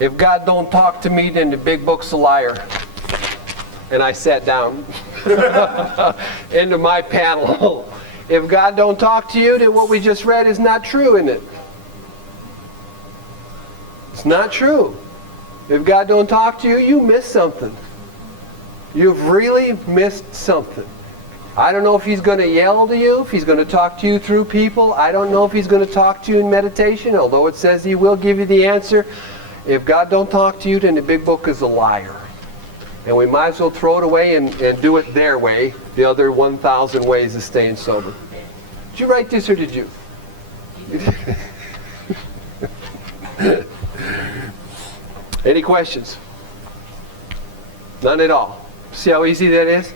"If God don't talk to me, then the big book's a liar." And I sat down into my panel. If God don't talk to you, then what we just read is not true, isn't it? It's not true. If God don't talk to you, you missed something. You've really missed something. I don't know if he's going to yell to you, if he's going to talk to you through people. I don't know if he's going to talk to you in meditation, although it says he will give you the answer. If God don't talk to you, then the big book is a liar. And we might as well throw it away and do it their way, the other 1,000 ways of staying sober. Did you write this or did you? Any questions? None at all. See how easy that is?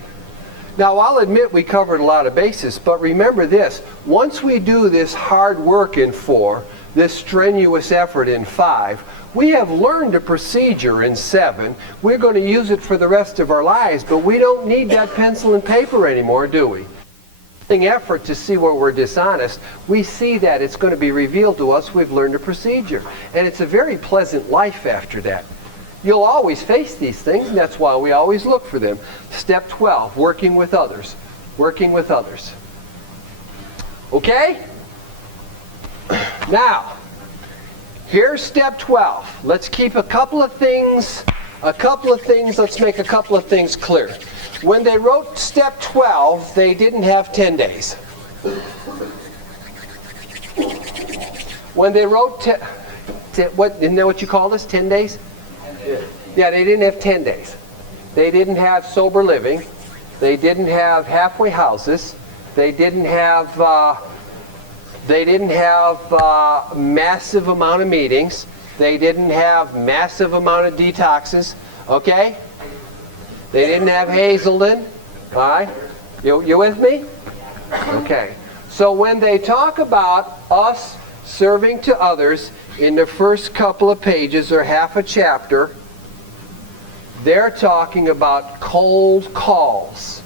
Now, I'll admit we covered a lot of bases, but remember this. Once we do this hard work in 4, this strenuous effort in 5, we have learned a procedure in 7. We're going to use it for the rest of our lives, but we don't need that pencil and paper anymore, do we? Effort to see where we're dishonest, we see that it's going to be revealed to us. We've learned a procedure. And it's a very pleasant life after that. You'll always face these things, and that's why we always look for them. Step 12, working with others. Working with others. Okay? Now, here's step 12. Let's keep a couple of things, let's make a couple of things clear. When they wrote step 12, they didn't have 10 days. When they wrote, isn't that what you call this, 10 days? Yeah, they didn't have 10 days. They didn't have sober living. They didn't have halfway houses. They didn't have massive amount of meetings. They didn't have massive amount of detoxes. Okay? They didn't have Hazelden. All right? You with me? Okay. So when they talk about us serving to others in the first couple of pages or half a chapter, they're talking about cold calls,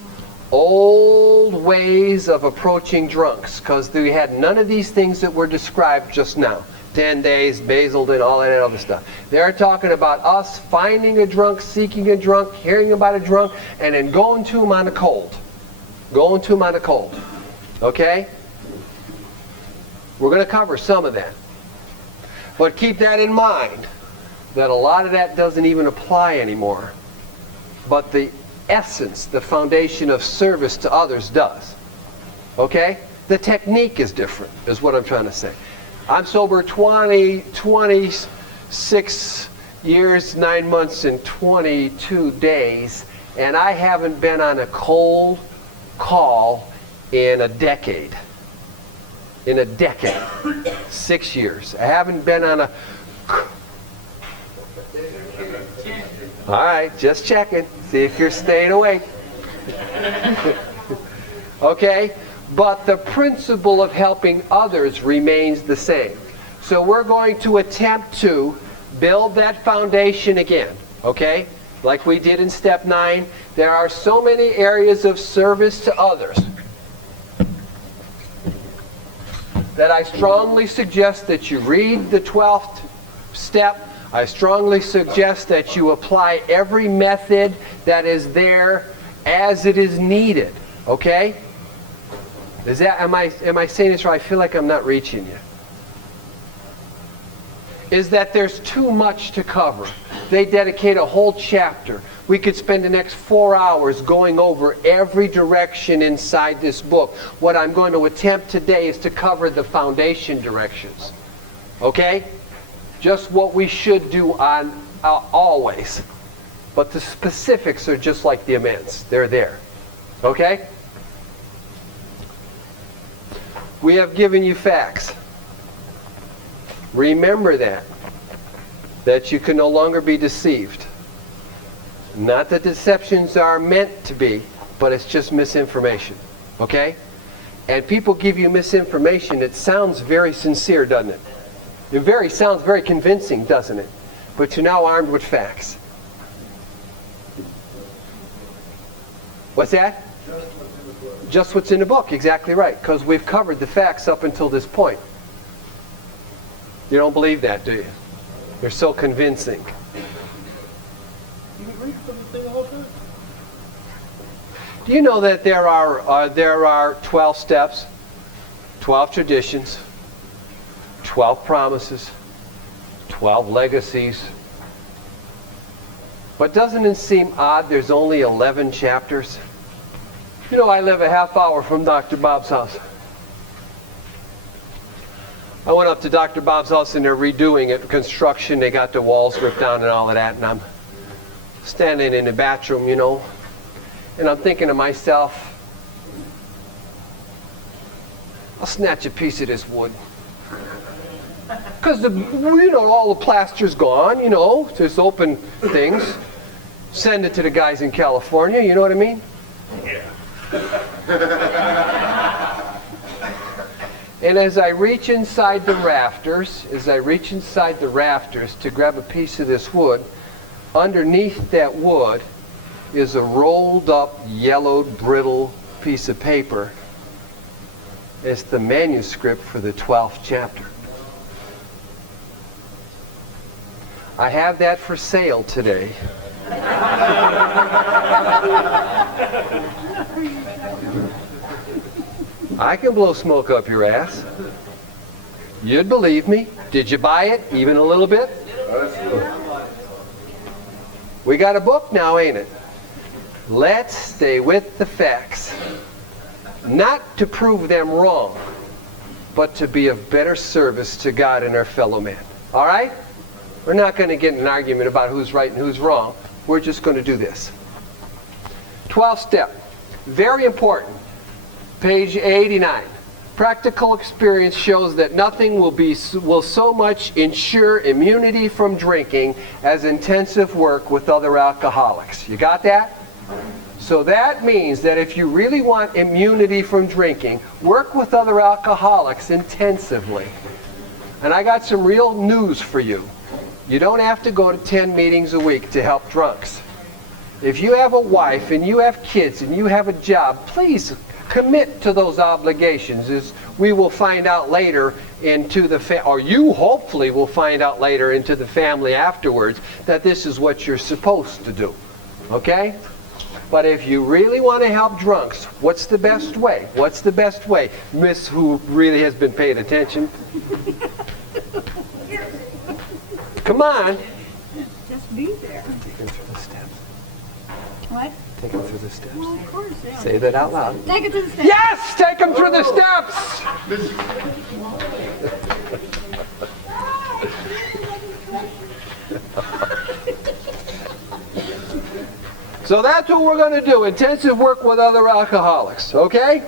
old ways of approaching drunks, because they had none of these things that were described just now. 10 days, Hazelden, all that other stuff. They're talking about us finding a drunk, seeking a drunk, hearing about a drunk, and then going to them on the cold. Going to them on the cold. Okay? We're going to cover some of that. But keep that in mind, that a lot of that doesn't even apply anymore. But the essence, the foundation of service to others does. Okay? The technique is different, is what I'm trying to say. I'm sober 26 years, 9 months, and 22 days, and I haven't been on a cold call in a decade. In a decade. 6 years. I haven't been on a... All right, just checking. See if you're staying awake. Okay? But the principle of helping others remains the same. So we're going to attempt to build that foundation again, okay? Like we did in step 9. There are so many areas of service to others that I strongly suggest that you read the 12th step. I strongly suggest that you apply every method that is there as it is needed, okay? Am I saying this right? I feel like I'm not reaching you. Is that there's too much to cover. They dedicate a whole chapter. We could spend the next 4 hours going over every direction inside this book. What I'm going to attempt today is to cover the foundation directions. Okay? Just what we should do on always. But the specifics are just like the amends. They're there. Okay? We have given you facts. Remember that you can no longer be deceived. Not that deceptions are meant to be, but it's just misinformation. Okay? And people give you misinformation. It sounds very sincere, doesn't it? It sounds very convincing, doesn't it? But you're now armed with facts. What's that? Just what's in the book, exactly right. Because we've covered the facts up until this point. You don't believe that, do you? They're so convincing. Do you know that there are 12 steps, 12 traditions, 12 promises, 12 legacies? But doesn't it seem odd there's only 11 chapters? You know, I live a half hour from Dr. Bob's house. I went up to Dr. Bob's house and they're redoing it, construction. They got the walls ripped down and all of that. And I'm standing in the bathroom, you know, and I'm thinking to myself, I'll snatch a piece of this wood. Because, all the plaster's gone, you know, just open things. Send it to the guys in California, you know what I mean? Yeah. And as I reach inside the rafters, to grab a piece of this wood, underneath that wood is a rolled up, yellowed, brittle piece of paper. It's the manuscript for the 12th chapter. I have that for sale today. I can blow smoke up your ass. You'd believe me. Did you buy it? Even a little bit? We got a book now, ain't it? Let's stay with the facts. Not to prove them wrong, but to be of better service to God and our fellow man. All right? We're not going to get in an argument about who's right and who's wrong. We're just going to do this. 12th step. Very important. Page 89. Practical experience shows that nothing will so much ensure immunity from drinking as intensive work with other alcoholics. You got that? So that means that if you really want immunity from drinking, work with other alcoholics intensively. And I got some real news for you. You don't have to go to 10 meetings a week to help drunks. If you have a wife and you have kids and you have a job, please commit to those obligations. As we will find out later into the or you hopefully will find out later into the family afterwards that this is what you're supposed to do. Okay? But if you really want to help drunks, what's the best way? What's the best way? Miss who really has been paying attention. Come on. Just be there. Take them through the steps. What? Take them through the steps. Well, of course, yeah. Say that out loud. Take it to the steps. Yes! Take them through the steps! So that's what we're going to do. Intensive work with other alcoholics. Okay?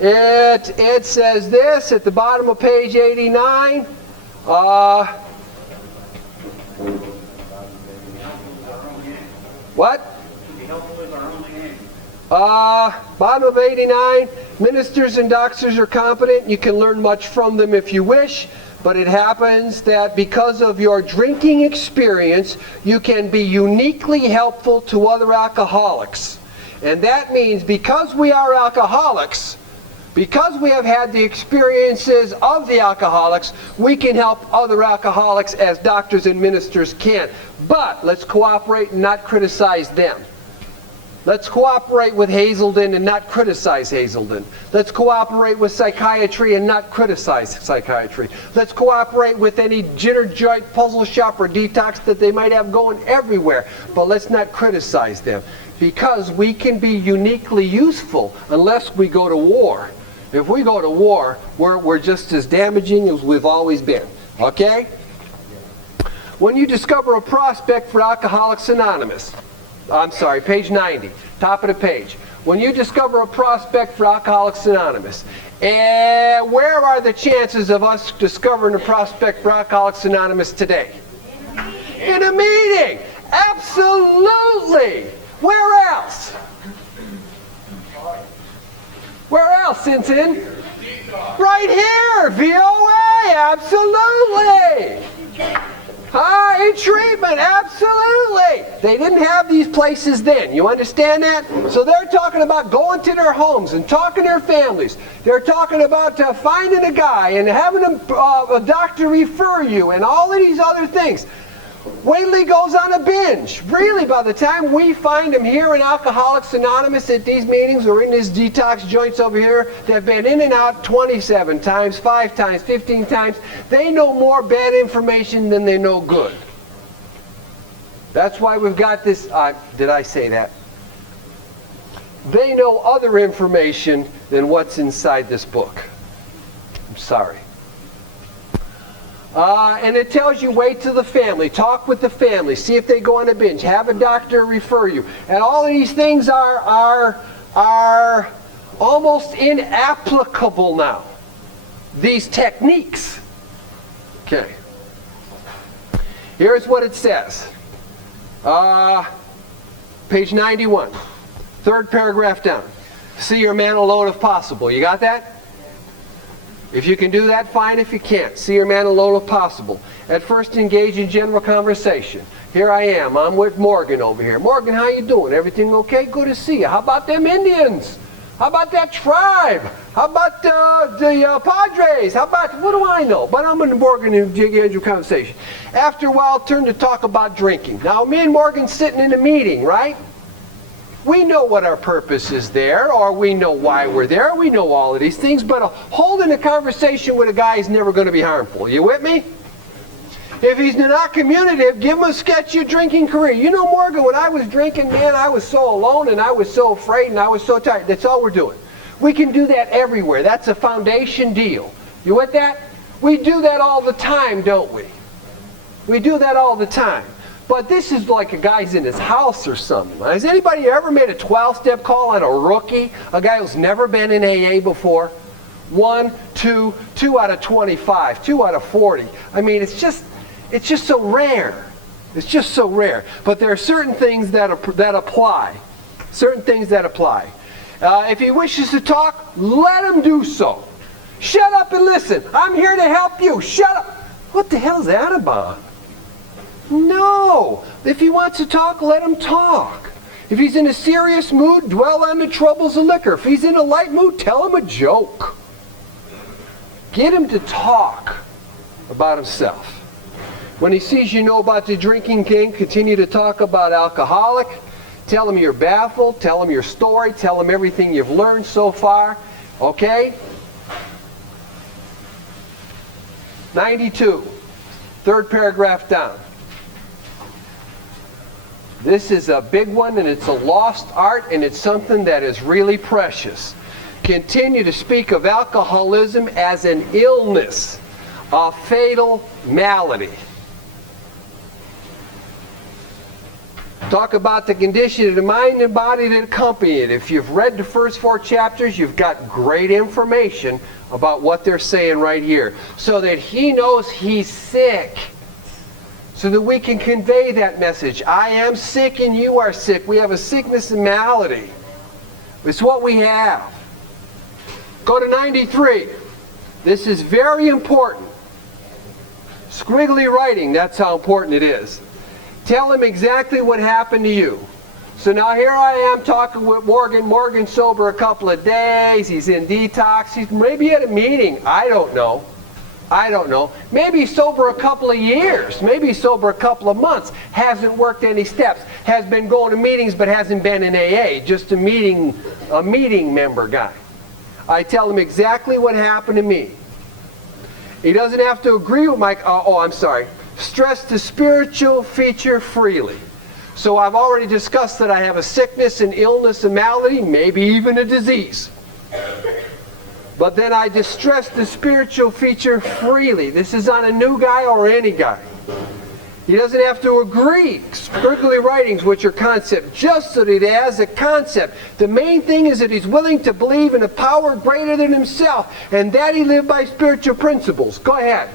It says this at the bottom of page 89. What? Bottom of 89. Ministers and doctors are competent. You can learn much from them if you wish, but it happens that because of your drinking experience, you can be uniquely helpful to other alcoholics. And that means because we are alcoholics, because we have had the experiences of the alcoholics, we can help other alcoholics as doctors and ministers can. But let's cooperate and not criticize them. Let's cooperate with Hazelden and not criticize Hazelden. Let's cooperate with psychiatry and not criticize psychiatry. Let's cooperate with any jitter joint, puzzle shop, or detox that they might have going everywhere. But let's not criticize them, because we can be uniquely useful unless we go to war. If we go to war, we're just as damaging as we've always been. Okay? When you discover a prospect for Alcoholics Anonymous, I'm sorry, page 90, top of the page. When you discover a prospect for Alcoholics Anonymous, where are the chances of us discovering a prospect for Alcoholics Anonymous today? In a meeting! Absolutely! Where else? Where else, Sinton? Right here! VOA! Absolutely! In treatment, absolutely. They didn't have these places then. You understand that? So they're talking about going to their homes and talking to their families. They're talking about finding a guy and having a doctor refer you and all of these other things. Wait till he goes on a binge. Really, by the time we find him here in Alcoholics Anonymous at these meetings or in these detox joints over here, they've been in and out 27 times, 5 times, 15 times. They know more bad information than they know good. That's why we've got this. Did I say that? They know other information than what's inside this book. I'm sorry. And it tells you wait till the family, talk with the family, see if they go on a binge, have a doctor refer you. And all of these things are almost inapplicable now. These techniques. Okay. Here's what it says. Page 91. Third paragraph down. See your man alone if possible. You got that? If you can do that, fine. If you can't, see your man alone if possible. At first, engage in general conversation. Here I am. I'm with Morgan over here. Morgan, how you doing? Everything okay? Good to see you. How about them Indians? How about that tribe? How about the Padres? How about, what do I know? But I'm in Morgan and engage in conversation. After a while, turn to talk about drinking. Now, me and Morgan sitting in a meeting, right? We know what our purpose is there, or we know why we're there. We know all of these things, but holding a conversation with a guy is never going to be harmful. You with me? If he's not communicative, give him a sketchy drinking career. You know, Morgan, when I was drinking, man, I was so alone and I was so afraid and I was so tired. That's all we're doing. We can do that everywhere. That's a foundation deal. You with that? We do that all the time, don't we? We do that all the time. But this is like a guy's in his house or something. Has anybody ever made a 12-step call on a rookie? A guy who's never been in AA before? 1, 2 out of 25, 2 out of 40. I mean, it's just so rare. It's just so rare. But there are certain things that apply. Certain things that apply. If he wishes to talk, let him do so. Shut up and listen. I'm here to help you. Shut up. What the hell is that about? No. If he wants to talk, let him talk. If he's in a serious mood, dwell on the troubles of liquor. If he's in a light mood, tell him a joke. Get him to talk about himself. When he sees you know about the drinking game, continue to talk about alcoholic. Tell him you're baffled. Tell him your story. Tell him everything you've learned so far. Okay? 92. Third paragraph down. This is a big one, and it's a lost art, and it's something that is really precious. Continue to speak of alcoholism as an illness, a fatal malady. Talk about the condition of the mind and body that accompany it. If you've read the first 4 chapters, you've got great information about what they're saying right here, so that he knows he's sick. So that we can convey that message. I am sick and you are sick. We have a sickness and malady. It's what we have. Go to 93. This is very important. Squiggly writing, that's how important it is. Tell him exactly what happened to you. So now here I am talking with Morgan. Morgan's sober a couple of days. He's in detox. He's maybe at a meeting. I don't know. I don't know. Maybe he's sober a couple of years. Maybe he's sober a couple of months. Hasn't worked any steps. Has been going to meetings but hasn't been in AA. Just a meeting member guy. I tell him exactly what happened to me. He doesn't have to agree with my, I'm sorry. Stress the spiritual feature freely. So I've already discussed that I have a sickness, an illness, a malady, maybe even a disease. But then I distress the spiritual feature freely. This is on a new guy or any guy. He doesn't have to agree. Squiggly writings, which are concept, just so that he has a concept. The main thing is that he's willing to believe in a power greater than himself, and that he lived by spiritual principles. Go ahead.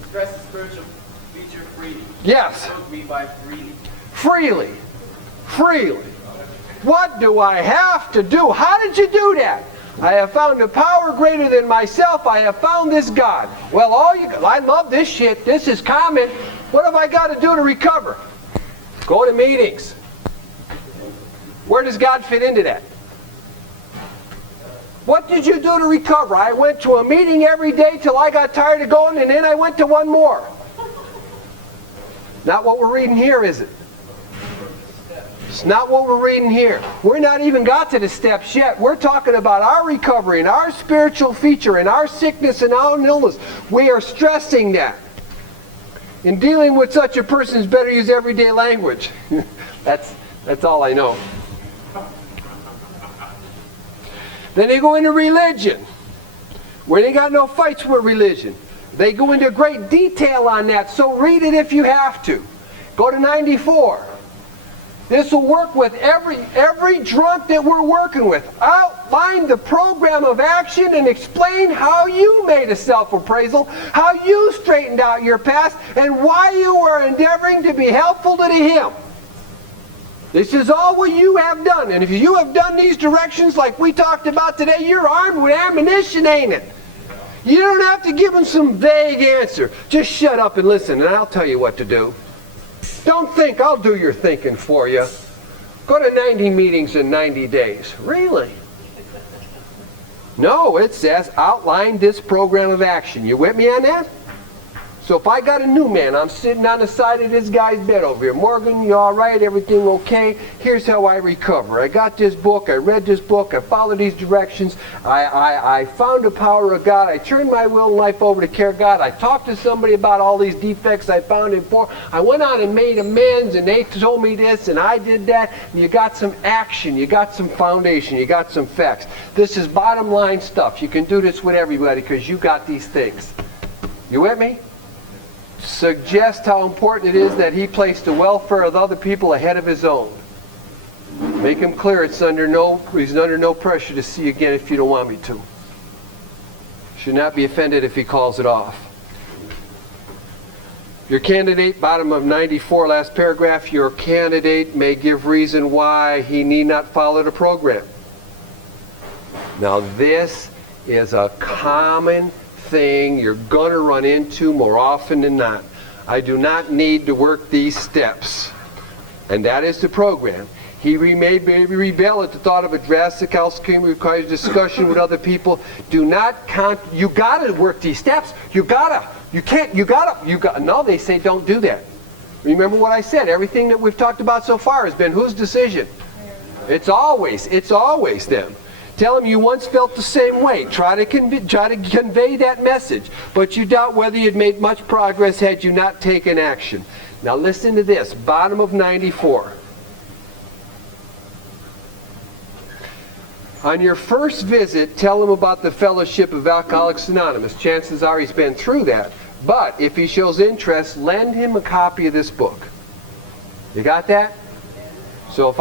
Express the spiritual feature freely. Yes. What me by freely? Freely. Freely. What do I have to do? How did you do that? I have found a power greater than myself. I have found this God. Well, I love this shit. This is common. What have I got to do to recover? Go to meetings. Where does God fit into that? What did you do to recover? I went to a meeting every day till I got tired of going, and then I went to one more. Not what we're reading here, is it? It's not what we're reading here. We're not even got to the steps yet. We're talking about our recovery and our spiritual feature and our sickness and our illness. We are stressing that. In dealing with such a person, it's better to use everyday language. That's all I know. Then they go into religion, where they got no fights with religion. They go into great detail on that, so read it if you have to. Go to 94. This will work with every drunk that we're working with. Outline the program of action and explain how you made a self-appraisal, how you straightened out your past, and why you are endeavoring to be helpful to him. This is all what you have done. And if you have done these directions like we talked about today, you're armed with ammunition, ain't it? You don't have to give them some vague answer. Just shut up and listen, and I'll tell you what to do. Don't think, I'll do your thinking for you. Go to 90 meetings in 90 days. Really? No, it says outline this program of action. You with me on that? So if I got a new man, I'm sitting on the side of this guy's bed over here. Morgan, you all right? Everything okay? Here's how I recover. I got this book. I read this book. I followed these directions. I found the power of God. I turned my will and life over to care God. I talked to somebody about all these defects I found in for. I went on and made amends, and they told me this, and I did that. And you got some action. You got some foundation. You got some facts. This is bottom line stuff. You can do this with everybody because you got these things. You with me? Suggest how important it is that he place the welfare of other people ahead of his own. Make him clear he's under no pressure to see you again if you don't want me to. Should not be offended if he calls it off. Your candidate, bottom of 94, last paragraph, your candidate may give reason why he need not follow the program. Now this is a common thing you're going to run into more often than not. I do not need to work these steps. And that is the program. He may rebel at the thought of a drastic outcome requires discussion with other people. Do not you got to work these steps. You got to. No, they say don't do that. Remember what I said. Everything that we've talked about so far has been whose decision? It's always them. Tell them you once felt the same way. Try to convey that message. But you doubt whether you'd made much progress had you not taken action. Now listen to this. Bottom of 94. On your first visit, tell him about the Fellowship of Alcoholics Anonymous. Chances are he's been through that. But if he shows interest, lend him a copy of this book. You got that? So if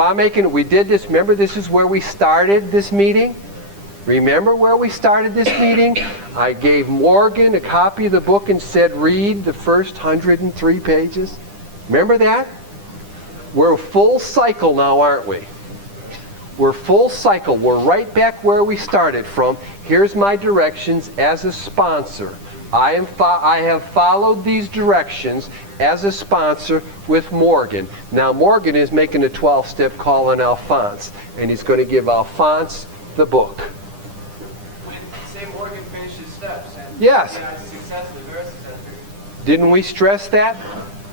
we did this, remember this is where we started this meeting? Remember where we started this meeting? I gave Morgan a copy of the book and said read the first 103 pages. Remember that? We're full cycle now, aren't we? We're full cycle. We're right back where we started from. Here's my directions as a sponsor. I have followed these directions as a sponsor with Morgan. Now Morgan is making a 12-step call on Alphonse, and he's going to give Alphonse the book. When say Morgan finishes steps and Yes. successfully, very successfully. Didn't we stress that?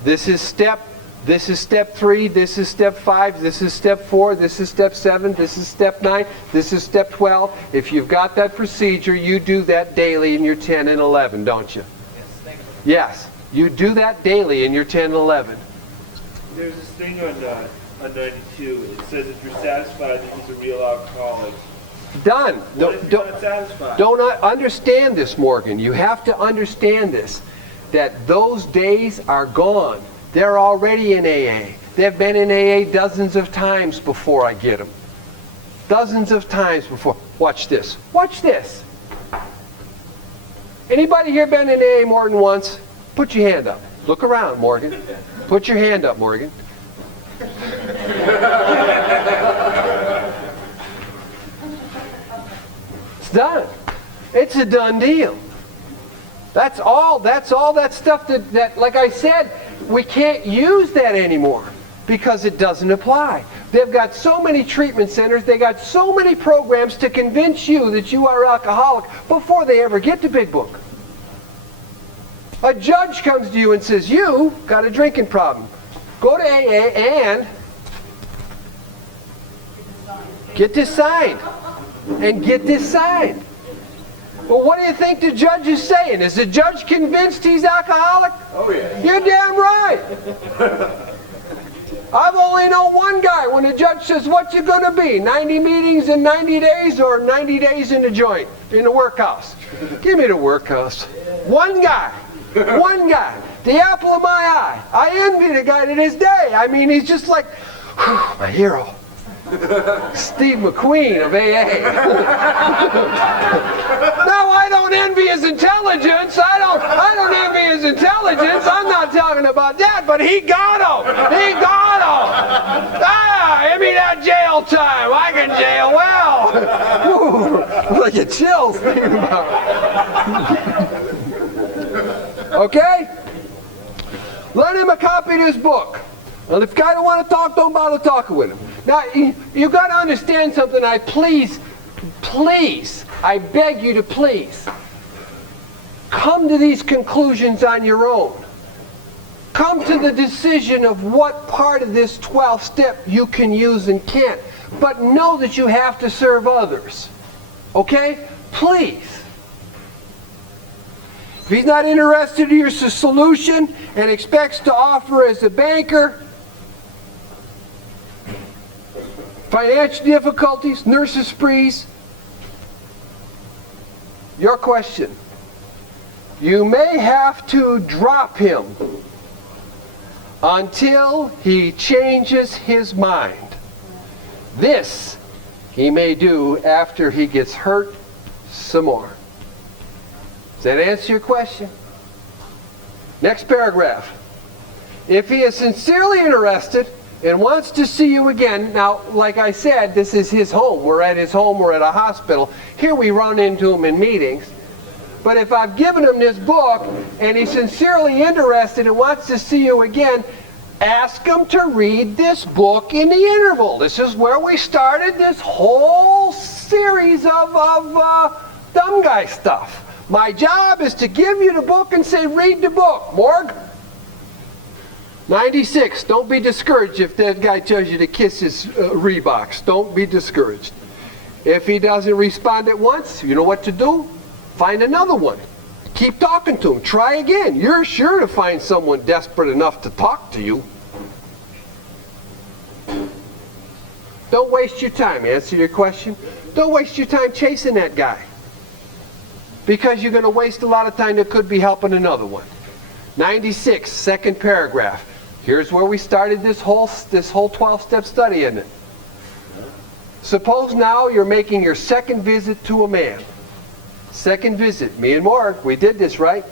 This is step 3, this is step 5, this is step 4, this is step 7, this is step 9, this is step 12. If you've got that procedure, you do that daily in your 10 and 11, don't you? Yes, thank you. Yes, you do that daily in your 10 and 11. There's this thing on 92. It says if you're satisfied that he's a real alcoholic. Done. What if you're not satisfied? Don't understand this, Morgan. You have to understand this, that those days are gone. They're already in AA. They've been in AA dozens of times before I get them. Dozens of times before. Watch this. Watch this. Anybody here been in AA more than once? Put your hand up. Look around, Morgan. Put your hand up, Morgan. It's done. It's a done deal. That's all that stuff that, like I said, we can't use that anymore because it doesn't apply. They've got so many treatment centers, they got so many programs to convince you that you are alcoholic before they ever get to Big Book. A judge comes to you and says, you got a drinking problem. Go to AA and get this signed. And get this signed. Well, what do you think the judge is saying? Is the judge convinced he's alcoholic? Oh, yeah. You're damn right. I've only known one guy when the judge says, what you going to be? 90 meetings in 90 days or 90 days in the joint, in the workhouse? Give me the workhouse. One guy. One guy. The apple of my eye. I envy the guy to this day. I mean, he's just like, whew, my hero. Steve McQueen of AA. No, I don't envy his intelligence. I don't envy his intelligence. I'm not talking about that, but he got him. He got him. Ah, give me that jail time. I can jail well. Look at chills thinking about it. Okay? Lend him a copy of this book. Well, if the guy don't want to talk, don't bother talking with him. Now, you got to understand something. Please, I beg you to please, come to these conclusions on your own. Come to the decision of what part of this 12th step you can use and can't. But know that you have to serve others. Okay? Please. If he's not interested in your solution and expects to offer as a banker, financial difficulties, nurses' sprees, your question. You may have to drop him until he changes his mind. This he may do after he gets hurt some more. Does that answer your question? Next paragraph. If he is sincerely interested and wants to see you again, now, like I said, this is his home. We're at his home, we're at a hospital. Here we run into him in meetings. But if I've given him this book and he's sincerely interested and wants to see you again, ask him to read this book in the interval. This is where we started this whole series of dumb guy stuff. My job is to give you the book and say, read the book, Morg. 96, don't be discouraged if that guy tells you to kiss his Reeboks. Don't be discouraged. If he doesn't respond at once, you know what to do? Find another one. Keep talking to him. Try again. You're sure to find someone desperate enough to talk to you. Don't waste your time. Answer your question. Don't waste your time chasing that guy. Because you're going to waste a lot of time that could be helping another one. 96, second paragraph. Here's where we started this whole 12-step study, isn't it? Suppose now you're making your second visit to a man. Second visit. Me and Morg, we did this, right?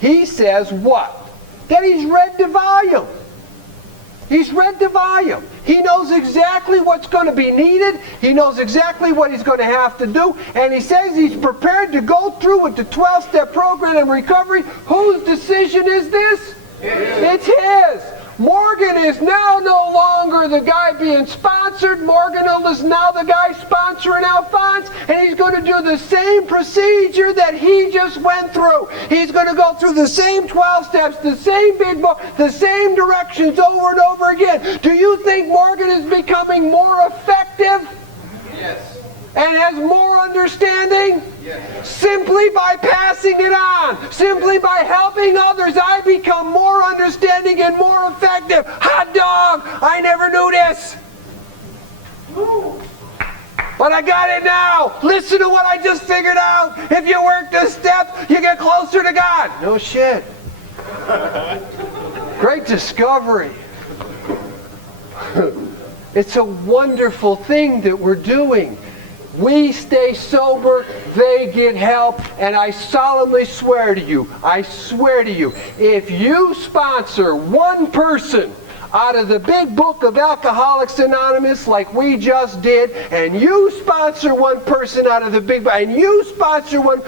He says what? That he's read the volume. He's read the volume. He knows exactly what's going to be needed. He knows exactly what he's going to have to do. And he says he's prepared to go through with the 12-step program of recovery. Whose decision is this? It's his. Morgan is now no longer the guy being sponsored. Morgan is now the guy sponsoring Alphonse, and he's going to do the same procedure that he just went through. He's going to go through the same 12 steps, the same big book, the same directions over and over again. Do you think Morgan is becoming more effective? Yes. And has more understanding? Yes. Simply by passing it on, simply by helping others, I become more understanding and more effective. Hot dog! I never knew this. But I got it now. Listen to what I just figured out. If you work this step, you get closer to God. No shit. Great discovery. It's a wonderful thing that we're doing. We stay sober, they get help, and I solemnly swear to you, if you sponsor one person out of the big book of Alcoholics Anonymous like we just did, and you sponsor one person out of the big book, and you sponsor one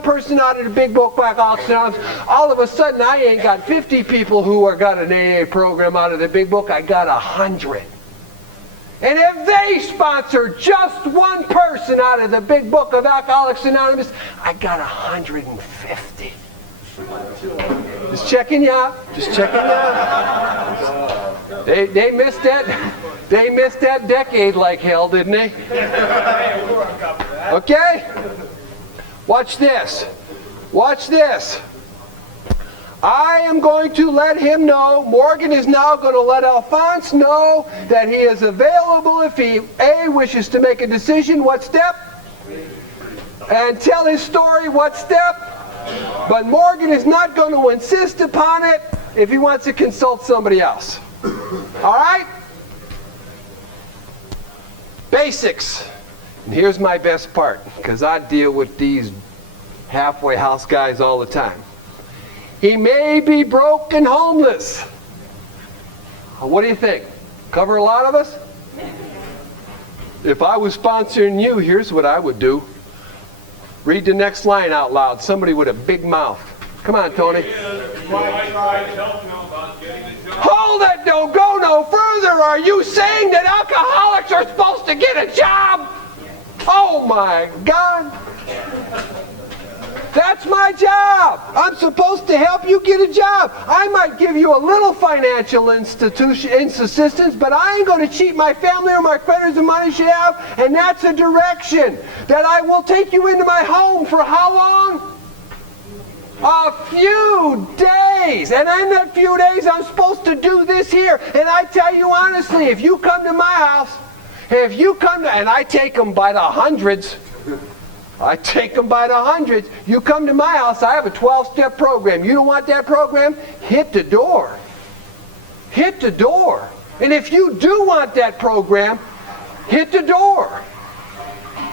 person out of the big book of Alcoholics Anonymous, all of a sudden I ain't got 50 people who are got an AA program out of the big book, I got 100. And if they sponsor just one person out of the big book of Alcoholics Anonymous, I got 150. Just checking you out. Just checking you out. They missed that. They missed that decade like hell, didn't they? Okay? Watch this. Watch this. I am going to let him know, Morgan is now going to let Alphonse know that he is available if he, A, wishes to make a decision, what step? And tell his story, what step? But Morgan is not going to insist upon it if he wants to consult somebody else. All right? Basics. And here's my best part, because I deal with these halfway house guys all the time. He may be broke and homeless. What do you think? Cover a lot of us? If I was sponsoring you, here's what I would do. Read the next line out loud. Somebody with a big mouth. Come on, Tony. Hold it! Don't go no further! Are you saying that alcoholics are supposed to get a job? Oh my God! That's my job. I'm supposed to help you get a job. I might give you a little financial assistance, but I ain't going to cheat my family or my creditors of money should have, and that's a direction that I will take you into my home for how long? A few days. And in that few days, I'm supposed to do this here. And I tell you honestly, if you come to my house, and I take them by the hundreds, you come to my house, I have a 12-step program. You don't want that program? Hit the door. Hit the door. And if you do want that program, hit the door.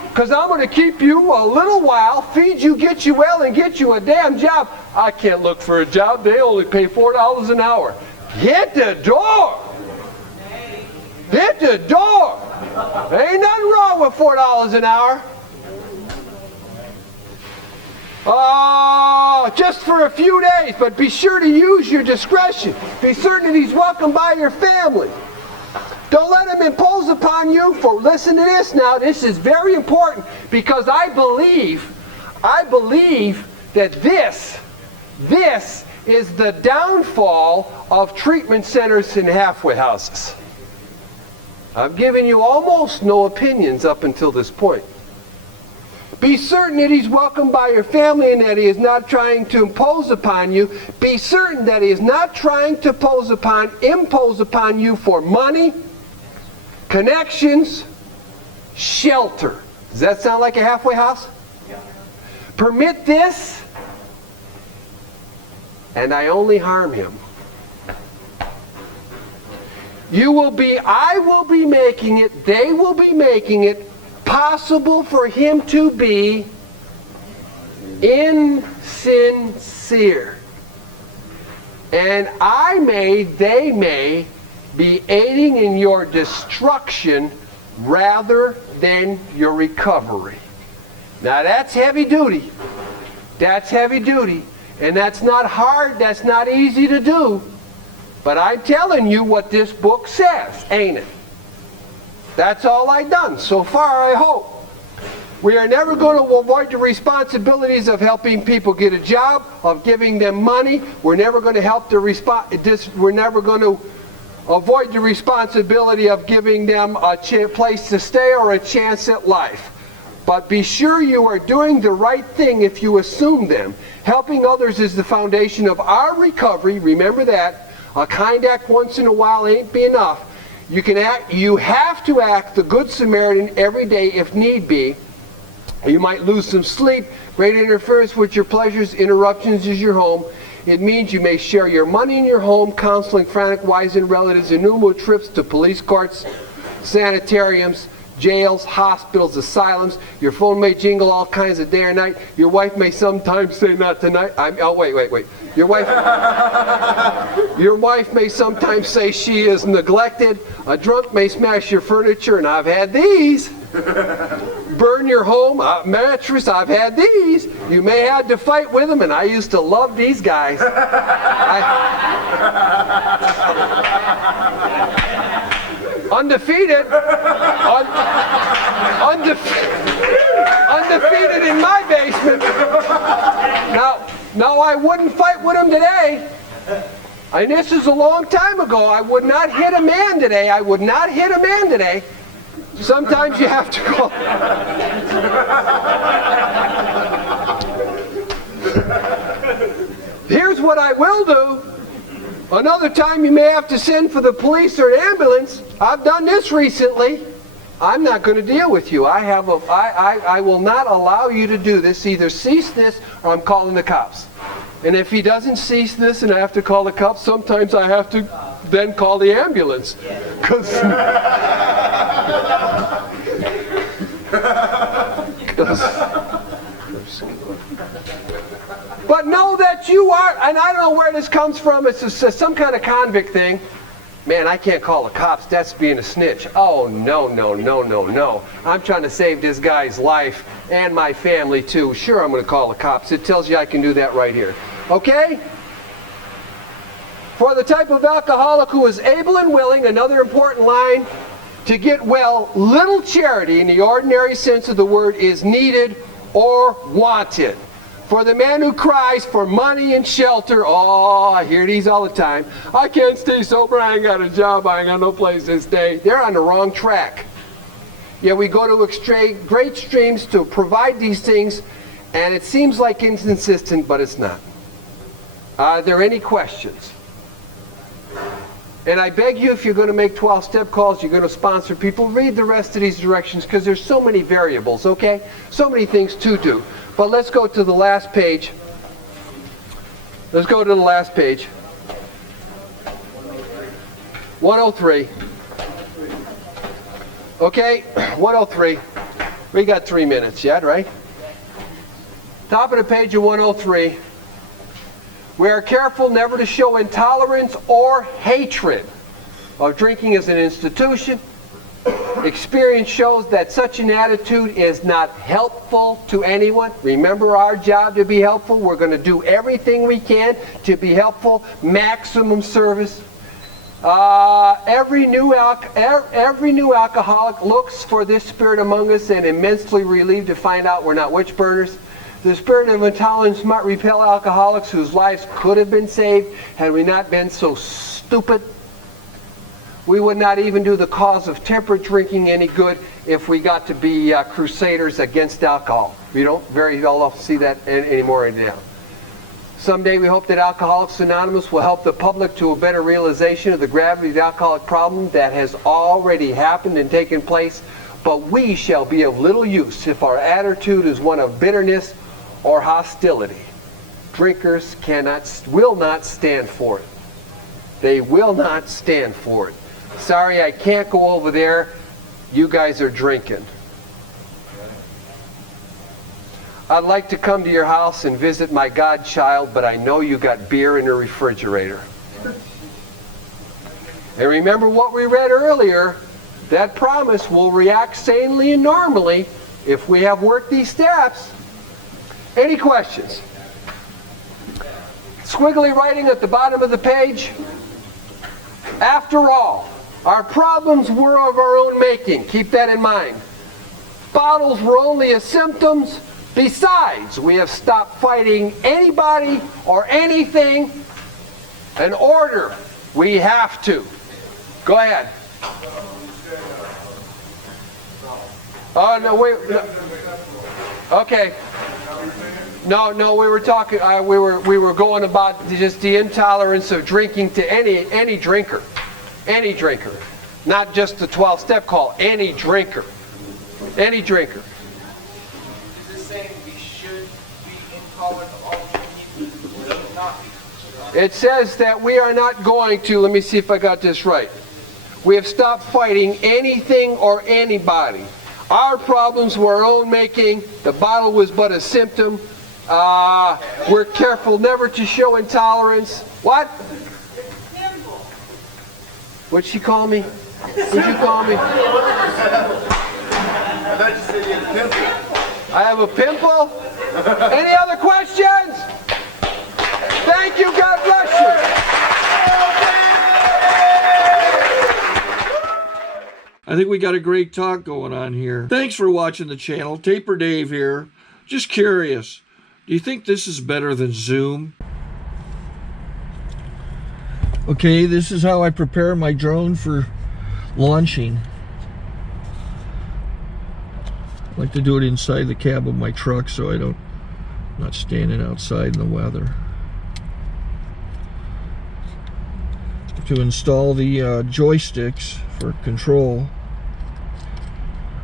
Because I'm going to keep you a little while, feed you, get you well, and get you a damn job. I can't look for a job. They only pay $4 an hour. Hit the door. Hit the door. There ain't nothing wrong with $4 an hour. Oh, just for a few days, but be sure to use your discretion. Be certain that he's welcome by your family. Don't let him impose upon you for, listen to this now, this is very important, because I believe that this is the downfall of treatment centers and halfway houses. I've given you almost no opinions up until this point. Be certain that he's welcomed by your family and that he is not trying to impose upon you. Be certain that he is not trying to impose upon you for money, connections, shelter. Does that sound like a halfway house? Yeah. Permit this, and I only harm him. I will be making it, they will be making it possible for him to be insincere. And they may be aiding in your destruction rather than your recovery. Now that's heavy duty. That's heavy duty. And that's not hard, that's not easy to do. But I'm telling you what this book says, ain't it? That's all I've done so far, I hope. We are never going to avoid the responsibilities of helping people get a job, of giving them money. We're never going to we're never going to avoid the responsibility of giving them a place to stay or a chance at life. But be sure you are doing the right thing if you assume them. Helping others is the foundation of our recovery. Remember that. A kind act once in a while ain't be enough. You have to act the Good Samaritan every day if need be. You might lose some sleep. Great interference with your pleasures. Interruptions is your home. It means you may share your money in your home, counseling frantic wives and relatives, innumerable trips to police courts, sanitariums, jails, hospitals, asylums. Your phone may jingle all kinds of day or night. Your wife may sometimes say, not tonight. Wait. Your wife may sometimes say she is neglected. A drunk may smash your furniture, and I've had these. Burn your home, mattress, I've had these. You may have to fight with them, and I used to love these guys. Undefeated. Undefeated in my basement. Now I wouldn't fight with him today. And this is a long time ago. I would not hit a man today. Sometimes you have to call. Here's what I will do. Another time you may have to send for the police or an ambulance. I've done this recently. I'm not going to deal with you. I will not allow you to do this. Either cease this or I'm calling the cops. And if he doesn't cease this and I have to call the cops, sometimes I have to then call the ambulance. But know that you are, and I don't know where this comes from, it's some kind of convict thing. Man, I can't call the cops, that's being a snitch. Oh, no. I'm trying to save this guy's life and my family too. Sure, I'm going to call the cops. It tells you I can do that right here. Okay? For the type of alcoholic who is able and willing, another important line, to get well, little charity in the ordinary sense of the word is needed or wanted. For the man who cries for money and shelter, oh, I hear these all the time. I can't stay sober, I ain't got a job, I ain't got no place to stay. They're on the wrong track. Yeah, we go to great extremes to provide these things, and it seems like inconsistent, but it's not. Are there any questions? And I beg you, if you're going to make 12-step calls, you're going to sponsor people, read the rest of these directions because there's so many variables, okay? So many things to do. But let's go to the last page. Let's go to the last page. 103. Okay, 103. We got 3 minutes yet, right? Top of the page of 103. We are careful never to show intolerance or hatred of drinking as an institution. Experience shows that such an attitude is not helpful to anyone. Remember our job to be helpful. We're going to do everything we can to be helpful. Maximum service. Every new alcoholic looks for this spirit among us and immensely relieved to find out we're not witch burners. The spirit of intolerance might repel alcoholics whose lives could have been saved had we not been so stupid. We would not even do the cause of temperate drinking any good if we got to be crusaders against alcohol. We don't very often see that anymore now. Someday we hope that Alcoholics Anonymous will help the public to a better realization of the gravity of the alcoholic problem that has already happened and taken place, but we shall be of little use if our attitude is one of bitterness or hostility. Drinkers will not stand for it. They will not stand for it. Sorry, I can't go over there. You guys are drinking. I'd like to come to your house and visit my godchild, but I know you got beer in the refrigerator. And remember what we read earlier, that promise will react sanely and normally if we have worked these steps. Any questions? Squiggly writing at the bottom of the page. After all, our problems were of our own making. Keep that in mind. Bottles were only a symptom. Besides, we have stopped fighting anybody or anything. An order. We have to. Go ahead. Oh, no, wait. No. Okay. No, we were talking, we were going about just the intolerance of drinking to any drinker. Any drinker. Not just the 12-step call, any drinker. Any drinker. Is this saying we should be intolerant of all drinking or not? It says that we are not going to, let me see if I got this right. We have stopped fighting anything or anybody. Our problems were our own making. The bottle was but a symptom. We're careful never to show intolerance. What? What'd she call me? What'd you call me? I thought you said you had a pimple. I have a pimple? Any other questions? Thank you. God bless you. I think we got a great talk going on here. Thanks for watching the channel. Taper Dave here. Just curious, do you think this is better than Zoom? Okay, this is how I prepare my drone for launching. I like to do it inside the cab of my truck so I'm not standing outside in the weather. To install the joysticks for control,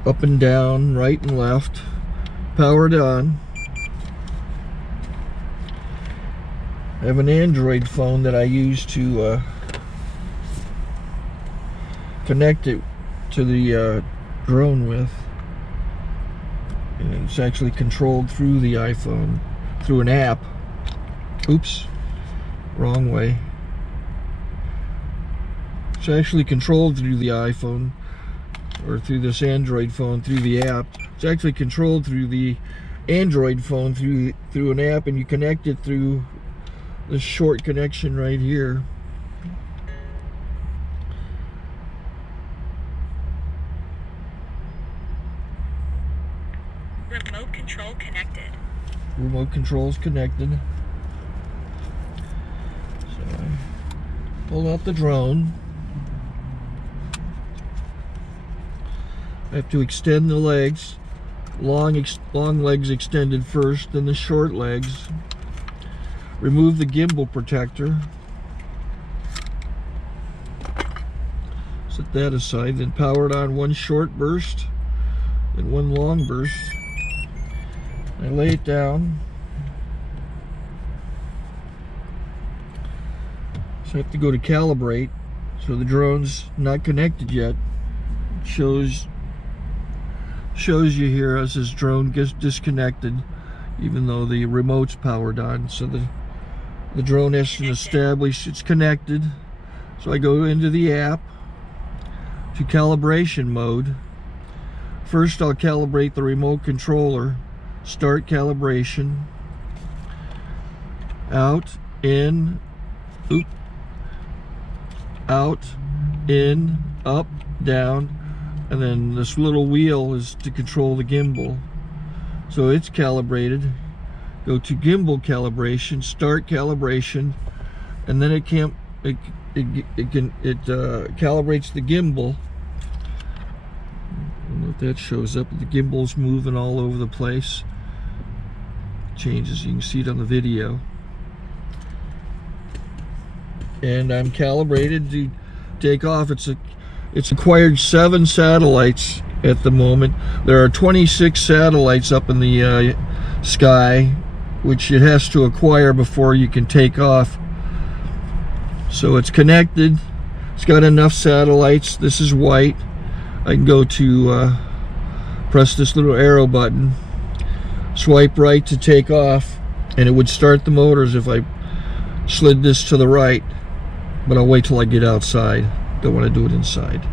up and down, right and left, powered on. I have an Android phone that I use to connect it to the drone with. And it's actually controlled through the iPhone, through an app. Oops, wrong way. It's actually controlled through the iPhone, or through this Android phone, through the app. It's actually controlled through the Android phone, through an app, and you connect it through this short connection right here. Remote control connected. Remote control's connected. So I pull out the drone. I have to extend the legs. Long legs extended first, then the short legs. Remove the gimbal protector. Set that aside, then power it on one short burst and one long burst. I lay it down. So I have to go to calibrate. So the drone's not connected yet. It shows you here as this drone gets disconnected, even though the remote's powered on. So the drone has to establish it's connected. So I go into the app to calibration mode. First I'll calibrate the remote controller. Start calibration. Out, in, oop, out, in, up, down, and then this little wheel is to control the gimbal. So it's calibrated. Go to gimbal calibration, start calibration, and then it calibrates the gimbal. I don't know if that shows up. The gimbal's moving all over the place. Changes, you can see it on the video. And I'm calibrated to take off. It's acquired 7 satellites at the moment. There are 26 satellites up in the sky, which it has to acquire before you can take off. So it's connected. It's got enough satellites. This is white. I can go to press this little arrow button. Swipe right to take off, and it would start the motors if I slid this to the right, but I'll wait till I get outside. Don't want to do it inside.